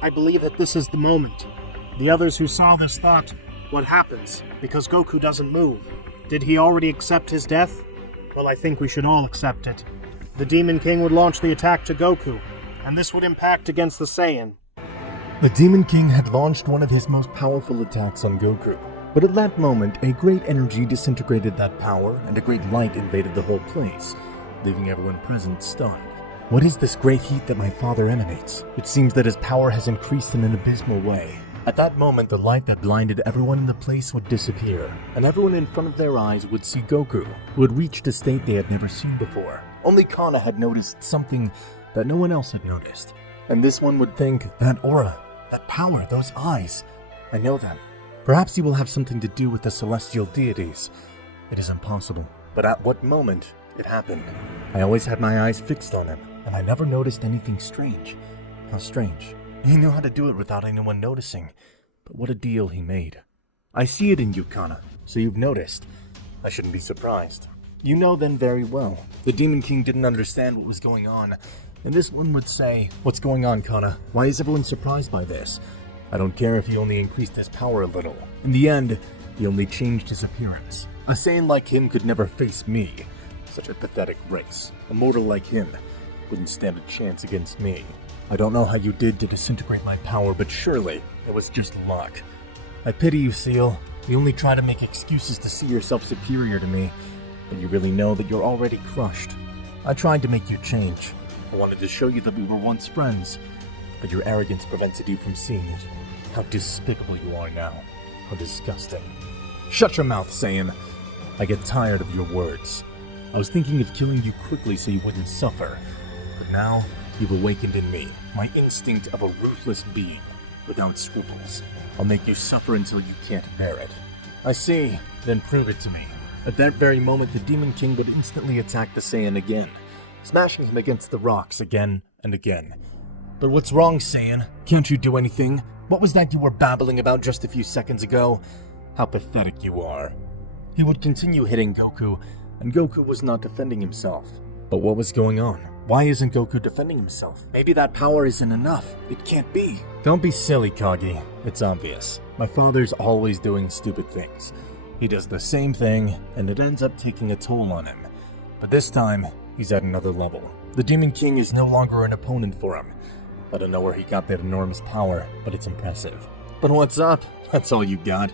I believe that this is the moment. The others who saw this thought, "What happens? Because Goku doesn't move. Did he already accept his death?" Well, I think we should all accept it. The Demon King would launch the attack to Goku, and this would impact against the Saiyan. The Demon King had launched one of his most powerful attacks on Goku, but at that moment, a great energy disintegrated that power, and a great light invaded the whole place, leaving everyone present stunned. What is this great heat that my father emanates? It seems that his power has increased in an abysmal way. At that moment, the light that blinded everyone in the place would disappear, and everyone in front of their eyes would see Goku, who had reached a state they had never seen before. Only Kana had noticed something that no one else had noticed. And this one would think, that aura, that power, those eyes, I know them. Perhaps he will have something to do with the celestial deities. It is impossible. But at what moment it happened? I always had my eyes fixed on him, and I never noticed anything strange. How strange. He knew how to do it without anyone noticing. But what a deal he made. I see it in you, Kana, so you've noticed. I shouldn't be surprised. You know then very well. The Demon King didn't understand what was going on, and this one would say, "What's going on, Kana? Why is everyone surprised by this? I don't care if he only increased his power a little. In the end, he only changed his appearance. A Saiyan like him could never face me. Such a pathetic race. A mortal like him wouldn't stand a chance against me. I don't know how you did to disintegrate my power, but surely it was just luck. I pity you, Seal. You only try to make excuses to see yourself superior to me, but you really know that you're already crushed. I tried to make you change. I wanted to show you that we were once friends, but your arrogance prevented you from seeing it. How despicable you are now. How disgusting. Shut your mouth, Saiyan. I get tired of your words. I was thinking of killing you quickly so you wouldn't suffer, but now you've awakened in me, my instinct of a ruthless being, without scruples. I'll make you suffer until you can't bear it. I see, then prove it to me. At that very moment, the Demon King would instantly attack the Saiyan again, smashing him against the rocks again and again. But what's wrong, Saiyan? Can't you do anything? What was that you were babbling about just a few seconds ago? How pathetic you are. He would continue hitting Goku, and Goku was not defending himself. But what was going on? Why isn't Goku defending himself? Maybe that power isn't enough. It can't be. Don't be silly, Kage. It's obvious. My father's always doing stupid things. He does the same thing, and it ends up taking a toll on him. But this time, he's at another level. The Demon King is no longer an opponent for him. I don't know where he got that enormous power, but it's impressive. But what's up? That's all you got?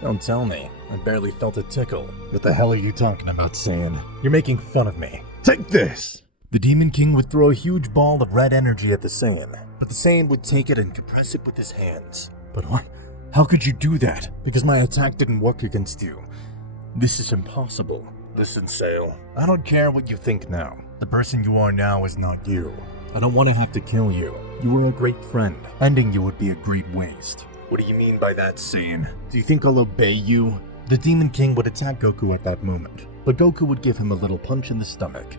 Don't tell me. I barely felt a tickle. What the hell are you talking about, Saiyan? You're making fun of me. Take this! The Demon King would throw a huge ball of red energy at the Saiyan, but the Saiyan would take it and compress it with his hands. But what? How could you do that? Because my attack didn't work against you. This is impossible. Listen, Sail. I don't care what you think now. The person you are now is not you. I don't want to have to kill you. You were a great friend. Ending you would be a great waste. What do you mean by that, Saiyan? Do you think I'll obey you? The Demon King would attack Goku at that moment, but Goku would give him a little punch in the stomach,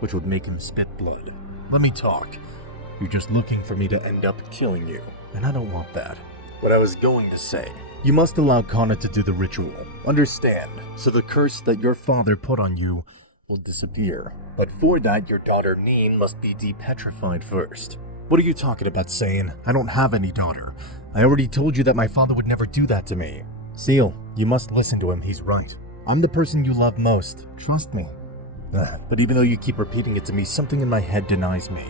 which would make him spit blood. Let me talk. You're just looking for me to end up killing you, and I don't want that. What I was going to say, you must allow Kana to do the ritual. Understand, so the curse that your father put on you will disappear. But for that, your daughter Neen must be depetrified first. What are you talking about, Saiyan? I don't have any daughter. I already told you that my father would never do that to me. Seal, you must listen to him, he's right. I'm the person you love most, trust me. But even though you keep repeating it to me, something in my head denies me.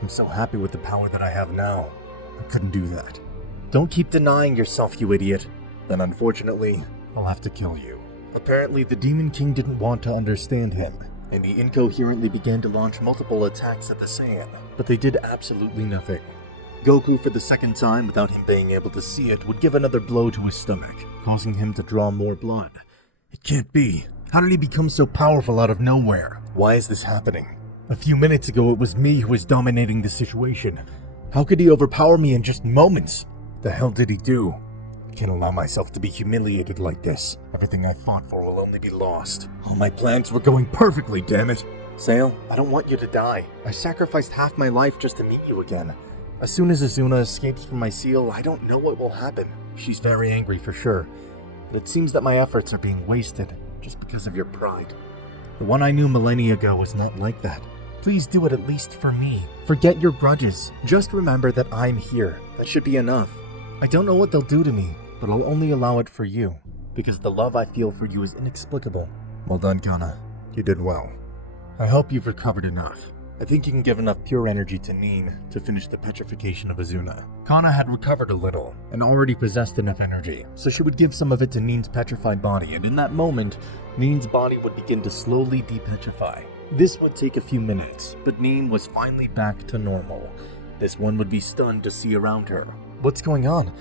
I'm so happy with the power that I have now. I couldn't do that. Don't keep denying yourself, you idiot. Then unfortunately, I'll have to kill you. Apparently, the Demon King didn't want to understand him, and he incoherently began to launch multiple attacks at the Saiyan, but they did absolutely nothing. Goku, for the second time without him being able to see it, would give another blow to his stomach, causing him to draw more blood. It can't be. How did he become so powerful out of nowhere? Why is this happening? A few minutes ago, it was me who was dominating the situation. How could he overpower me in just moments? The hell did he do? I can't allow myself to be humiliated like this. Everything I fought for will only be lost. All my plans were going perfectly, damn it. Sail, I don't want you to die. I sacrificed half my life just to meet you again. As soon as Azuna escapes from my seal, I don't know what will happen. She's very angry for sure. But it seems that my efforts are being wasted just because of your pride. The one I knew millennia ago was not like that. Please do it at least for me. Forget your grudges. Just remember that I'm here. That should be enough. I don't know what they'll do to me, but I'll only allow it for you, because the love I feel for you is inexplicable. Well done, Kana. You did well. I hope you've recovered enough. I think you can give enough pure energy to Neen to finish the petrification of Azuna. Kana had recovered a little, and already possessed enough energy, so she would give some of it to Neen's petrified body, and in that moment, Neen's body would begin to slowly depetrify. This would take a few minutes, but Neen was finally back to normal. This one would be stunned to see around her. What's going on?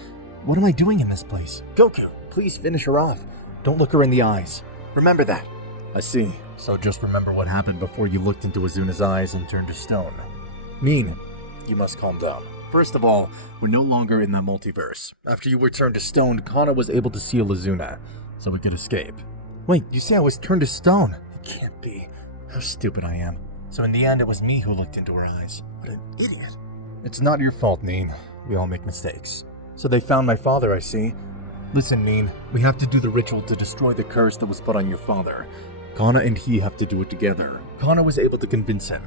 What am I doing in this place? Goku, please finish her off. Don't look her in the eyes. Remember that. I see. So just remember what happened before you looked into Azuna's eyes and turned to stone. Neen, you must calm down. First of all, we're no longer in the multiverse. After you were turned to stone, Kana was able to seal Azuna, so we could escape. Wait, you say I was turned to stone? It can't be. How stupid I am. So in the end, it was me who looked into her eyes. What an idiot. It's not your fault, Neen. We all make mistakes. So they found my father, I see. Listen, Neen, we have to do the ritual to destroy the curse that was put on your father. Kana and he have to do it together. Kana was able to convince him.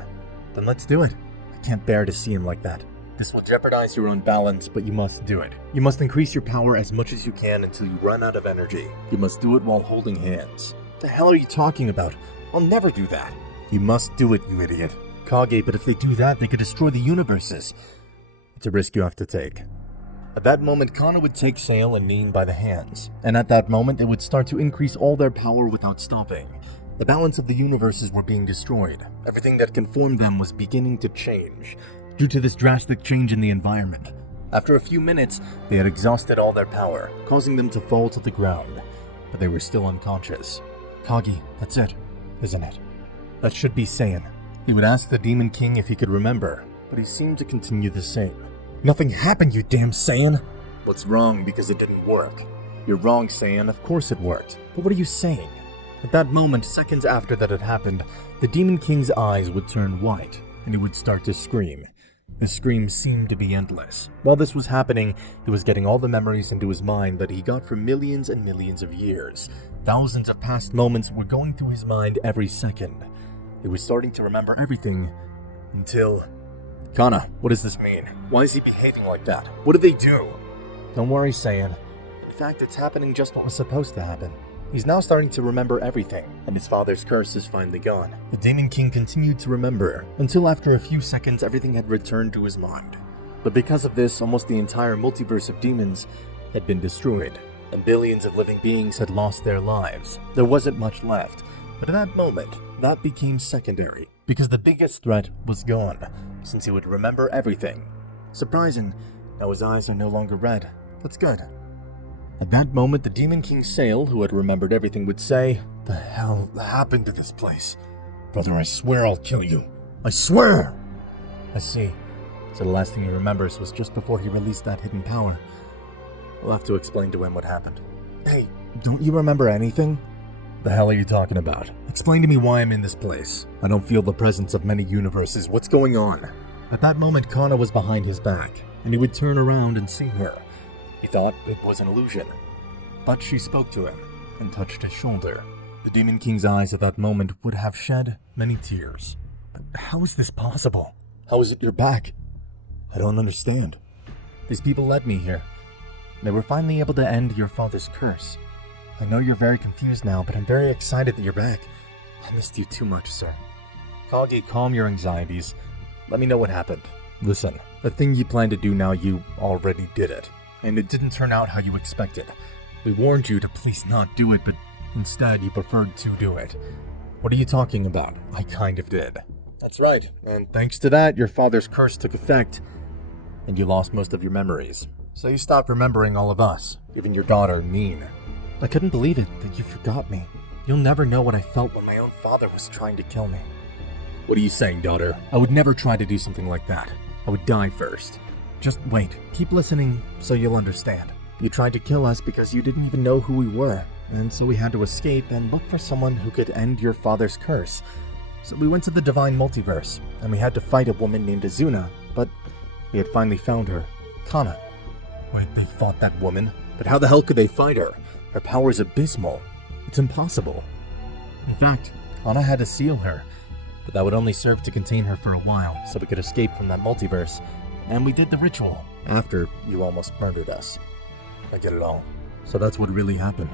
Then let's do it. I can't bear to see him like that. This will jeopardize your own balance, but you must do it. You must increase your power as much as you can until you run out of energy. You must do it while holding hands. The hell are you talking about? I'll never do that. You must do it, you idiot. Kage, but if they do that, they could destroy the universes. It's a risk you have to take. At that moment, Kana would take Sail and Neen by the hands, and at that moment, it would start to increase all their power without stopping. The balance of the universes were being destroyed. Everything that conformed them was beginning to change, due to this drastic change in the environment. After a few minutes, they had exhausted all their power, causing them to fall to the ground, but they were still unconscious. Kage, that's it, isn't it? That should be Saiyan. He would ask the Demon King if he could remember, but he seemed to continue the same. Nothing happened, you damn Saiyan! What's wrong because it didn't work? You're wrong, Saiyan, of course it worked. But what are you saying? At that moment, seconds after that had happened, the Demon King's eyes would turn white, and he would start to scream. The scream seemed to be endless. While this was happening, he was getting all the memories into his mind that he got for millions and millions of years. Thousands of past moments were going through his mind every second. He was starting to remember everything, until... Kana, what does this mean? Why is he behaving like that? What did they do? Don't worry, Saiyan. In fact, it's happening just what was supposed to happen. He's now starting to remember everything, and his father's curse is finally gone. The Demon King continued to remember, until after a few seconds everything had returned to his mind. But because of this, almost the entire multiverse of demons had been destroyed, and billions of living beings had lost their lives. There wasn't much left, but at that moment, that became secondary, because the biggest threat was gone, since he would remember everything. Surprising, now his eyes are no longer red. That's good. At that moment, the Demon King Sale, who had remembered everything, would say, "The hell happened to this place? Brother, I swear I'll kill you. I swear!" I see. So the last thing he remembers was just before he released that hidden power. We'll have to explain to him what happened. Hey, don't you remember anything? The hell are you talking about? Explain to me why I'm in this place. I don't feel the presence of many universes. What's going on? At that moment, Kana was behind his back, and he would turn around and see her. He thought it was an illusion. But she spoke to him and touched his shoulder. The Demon King's eyes at that moment would have shed many tears. But how is this possible? How is it you're back? I don't understand. These people led me here. They were finally able to end your father's curse. I know you're very confused now, but I'm very excited that you're back. I missed you too much, sir. Kage, calm your anxieties. Let me know what happened. Listen, the thing you plan to do now, you already did it. And it didn't turn out how you expected. We warned you to please not do it, but instead you preferred to do it. What are you talking about? I kind of did. That's right, and thanks to that, your father's curse took effect, and you lost most of your memories. So you stopped remembering all of us, even your daughter, Neen. I couldn't believe it that you forgot me. You'll never know what I felt when my own father was trying to kill me. What are you saying, daughter? I would never try to do something like that. I would die first. Just wait. Keep listening so you'll understand. You tried to kill us because you didn't even know who we were, and so we had to escape and look for someone who could end your father's curse. So we went to the Divine Multiverse, and we had to fight a woman named Azuna, but we had finally found her, Kana. Wait, they fought that woman? But how the hell could they fight her? Her power is abysmal. It's impossible. In fact, Kana had to seal her, but that would only serve to contain her for a while, so we could escape from that multiverse. And we did the ritual, after you almost murdered us. I get it all. So that's what really happened.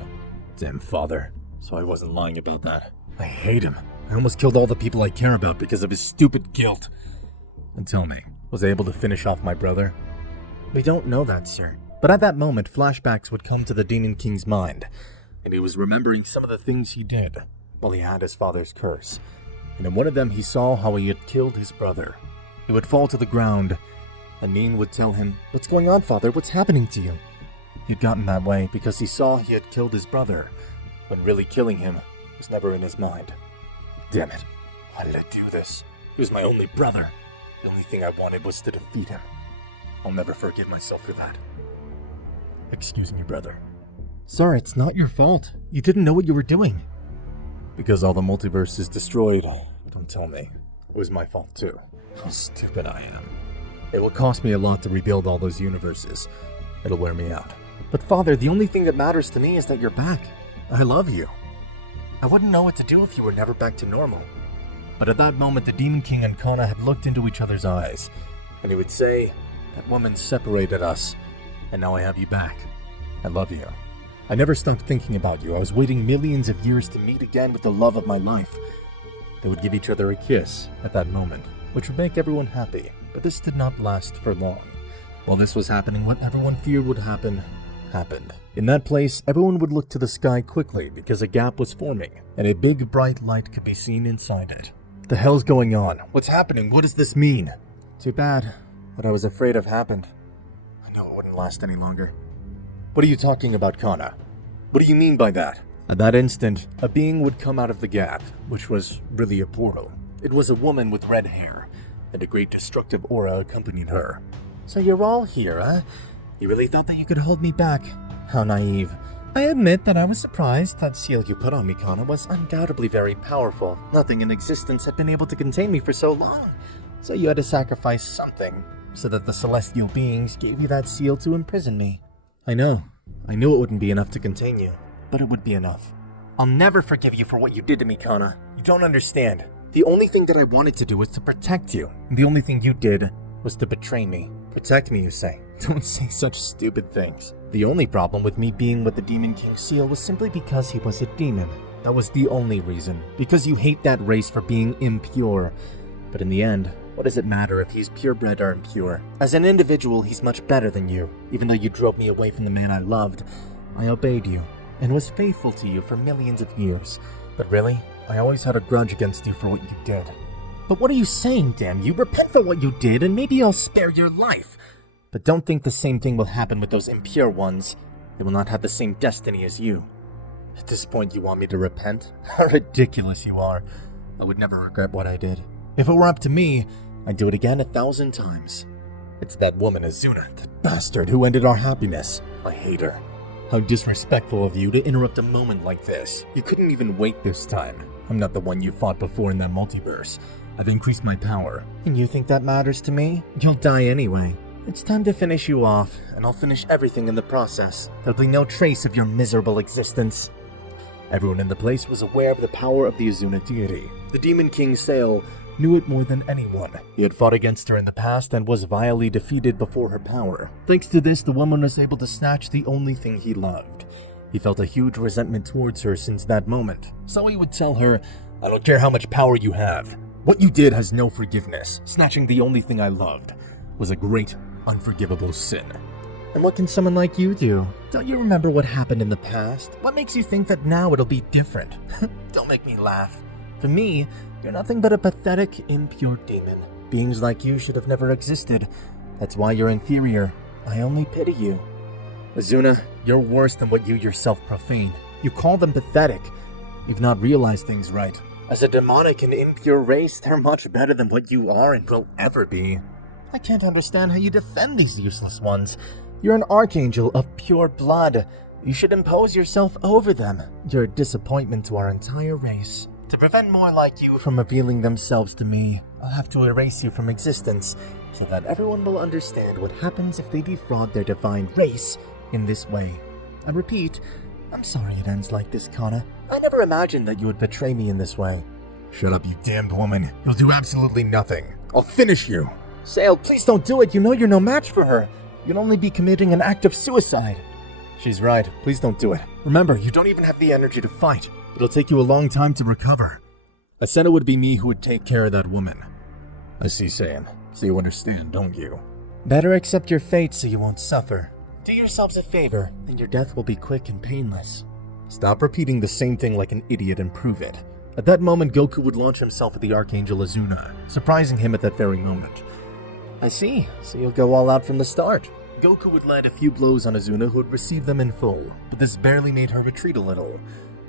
Damn father. So I wasn't lying about that. I hate him. I almost killed all the people I care about because of his stupid guilt. And tell me, was I able to finish off my brother? We don't know that, sir. But at that moment, flashbacks would come to the Demon King's mind, and he was remembering some of the things he did while he had his father's curse. And in one of them, he saw how he had killed his brother. He would fall to the ground, and Neen would tell him, "What's going on, father? What's happening to you?" He'd gotten that way because he saw he had killed his brother, when really killing him was never in his mind. Damn it. Why did I do this? He was my only brother. The only thing I wanted was to defeat him. I'll never forgive myself for that. Excuse me, brother. Sir, it's not your fault. You didn't know what you were doing. Because all the multiverse is destroyed. Don't tell me. It was my fault too. How stupid I am. It will cost me a lot to rebuild all those universes. It'll wear me out. But father, the only thing that matters to me is that you're back. I love you. I wouldn't know what to do if you were never back to normal. But at that moment, the Demon King and Kana had looked into each other's eyes, and he would say, "That woman separated us, and now I have you back. I love you. I never stopped thinking about you. I was waiting millions of years to meet again with the love of my life." They would give each other a kiss at that moment, which would make everyone happy, but this did not last for long. While this was happening, what everyone feared would happen, happened. In that place, everyone would look to the sky quickly because a gap was forming, and a big bright light could be seen inside it. The hell's going on? What's happening? What does this mean? Too bad. What I was afraid of happened. I knew it wouldn't last any longer. What are you talking about, Kana? What do you mean by that? At that instant, a being would come out of the gap, which was really a portal. It was a woman with red hair, and a great destructive aura accompanied her. So you're all here, huh? You really thought that you could hold me back? How naive. I admit that I was surprised. That seal you put on me, Kana, was undoubtedly very powerful. Nothing in existence had been able to contain me for so long. So you had to sacrifice something, so that the celestial beings gave you that seal to imprison me. I know. I knew it wouldn't be enough to contain you, but it would be enough. I'll never forgive you for what you did to me, Kana. You don't understand. The only thing that I wanted to do was to protect you. The only thing you did was to betray me. Protect me, you say. Don't say such stupid things. The only problem with me being with the Demon King seal was simply because he was a demon. That was the only reason. Because you hate that race for being impure. But in the end, what does it matter if he's purebred or impure? As an individual, he's much better than you. Even though you drove me away from the man I loved, I obeyed you and was faithful to you for millions of years. But really, I always had a grudge against you for what you did. But what are you saying, damn you? Repent for what you did and maybe I'll spare your life. But don't think the same thing will happen with those impure ones. They will not have the same destiny as you. At this point, you want me to repent? How ridiculous you are. I would never regret what I did. If it were up to me, I'd do it again 1,000 times. It's that woman, Azuna, that bastard who ended our happiness. I hate her. How disrespectful of you to interrupt a moment like this. You couldn't even wait this time. I'm not the one you fought before in that multiverse. I've increased my power. And you think that matters to me? You'll die anyway. It's time to finish you off, and I'll finish everything in the process. There'll be no trace of your miserable existence. Everyone in the place was aware of the power of the Azuna deity. The Demon King Sail knew it more than anyone. He had fought against her in the past and was vilely defeated before her power. Thanks to this, the woman was able to snatch the only thing he loved. He felt a huge resentment towards her since that moment, so he would tell her, "I don't care how much power you have. What you did has no forgiveness. Snatching the only thing I loved was a great, unforgivable sin." And what can someone like you do? Don't you remember what happened in the past? What makes you think that now it'll be different? Don't make me laugh. For me, you're nothing but a pathetic, impure demon. Beings like you should have never existed. That's why you're inferior. I only pity you. Azuna, you're worse than what you yourself profaned. You call them pathetic. You've not realized things right. As a demonic and impure race, they're much better than what you are and will ever be. I can't understand how you defend these useless ones. You're an archangel of pure blood. You should impose yourself over them. You're a disappointment to our entire race. To prevent more like you from revealing themselves to me, I'll have to erase you from existence, so that everyone will understand what happens if they defraud their divine race in this way. I repeat, I'm sorry it ends like this, Kana. I never imagined that you would betray me in this way. Shut up, you damned woman. You'll do absolutely nothing. I'll finish you. Sail, please don't do it. You know you're no match for her. You'd only be committing an act of suicide. She's right. Please don't do it. Remember, you don't even have the energy to fight. It'll take you a long time to recover. I said it would be me who would take care of that woman. I see, Saiyan. So you understand, don't you? Better accept your fate so you won't suffer. Do yourselves a favor, and your death will be quick and painless. Stop repeating the same thing like an idiot and prove it. At that moment, Goku would launch himself at the Archangel Azuna, surprising him at that very moment. I see, so you'll go all out from the start. Goku would land a few blows on Azuna, who would receive them in full, but this barely made her retreat a little.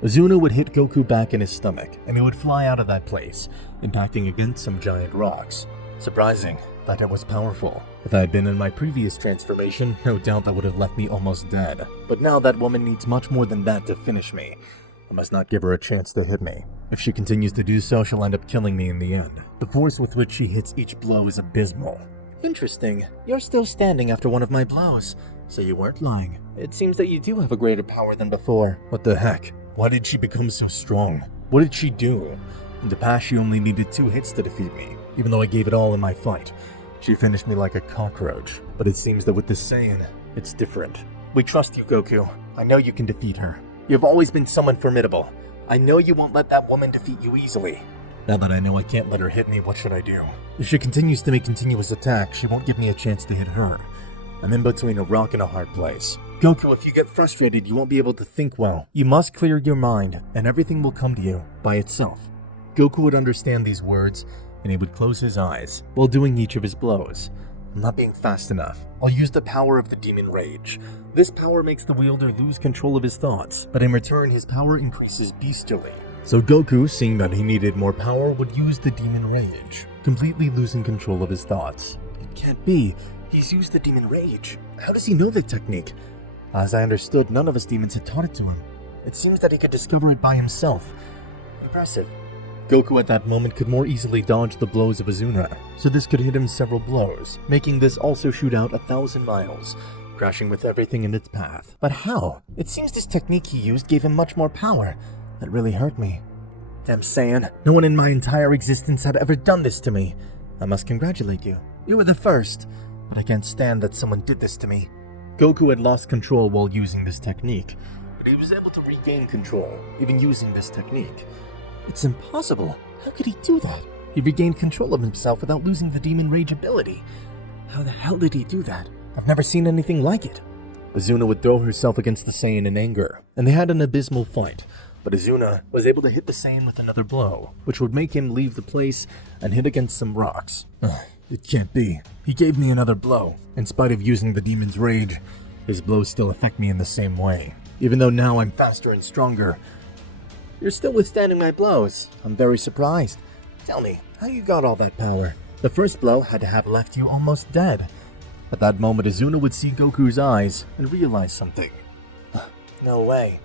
Azuna would hit Goku back in his stomach, and he would fly out of that place, impacting against some giant rocks. Surprising, but it was powerful. If I had been in my previous transformation, no doubt that would have left me almost dead. But now that woman needs much more than that to finish me. I must not give her a chance to hit me. If she continues to do so, she'll end up killing me in the end. The force with which she hits each blow is abysmal. Interesting. You're still standing after one of my blows. So you weren't lying. It seems that you do have a greater power than before. What the heck? Why did she become so strong? What did she do? In the past, she only needed 2 hits to defeat me, even though I gave it all in my fight. She finished me like a cockroach. But it seems that with this Saiyan, it's different. We trust you, Goku. I know you can defeat her. You've always been someone formidable. I know you won't let that woman defeat you easily. Now that I know I can't let her hit me, what should I do? If she continues to make continuous attacks, she won't give me a chance to hit her. I'm in between a rock and a hard place. Goku, if you get frustrated, you won't be able to think well. You must clear your mind, and everything will come to you by itself. Goku would understand these words, and he would close his eyes while doing each of his blows. I'm not being fast enough. I'll use the power of the Demon Rage. This power makes the wielder lose control of his thoughts, but in return his power increases bestially. So Goku, seeing that he needed more power, would use the Demon Rage, completely losing control of his thoughts. It can't be. He's used the Demon Rage. How does he know the technique? As I understood, none of his demons had taught it to him. It seems that he could discover it by himself. Impressive. Goku at that moment could more easily dodge the blows of Azuna, so this could hit him several blows, making this also shoot out 1,000 miles, crashing with everything in its path. But how? It seems this technique he used gave him much more power. That really hurt me. Damn Saiyan, no one in my entire existence had ever done this to me. I must congratulate you. You were the first, but I can't stand that someone did this to me. Goku had lost control while using this technique, but he was able to regain control, even using this technique. It's impossible. How could he do that? He regained control of himself without losing the Demon Rage ability. How the hell did he do that? I've never seen anything like it. Azuna would throw herself against the Saiyan in anger, and they had an abysmal fight. But Azuna was able to hit the Saiyan with another blow, which would make him leave the place and hit against some rocks. It can't be. He gave me another blow. In spite of using the Demon's Rage, his blows still affect me in the same way. Even though now I'm faster and stronger. You're still withstanding my blows. I'm very surprised. Tell me, how you got all that power? The first blow had to have left you almost dead. At that moment, Azuna would see Goku's eyes and realize something. No way.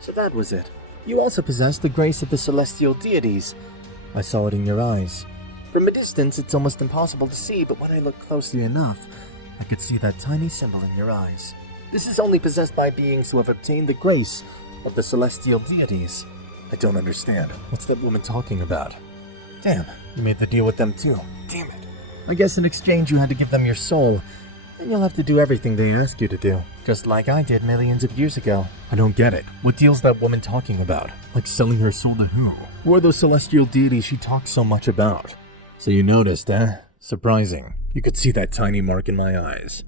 So that was it. You also possess the grace of the celestial deities. I saw it in your eyes. From a distance, it's almost impossible to see, but when I look closely enough, I could see that tiny symbol in your eyes. This is only possessed by beings who have obtained the grace of the celestial deities. I don't understand. What's that woman talking about? Damn, you made the deal with them too. Damn it. I guess in exchange you had to give them your soul, and you'll have to do everything they ask you to do, just like I did millions of years ago. I don't get it. What deal's that woman talking about? Like selling her soul to who? Who are those celestial deities she talks so much about? So you noticed, eh? Surprising. You could see that tiny mark in my eyes.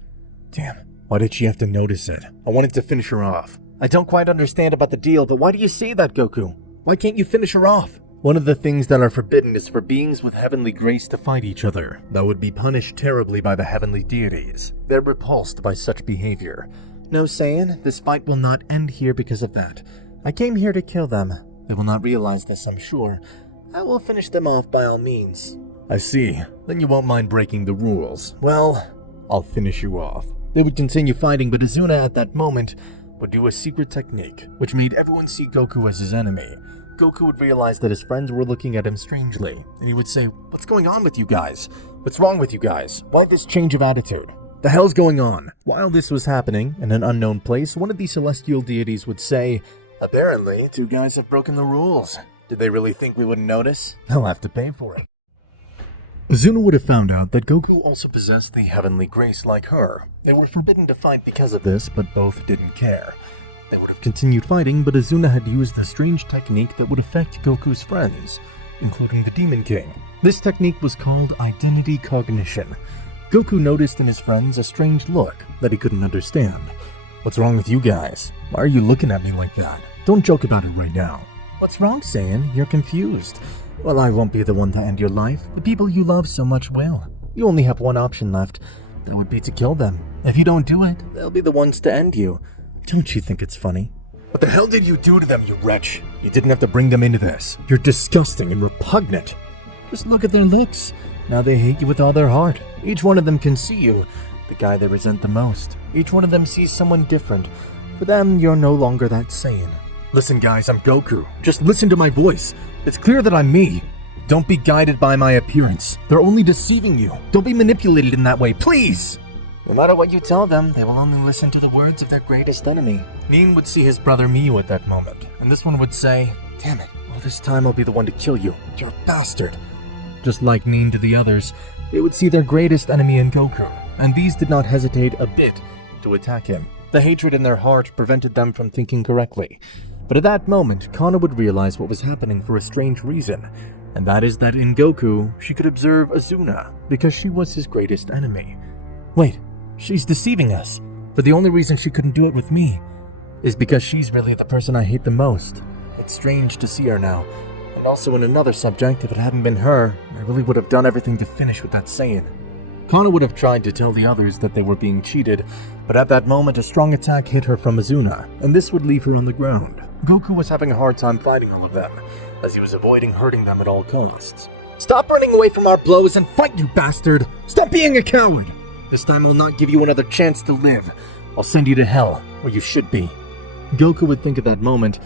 Damn, why did she have to notice it? I wanted to finish her off. I don't quite understand about the deal, but why do you say that, Goku? Why can't you finish her off? One of the things that are forbidden is for beings with heavenly grace to fight each other. That would be punished terribly by the heavenly deities. They're repulsed by such behavior. No, Saiyan, this fight will not end here because of that. I came here to kill them. They will not realize this, I'm sure. I will finish them off by all means. I see. Then you won't mind breaking the rules. Well, I'll finish you off. They would continue fighting, but Azuna at that moment would do a secret technique, which made everyone see Goku as his enemy. Goku would realize that his friends were looking at him strangely, and he would say, "What's going on with you guys? What's wrong with you guys? Why this change of attitude? The hell's going on?" While this was happening, in an unknown place, one of the celestial deities would say, "Apparently, two guys have broken the rules. Did they really think we wouldn't notice? They'll have to pay for it." Azuna would have found out that Goku also possessed the heavenly grace like her. They were forbidden to fight because of this, but both didn't care. They would have continued fighting, but Azuna had used a strange technique that would affect Goku's friends, including the Demon King. This technique was called identity cognition. Goku noticed in his friends a strange look that he couldn't understand. "What's wrong with you guys? Why are you looking at me like that? Don't joke about it right now." "What's wrong, Saiyan? You're confused." "Well, I won't be the one to end your life. The people you love so much will. You only have one option left. That would be to kill them. If you don't do it, they'll be the ones to end you. Don't you think it's funny?" "What the hell did you do to them, you wretch? You didn't have to bring them into this. You're disgusting and repugnant." "Just look at their looks. Now they hate you with all their heart. Each one of them can see you, the guy they resent the most. Each one of them sees someone different. For them, you're no longer that Saiyan." "Listen, guys, I'm Goku. Just listen to my voice. It's clear that I'm me. Don't be guided by my appearance. They're only deceiving you. Don't be manipulated in that way, please." No matter what you tell them, they will only listen to the words of their greatest enemy. Nin would see his brother Miyu at that moment, and this one would say, "Damn it, well this time I'll be the one to kill you. You're a bastard." Just like Nin to the others, they would see their greatest enemy in Goku, and these did not hesitate a bit to attack him. The hatred in their heart prevented them from thinking correctly. But at that moment, Kana would realize what was happening for a strange reason, and that is that in Goku, she could observe Azuna, because she was his greatest enemy. Wait, she's deceiving us. But the only reason she couldn't do it with me is because she's really the person I hate the most. It's strange to see her now. And also in another subject, if it hadn't been her, I really would have done everything to finish with that Saiyan. Kana would have tried to tell the others that they were being cheated, but at that moment a strong attack hit her from Azuna, and this would leave her on the ground. Goku was having a hard time fighting all of them, as he was avoiding hurting them at all costs. "Stop running away from our blows and fight, you bastard! Stop being a coward! This time I'll not give you another chance to live. I'll send you to hell, where you should be." Goku would think at that moment,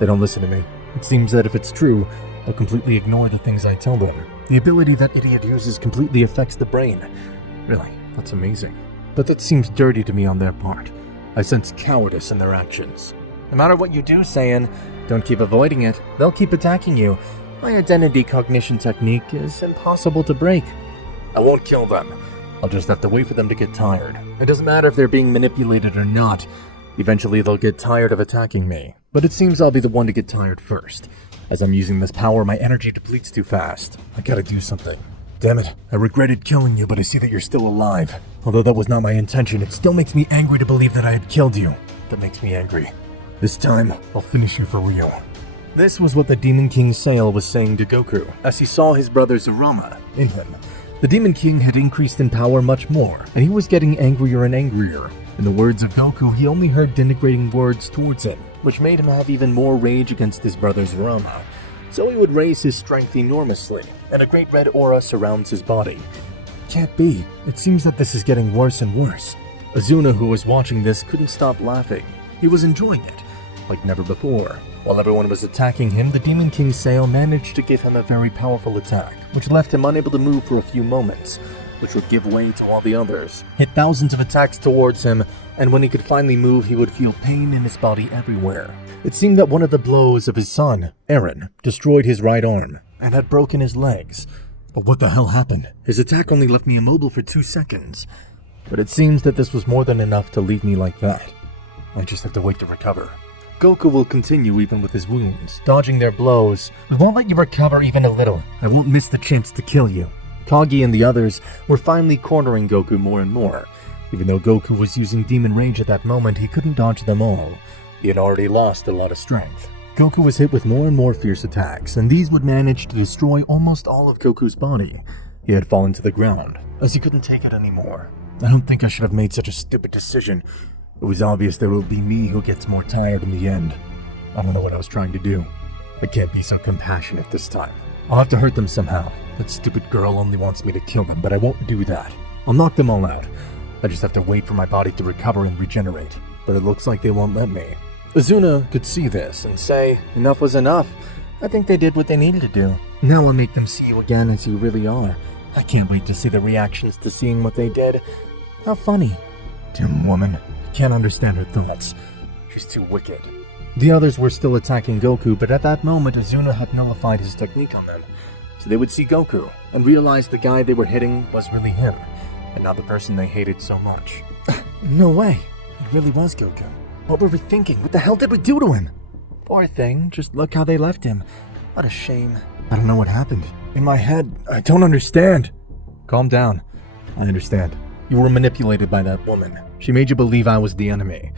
"They don't listen to me. It seems that if it's true, they'll completely ignore the things I tell them. The ability that idiot uses completely affects the brain. Really, that's amazing. But that seems dirty to me on their part. I sense cowardice in their actions. No matter what you do, Saiyan, don't keep avoiding it. They'll keep attacking you. My identity cognition technique is impossible to break. I won't kill them. I'll just have to wait for them to get tired. It doesn't matter if they're being manipulated or not. Eventually they'll get tired of attacking me. But it seems I'll be the one to get tired first. As I'm using this power, my energy depletes too fast. I gotta do something. Damn it, I regretted killing you, but I see that you're still alive. Although that was not my intention, it still makes me angry to believe that I had killed you. That makes me angry. This time, I'll finish you for real. This was what the Demon King Sail was saying to Goku, as he saw his brother Zurama in him. The Demon King had increased in power much more, and he was getting angrier and angrier. In the words of Goku, he only heard denigrating words towards him, which made him have even more rage against his brother Zurama. So he would raise his strength enormously, and a great red aura surrounds his body. Can't be. It seems that this is getting worse and worse. Azuna, who was watching this, couldn't stop laughing. He was enjoying it, like never before. While everyone was attacking him, the Demon King Sail managed to give him a very powerful attack, which left him unable to move for a few moments, which would give way to all the others. Hit thousands of attacks towards him, and when he could finally move, he would feel pain in his body everywhere. It seemed that one of the blows of his son, Eren, destroyed his right arm, and had broken his legs. But what the hell happened? His attack only left me immobile for 2 seconds. But it seems that this was more than enough to leave me like that. I just have to wait to recover. Goku will continue even with his wounds, dodging their blows. I won't let you recover even a little. I won't miss the chance to kill you. Kagi and the others were finally cornering Goku more and more. Even though Goku was using Demon Rage at that moment, he couldn't dodge them all. He had already lost a lot of strength. Goku was hit with more and more fierce attacks, and these would manage to destroy almost all of Goku's body. He had fallen to the ground, as he couldn't take it anymore. I don't think I should have made such a stupid decision. It was obvious that it would be me who gets more tired in the end. I don't know what I was trying to do. I can't be so compassionate this time. I'll have to hurt them somehow. That stupid girl only wants me to kill them, but I won't do that. I'll knock them all out. I just have to wait for my body to recover and regenerate. But it looks like they won't let me. Azuna could see this and say, enough was enough. I think they did what they needed to do. Now I'll make them see you again as you really are. I can't wait to see the reactions to seeing what they did. How funny. Dumb woman. I can't understand her thoughts. She's too wicked. The others were still attacking Goku, but at that moment Azuna had nullified his technique on them. So they would see Goku and realize the guy they were hitting was really him, and not the person they hated so much. No way. It really was Goku. What were we thinking? What the hell did we do to him? Poor thing, just look how they left him. What a shame. I don't know what happened. In my head, I don't understand. Calm down. I understand. You were manipulated by that woman. She made you believe I was the enemy.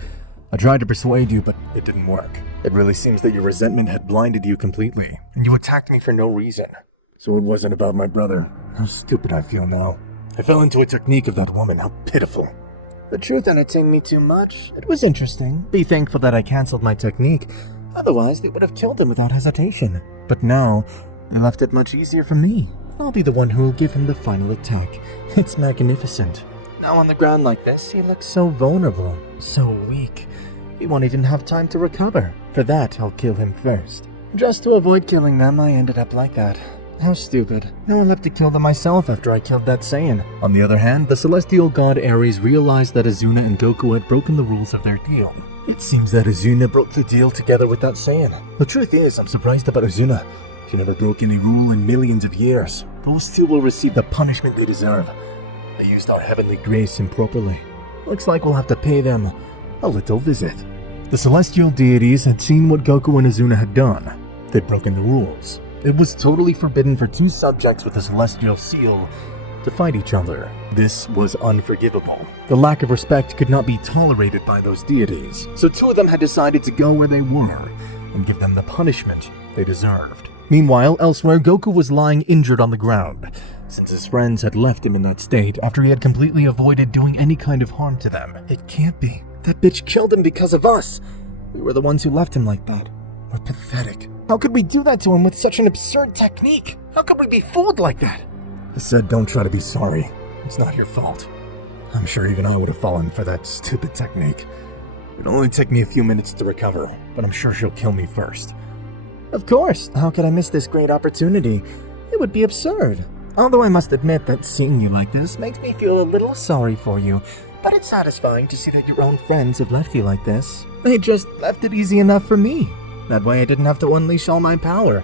I tried to persuade you, but it didn't work. It really seems that your resentment had blinded you completely, and you attacked me for no reason. So it wasn't about my brother. How stupid I feel now. I fell into a technique of that woman. How pitiful. The truth entertained me too much. It was interesting. Be thankful that I canceled my technique. Otherwise, they would have killed him without hesitation. But now, they left it much easier for me. I'll be the one who will give him the final attack. It's magnificent. Now on the ground like this, he looks so vulnerable, so weak. He won't even have time to recover. For that, I'll kill him first. Just to avoid killing them, I ended up like that. How stupid. No one left to kill them myself after I killed that Saiyan. On the other hand, the celestial god Ares realized that Azuna and Goku had broken the rules of their deal. It seems that Azuna broke the deal together with that Saiyan. The truth is, I'm surprised about Azuna. She never broke any rule in millions of years. Those two will receive the punishment they deserve. They used our heavenly grace improperly. Looks like we'll have to pay them a little visit. The celestial deities had seen what Goku and Azuna had done. They'd broken the rules. It was totally forbidden for two subjects with a celestial seal to fight each other. This was unforgivable. The lack of respect could not be tolerated by those deities, so two of them had decided to go where they were and give them the punishment they deserved. Meanwhile, elsewhere, Goku was lying injured on the ground, since his friends had left him in that state after he had completely avoided doing any kind of harm to them. It can't be. That bitch killed him because of us. We were the ones who left him like that. We're pathetic. How could we do that to him with such an absurd technique? How could we be fooled like that? I said don't try to be sorry. It's not your fault. I'm sure even I would have fallen for that stupid technique. It'll only take me a few minutes to recover, but I'm sure she'll kill me first. Of course. How could I miss this great opportunity? It would be absurd. Although I must admit that seeing you like this makes me feel a little sorry for you. But it's satisfying to see that your own friends have left you like this. They just left it easy enough for me. That way I didn't have to unleash all my power,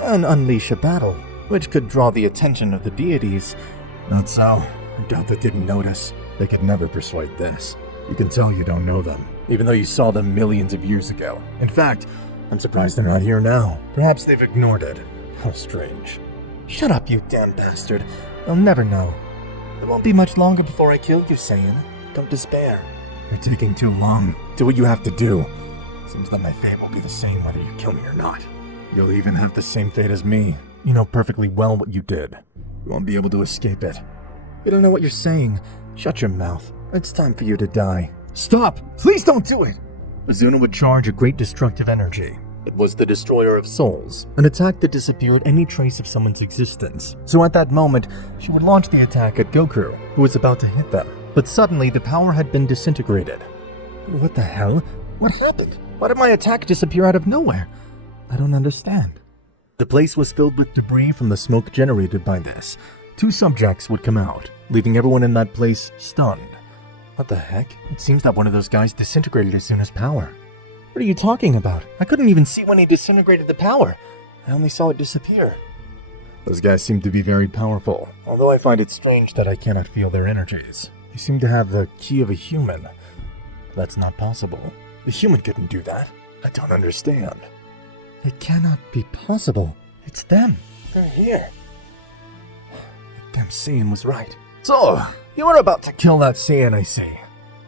and unleash a battle, which could draw the attention of the deities. Not so. I doubt they didn't notice. They could never persuade this. You can tell you don't know them, even though you saw them millions of years ago. In fact, I'm surprised they're not here now. Perhaps they've ignored it. How strange. Shut up, you damn bastard. They'll never know. It won't be much longer before I kill you, Saiyan. Don't despair. You're taking too long. Do what you have to do. Seems that my fate will be the same whether you kill me or not. You'll even have the same fate as me. You know perfectly well what you did. You won't be able to escape it. You don't know what you're saying. Shut your mouth. It's time for you to die. Stop! Please don't do it! Azuna would charge a great destructive energy. It was the destroyer of souls, an attack that disappeared any trace of someone's existence. So at that moment, she would launch the attack at Goku, who was about to hit them. But suddenly, the power had been disintegrated. What the hell? What happened? Why did my attack disappear out of nowhere? I don't understand. The place was filled with debris from the smoke generated by this. 2 subjects would come out, leaving everyone in that place stunned. What the heck? It seems that one of those guys disintegrated Azuna's power. What are you talking about? I couldn't even see when he disintegrated the power. I only saw it disappear. Those guys seem to be very powerful, although I find it strange that I cannot feel their energies. They seem to have the key of a human. That's not possible. A human couldn't do that. I don't understand. It cannot be possible. It's them. They're here. That damn Saiyan was right. So, you are about to kill that Saiyan, I see.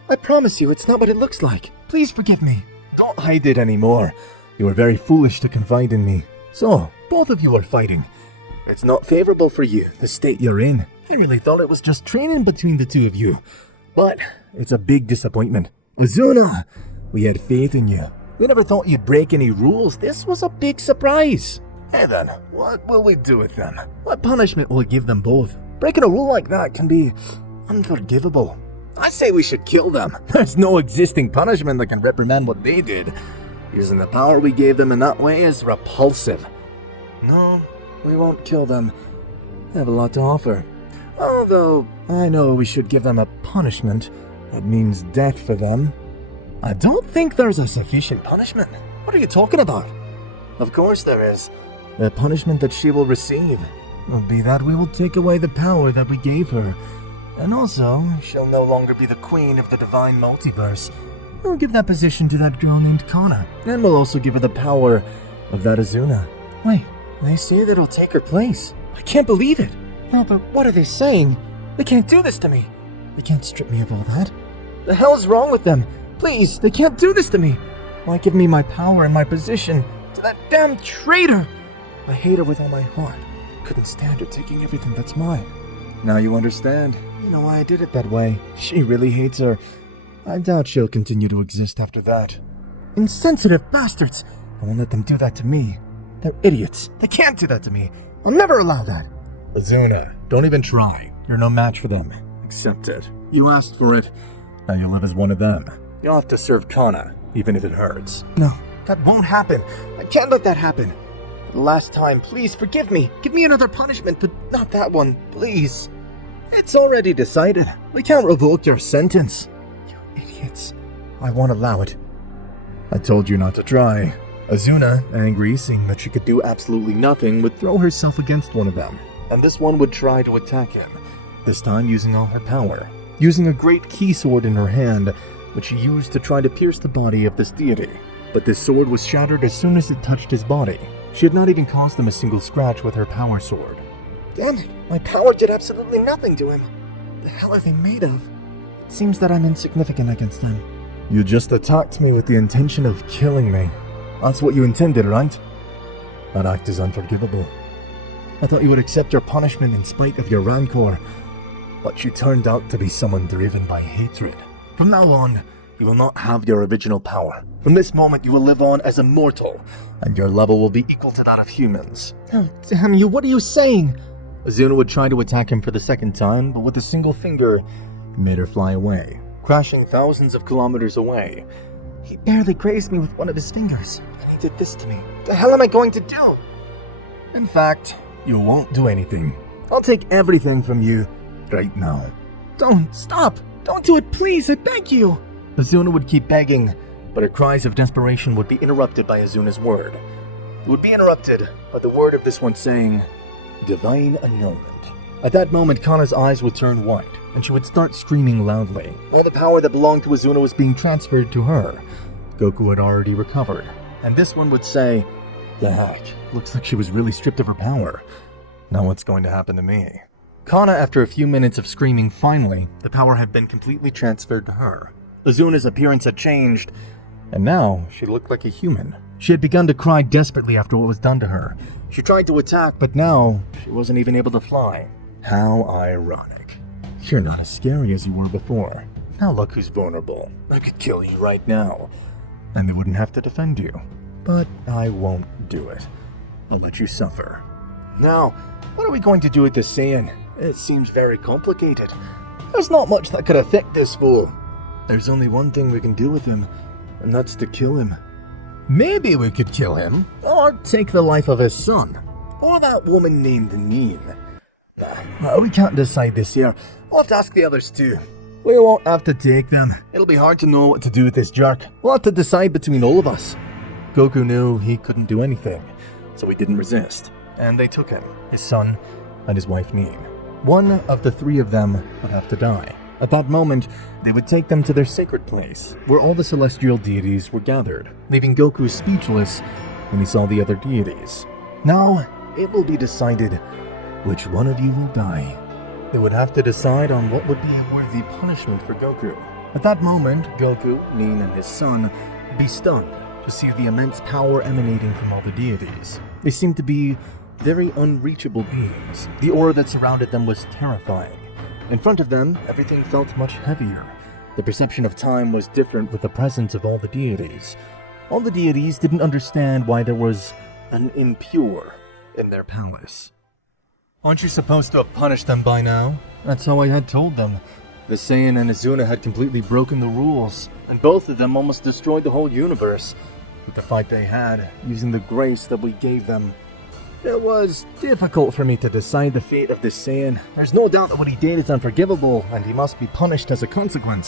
I promise you, it's not what it looks like. Please forgive me. Don't hide it anymore. You were very foolish to confide in me. So, both of you are fighting. It's not favorable for you, the state you're in. I really thought it was just training between the two of you. But, it's a big disappointment. Azuna, we had faith in you. We never thought you'd break any rules. This was a big surprise. Hey then, what will we do with them? What punishment will we give them both? Breaking a rule like that can be unforgivable. I say we should kill them. There's no existing punishment that can reprimand what they did. Using the power we gave them in that way is repulsive. No, we won't kill them. They have a lot to offer. Although, I know we should give them a punishment. That means death for them. I don't think there's a sufficient punishment. What are you talking about? Of course there is. The punishment that she will receive will be that we will take away the power that we gave her. And also, she'll no longer be the queen of the divine multiverse. We'll give that position to that girl named Kana. And we'll also give her the power of that Azuna. Wait, they say that it'll take her place. I can't believe it. No, but what are they saying? They can't do this to me. They can't strip me of all that. The hell is wrong with them? Please, they can't do this to me. Why give me my power and my position to that damn traitor? I hate her with all my heart. Couldn't stand her taking everything that's mine. Now you understand. You know why I did it that way. She really hates her. I doubt she'll continue to exist after that. Insensitive bastards! I won't let them do that to me. They're idiots. They can't do that to me. I'll never allow that. Azuna, don't even try. You're no match for them. Accept it. You asked for it. Now you'll live as one of them. You'll have to serve Kana, even if it hurts. No, that won't happen. I can't let that happen. For the last time, please forgive me. Give me another punishment, but not that one, please. It's already decided. We can't revoke your sentence. You idiots. I won't allow it. I told you not to try. Azuna, angry, seeing that she could do absolutely nothing, would throw herself against one of them. And this one would try to attack him, this time using all her power. Using a great key sword in her hand, which she used to try to pierce the body of this deity. But this sword was shattered as soon as it touched his body. She had not even caused him a single scratch with her power sword. Damn it, my power did absolutely nothing to him. The hell are they made of? It seems that I'm insignificant against them. You just attacked me with the intention of killing me. That's what you intended, right? That act is unforgivable. I thought you would accept your punishment in spite of your rancor, but you turned out to be someone driven by hatred. From now on, you will not have your original power. From this moment, you will live on as a mortal, and your level will be equal to that of humans. Oh, damn you, what are you saying? Azuna would try to attack him for the second time, but with a single finger, he made her fly away, crashing thousands of kilometers away. He barely grazed me with one of his fingers, and he did this to me. What the hell am I going to do? In fact, you won't do anything. I'll take everything from you right now. Don't, stop! Don't do it, please, I beg you! Azuna would keep begging, but her cries of desperation would be interrupted by Azuna's word. It would be interrupted by the word of this one saying, Divine Annulment. At that moment, Kana's eyes would turn white, and she would start screaming loudly. All the power that belonged to Azuna was being transferred to her. Goku had already recovered, and this one would say, "The heck, looks like she was really stripped of her power. Now what's going to happen to me?" Kana, after a few minutes of screaming, finally, the power had been completely transferred to her. Azuna's appearance had changed, and now she looked like a human. She had begun to cry desperately after what was done to her. She tried to attack, but now she wasn't even able to fly. How ironic. You're not as scary as you were before. Now look who's vulnerable. I could kill you right now, and they wouldn't have to defend you. But I won't do it. I'll let you suffer. Now, what are we going to do with this Saiyan? It seems very complicated. There's not much that could affect this fool. There's only one thing we can do with him, and that's to kill him. Maybe we could kill him, or take the life of his son, or that woman named Neen. We can't decide this here. We'll have to ask the others too. We won't have to take them. It'll be hard to know what to do with this jerk. We'll have to decide between all of us. Goku knew he couldn't do anything, so he didn't resist. And they took him, his son, and his wife Neen. One of the three of them would have to die. At that moment, they would take them to their sacred place, where all the celestial deities were gathered, leaving Goku speechless when he saw the other deities. Now, it will be decided which one of you will die. They would have to decide on what would be a worthy punishment for Goku. At that moment, Goku, Neen, and his son would be stunned to see the immense power emanating from all the deities. They seemed to be very unreachable beings. The aura that surrounded them was terrifying. In front of them, everything felt much heavier. The perception of time was different with the presence of all the deities. All the deities didn't understand why there was an impure in their palace. Aren't you supposed to have punished them by now? That's how I had told them. The Saiyan and Azuna had completely broken the rules, and both of them almost destroyed the whole universe with the fight they had, using the grace that we gave them. It was difficult for me to decide the fate of this Saiyan. There's no doubt that what he did is unforgivable, and he must be punished as a consequence.